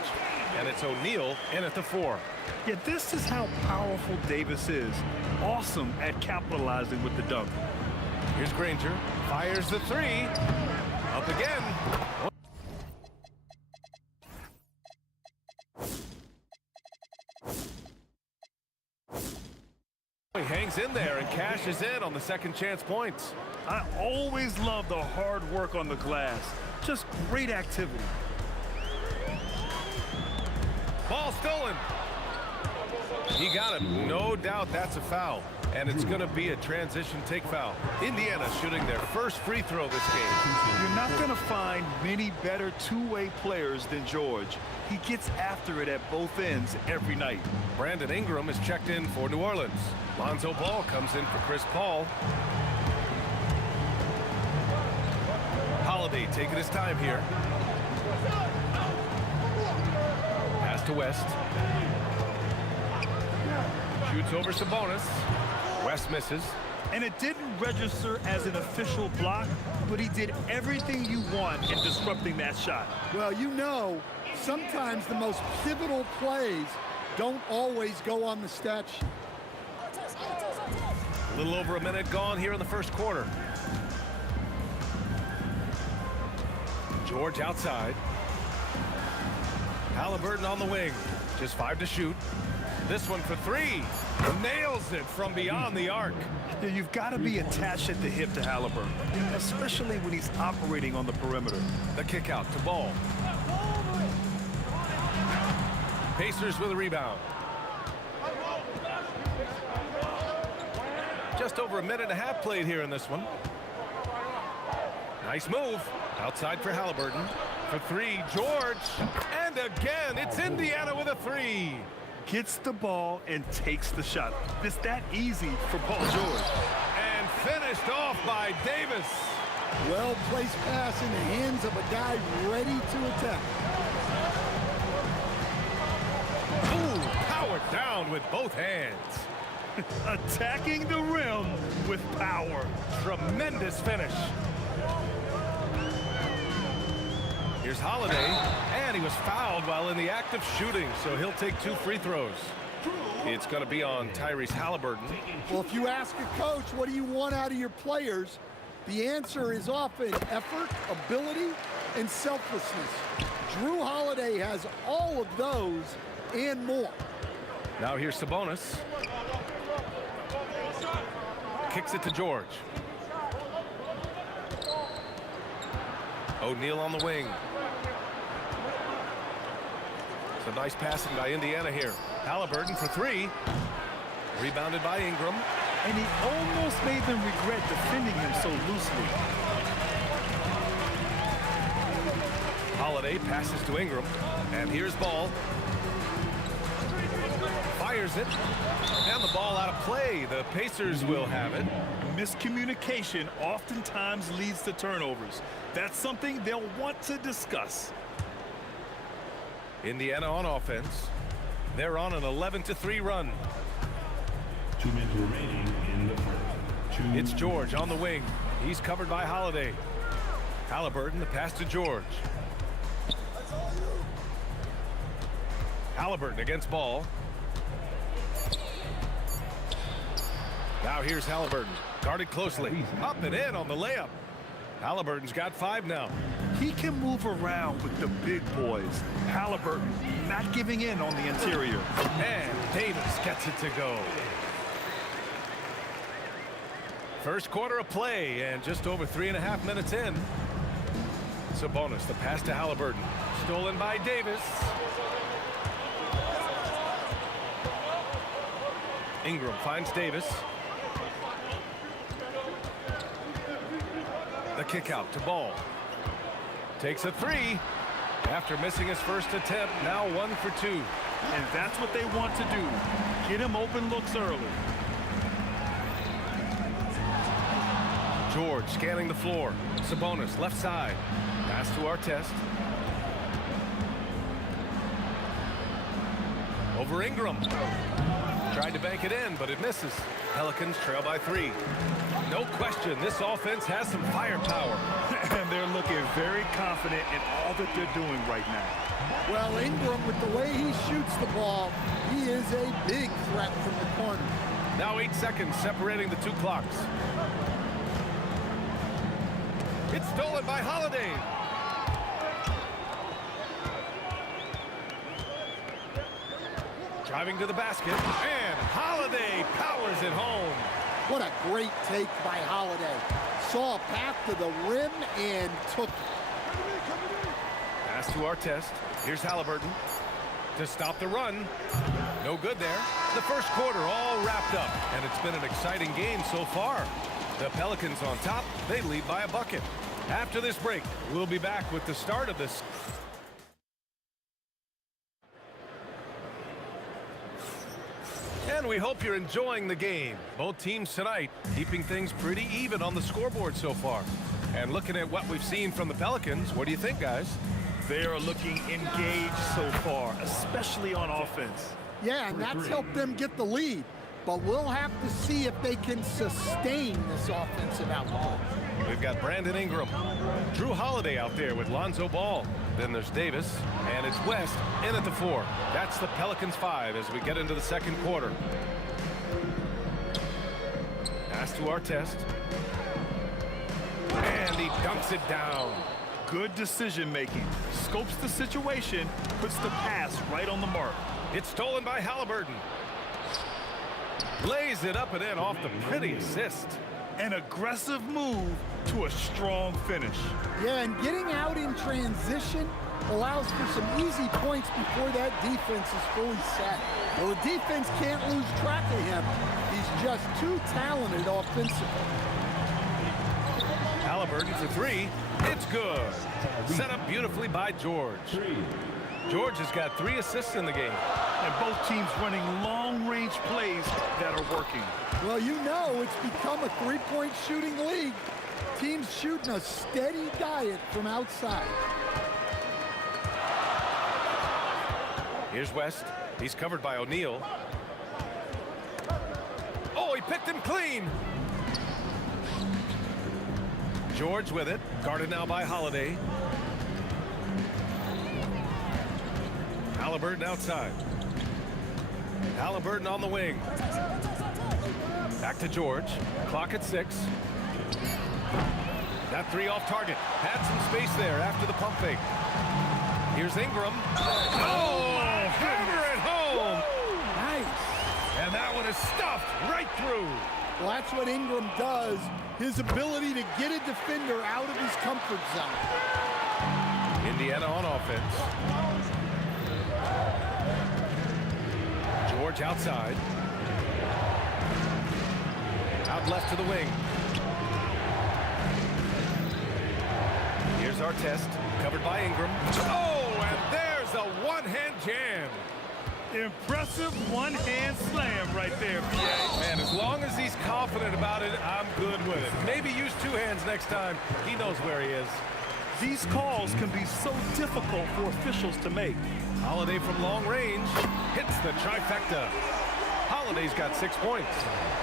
and it's O'Neal in at the 4. Yeah, this is how powerful Davis is. Awesome at capitalizing with the dunk. Here's Granger. Fires the 3. Up again. He hangs in there and cashes in on the second chance points. I always love the hard work on the glass. Just great activity. Ball stolen. He got it. No doubt that's a foul. And it's going to be a transition take foul. Indiana shooting their first free throw this game. You're not going to find many better two-way players than George. He gets after it at both ends every night. Brandon Ingram is checked in for New Orleans. Lonzo Ball comes in for Chris Paul. Holiday taking his time here. Pass to West. Shoots over Sabonis. West misses. And it didn't register as an official block, but he did everything you want in disrupting that shot. Well, you know, sometimes the most pivotal plays don't always go on the stat sheet. A little over a minute gone here in the first quarter. George outside. Halliburton on the wing. Just 5 to shoot. This one for 3. Nails it from beyond the arc. You've got to be attached at the hip to Halliburton, especially when he's operating on the perimeter. The kick out to Ball. Pacers with a rebound. Just over a minute and a half played here in this one. Nice move. Outside for Halliburton. For 3, George. And again, it's Indiana with a 3. Gets the ball and takes the shot. It's that easy for Paul George. And finished off by Davis. Well-placed pass in the hands of a guy ready to attack. Ooh, powered down with both hands. Attacking the rim with power. Tremendous finish. Here's Holiday, and he was fouled while in the act of shooting, so he'll take 2 free throws. It's going to be on Tyrese Halliburton. Well, if you ask a coach, what do you want out of your players? The answer is often effort, ability, and selflessness. Drew Holiday has all of those and more. Now here's Sabonis. Kicks it to George. O'Neal on the wing. Some nice passing by Indiana here. Halliburton for 3. Rebounded by Ingram. And he almost made them regret defending him so loosely. Holiday passes to Ingram. And here's Ball. Fires it. And the ball out of play. The Pacers will have it. Miscommunication oftentimes leads to turnovers. That's something they'll want to discuss. Indiana on offense. They're on an 11-3 run. 2 minutes remaining in the first. It's George on the wing. He's covered by Holiday. Halliburton, the pass to George. Halliburton against ball. Now here's Halliburton. Guarded closely. Up and in on the layup. Halliburton's got 5 now. He can move around with the big boys. Halliburton not giving in on the interior. And Davis gets it to go. First quarter of play and just over 3.5 minutes in. Sabonis, the pass to Halliburton. Stolen by Davis. Ingram finds Davis. The kick out to Ball. Takes a 3. After missing his first attempt, now 1 for 2. And that's what they want to do. Get him open looks early. George scanning the floor. Sabonis left side. Pass to Artest. Over Ingram. Tried to bank it in, but it misses. Pelicans trail by 3. No question, this offense has some firepower. And they're looking very confident in all that they're doing right now. Well, Ingram, with the way he shoots the ball, he is a big threat from the corner. Now 8 seconds separating the 2 clocks. It's stolen by Holiday. Driving to the basket, and Holiday powers it home. What a great take by Holiday. Saw a path to the rim and took it. Pass to Artest. Here's Halliburton to stop the run. No good there. The first quarter all wrapped up, and it's been an exciting game so far. The Pelicans on top. They lead by a bucket. After this break, we'll be back with the start of this. And we hope you're enjoying the game. Both teams tonight keeping things pretty even on the scoreboard so far. And looking at what we've seen from the Pelicans, what do you think, guys? They are looking engaged so far, especially on offense. Yeah, and that's helped them get the lead. But we'll have to see if they can sustain this offensive output. We've got Brandon Ingram, Drew Holiday out there with Lonzo Ball. Then there's Davis, and it's West in at the 4. That's the Pelicans 5 as we get into the second quarter. Pass to Artest. And he dunks it down. Good decision making. Scopes the situation, puts the pass right on the mark. It's stolen by Halliburton. Lays it up and in off the pretty assist. An aggressive move to a strong finish. Yeah, and getting out in transition allows for some easy points before that defense is fully set. Well, the defense can't lose track of him. He's just too talented offensively. Halliburton for 3. It's good. Set up beautifully by George. George has got 3 assists in the game. And both teams running long-range plays that are working. Well, you know it's become a three-point shooting league. Teams shooting a steady diet from outside. Here's West. He's covered by O'Neal. Oh, he picked him clean. George with it. Guarded now by Holiday. Halliburton outside. Halliburton on the wing. Back to George. Clock at 6. That 3 off target. Had some space there after the pump fake. Here's Ingram. Oh, hammer it home. Nice. And that one is stuffed right through. Well, that's what Ingram does. His ability to get a defender out of his comfort zone. Indiana on offense. George outside. Out left to the wing. Here's Artest, covered by Ingram. Oh, and there's a one-hand jam. Impressive one-hand slam right there, PA. And as long as he's confident about it, I'm good with it. Maybe use 2 hands next time. He knows where he is. These calls can be so difficult for officials to make. Holiday from long range hits the trifecta. Holiday's got 6 points.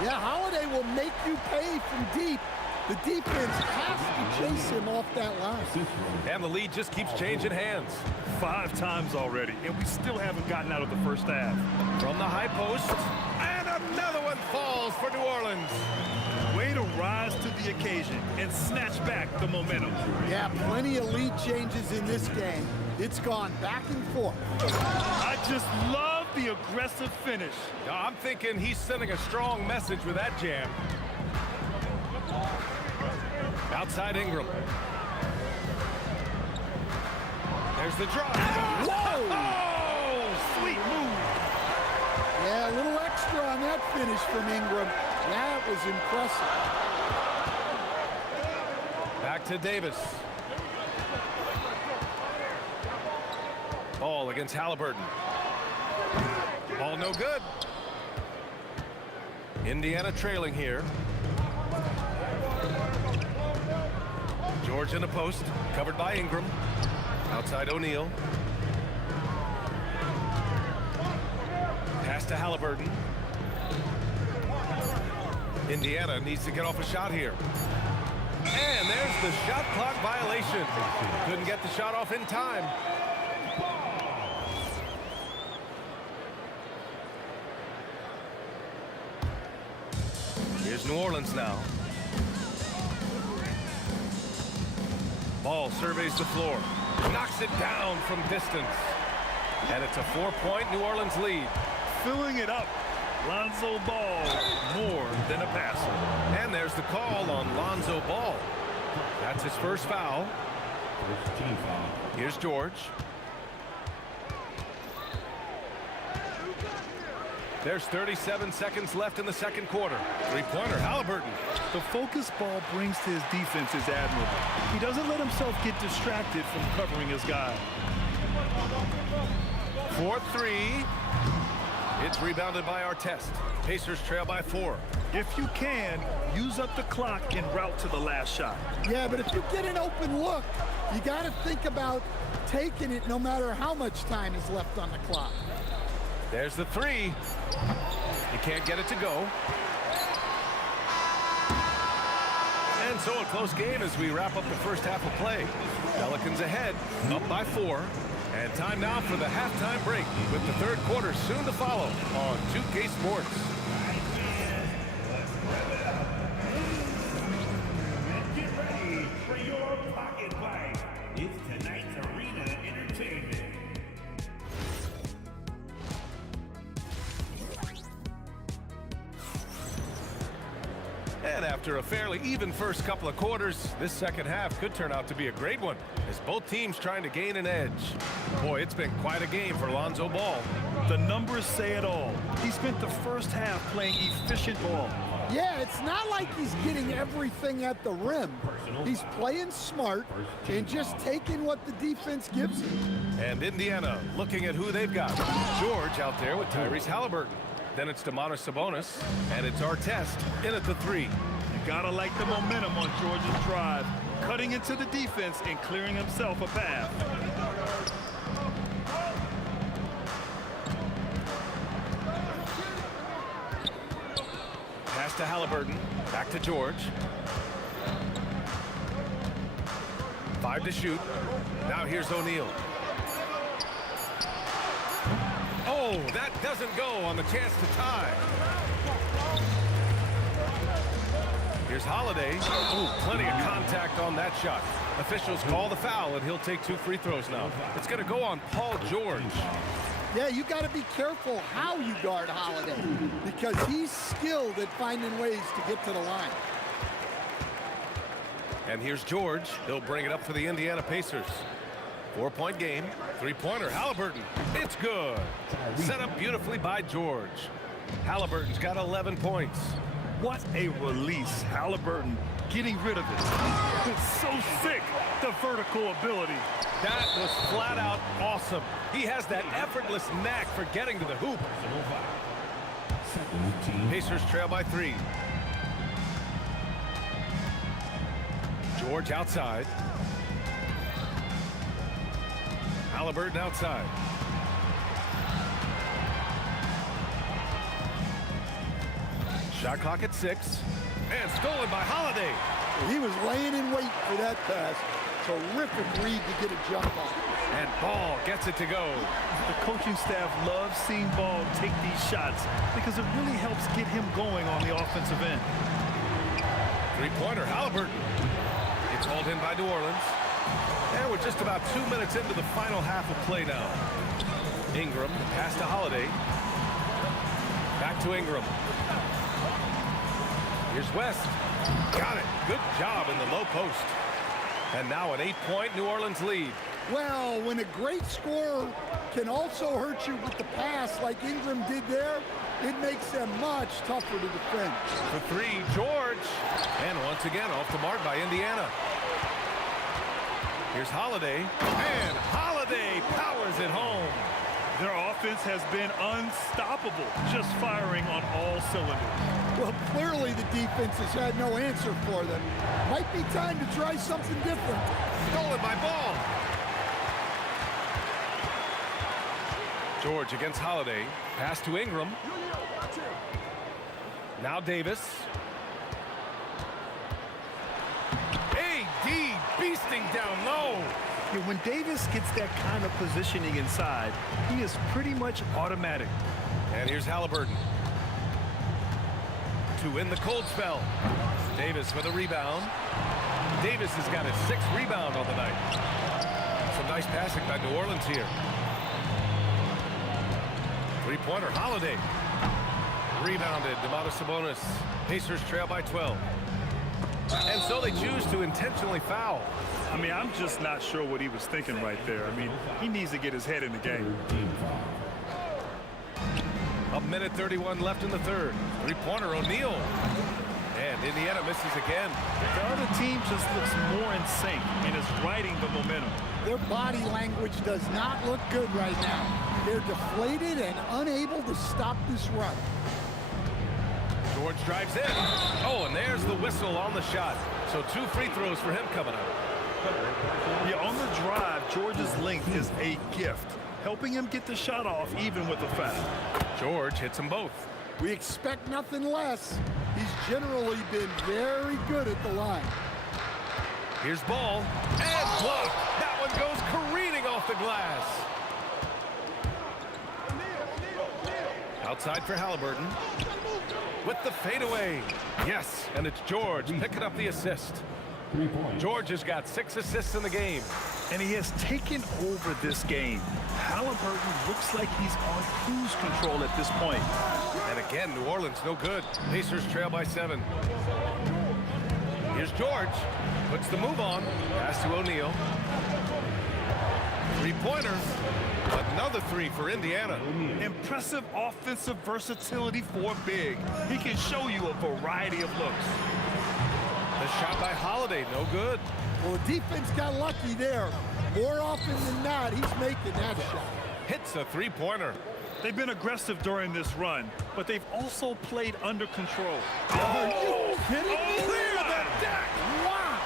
Yeah, Holiday will make you pay from deep. The defense has to chase him off that line. And the lead just keeps changing hands. 5 times already, and we still haven't gotten out of the first half. From the high post, and another one falls for New Orleans. Way to rise to the occasion and snatch back the momentum. Yeah, plenty of lead changes in this game. It's gone back and forth. I just love the aggressive finish. I'm thinking he's sending a strong message with that jam. Outside Ingram. There's the drop. Whoa! Oh, sweet move. Yeah, a little extra on that finish from Ingram. That was impressive. Back to Davis. Ball against Halliburton. Ball no good. Indiana trailing here. George in the post, covered by Ingram. Outside O'Neal. Pass to Halliburton. Indiana needs to get off a shot here. And there's the shot clock violation. Couldn't get the shot off in time. Here's New Orleans now. Ball surveys the floor. Knocks it down from distance. And it's a 4-point New Orleans lead. Filling it up. Lonzo Ball, more than a passer. And there's the call on Lonzo Ball. That's his first foul. First team foul. Here's George. There's 37 seconds left in the second quarter. Three-pointer, Halliburton. The focus ball brings to his defense is admirable. He doesn't let himself get distracted from covering his guy. 4-3. It's rebounded by Artest. Pacers trail by 4. If you can, use up the clock en route to the last shot. Yeah, but if you get an open look, you got to think about taking it no matter how much time is left on the clock. There's the 3. He can't get it to go. And so a close game as we wrap up the first half of play. Pelicans ahead, up by 4. And time now for the halftime break with the third quarter soon to follow on 2K Sports. Get ready for your pocket fight. It's tonight's Arena Entertainment. And after a fairly even first couple of quarters, this second half could turn out to be a great one as both teams trying to gain an edge. Boy, it's been quite a game for Lonzo Ball. The numbers say it all. He spent the first half playing efficient ball. Yeah, it's not like he's getting everything at the rim. He's playing smart and just taking what the defense gives him. And Indiana looking at who they've got. George out there with Tyrese Halliburton. Then it's Domantas Sabonis, and it's Artest in at the 3. You gotta like the momentum on Georgia's drive, cutting into the defense and clearing himself a path. Pass to Halliburton, back to George. 5 to shoot. Now here's O'Neal. Oh, that doesn't go on the chance to tie. Here's Holiday. Ooh, plenty of contact on that shot. Officials call the foul, and he'll take 2 free throws now. It's going to go on Paul George. Yeah, you got to be careful how you guard Holiday because he's skilled at finding ways to get to the line. And here's George. He'll bring it up for the Indiana Pacers. 4-point game. 3-pointer. Halliburton. It's good. Set up beautifully by George. Halliburton's got 11 points. What a release. Halliburton getting rid of it. It's so sick, the vertical ability. That was flat out awesome. He has that effortless knack for getting to the hoop. Pacers trail by 3. George outside. Halliburton outside. Shot clock at 6. And stolen by Holiday. He was laying in wait for that pass. Terrific read to get a jump on. And Ball gets it to go. The coaching staff loves seeing Ball take these shots because it really helps get him going on the offensive end. Three-pointer, Halliburton. It's hauled in by New Orleans. And we're just about 2 minutes into the final half of play now. Ingram, pass to Holiday. Back to Ingram. Here's West. Got it. Good job in the low post. And now an 8-point New Orleans lead. Well, when a great scorer can also hurt you with the pass like Ingram did there, it makes them much tougher to defend. For 3, George. And once again off the mark by Indiana. Here's Holiday. And Holiday powers it home. Their offense has been unstoppable, just firing on all cylinders. Well, clearly the defense has had no answer for them. Might be time to try something different. Stolen by Ball. George against Holiday. Pass to Ingram. Now Davis. AD beasting down low. Yeah, when Davis gets that kind of positioning inside, he is pretty much automatic. And here's Halliburton. To win the cold spell. Davis with a rebound. Davis has got his 6th rebound on the night. Some nice passing by New Orleans here. Three-pointer, Holiday. Rebounded, Domantas Sabonis. Pacers trail by 12. And so they choose to intentionally foul. I mean, I'm just not sure what he was thinking right there. I mean, he needs to get his head in the game. A minute 31 left in the third. Three-pointer, O'Neal. And Indiana misses again. The other team just looks more in sync and is riding the momentum. Their body language does not look good right now. They're deflated and unable to stop this run. George drives in. Oh, and there's the whistle on the shot. So 2 free throws for him coming up. Yeah, on the drive, George's length is a gift, helping him get the shot off even with the foul. George hits them both. We expect nothing less. He's generally been very good at the line. Here's Ball. And block. That one goes careening off the glass. Outside for Halliburton. With the fadeaway. Yes, and it's George picking up the assist. George has got 6 assists in the game. And he has taken over this game. Halliburton looks like he's on cruise control at this point. And again, New Orleans no good. Pacers trail by 7. Here's George. Puts the move on. Pass to O'Neal. Three-pointer. Another 3 for Indiana. Impressive offensive versatility for big. He can show you a variety of looks. The shot by Holiday, no good. Well, the defense got lucky there. More often than not, he's making that shot. Hits a three-pointer. They've been aggressive during this run, but they've also played under control. Are you kidding me? Clear the deck! Wow!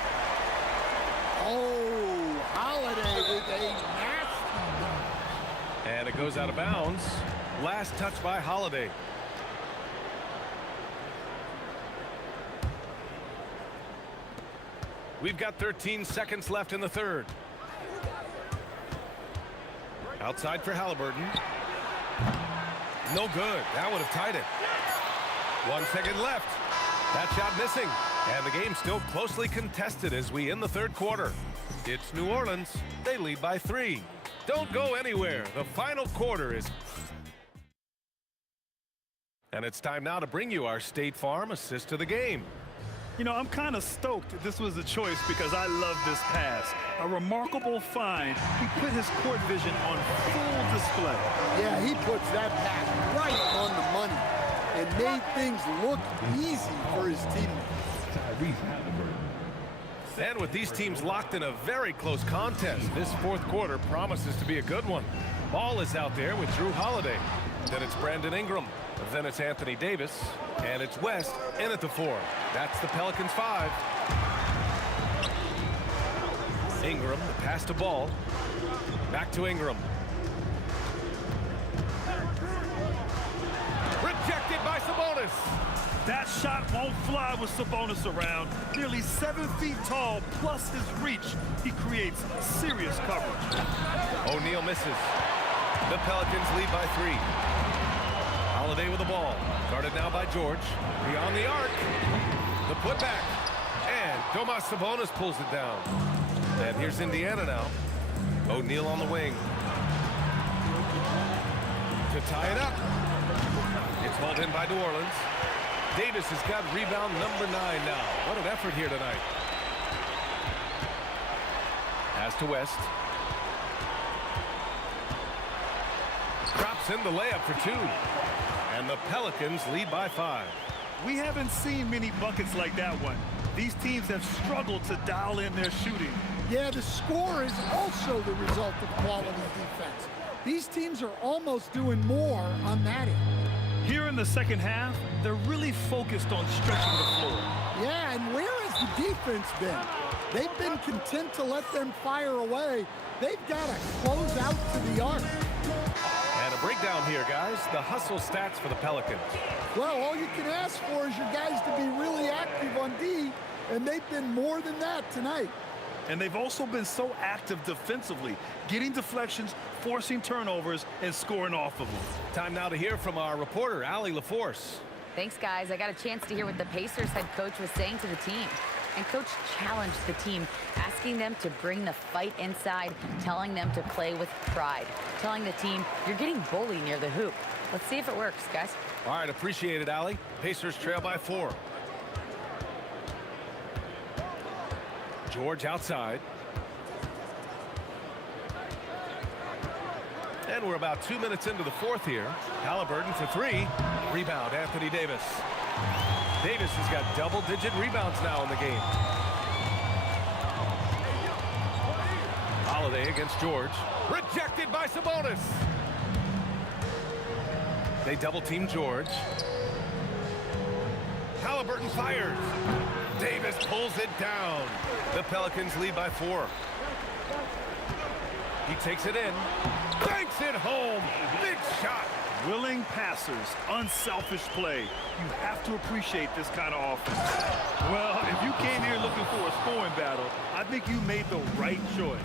Oh, Holiday with a nasty dunk. And it goes out of bounds. Last touch by Holiday. We've got 13 seconds left in the third. Outside for Halliburton. No good. That would have tied it. 1 second left. That shot missing. And the game still closely contested as we end the third quarter. It's New Orleans. They lead by 3. Don't go anywhere. The final quarter is... And it's time now to bring you our State Farm assist to the game. You know, I'm kind of stoked this was a choice because I love this pass. A remarkable find. He put his court vision on full display. Yeah, he puts that pass right on the money and made things look easy for his teammates. And with these teams locked in a very close contest, this fourth quarter promises to be a good one. Ball is out there with Drew Holiday. Then it's Brandon Ingram. Then it's Anthony Davis. And it's West in at the 4. That's the Pelicans 5. Ingram, the pass to Ball. Back to Ingram. Rejected by Sabonis. That shot won't fly with Sabonis around. Nearly 7 feet tall, plus his reach. He creates serious coverage. O'Neal misses. The Pelicans lead by 3. Holiday with the ball. Guarded now by George. Beyond the arc. The putback. And Domas Sabonis pulls it down. And here's Indiana now. O'Neal on the wing. To tie it up. It's hauled in by New Orleans. Davis has got rebound number 9 now. What an effort here tonight. Pass to West. Drops in the layup for 2. And the Pelicans lead by 5. We haven't seen many buckets like that one. These teams have struggled to dial in their shooting. Yeah, the score is also the result of quality defense. These teams are almost doing more on that end. Here in the second half, they're really focused on stretching the floor. Yeah, and where has the defense been? They've been content to let them fire away. They've got to close out to the arc. And a breakdown here, guys. The hustle stats for the Pelicans. Well, all you can ask for is your guys to be really active on D, and they've been more than that tonight. And they've also been so active defensively, getting deflections, forcing turnovers, and scoring off of them. Time now to hear from our reporter, Allie LaForce. Thanks, guys. I got a chance to hear what the Pacers head coach was saying to the team. And coach challenged the team, asking them to bring the fight inside, telling them to play with pride, telling the team, you're getting bullied near the hoop. Let's see if it works, guys. All right, appreciate it, Allie. Pacers trail by 4. George outside. And we're about 2 minutes into the 4th here. Halliburton for 3. Rebound, Anthony Davis. Davis has got double-digit rebounds now in the game. Holiday against George. Rejected by Sabonis. They double-team George. Halliburton fires. Davis pulls it down. The Pelicans lead by 4. He takes it in. Banks it home. Big shot. Willing passers, unselfish play. You have to appreciate this kind of offense. Well, if you came here looking for a scoring battle, I think you made the right choice.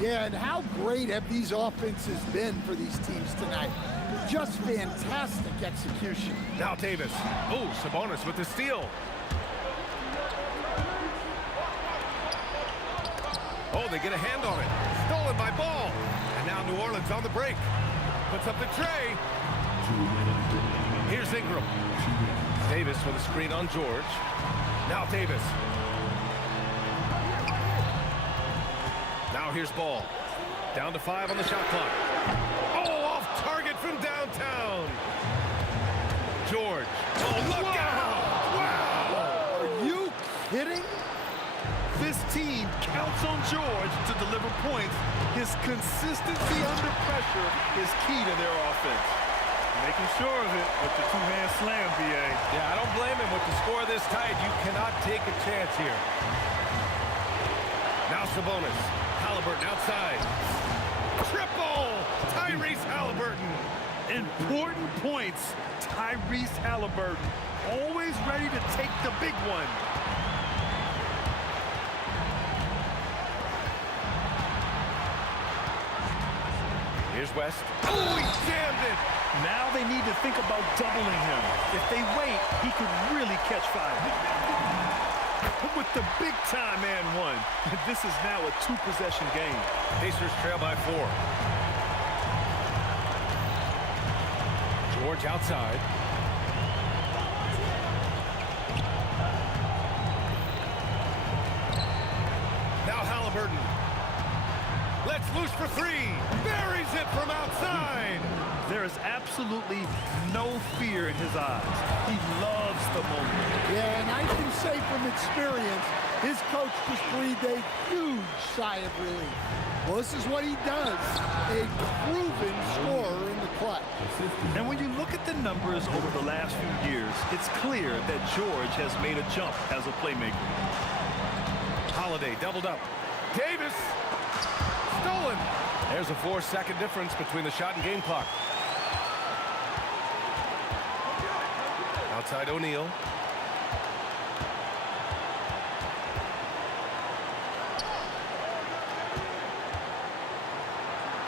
Yeah, and how great have these offenses been for these teams tonight? Just fantastic execution. Now Davis. Oh, Sabonis with the steal. Oh, they get a hand on it. Stolen by Ball. And now New Orleans on the break. Puts up the tray. Here's Ingram. Davis with a screen on George. Now Davis. Now here's Ball. Down to 5 on the shot clock. Oh, off target from downtown. George. Oh, look out! Wow! Are you kidding? This team counts on George to deliver points. His consistency under pressure is key to their offense. Making sure of it with the two-hand slam, B.A. Yeah, I don't blame him with the score this tight. You cannot take a chance here. Now Sabonis. Halliburton outside. Triple! Tyrese Halliburton. Important points. Tyrese Halliburton. Always ready to take the big one. Here's West. Oh, he jammed it! Now they need to think about doubling him. If they wait, he could really catch fire. With the big-time and one. This is now a 2-possession game. Pacers trail by 4. George outside. Now Halliburton. Lets loose for 3. Buries it from outside. There is absolutely no fear in his eyes. He loves the moment. Yeah, and I can say from experience, his coach just breathed a huge sigh of relief. Well, this is what he does, a proven scorer in the clutch. And when you look at the numbers over the last few years, it's clear that George has made a jump as a playmaker. Holiday doubled up. Davis. Stolen. There's a 4-second difference between the shot and game clock. Outside O'Neal.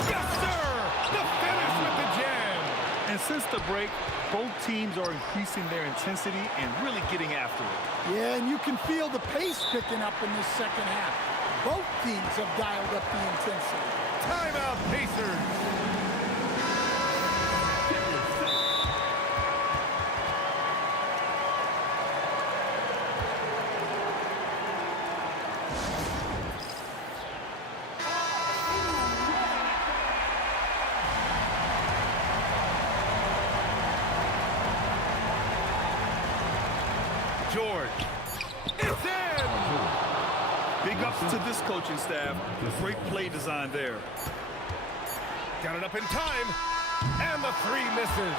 Yes, sir! The finish with the jam! And since the break, both teams are increasing their intensity and really getting after it. Yeah, and you can feel the pace picking up in this second half. Both teams have dialed up the intensity. Timeout, Pacers! George. It's in! Big ups to this coaching staff. Great play design there. Got it up in time. And the 3 misses.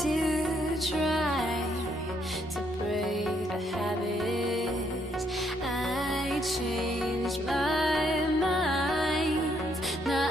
To try to break the habit, I changed my mind. Now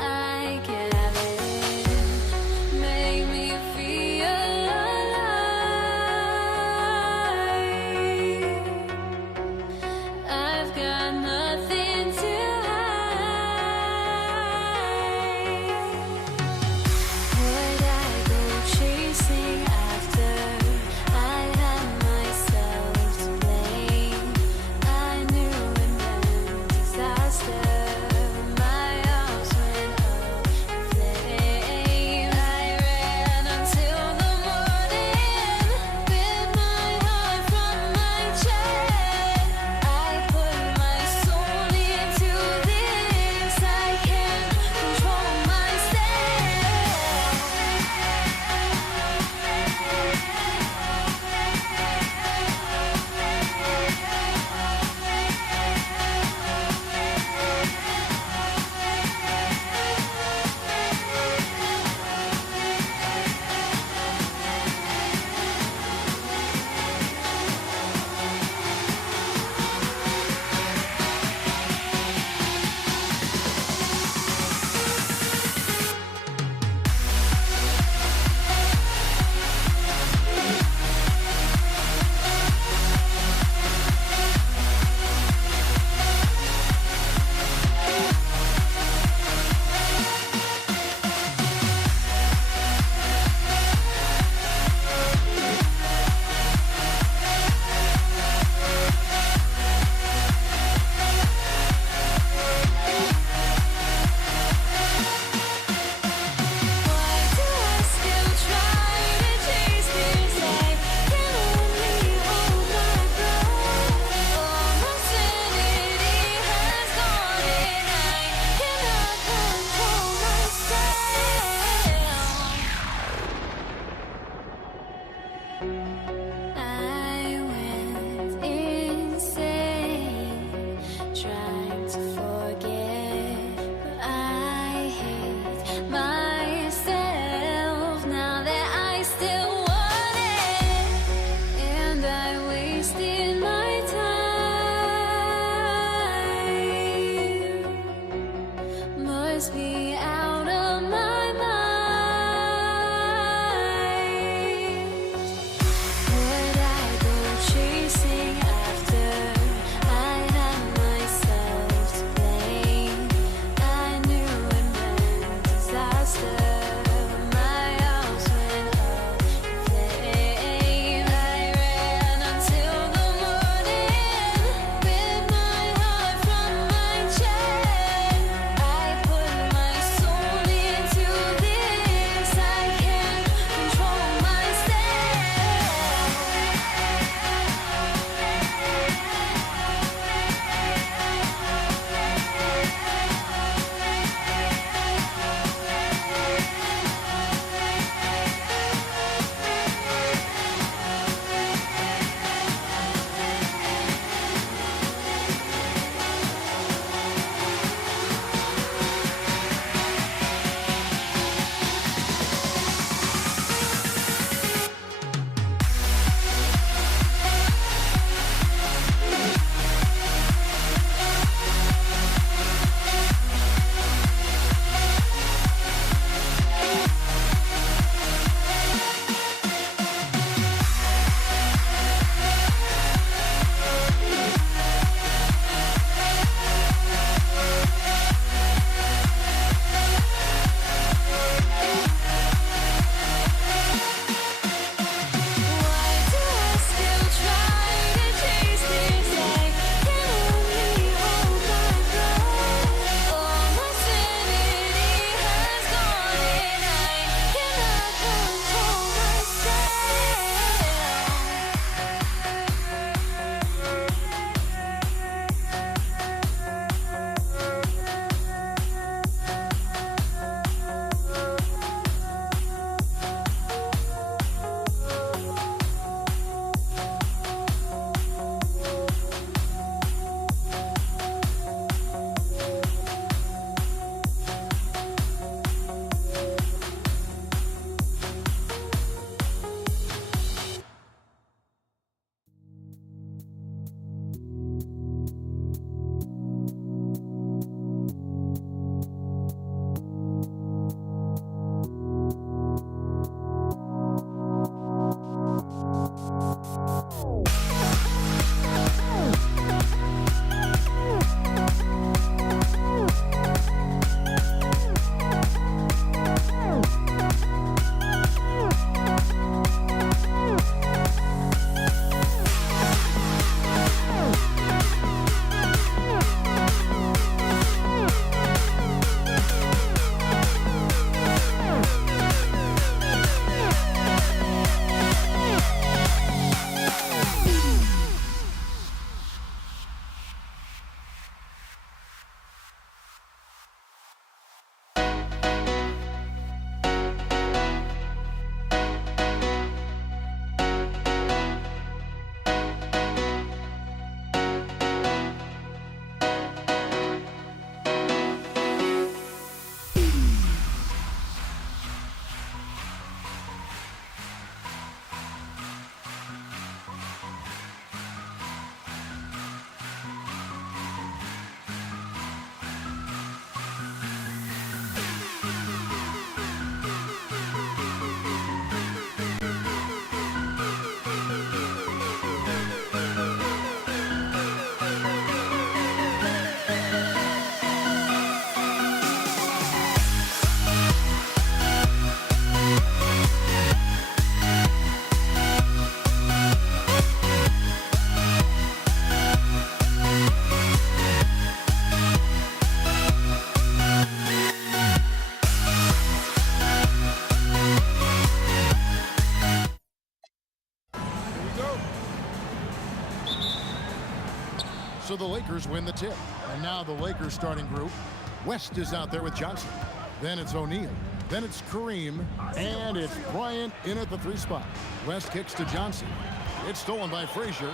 So the Lakers win the tip. And now the Lakers starting group. West is out there with Johnson. Then it's O'Neal. Then it's Kareem. And it's Bryant in at the 3 spot. West kicks to Johnson. It's stolen by Frazier.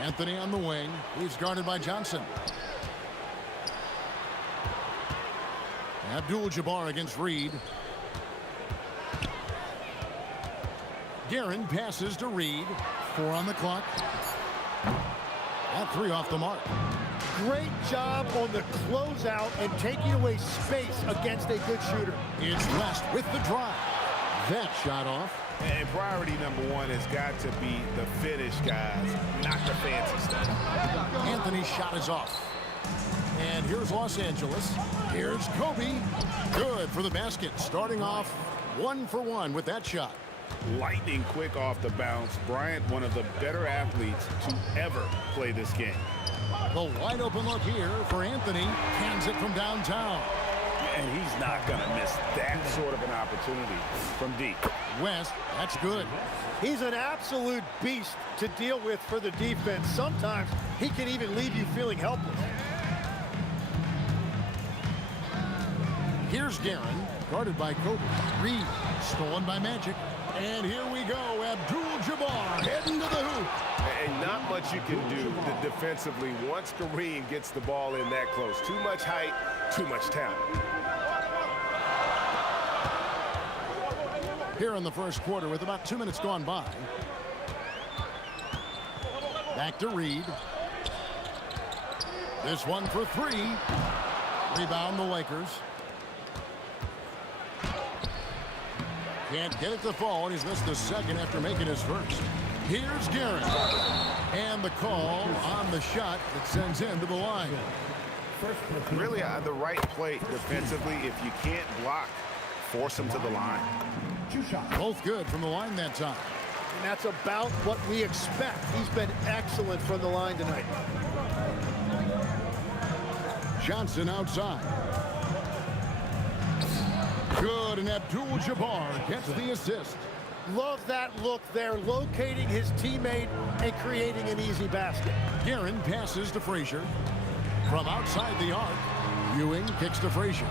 Anthony on the wing. He's guarded by Johnson. Abdul-Jabbar against Reed. Guerin passes to Reed. 4 on the clock. At 3 off the mark. Great job on the closeout and taking away space against a good shooter. It's West with the drive. That shot off. And priority number 1 has got to be the finish, guys, not the fancy stuff. Anthony's shot is off. And here's Los Angeles. Here's Kobe. Good for the basket. Starting off 1 for 1 with that shot. Lightning quick off the bounce. Bryant, one of the better athletes to ever play this game. The wide open look here for Anthony. Cans it from downtown. And he's not going to miss that sort of an opportunity from deep. West, that's good. He's an absolute beast to deal with for the defense. Sometimes he can even leave you feeling helpless. Here's Guerin, guarded by Kobe. Reed, stolen by Magic. And here we go, Abdul-Jabbar heading to the hoop. And not much you can do defensively once Kareem gets the ball in that close. Too much height, too much talent. Here in the first quarter with about 2 minutes gone by. Back to Reed. This one for 3. Rebound the Lakers. Can't get it to fall, and he's missed the second after making his first. Here's Guerin. And the call on the shot that sends him to the line. Really the right play defensively. If you can't block, force him to the line. Both good from the line that time. And that's about what we expect. He's been excellent from the line tonight. Johnson outside. Good, and Abdul-Jabbar gets the assist. Love that look there, locating his teammate and creating an easy basket. Guerin passes to Frazier. From outside the arc, Ewing kicks to Frazier.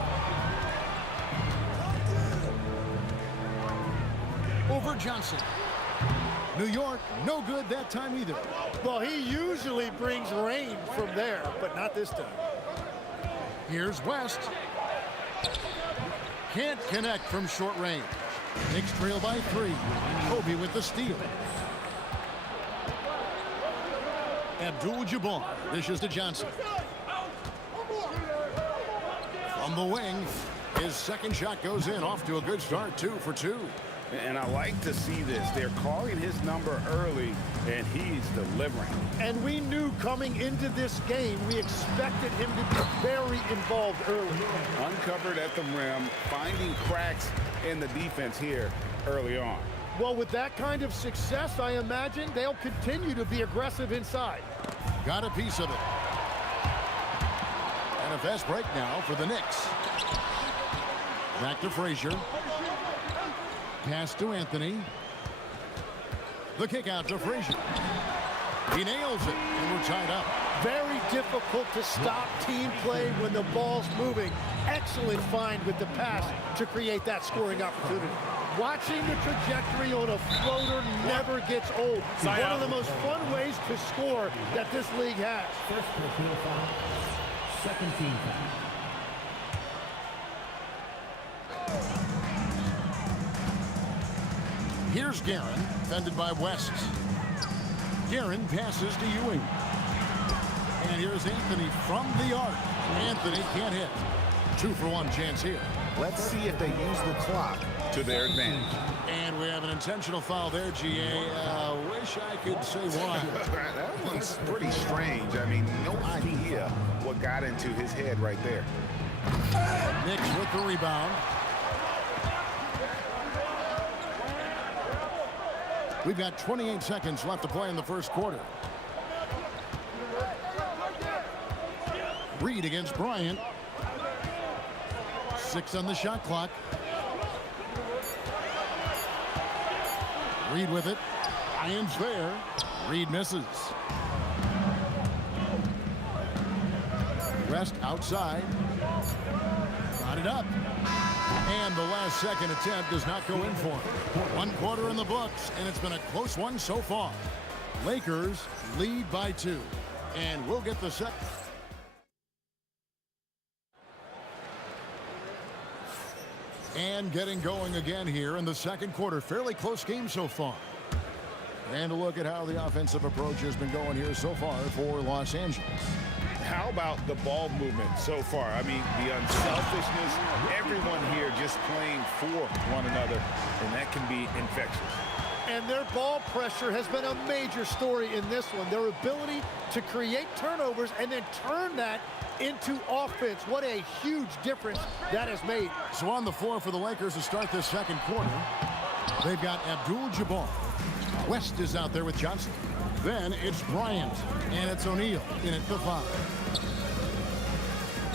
Over Johnson. New York, no good that time either. Well, he usually brings rain from there, but not this time. Here's West. Can't connect from short range. Knicks trail by 3. Kobe with the steal. Abdul-Jabbar dishes to Johnson. From the wing, his second shot goes in, off to a good start, 2 for 2. And I like to see this. They're calling his number early, and he's delivering. And we knew coming into this game, we expected him to be very involved early. Uncovered at the rim, finding cracks in the defense here early on. Well, with that kind of success, I imagine they'll continue to be aggressive inside. Got a piece of it. And a fast break now for the Knicks. Back to Frazier. Pass to Anthony. The kick out to Frazier. He nails it, and we're tied up. Very difficult to stop team play when the ball's moving. Excellent find with the pass to create that scoring opportunity. Watching the trajectory on a floater never gets old. One of the most fun ways to score that this league has. First personal foul. Second team foul. Here's Guerin, defended by West. Guerin passes to Ewing. And here's Anthony from the arc. Anthony can't hit. 2 for 1 chance here. Let's see if they use the clock to their advantage. And we have an intentional foul there, GA. Wish I could say why. That one's pretty strange. I mean, no idea what got into his head right there. Knicks with the rebound. We've got 28 seconds left to play in the first quarter. Reed against Bryant. 6 on the shot clock. Reed with it. Bryant's there. Reed misses. West outside. Got it up. And the last second attempt does not go in for him. 1 quarter in the books, and it's been a close one so far. Lakers lead by 2. And we'll get the second. And getting going again here in the second quarter. Fairly close game so far. And a look at how the offensive approach has been going here so far for Los Angeles. How about the ball movement so far? I mean, the unselfishness, everyone here just playing for one another, and that can be infectious. And their ball pressure has been a major story in this one. Their ability to create turnovers and then turn that into offense. What a huge difference that has made. So on the floor for the Lakers to start this second quarter, they've got Abdul-Jabbar. West is out there with Johnson. Then it's Bryant, and it's O'Neal in at the 5.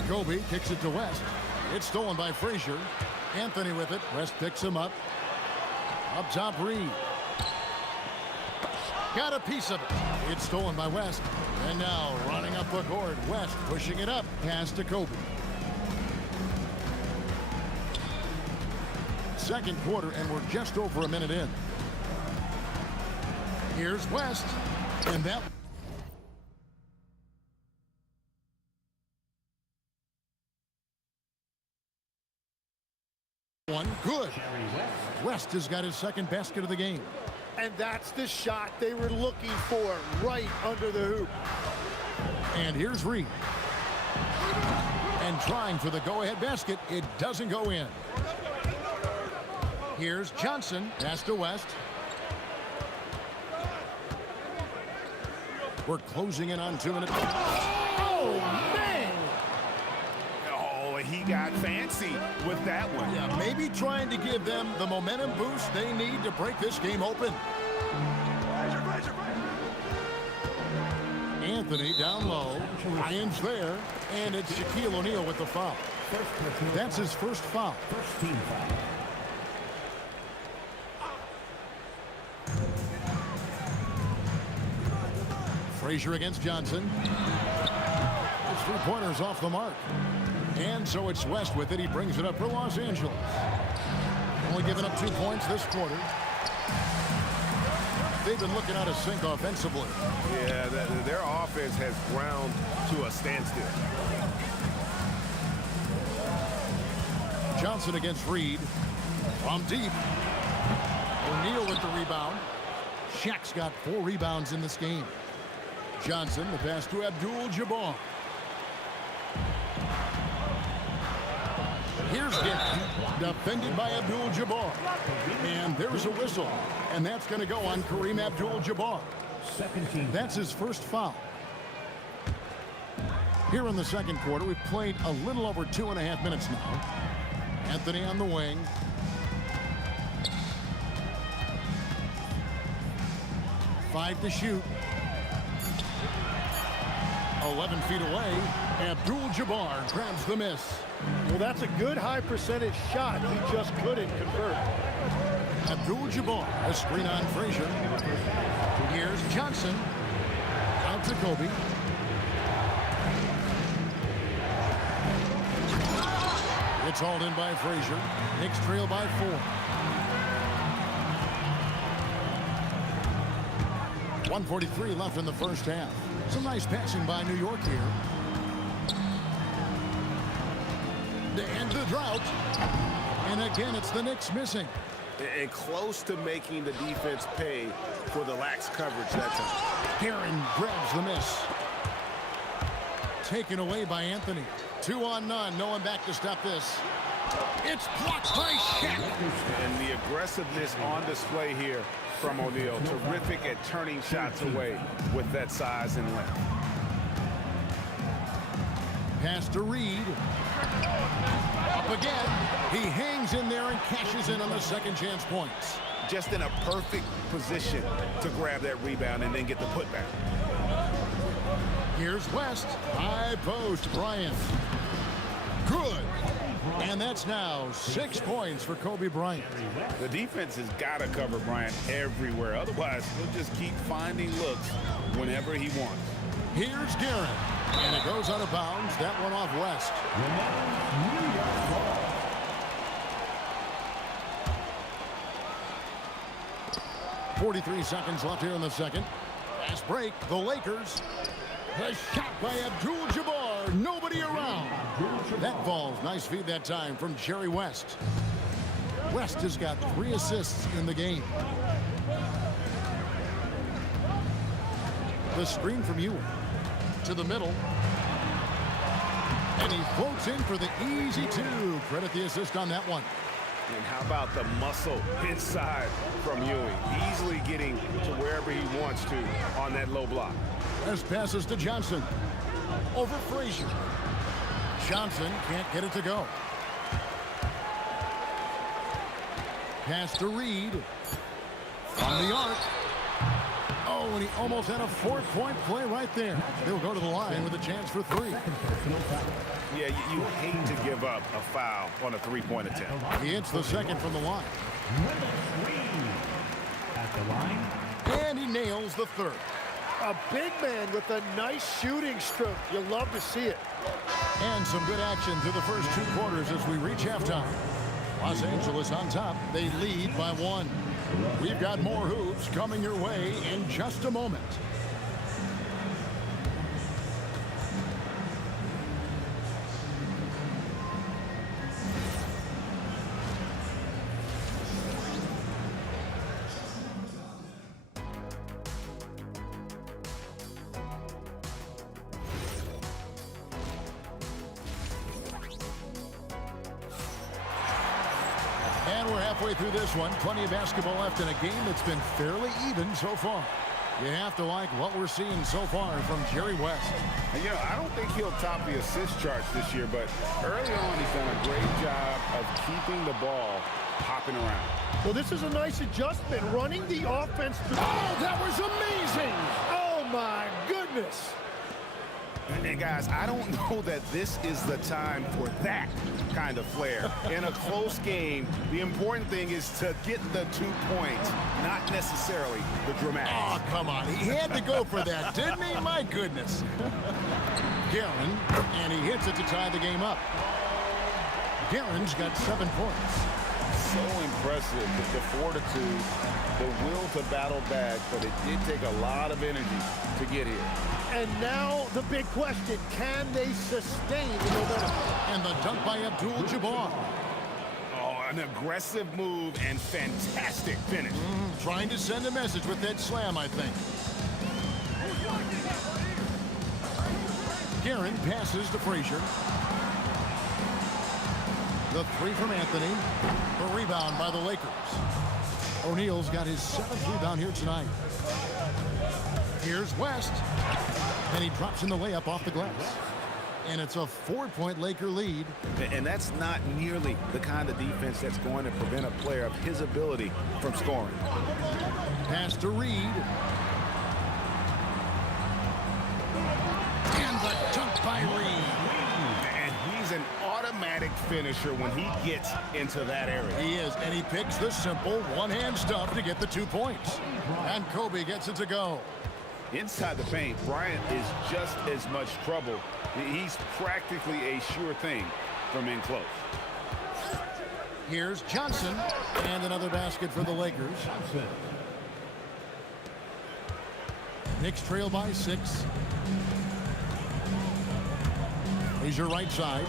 Kobe kicks it to West. It's stolen by Frazier. Anthony with it. West picks him up. Up top, Reed. Got a piece of it. It's stolen by West. And now running up the court. West pushing it up. Pass to Kobe. Second quarter, and we're just over a minute in. Here's West. And that... one good. West has got his second basket of the game. And that's the shot they were looking for, right under the hoop. And here's Reed. And trying for the go-ahead basket. It doesn't go in. Here's Johnson. Pass to West. We're closing in on 2 minutes. Oh, man! Oh, he got fancy with that one. Yeah, maybe trying to give them the momentum boost they need to break this game open. Anthony down low. Ryan's there. And it's Shaquille O'Neal with the foul. That's his first foul. First team foul. Frazier against Johnson. His 3-pointers off the mark. And so it's West with it. He brings it up for Los Angeles. Only giving up 2 points this quarter. They've been looking out of sync offensively. Yeah, their offense has ground to a standstill. Johnson against Reed. From deep. O'Neal with the rebound. Shaq's got 4 rebounds in this game. Johnson, the pass to Abdul-Jabbar. Here's Gary, defended by Abdul-Jabbar. And there's a whistle. And that's going to go on Kareem Abdul-Jabbar. That's his first foul. Here in the second quarter, we've played a little over 2.5 minutes now. Anthony on the wing. Five to shoot. 11 feet away. Abdul-Jabbar grabs the miss. Well, that's a good high percentage shot. He just couldn't convert. Abdul-Jabbar, a screen on Frazier. Here's Johnson. Out to Kobe. It's hauled in by Frazier. Knicks trail by 4. 1:43 left in the first half. Some nice passing by New York here. To end the drought. And again, it's the Knicks missing. And close to making the defense pay for the lax coverage that time. Heron grabs the miss. Taken away by Anthony. 2 on none. No one back to stop this. It's blocked by Shaq. And the aggressiveness on display here from O'Neal. Terrific at turning shots away with that size and length. Pass to Reed. Up again. He hangs in there and cashes in on the second chance points. Just in a perfect position to grab that rebound and then get the putback. Here's West. High post, Bryant. Good. And that's now 6 points for Kobe Bryant. The defense has got to cover Bryant everywhere. Otherwise, he'll just keep finding looks whenever he wants. Here's Guerin. And it goes out of bounds. That one off West. 43 seconds left here in the second. Fast break. The Lakers. A shot by Abdul-Jabbar. Nobody around. That falls. Nice feed that time from Jerry West. West has got 3 assists in the game. The screen from Ewing. To the middle. And he floats in for the easy 2. Credit the assist on that one. And how about the muscle inside from Ewing? Easily getting to wherever he wants to on that low block. As passes to Johnson. Over Frazier. Johnson can't get it to go. Pass to Reed. From the arc. Oh, and he almost had a 4-point play right there. He'll go to the line with a chance for 3. Yeah, you hate to give up a foul on a 3-point attempt. He hits the second from the line. At the line. And he nails the third. A big man with a nice shooting stroke. You love to see it. And some good action through the first 2 quarters as we reach halftime. Los Angeles on top. They lead by 1. We've got more hoops coming your way in just a moment. And we're halfway through this one. Plenty of basketball left in a game that's been fairly even so far. You have to like what we're seeing so far from Jerry West. And, you know, I don't think he'll top the assist charts this year, but early on he's done a great job of keeping the ball hopping around. Well, this is a nice adjustment, running the offense. Oh, that was amazing! Oh, my goodness. And guys, I don't know that this is the time for that kind of flair. In a close game, the important thing is to get the 2 points, not necessarily the dramatics. Oh, come on. He had to go for that, didn't he? My goodness. Guerin, and he hits it to tie the game up. Guerin's got 7 points. So impressive, the fortitude, the will to battle back, but it did take a lot of energy to get here. And now the big question, can they sustain the momentum? And the dunk by Abdul-Jabbar. Oh, an aggressive move and fantastic finish. Trying to send a message with that slam, I think. Guerin passes to Frazier. The 3 from Anthony. The rebound by the Lakers. O'Neal's got his 7th rebound here tonight. Here's West. And he drops in the layup off the glass. And it's a 4-point Laker lead. And that's not nearly the kind of defense that's going to prevent a player of his ability from scoring. Pass to Reed. And the dunk by Reed. And he's an automatic finisher when he gets into that area. He is, and he picks the simple one-hand stuff to get the 2 points. And Kobe gets it to go. Inside the paint, Bryant is just as much trouble. He's practically a sure thing from in close. Here's Johnson, and another basket for the Lakers. Knicks trail by 6. Here's your right side.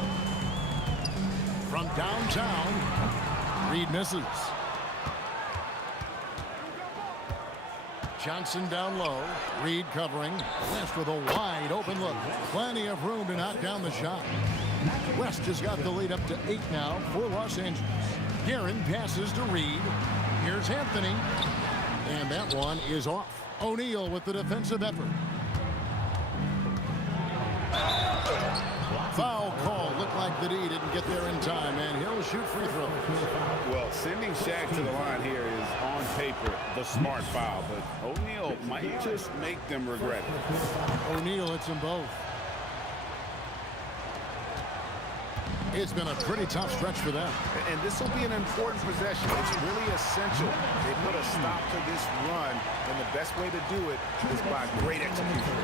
From downtown, Reed misses. Johnson down low. Reed covering. West with a wide open look. Plenty of room to knock down the shot. West has got the lead up to 8 now for Los Angeles. Guerin passes to Reed. Here's Anthony. And that one is off. O'Neal with the defensive effort. Foul call. Looked like the D didn't get there in time, and he'll shoot free throws. Well, sending Shaq to the line here is on paper the smart foul, but O'Neal might just make them regret it. O'Neal hits them both. It's been a pretty tough stretch for them. And this will be an important possession. It's really essential. They put a stop to this run, and the best way to do it is by great execution.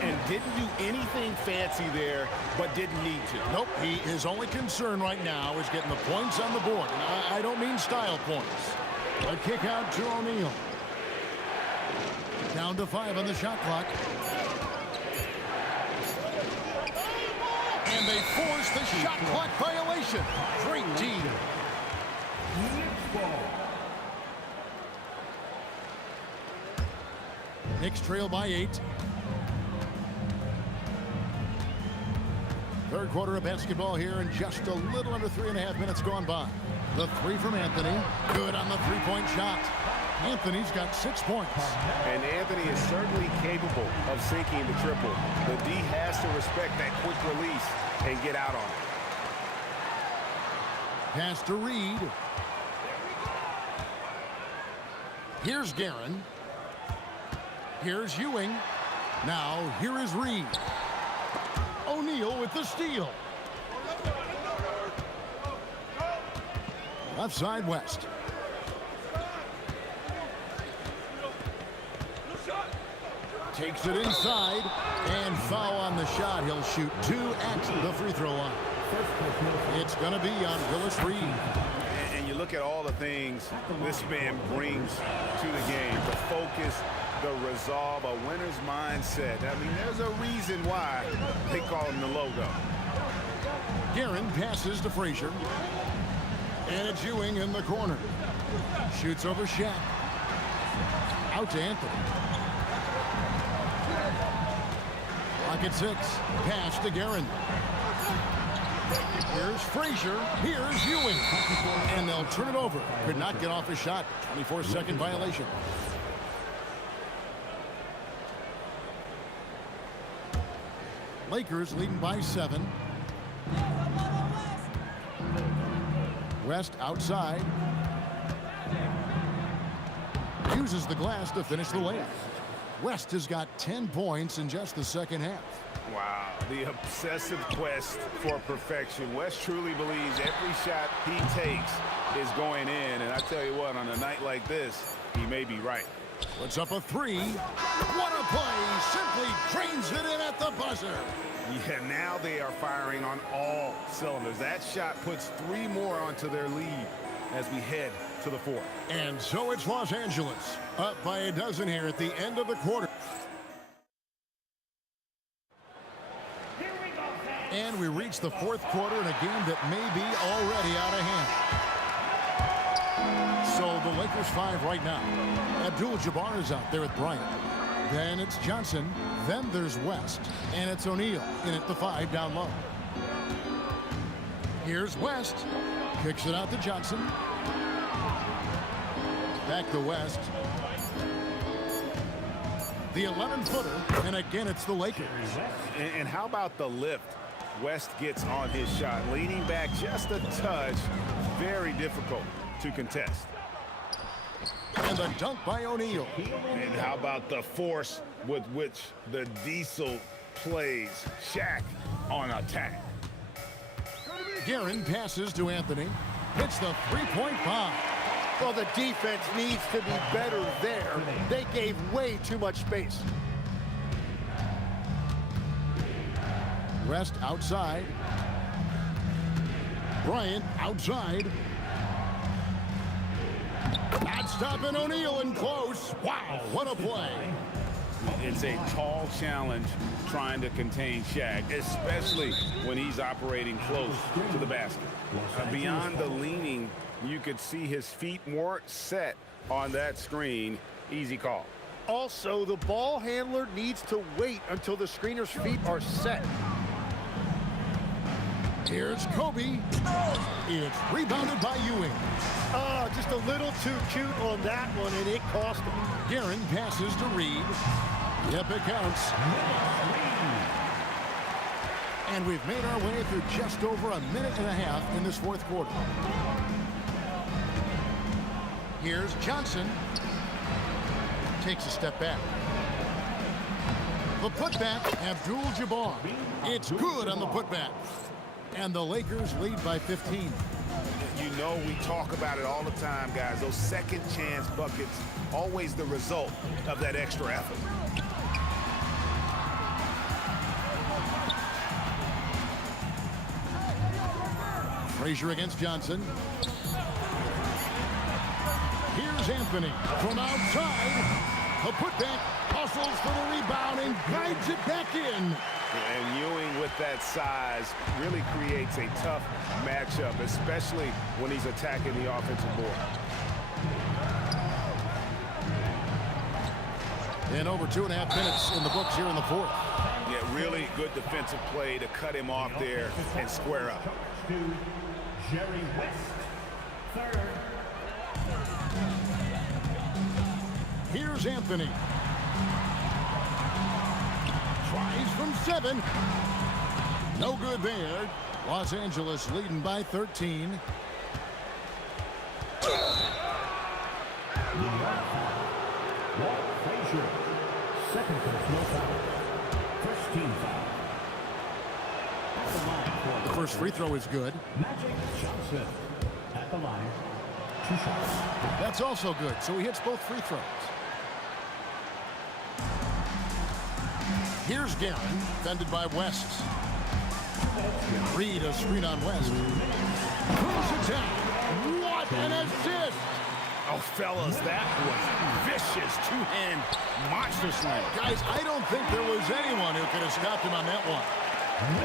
And didn't do anything fancy there, but didn't need to. Nope, his only concern right now is getting the points on the board. And I don't mean style points. A kick out to O'Neal. Down to 5 on the shot clock. And they force the shot clock violation. Great D. Knicks trail by 8. Third quarter of basketball here, and just a little under 3.5 minutes gone by. The 3 from Anthony. Good on the three-point shot. Anthony's got 6 points. And Anthony is certainly capable of sinking the triple. The D has to respect that quick release and get out on it. Pass to Reed. Here's Guerin. Here's Ewing. Now here is Reed. O'Neal with the steal. Left side West. Takes it inside, and foul on the shot. He'll shoot 2 at the free throw line. It's going to be on Willis Reed. And you look at all the things this man brings to the game. The focus, the resolve, a winner's mindset. I mean, there's a reason why they call him the logo. Guerin passes to Frazier. And it's Ewing in the corner. Shoots over Shaq. Out to Anthony. Pocket 6. Pass to Guerin. Here's Frazier. Here's Ewing. And they'll turn it over. Could not get off his shot. 24-second violation. Lakers leading by 7. West outside. Uses the glass to finish the layup. West has got 10 points in just the second half. Wow, the obsessive quest for perfection. West truly believes every shot he takes is going in. And I tell you what, on a night like this, he may be right. Puts up a 3. What a play. Simply drains it in at the buzzer. Yeah, now they are firing on all cylinders. That shot puts 3 more onto their lead as we head to the 4th. And so it's Los Angeles, up by a dozen here at the end of the quarter. And we reach the 4th quarter in a game that may be already out of hand. So the Lakers 5 right now. Abdul-Jabbar is out there with Bryant. Then it's Johnson. Then there's West. And it's O'Neal in at the 5 down low. Here's West. Kicks it out to Johnson. Back to West. The 11-footer. And again, it's the Lakers. And how about the lift West gets on his shot? Leaning back just a touch. Very difficult to contest. And a dunk by O'Neal. And how about the force with which the Diesel plays? Shaq on attack. Guerin passes to Anthony. Hits the three-point bomb. Well, the defense needs to be better there. They gave way too much space. West outside. Bryant outside. Not stopping O'Neal in close. Wow, what a play. It's a tall challenge trying to contain Shaq, especially when he's operating close to the basket. Beyond the leaning, you could see his feet more set on that screen. Easy call. Also, the ball handler needs to wait until the screener's feet are set. Here's Kobe. It's rebounded by Ewing. Oh, just a little too cute on that one, and it cost him. Guerin passes to Reed. Yep, it counts. And we've made our way through just over a minute and a half in this 4th quarter. Here's Johnson. Takes a step back. The putback, Abdul-Jabbar. It's good on the putback. And the Lakers lead by 15. You know we talk about it all the time, guys. Those second chance buckets, always the result of that extra effort. Frazier against Johnson. Here's Anthony from outside. The putback, hustles for the rebound and guides it back in. And Ewing with that size really creates a tough matchup, especially when he's attacking the offensive board. And over 2.5 minutes in the books here in the fourth. Yeah, really good defensive play to cut him off there and square up. Jerry West, third. Here's Anthony. Tries from 7. No good there. Los Angeles leading by 13. Walt Frazier, second personal foul. First team foul. At the line for the first free throw is good. Magic Johnson at the line. 2 shots. That's also good, so he hits both free throws. Here's Guerin, defended by West. Reed a screen on West. Pulls it down. What an assist! Oh, fellas, that was vicious two-hand monster slam. Guys, I don't think there was anyone who could have stopped him on that one.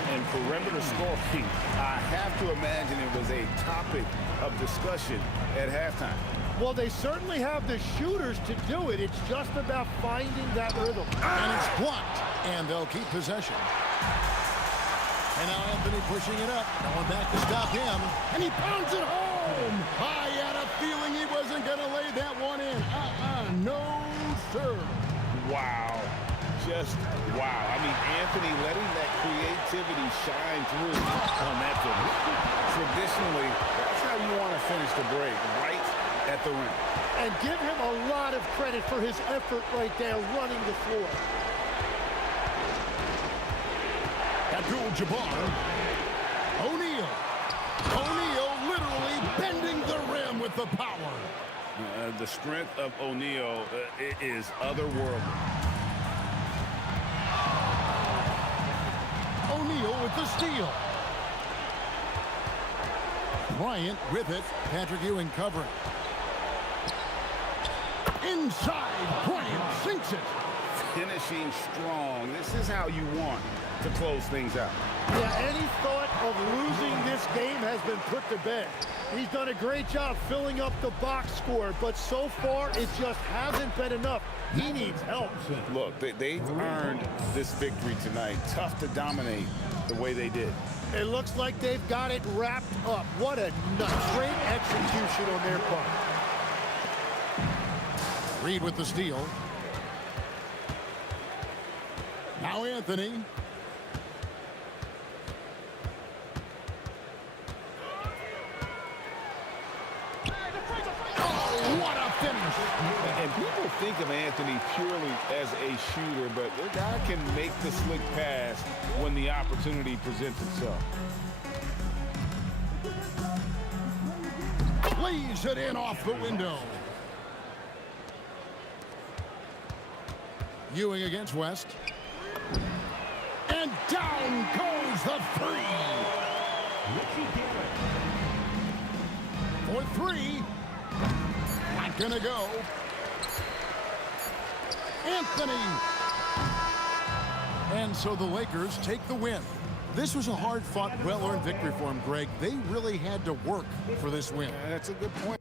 And perimeter scoring, I have to imagine it was a topic of discussion at halftime. Well, they certainly have the shooters to do it. It's just about finding that rhythm. And it's blocked, and they'll keep possession. And now Anthony pushing it up. No one back to stop him. And he pounds it home. I had a feeling he wasn't going to lay that one in. No, sir. Wow. Just wow. I mean, Anthony letting that creativity shine through on that finish. Traditionally, that's how you want to finish the break, right at the rim. And give him a lot of credit for his effort right there running the floor. Abdul-Jabbar. O'Neal. O'Neal literally bending the rim with the power. The strength of O'Neal is otherworldly. O'Neal with the steal. Bryant with it. Patrick Ewing covering. Inside, Bryant sinks it. Finishing strong. This is how you want to close things out. Yeah, any thought of losing this game has been put to bed. He's done a great job filling up the box score, but so far it just hasn't been enough. He needs help. Look, they've earned this victory tonight. Tough to dominate the way they did. It looks like they've got it wrapped up. What a great execution on their part. Reed with the steal. Now Anthony. Oh, what a finish. And people think of Anthony purely as a shooter, but the guy can make the slick pass when the opportunity presents itself. Lays it in off the window. Ewing against West. And down goes the three. For 3. Not gonna go. Anthony. And so the Lakers take the win. This was a hard-fought, well-earned victory for them, Greg. They really had to work for this win. That's a good point.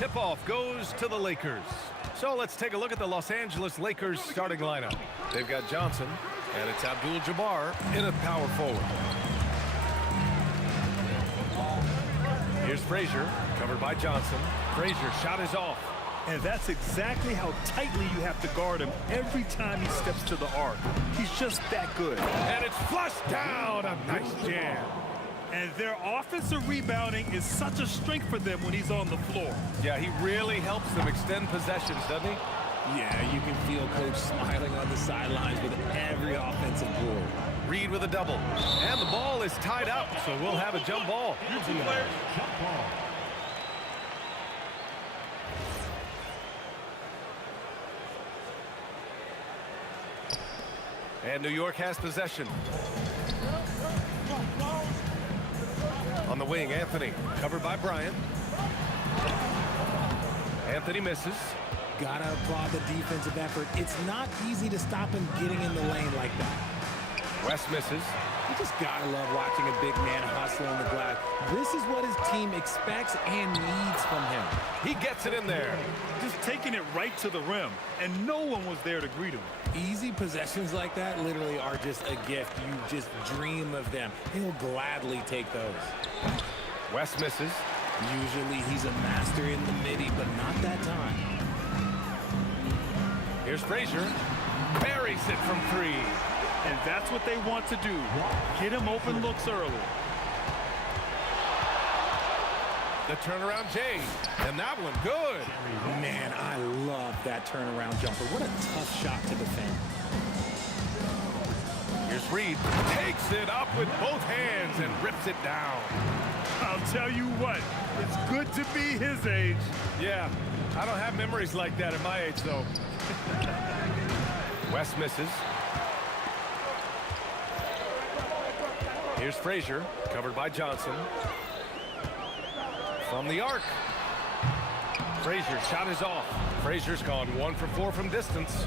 Tip-off goes to the Lakers. So let's take a look at the Los Angeles Lakers starting lineup. They've got Johnson, and it's Abdul-Jabbar in a power forward. Here's Frazier, covered by Johnson. Frazier, shot is off. And that's exactly how tightly you have to guard him every time he steps to the arc. He's just that good. And it's flushed down. A nice jam. And their offensive rebounding is such a strength for them when he's on the floor. Yeah, he really helps them extend possessions, doesn't he? Yeah, you can feel Coach smiling on the sidelines with every offensive board. Reed with a double. And the ball is tied up, so we'll have a jump ball. Jump ball. And New York has possession. On the wing, Anthony, covered by Bryant. Anthony misses. Gotta applaud the defensive effort. It's not easy to stop him getting in the lane like that. West misses. just gotta love watching a big man hustle in the glass. This is what his team expects and needs from him. He gets it in there. Just taking it right to the rim, and no one was there to greet him. Easy possessions like that literally are just a gift. You just dream of them. He'll gladly take those. West misses. Usually he's a master in the midi, but not that time. Here's Frazier. Buries it from 3. And that's what they want to do. Get him open looks early. The turnaround Jay. And that one good. Man, I love that turnaround jumper. What a tough shot to defend. Here's Reed. Takes it up with both hands and rips it down. I'll tell you what, it's good to be his age. Yeah, I don't have memories like that at my age, though. West misses. Here's Frazier, covered by Johnson. From the arc. Frazier's shot is off. Frazier's gone 1 for 4 from distance.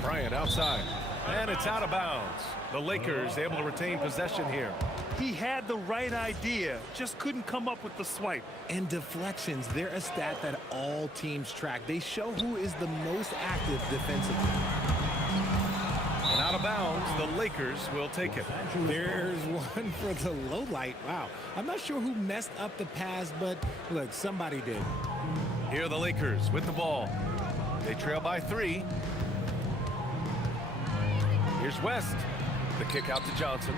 Bryant outside. And it's out of bounds. The Lakers able to retain possession here. He had the right idea, just couldn't come up with the swipe. And deflections, they're a stat that all teams track. They show who is the most active defensively. And out of bounds, the Lakers will take it. There's one for the low light. Wow. I'm not sure who messed up the pass, but look, somebody did. Here are the Lakers with the ball. They trail by 3. Here's West. The kick out to Johnson.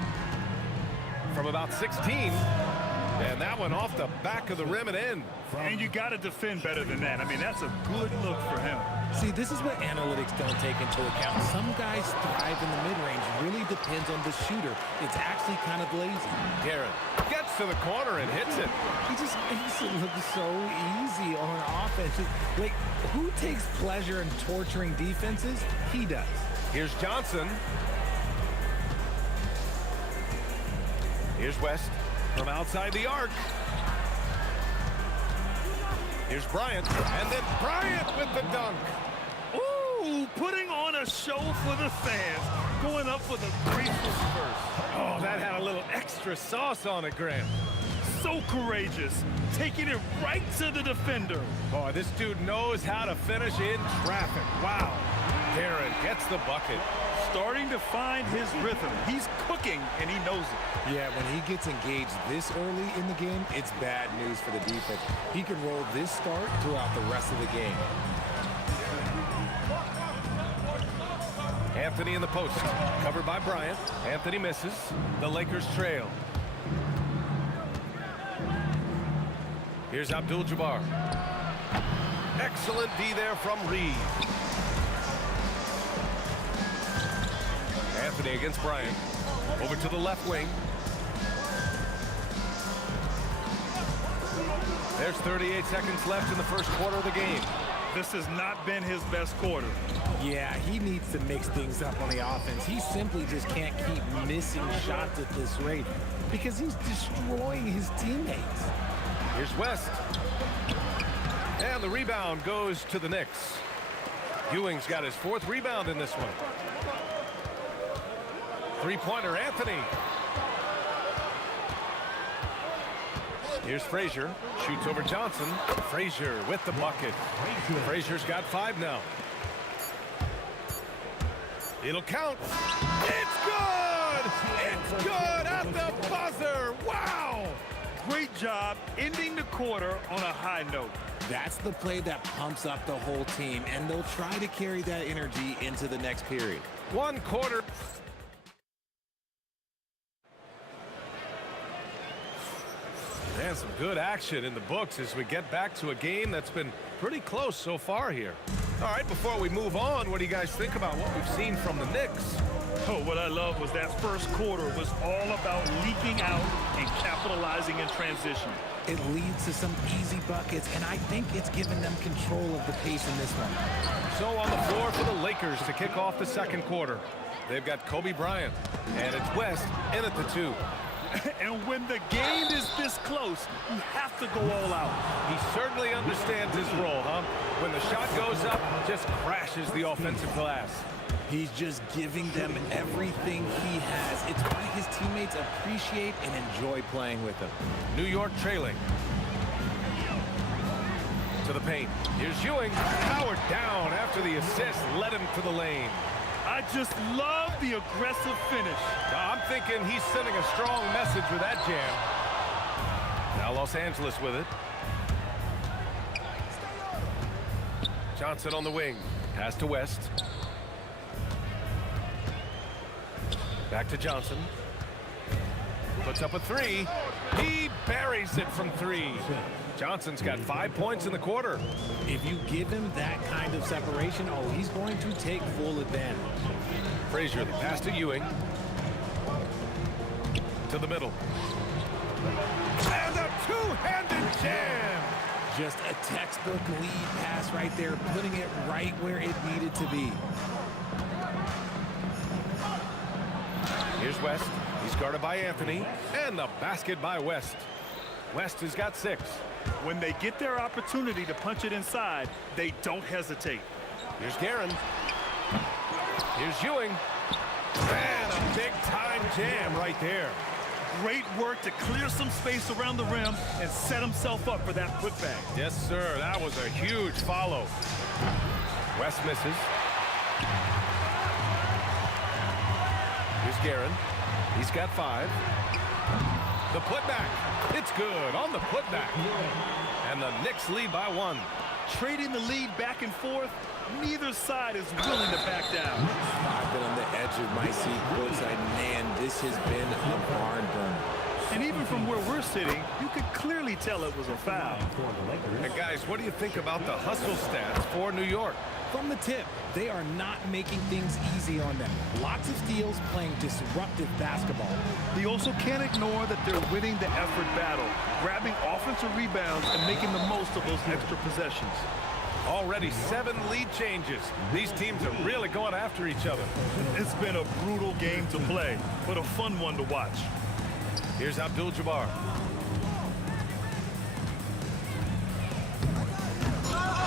From about 16. And that one off the back of the rim and in. And you got to defend better than that. I mean, that's a good look for him. See, this is what analytics don't take into account. Some guys thrive in the mid-range. Really depends on the shooter. It's actually kind of lazy. Garrett gets to the corner and hits it. He just makes it look so easy on offense. Like, who takes pleasure in torturing defenses? He does. Here's Johnson. Here's West from outside the arc. Here's Bryant, and then Bryant with the dunk. Ooh, putting on a show for the fans, going up for the graceful reverse. Oh, that had a little extra sauce on it, Graham. So courageous, taking it right to the defender. Boy, this dude knows how to finish in traffic. Wow. Darren gets the bucket. Starting to find his rhythm. He's cooking, and he knows it. Yeah, when he gets engaged this early in the game, it's bad news for the defense. He can roll this start throughout the rest of the game. Anthony in the post, covered by Bryant. Anthony misses. The Lakers trail. Here's Abdul-Jabbar. Excellent D there from Reed. Anthony against Bryant. Over to the left wing. There's 38 seconds left in the first quarter of the game. This has not been his best quarter. Yeah, he needs to mix things up on the offense. He simply just can't keep missing shots at this rate because he's destroying his teammates. Here's West. And the rebound goes to the Knicks. Ewing's got his 4th rebound in this one. Three-pointer, Anthony. Here's Frazier. Shoots over Johnson. Frazier with the bucket. Frazier's got 5 now. It'll count. It's good! It's good at the buzzer! Wow! Great job ending the quarter on a high note. That's the play that pumps up the whole team, and they'll try to carry that energy into the next period. 1 quarter. And some good action in the books as we get back to a game that's been pretty close so far here. All right, before we move on, what do you guys think about what we've seen from the Knicks? Oh, what I love was that first quarter was all about leaking out and capitalizing in transition. It leads to some easy buckets, and I think it's given them control of the pace in this one. So on the floor for the Lakers to kick off the second quarter. They've got Kobe Bryant, and it's West in at the 2. And when the game is this close, you have to go all out. He certainly understands his role, huh? When the shot goes up, just crashes the offensive glass. He's just giving them everything he has. It's why his teammates appreciate and enjoy playing with him. New York trailing. To the paint. Here's Ewing. Powered down after the assist led him to the lane. I just love the aggressive finish. I'm thinking he's sending a strong message with that jam. Now Los Angeles with it. Johnson on the wing. Pass to West. Back to Johnson. Puts up a three. He buries it from three. Johnson's got 5 points in the quarter. If you give him that kind of separation, oh, he's going to take full advantage. Frazier, the pass to Ewing. To the middle. And a two-handed jam. Just a textbook lead pass right there, putting it right where it needed to be. Here's West. He's guarded by Anthony. And the basket by West. West has got 6. When they get their opportunity to punch it inside, they don't hesitate. Here's Guerin. Here's Ewing. And a big-time jam right there. Great work to clear some space around the rim and set himself up for that putback. Yes, sir. That was a huge follow. West misses. Here's Guerin. He's got 5. The putback. It's good on the putback. And the Knicks lead by 1. Trading the lead back and forth, neither side is willing to back down. I've been on the edge of my seat courtside. Man, this has been a barn burner. And even from where we're sitting, you could clearly tell it was a foul. And guys, what do you think about the hustle stats for New York? From the tip, they are not making things easy on them. Lots of steals, playing disruptive basketball. They also can't ignore that they're winning the effort battle, grabbing offensive rebounds and making the most of those extra possessions. Already 7 lead changes. These teams are really going after each other. It's been a brutal game to play, but a fun one to watch. Here's Abdul-Jabbar.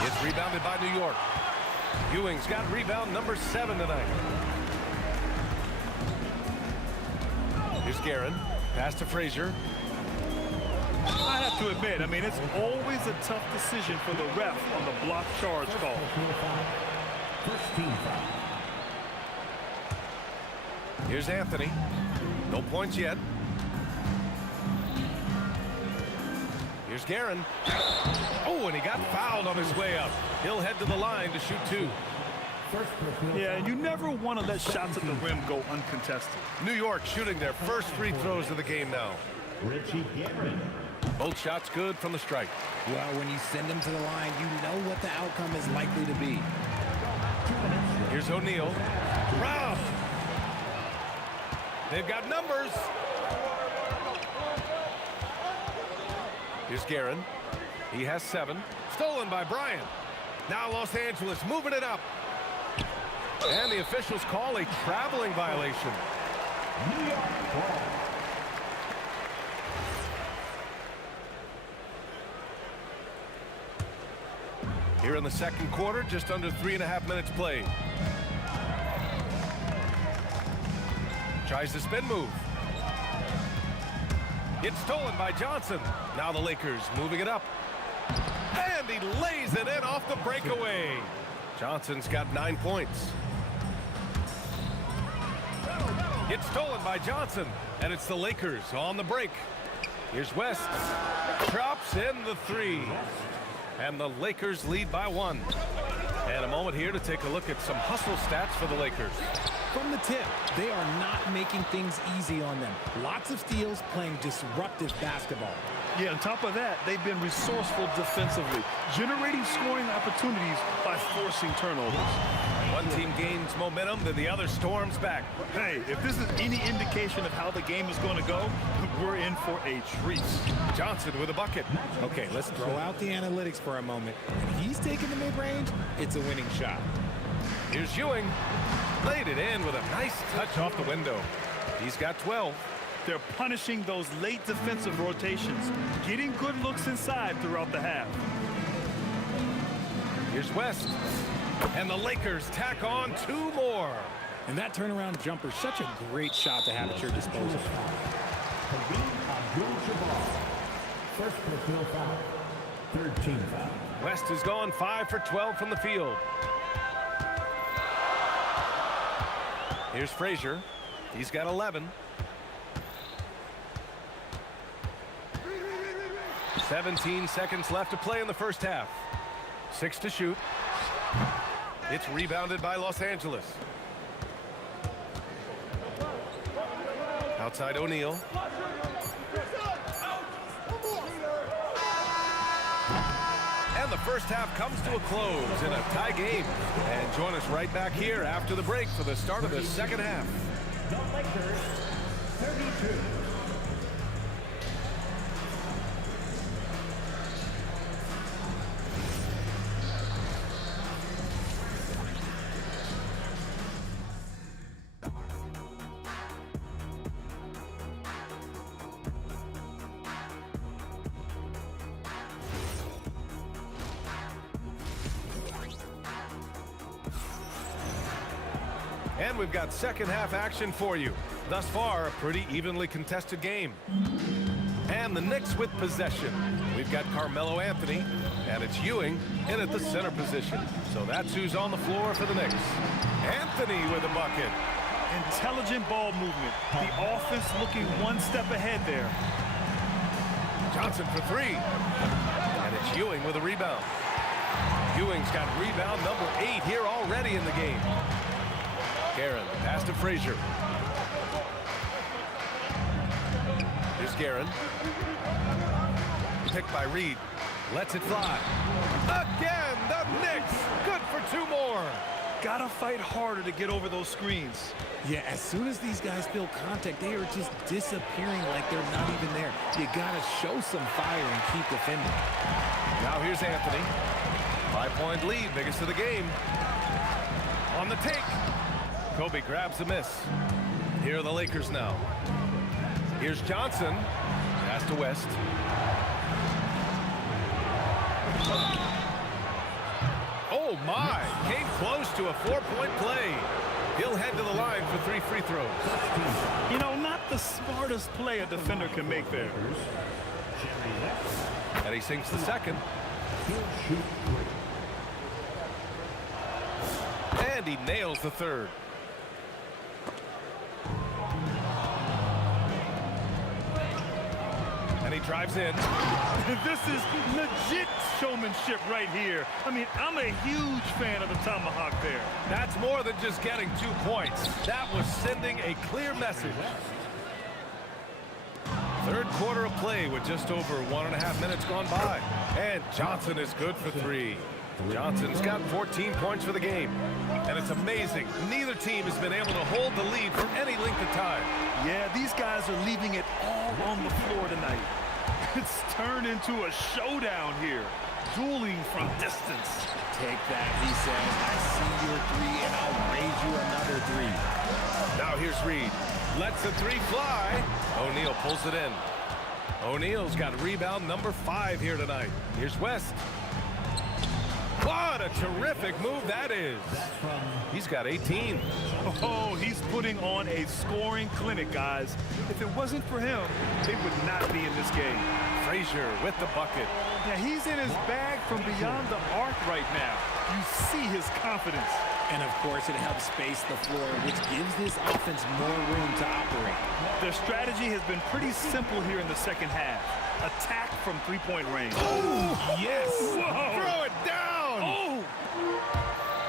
It's rebounded by New York. Ewing's got rebound number 7 tonight. Here's Guerin. Pass to Frazier. I have to admit, it's always a tough decision for the ref on the block charge call. Here's Anthony. No points yet. Here's Guerin. Oh, and he got fouled on his way up. He'll head to the line to shoot 2. Yeah, and you never want to let shots at the rim go uncontested. New York shooting their first free throws of the game now. Both shots good from the strike. Well, when you send them to the line, you know what the outcome is likely to be. Here's O'Neal. Rough. They've got numbers. Here's Guerin. He has 7. Stolen by Bryant. Now Los Angeles moving it up. And the officials call a traveling violation. Here in the second quarter, just under 3.5 minutes played. Tries the spin move. It's stolen by Johnson. Now the Lakers moving it up. And he lays it in off the breakaway. Johnson's got 9 points. It's stolen by Johnson. And it's the Lakers on the break. Here's West. Drops in the 3. And the Lakers lead by 1. And a moment here to take a look at some hustle stats for the Lakers. From the tip, they are not making things easy on them. Lots of steals, playing disruptive basketball. Yeah, on top of that, they've been resourceful defensively, generating scoring opportunities by forcing turnovers. One team gains momentum, then the other storms back. Hey, if this is any indication of how the game is going to go, we're in for a treat. Johnson with a bucket. Okay, let's throw out the analytics for a moment. When he's taking the mid-range, it's a winning shot. Here's Ewing. Laid it in with a nice touch off the window. He's got 12. They're punishing those late defensive rotations, getting good looks inside throughout the half. Here's West. And the Lakers tack on 2 more. And that turnaround jumper, such a great shot to have at your disposal. First personal foul. Third team foul. West has gone 5 for 12 from the field. Here's Frazier. He's got 11. 17 seconds left to play in the first half. 6 to shoot. It's rebounded by Los Angeles. Outside O'Neal. And the first half comes to a close in a tie game. And join us right back here after the break for the start of the second half. The Lakers, 32. And we've got second half action for you. Thus far, a pretty evenly contested game. And the Knicks with possession. We've got Carmelo Anthony, and it's Ewing in at the center position. So that's who's on the floor for the Knicks. Anthony with a bucket. Intelligent ball movement. The offense looking one step ahead there. Johnson for 3. And it's Ewing with a rebound. Ewing's got rebound number 8 here already in the game. Guerin, pass to Frazier. Here's Guerin. Picked by Reed. Lets it fly. Again, the Knicks. Good for 2 more. Gotta fight harder to get over those screens. Yeah, as soon as these guys feel contact, they are just disappearing like they're not even there. You gotta show some fire and keep defending. Now here's Anthony. 5-point lead, biggest of the game. On the take. Kobe grabs the miss. Here are the Lakers now. Here's Johnson. Pass to West. Oh my! Came close to a 4-point play. He'll head to the line for 3 free throws. You know, not the smartest play a defender can make there. And he sinks the second. And he nails the third. And he drives in. This is legit showmanship right here. I mean, I'm a huge fan of the tomahawk there. That's more than just getting 2 points. That was sending a clear message. Third quarter of play with just over 1.5 minutes gone by. And Johnson is good for 3. Johnson's got 14 points for the game. And it's amazing. Neither team has been able to hold the lead for any length of time. Yeah, these guys are leaving it all on the floor tonight. It's turned into a showdown here. Dueling from distance. Take that, he says. I see your 3, and I'll raise you another 3. Now here's Reed. Lets the 3 fly. O'Neal pulls it in. O'Neal's got rebound number 5 here tonight. Here's West. What a terrific move that is. He's got 18. Oh, he's putting on a scoring clinic, guys. If it wasn't for him, they would not be in this game. Frazier with the bucket. Yeah, he's in his bag from beyond the arc right now. You see his confidence. And of course, it helps space the floor, which gives this offense more room to operate. Their strategy has been pretty simple here in the second half. Attack from 3-point range. Oh, yes. Whoa. Throw it down. Oh.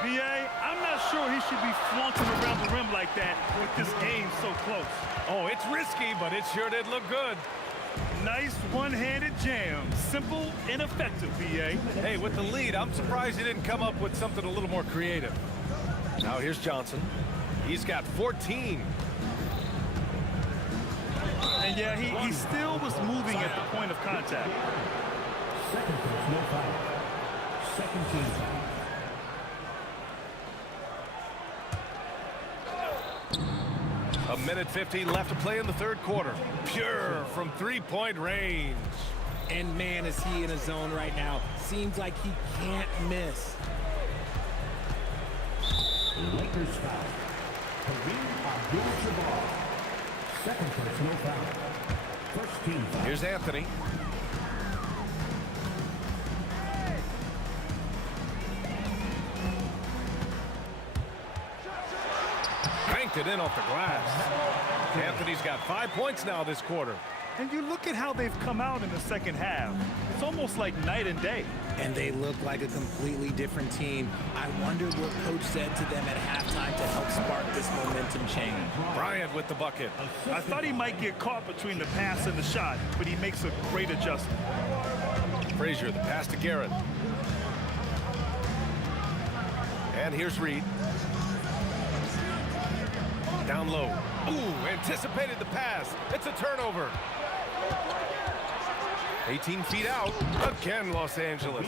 B.A., I'm not sure he should be flaunting around the rim like that with this game so close. Oh, it's risky, but it sure did look good. Nice one-handed jam. Simple and effective, B.A. Hey, with the lead, I'm surprised he didn't come up with something a little more creative. Now here's Johnson. He's got 14. And yeah, he still was moving at the point of contact. Second personal foul. Second team foul. A minute 15 left to play in the third quarter. Pure from 3-point range. And man, is he in a zone right now. Seems like he can't miss. Lakers foul. Kareem Abdul-Jabbar. Second personal foul. First team foul. Here's Anthony. Banked it in off the glass. Anthony's got 5 points now this quarter. And you look at how they've come out in the second half. It's almost like night and day. And they look like a completely different team. I wonder what coach said to them at halftime to help spark this momentum change. Bryant with the bucket. I thought he might get caught between the pass and the shot, but he makes a great adjustment. Frazier, the pass to Garrett. And here's Reed. Down low. Ooh, anticipated the pass. It's a turnover. 18 feet out. Again, Los Angeles.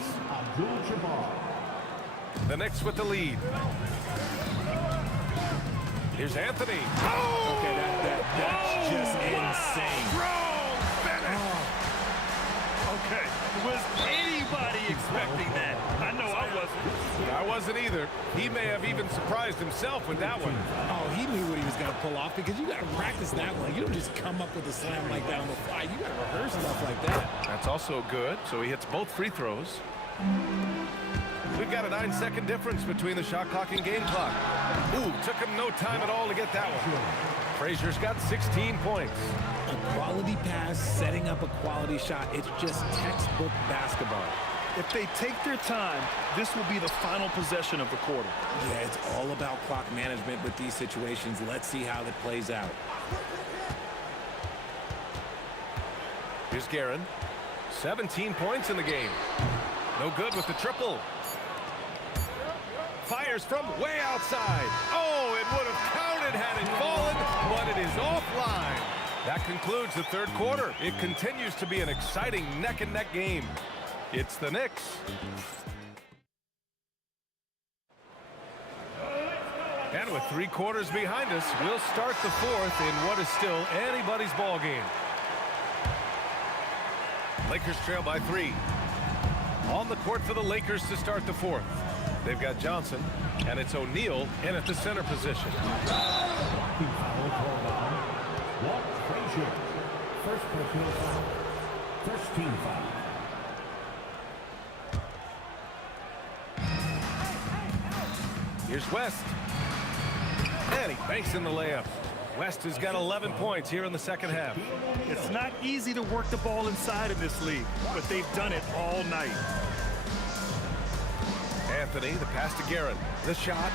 The Knicks with the lead. Here's Anthony. Oh! Okay, that's just insane. Strong finish. Okay, was anybody expecting that? I know I wasn't. I wasn't either. He may have even surprised himself with that one. Oh, he knew what he was going to pull off because you got to practice that one. You don't just come up with a slam like that on the fly. You got to rehearse stuff like that. That's also good. So he hits both free throws. We've got a 9-second difference between the shot clock and game clock. Ooh, took him no time at all to get that one. Frazier's got 16 points. A quality pass, setting up a quality shot. It's just textbook basketball. If they take their time, this will be the final possession of the quarter. Yeah, it's all about clock management with these situations. Let's see how that plays out. Here's Guerin. 17 points in the game. No good with the triple. Fires from way outside. Oh, it would have counted had it fallen, but it is offline. That concludes the third quarter. It continues to be an exciting neck-and-neck game. It's the Knicks. And with 3 quarters behind us, we'll start the fourth in what is still anybody's ball game. Lakers trail by 3. On the court for the Lakers to start the fourth. They've got Johnson, and it's O'Neal in at the center position. Blocking foul called on Walt Frazier. First personal foul. First team foul. Here's West. And he banks in the layup. West has got 11 points here in the second half. It's not easy to work the ball inside in this league, but they've done it all night. Anthony, the pass to Guerin. The shot.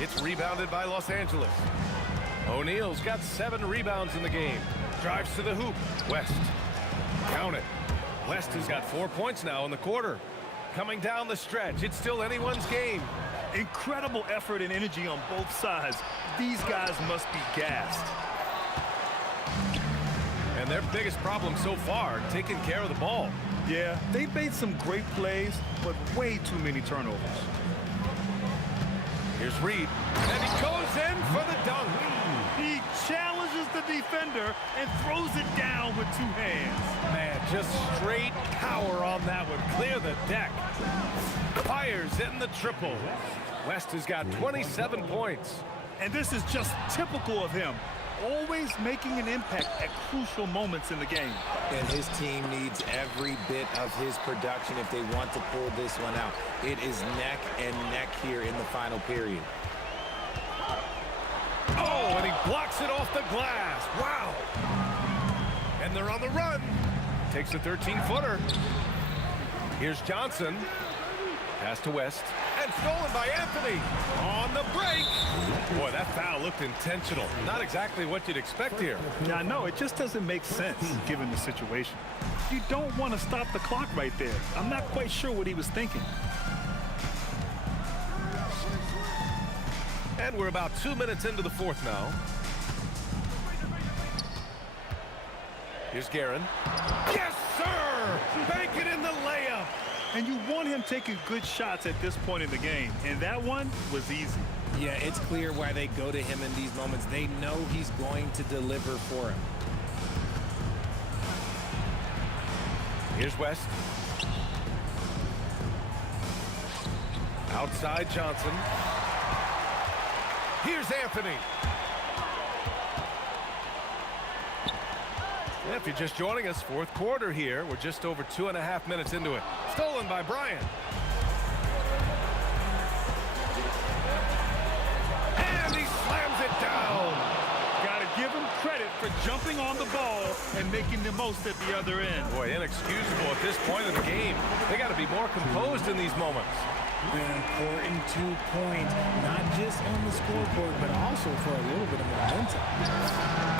It's rebounded by Los Angeles. O'Neal's got 7 rebounds in the game. Drives to the hoop. West. Count it. West has got 4 points now in the quarter. Coming down the stretch. It's still anyone's game. Incredible effort and energy on both sides. These guys must be gassed. And their biggest problem so far, taking care of the ball. Yeah, they've made some great plays, but way too many turnovers. Here's Reed. And he goes in for the dunk. He challenges the defender and throws it down with 2 hands. Man, just straight power on that one. Clear the deck. Fires in the triple. West has got 27 points. And this is just typical of him. Always making an impact at crucial moments in the game. And his team needs every bit of his production if they want to pull this one out. It is neck and neck here in the final period. Oh, and he blocks it off the glass. Wow. And they're on the run. Takes a 13-footer. Here's Johnson. Pass to West. And stolen by Anthony. On the break. Boy, that foul looked intentional. Not exactly what you'd expect here. Yeah, I know. It just doesn't make sense given the situation. You don't want to stop the clock right there. I'm not quite sure what he was thinking. And we're about 2 minutes into the fourth now. Here's Guerin. Yes, sir! Bank it in the layup. And you want him taking good shots at this point in the game. And that one was easy. Yeah, it's clear why they go to him in these moments. They know he's going to deliver for him. Here's West. Outside Johnson. Here's Anthony. If you're just joining us, fourth quarter here. We're just over 2.5 minutes into it. Stolen by Bryant. And he slams it down. Got to give him credit for jumping on the ball and making the most at the other end. Boy, inexcusable at this point in the game. They got to be more composed in these moments. An important 2 points, not just on the scoreboard, but also for a little bit of momentum.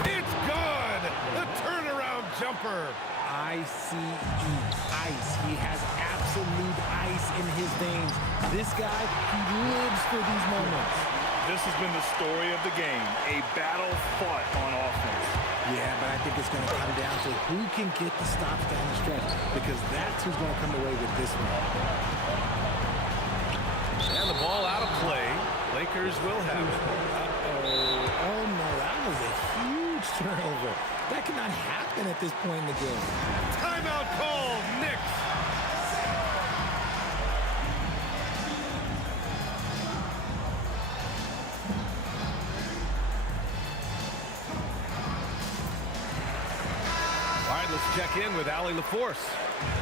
It's good! The turnaround jumper. I-C-E, ice. He has absolute ice in his veins. This guy, he lives for these moments. This has been the story of the game, a battle fought on offense. Yeah, but I think it's going to come down to who can get the stops down the stretch, because that's who's going to come away with this one. And the ball out of play. Lakers will have it. Oh, no, that was a huge turnover. That cannot happen at this point in the game. Timeout call, Knicks. All right, let's check in with Allie LaForce.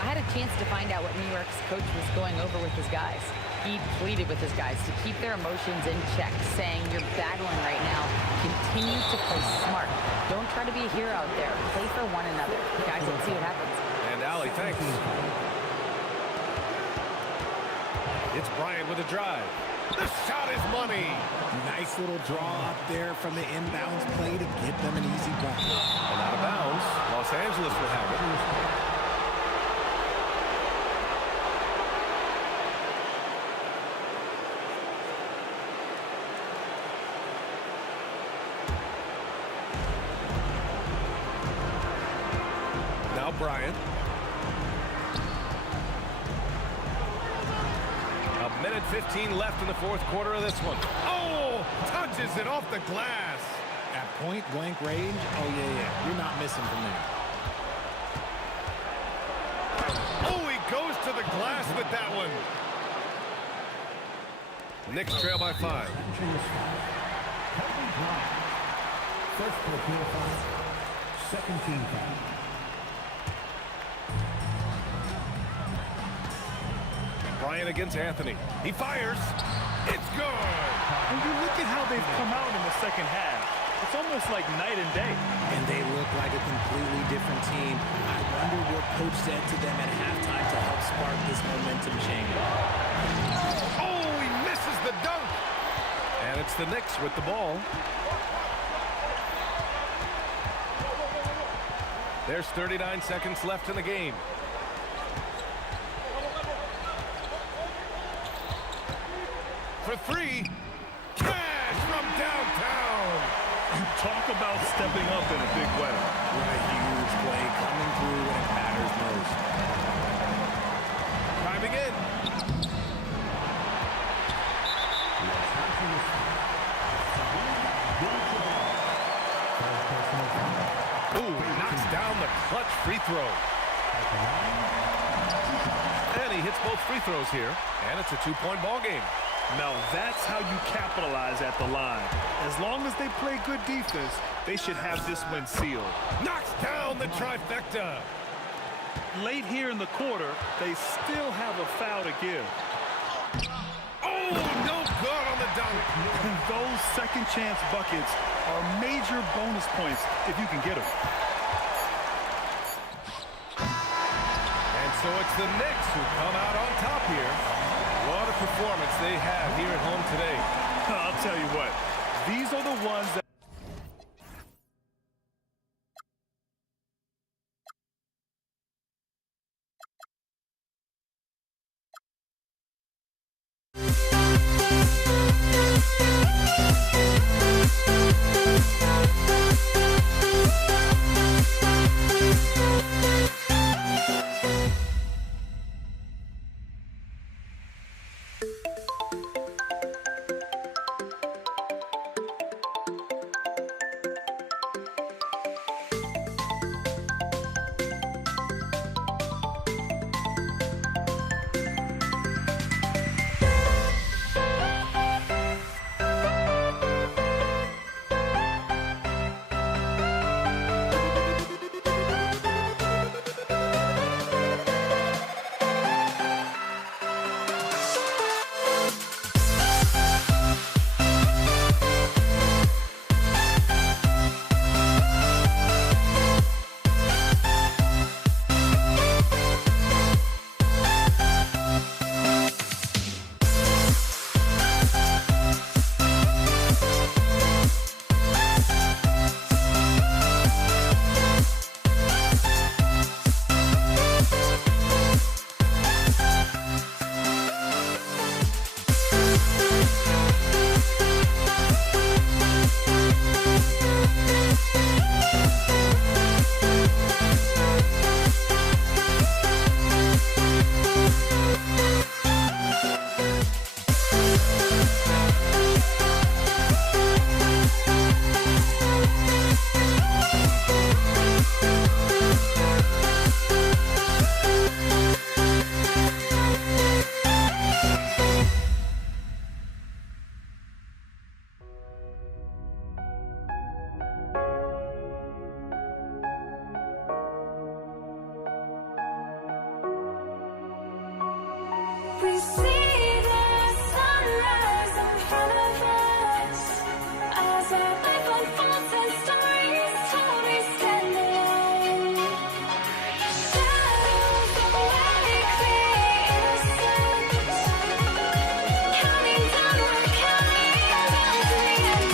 I had a chance to find out what New York's coach was going over with his guys. He pleaded with his guys to keep their emotions in check, saying, you're battling right now. Continue to play smart. Don't try to be a hero out there. Play for one another. Guys, let's see what happens. And Allie, thanks. It's Bryant with a drive. The shot is money. Nice little draw up there from the inbounds play to get them an easy bucket. And out of bounds, Los Angeles will have it. Bryant. A minute 15 left in the fourth quarter of this one. Oh, touches it off the glass. At point blank range, oh yeah, you're not missing from there. Oh, he goes to the glass with that one. Knicks trail by 5. First personal foul, second team foul. Bryant against Anthony. He fires. It's good. When you look at how they've come out in the second half, it's almost like night and day. And they look like a completely different team. I wonder what coach said to them at halftime to help spark this momentum change. Oh, he misses the dunk. And it's the Knicks with the ball. There's 39 seconds left in the game. For 3, cash from downtown. Talk about stepping up in a big way. What a huge play coming through when it matters most. Driving in. Ooh, he knocks down the clutch free throw. And he hits both free throws here, and it's a 2-point ball game. Now that's how you capitalize at the line. As long as they play good defense, they should have this win sealed. Knocks down the trifecta. Late here in the quarter, they still have a foul to give. Oh, no good on the dunk. And those second chance buckets are major bonus points if you can get them. And so it's the Knicks who come out on top here. What a performance they have here at home today. I'll tell you what, these are the ones that We see the sunrise in front of us as our life unfolds and stories told. We stand alone. Shadows awake the innocence, counting down, we're counting down to the end.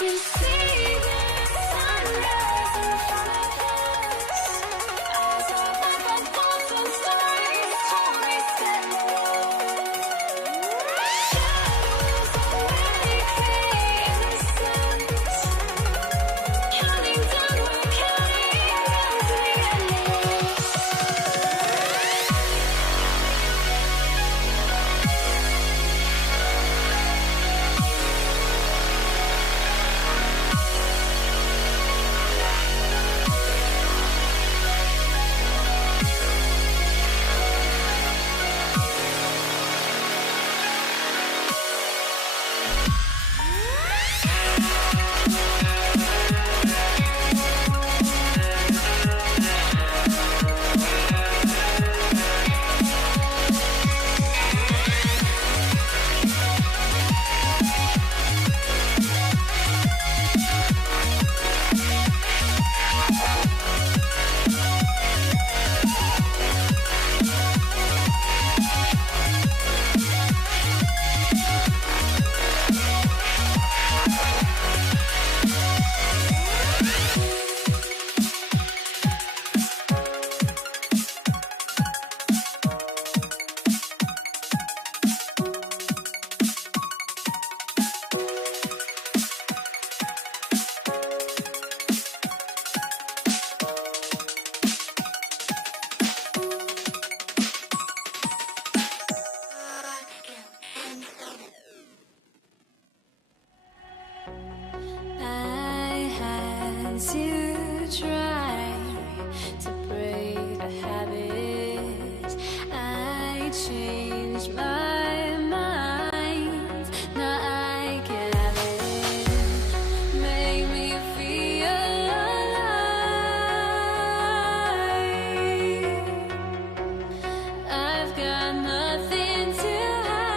We see the sunrise in front of us as our life unfolds and stories told. We stand alone. Shadows awake the innocence, counting down, we're counting down to the endless. I had to try to break the habit. I changed my mind. Now I can have it. Make me feel alive. I've got nothing to hide.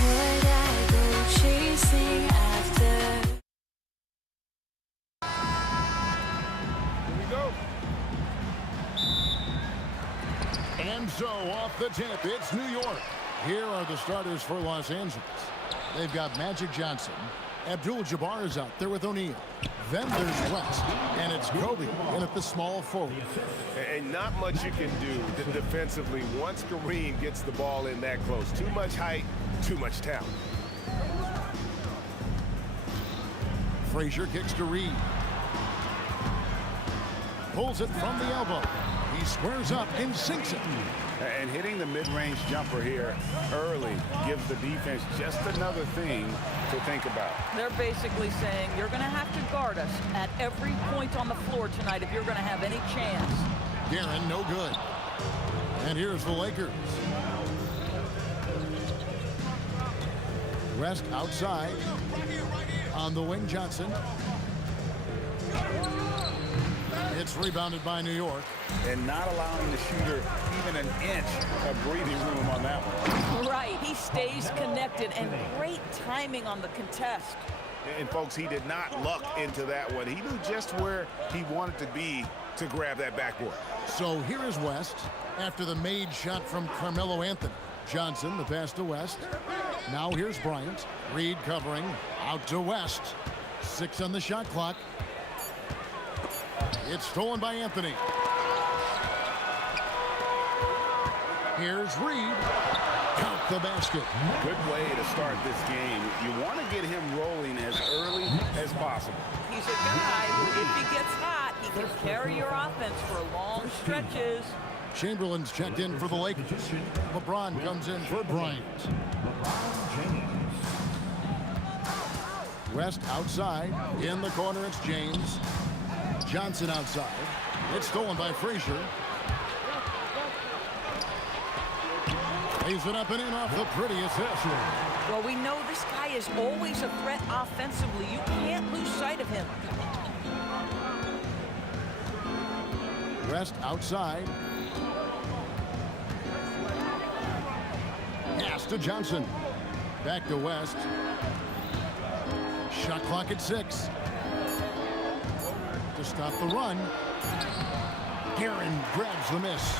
Would I go chasing after? Here we go. And so off the tip, it's New York. Here are the starters for Los Angeles. They've got Magic Johnson. Abdul-Jabbar is out there with O'Neal. Then there's West, and it's Kobe in at the small forward. And not much you can do defensively once Kareem gets the ball in that close. Too much height, too much talent. Frazier kicks to Reed. Pulls it from the elbow. He squares up and sinks it. And hitting the mid-range jumper here early gives the defense just another thing to think about. They're basically saying you're going to have to guard us at every point on the floor tonight if you're going to have any chance. Guerin, no good. And here's the Lakers. West outside. On the wing, Johnson. It's rebounded by New York. And not allowing the shooter even an inch of breathing room on that one. Right. He stays connected, and great timing on the contest. And, folks, he did not luck into that one. He knew just where he wanted to be to grab that backboard. So here is West after the made shot from Carmelo Anthony. Johnson, the pass to West. Now here's Bryant. Reed covering. Out to West. 6 on the shot clock. It's stolen by Anthony. Here's Reed. Count the basket. Good way to start this game. You want to get him rolling as early as possible. He's a guy who, if he gets hot, he can carry your offense for long stretches. Chamberlain's checked in for the Lakers. LeBron comes in for Bryant. West outside. In the corner, it's James. Johnson outside. It's stolen by Frazier. Lays it up and in off the pretty assist. Well, we know this guy is always a threat offensively. You can't lose sight of him. West outside. Pass to Johnson. Back to West. Shot clock at 6. To stop the run. Guerin grabs the miss.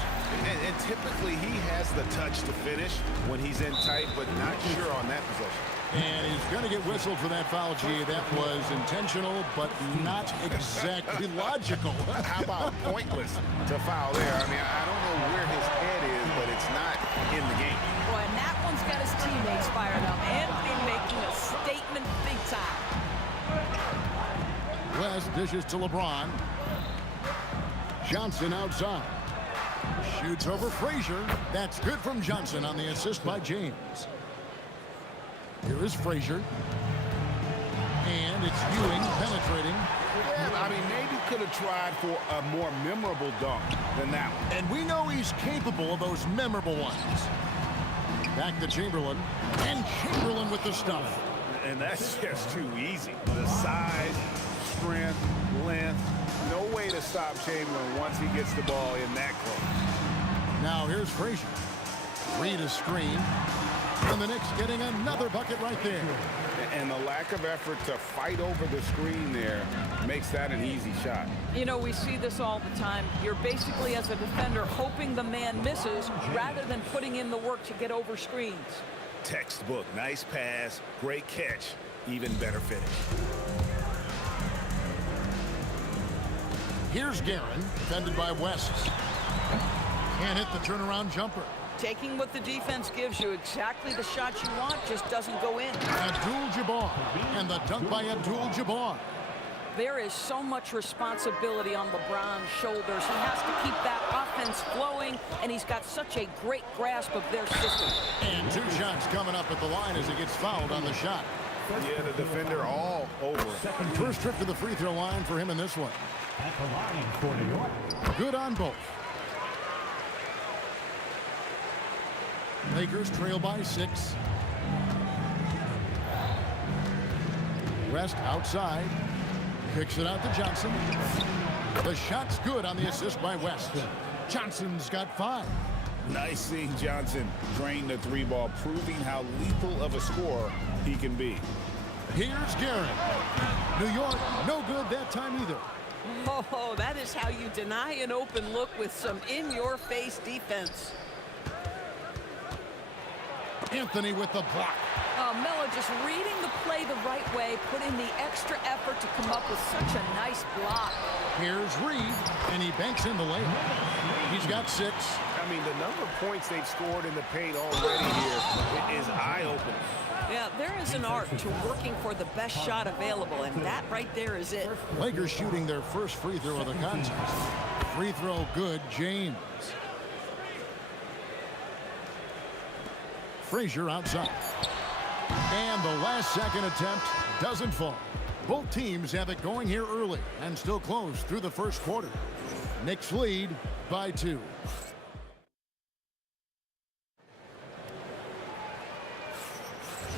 And typically he has the touch to finish when he's in tight, but not sure on that possession. And he's going to get whistled for that foul, G. That was intentional, but not exactly logical. How about pointless to foul there? I mean, I don't know where his head is, but it's not in the game. Boy, and that one's got his teammates fired up. Anthony making a statement big time. West dishes to LeBron. Johnson outside. Shoots over Frazier. That's good from Johnson on the assist by James. Here is Frazier. And it's Ewing penetrating. Yeah, I mean, maybe could have tried for a more memorable dunk than that one. And we know he's capable of those memorable ones. Back to Chamberlain. And Chamberlain with the stuff. And that's just too easy. The size, strength, length. No way to stop Chamberlain once he gets the ball in that close. Now here's Frazier. Reed a screen. And the Knicks getting another bucket right there. And the lack of effort to fight over the screen there makes that an easy shot. You know, we see this all the time. You're basically, as a defender, hoping the man misses rather than putting in the work to get over screens. Textbook. Nice pass. Great catch. Even better finish. Here's Guerin, defended by West. Can't hit the turnaround jumper. Taking what the defense gives you, exactly the shot you want, just doesn't go in. Abdul-Jabbar, and the dunk by Abdul-Jabbar. There is so much responsibility on LeBron's shoulders. He has to keep that offense flowing, and he's got such a great grasp of their system. And 2 shots coming up at the line as he gets fouled on the shot. Yeah, the defender all over it. First trip to the free throw line for him in this one. At the line for New York. Good on both. Lakers trail by 6. West outside. Kicks it out to Johnson. The shot's good on the assist by West. Johnson's got 5. Nice seeing Johnson drain the 3 ball, proving how lethal of a scorer he can be. Here's Guerin. New York, no good that time either. Oh, that is how you deny an open look with some in-your-face defense. Anthony with the block. Melo just reading the play the right way, put in the extra effort to come up with such a nice block. Here's Reed, and he banks in the layup. He's got 6. I mean, the number of points they've scored in the paint already here is eye-opening. Yeah, there is an art to working for the best shot available, and that right there is it. Lakers shooting their first free throw of the contest. Free throw good, James. Frazier outside. And the last second attempt doesn't fall. Both teams have it going here early and still close through the first quarter. Knicks lead by 2.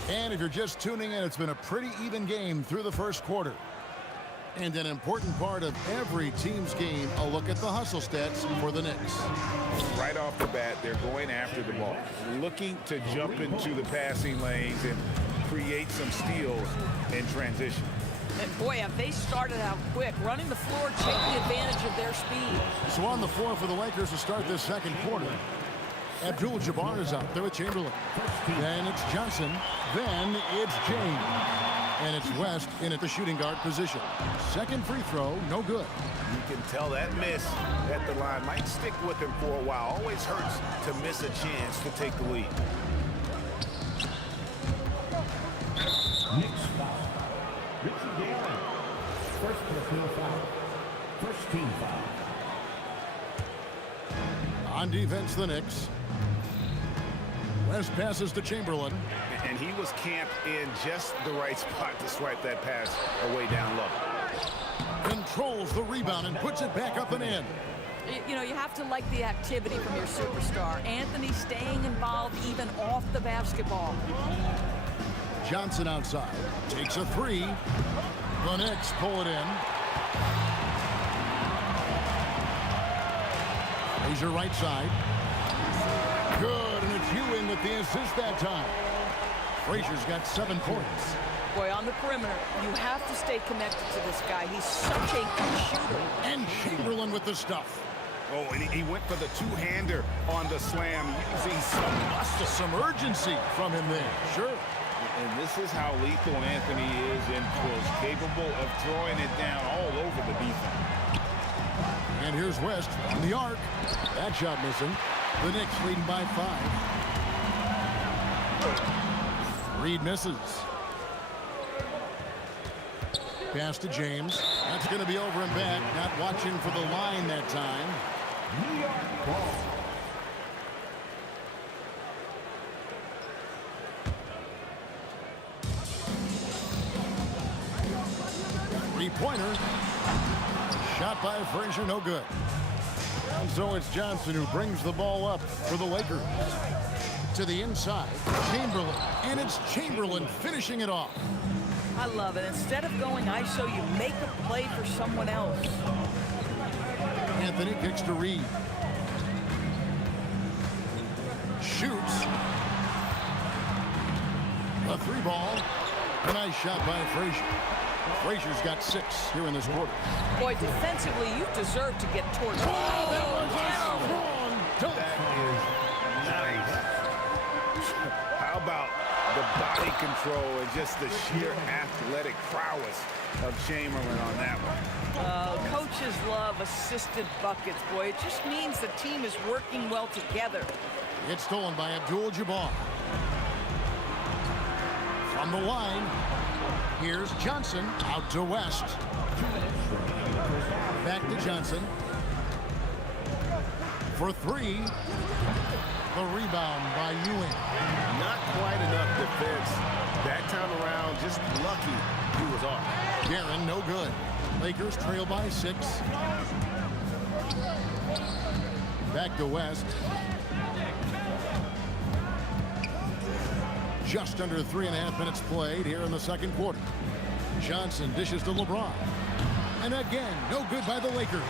And if you're just tuning in, it's been a pretty even game through the first quarter. And an important part of every team's game, a look at the hustle stats for the Knicks. Right off the bat, they're going after the ball, looking to jump into the passing lanes and create some steals in transition. And boy, have they started out quick, running the floor, taking advantage of their speed. So on the floor for the Lakers to start this second quarter. Abdul-Jabbar is out there with Chamberlain. Then it's Johnson. Then it's James. And it's West in at the shooting guard position. Second free throw, no good. You can tell that miss at the line might stick with him for a while. Always hurts to miss a chance to take the lead. Knicks foul. Richard Gary. First personal foul. First team foul. On defense, the Knicks. West passes to Chamberlain. And he was camped in just the right spot to swipe that pass away down low. Controls the rebound and puts it back up and in. You know, you have to like the activity from your superstar. Anthony staying involved even off the basketball. Johnson outside. Takes a three. The Knicks pull it in. Frazier right side. Good, and it's Ewing with the assist that time. Frazier's got 7 points. Boy, on the perimeter, you have to stay connected to this guy. He's such a good shooter. And Chamberlain with the stuff. Oh, and he went for the two-hander on the slam, using some muscle. Some urgency from him there, sure. And this is how lethal Anthony is in close, capable of throwing it down all over the defense. And here's West on the arc. That shot missing. The Knicks leading by 5. Reed misses. Pass to James. That's going to be over and back. Not watching for the line that time. New York ball. Three-pointer. Shot by Frazier, no good. And so it's Johnson who brings the ball up for the Lakers. To the inside, Chamberlain. And it's Chamberlain finishing it off. I love it. Instead of going ISO, you make a play for someone else. Anthony kicks to Reed. Shoots. A 3-ball. A nice shot by Frazier. Frazier's got 6 here in this quarter. Boy, defensively, you deserve to get towards the ball. That was a strong dunk. That is nice. How about the body control and just the sheer athletic prowess of Chamberlain on that one? Coaches love assisted buckets, boy. It just means the team is working well together. It's stolen by Abdul-Jabbar. From the line, here's Johnson out to West. Back to Johnson. For 3. The rebound by Ewing. Not quite enough defense. That time around, just lucky he was off. Guerin, no good. Lakers trail by 6. Back to West. Just under 3.5 minutes played here in the second quarter. Johnson dishes to LeBron. And again, no good by the Lakers.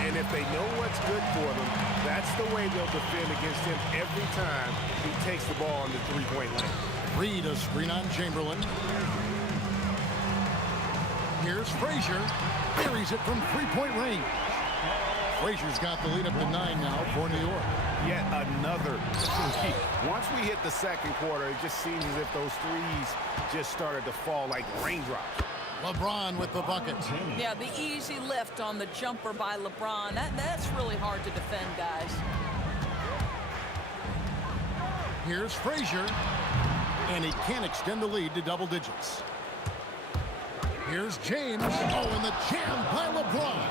And if they know what's good for them, that's the way they'll defend against him every time he takes the ball in the three-point lane. Reed a screen on Chamberlain. Here's Frazier. Buries it from 3-point range. Frazier's got the lead up to 9 now for New York. Yet another three. Once we hit the second quarter, it just seems as if those threes just started to fall like raindrops. LeBron with the bucket. Yeah, the easy lift on the jumper by LeBron. That's really hard to defend, guys. Here's Frazier. And he can't extend the lead to double digits. Here's James. Oh, and the jam by LeBron.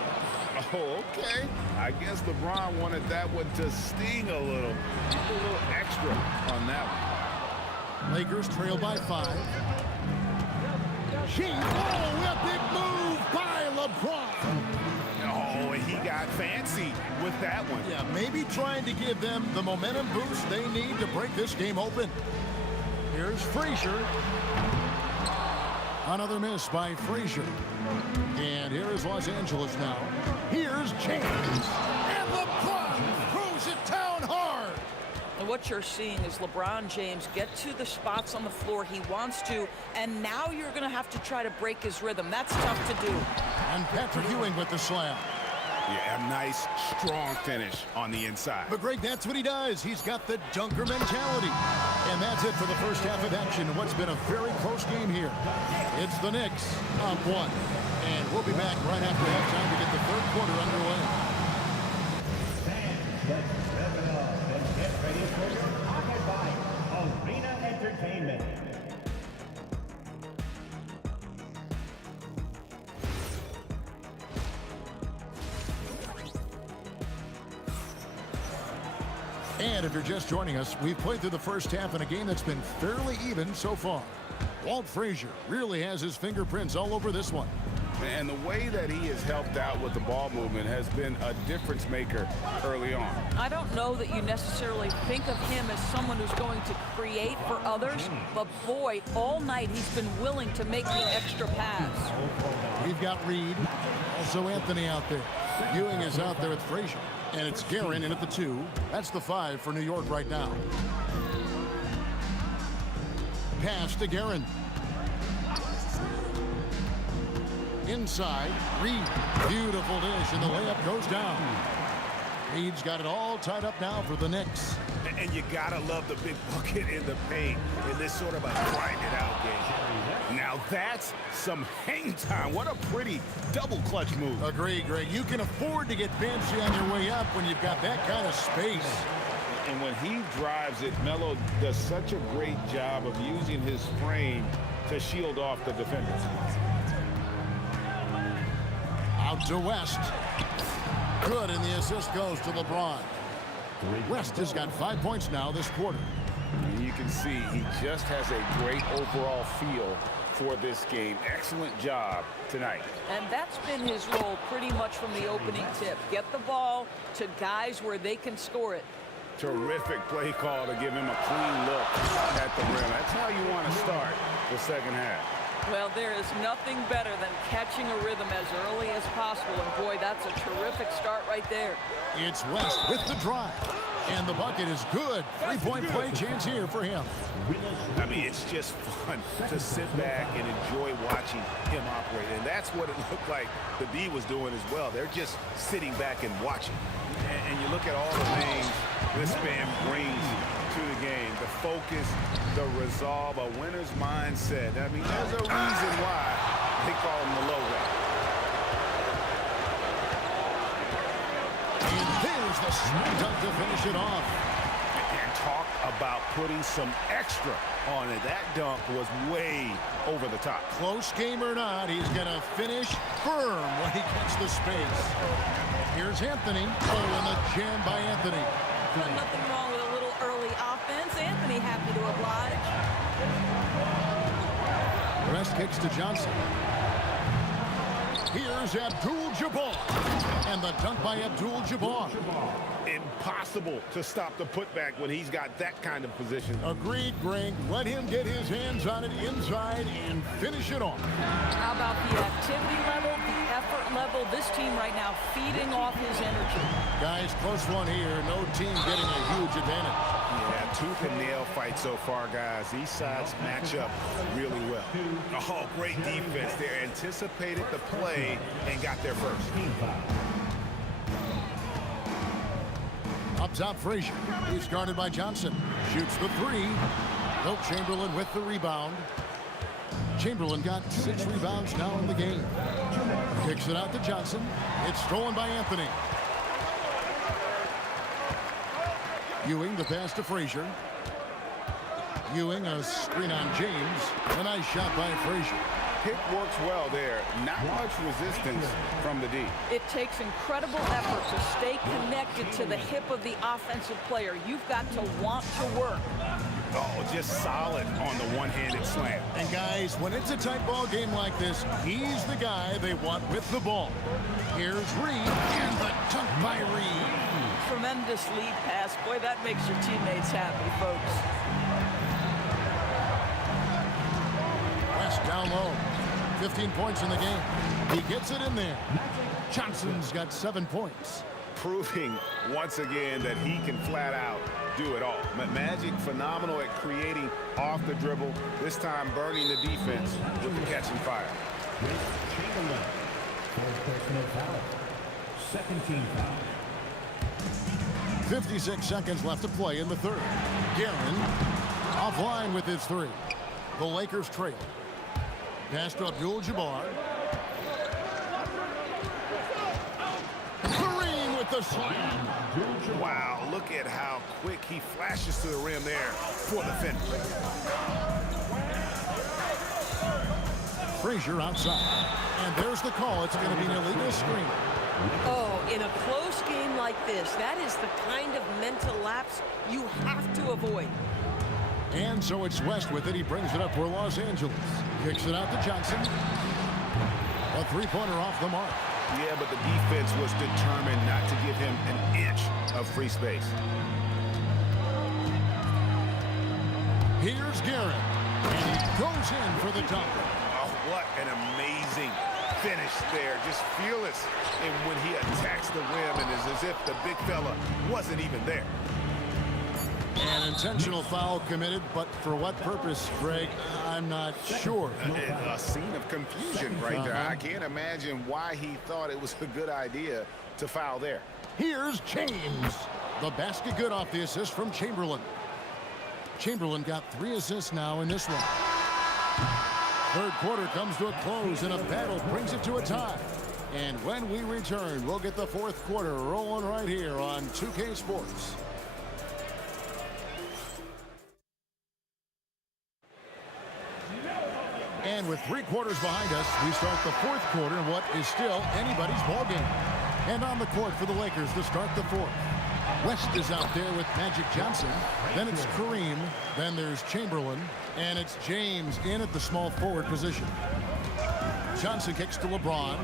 Oh, okay. I guess LeBron wanted that one to sting a little. A little extra on that one. Lakers trail by 5. Oh, a big move by LeBron. Oh, and he got fancy with that one. Yeah, maybe trying to give them the momentum boost they need to break this game open. Here's Frazier. Another miss by Frazier. And here is Los Angeles now. Here's James. And LeBron throws it down hard. And what you're seeing is LeBron James get to the spots on the floor he wants to, and now you're going to have to try to break his rhythm. That's tough to do. And Patrick Ewing with the slam. Yeah, a nice, strong finish on the inside. But, Greg, that's what he does. He's got the dunker mentality. And that's it for the first half of action in what's been a very close game here. It's the Knicks up 1. And we'll be back right after halftime to get the third quarter underway. Fans, let's step it up and get ready for your pocket fight. Arena Entertainment. And if you're just joining us, we've played through the first half in a game that's been fairly even so far. Walt Frazier really has his fingerprints all over this one. And the way that he has helped out with the ball movement has been a difference maker early on. I don't know that you necessarily think of him as someone who's going to create for others, but boy, all night he's been willing to make the extra pass. We've got Reed, also Anthony out there. Ewing is out there with Frazier. And it's Guerin in at the 2. That's the 5 for New York right now. Pass to Guerin. Inside, Reed. Beautiful dish, and the layup goes down. Reed's got it all tied up now for the Knicks. And you gotta love the big bucket in the paint in this sort of a grind-it-out game. Now that's some hang time. What a pretty double clutch move. Agreed, Greg. You can afford to get fancy on your way up when you've got that kind of space. And when he drives it, Melo does such a great job of using his frame to shield off the defenders. Out to West. Good, and the assist goes to LeBron. West has got 5 points now this quarter. And you can see he just has a great overall feel for this game. Excellent job tonight. And that's been his role pretty much from the opening tip. Get the ball to guys where they can score it. Terrific play call to give him a clean look at the rim. That's how you want to start the second half. Well, there is nothing better than catching a rhythm as early as possible. And boy, that's a terrific start right there. It's West with the drive. And the bucket is good. 3-point play chance here for him. I mean, it's just fun to sit back and enjoy watching him operate. And that's what it looked like the D was doing as well. They're just sitting back and watching. And you look at all the things this man brings to the game. The focus, the resolve, a winner's mindset. I mean, there's a reason why they call him the logo. And there's the smack dunk to finish it off. And talk about putting some extra on it. That dunk was way over the top. Close game or not, he's going to finish firm when he gets the space. Here's Anthony. Oh, and the jam by Anthony. Well, nothing wrong with a little early offense. Anthony happy to oblige. West kicks to Johnson. Here's Abdul-Jabbar. And the dunk by Abdul-Jabbar. Impossible to stop the putback when he's got that kind of position. Agreed, Greg. Let him get his hands on it inside and finish it off. How about the activity level, the effort level? This team right now feeding off his energy. Guys, close one here. No team getting a huge advantage. Yeah, tooth and nail fight so far, guys. These sides match up really well. Oh, great defense. They anticipated the play and got there first. Up top, Frazier. He's guarded by Johnson. Shoots the 3. Wilt Chamberlain with the rebound. Chamberlain got 6 rebounds now in the game. Kicks it out to Johnson. It's stolen by Anthony. Ewing, the pass to Frazier. Ewing, a screen on James. A nice shot by Frazier. pick works well there. Not much resistance from the D. It takes incredible effort to stay connected to the hip of the offensive player. You've got to want to work. Oh, just solid on the one-handed slam. And guys, when it's a tight ball game like this, he's the guy they want with the ball. Here's Reed, and the dunk by Reed. Tremendous lead pass. Boy, that makes your teammates happy, folks. West down low. 15 points in the game. He gets it in there. Johnson's got 7 points. Proving once again that he can flat out do it all. Magic phenomenal at creating off the dribble. This time burning the defense with the catch and fire. Chamberlain. Fourth personal foul. Second team foul. 56 seconds left to play in the third. Guerin offline with his three. The Lakers trail. Pass to Abdul-Jabbar. Kareem with the slam. Wow, look at how quick he flashes to the rim there for the finish. Frazier outside. And there's the call. It's going to be an illegal screen. Oh, in a close game like this, that is the kind of mental lapse you have to avoid. And so it's West with it. He brings it up for Los Angeles. Kicks it out to Johnson. A three-pointer off the mark. Yeah, but the defense was determined not to give him an inch of free space. Here's Guerin. And he goes in for the dunk. Oh, what an amazing finish there. Just fearless. And when he attacks the rim, and it's as if the big fella wasn't even there. An intentional foul committed, but for what purpose, Greg? I'm not sure. A scene of confusion right there. I can't imagine why he thought it was a good idea to foul there. Here's James. The basket good off the assist from Chamberlain. Chamberlain got 3 assists now in this one. Third quarter comes to a close, and a battle brings it to a tie. And when we return, we'll get the fourth quarter rolling right here on 2K Sports. And with 3 quarters behind us, we start the fourth quarter in what is still anybody's ball game. And on the court for the Lakers to start the fourth. West is out there with Magic Johnson. Then it's Kareem. Then there's Chamberlain. And it's James in at the small forward position. Johnson kicks to LeBron.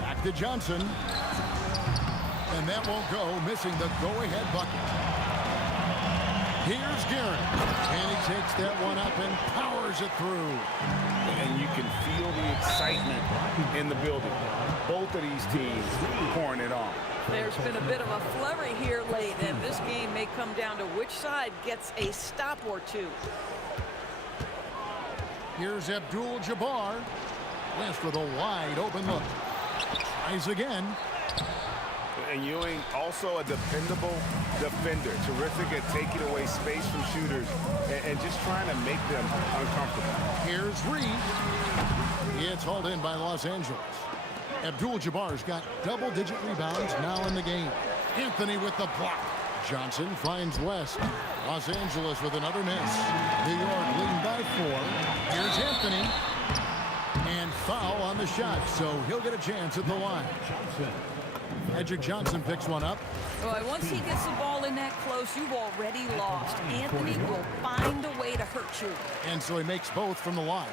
Back to Johnson. And that won't go, missing the go-ahead bucket. Here's Guerin, and he takes that one up and powers it through. And you can feel the excitement in the building. Both of these teams pouring it on. There's been a bit of a flurry here late, and this game may come down to which side gets a stop or two. Here's Abdul-Jabbar. West with a wide open look. Tries again. And Ewing, also a dependable defender. Terrific at taking away space from shooters and just trying to make them uncomfortable. Here's Reed. It's hauled in by Los Angeles. Abdul-Jabbar's got double-digit rebounds now in the game. Anthony with the block. Johnson finds West. Los Angeles with another miss. New York leading by 4. Here's Anthony. And foul on the shot, so he'll get a chance at the line. Magic Johnson picks one up. Well, once he gets the ball in that close, you've already lost. Anthony will find a way to hurt you. And so he makes both from the line.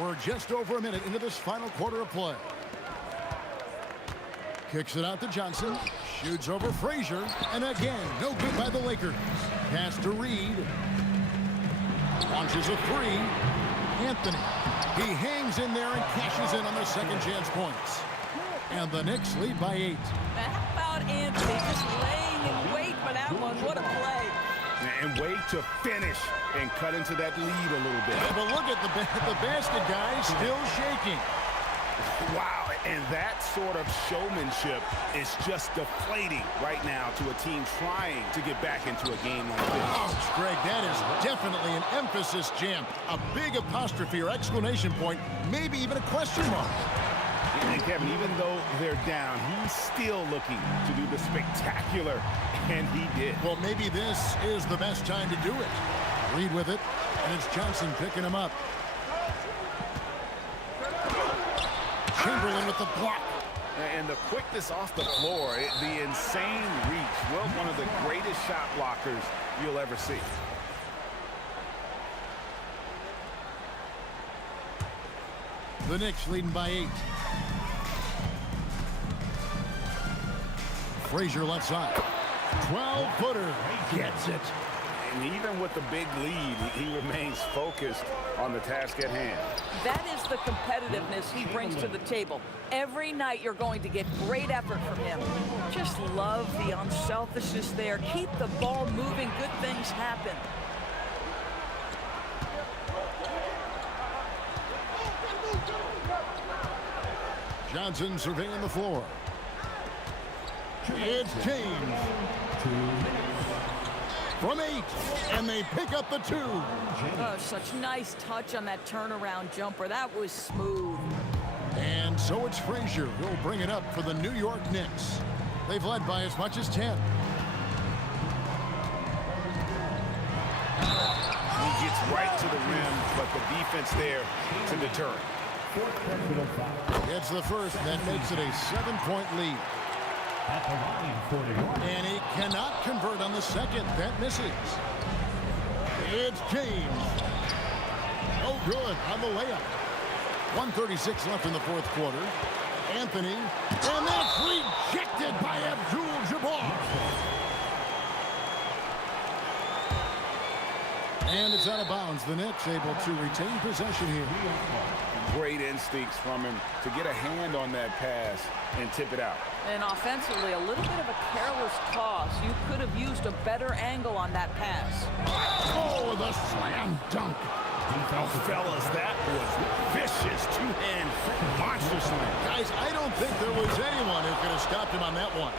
We're just over a minute into this final quarter of play. Kicks it out to Johnson. Shoots over Frazier. And again, no good by the Lakers. Pass to Reed. Launches a three. Anthony. He hangs in there and cashes in on the second chance points. And the Knicks lead by 8. How about Anthony just laying in wait for that one? What a play. And wait to finish and cut into that lead a little bit. Yeah, but look at the basket, guys, still shaking. Wow, and that sort of showmanship is just deflating right now to a team trying to get back into a game like this. Oh, Greg, that is definitely an emphasis jam. A big apostrophe or exclamation point, maybe even a question mark. And Kevin, even though they're down, he's still looking to do the spectacular, and he did. Well, maybe this is the best time to do it. Reed with it. And it's Johnson picking him up. Chamberlain with the block. And the quickness off the floor, the insane reach. Well, one of the greatest shot blockers you'll ever see. The Knicks leading by 8. Frazier left side. 12-footer. Gets it. And even with the big lead, he remains focused on the task at hand. That is the competitiveness he brings to the table. Every night you're going to get great effort from him. Just love the unselfishness there. Keep the ball moving. Good things happen. Johnson surveying the floor. It's James. From 8, and they pick up the 2. Oh, such nice touch on that turnaround jumper. That was smooth. And so it's Frazier who'll bring it up for the New York Knicks. They've led by as much as 10. He gets right to the rim, but the defense there to deter it. It's the first that makes it a 7-point lead. And he cannot convert on the second. That misses. It's James. Oh, good on the layup. 1:36 left in the fourth quarter. Anthony. And that's rejected by Abdul-Jabbar. And it's out of bounds. The Knicks able to retain possession here. Great instincts from him to get a hand on that pass and tip it out. And offensively, a little bit of a careless toss. You could have used a better angle on that pass. Oh, the slam dunk. Oh, fellas, that was vicious. Two-hand monster slam. Guys, I don't think there was anyone who could have stopped him on that one.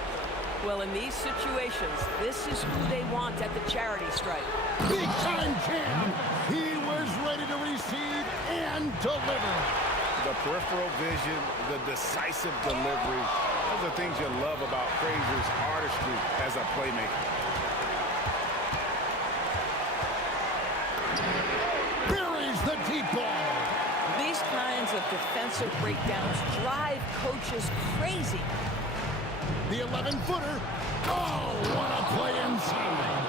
Well, in these situations, this is who they want at the charity stripe. Big time jam. He was ready to receive and deliver. The peripheral vision, the decisive delivery. Those are things you love about Frazier's artistry as a playmaker. Buries the deep ball. These kinds of defensive breakdowns drive coaches crazy. The 11-footer. Oh, what a play inside.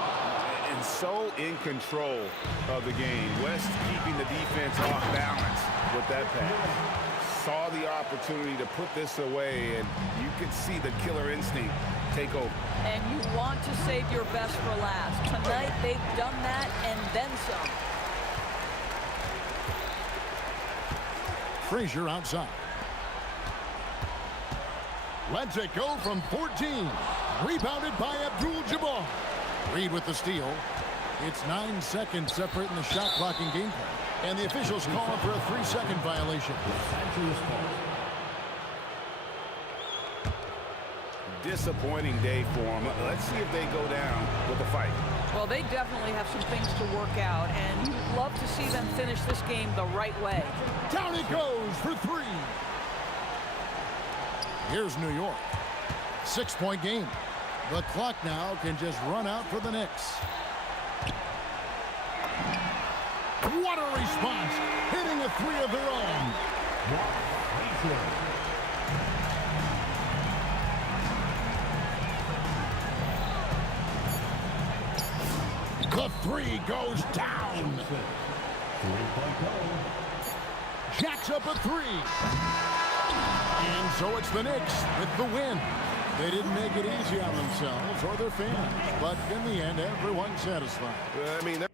And so in control of the game. West keeping the defense off balance with that pass. Saw the opportunity to put this away, and you could see the killer instinct take over. And you want to save your best for last. Tonight, they've done that and then some. Frazier outside. Lets it go from 14. Rebounded by Abdul-Jabbar. Reed with the steal. It's 9 seconds separating the shot clock and game play. And the officials calling for a 3-second violation. Disappointing day for them. Let's see if they go down with a fight. Well, they definitely have some things to work out, and you'd love to see them finish this game the right way. Down it goes for 3. Here's New York. 6-point game. The clock now can just run out for the Knicks. What a response. Hitting a 3 of their own. The 3 goes down. Jacks up a 3. And so it's the Knicks with the win. They didn't make it easy on themselves or their fans, but in the end, everyone's satisfied. I mean,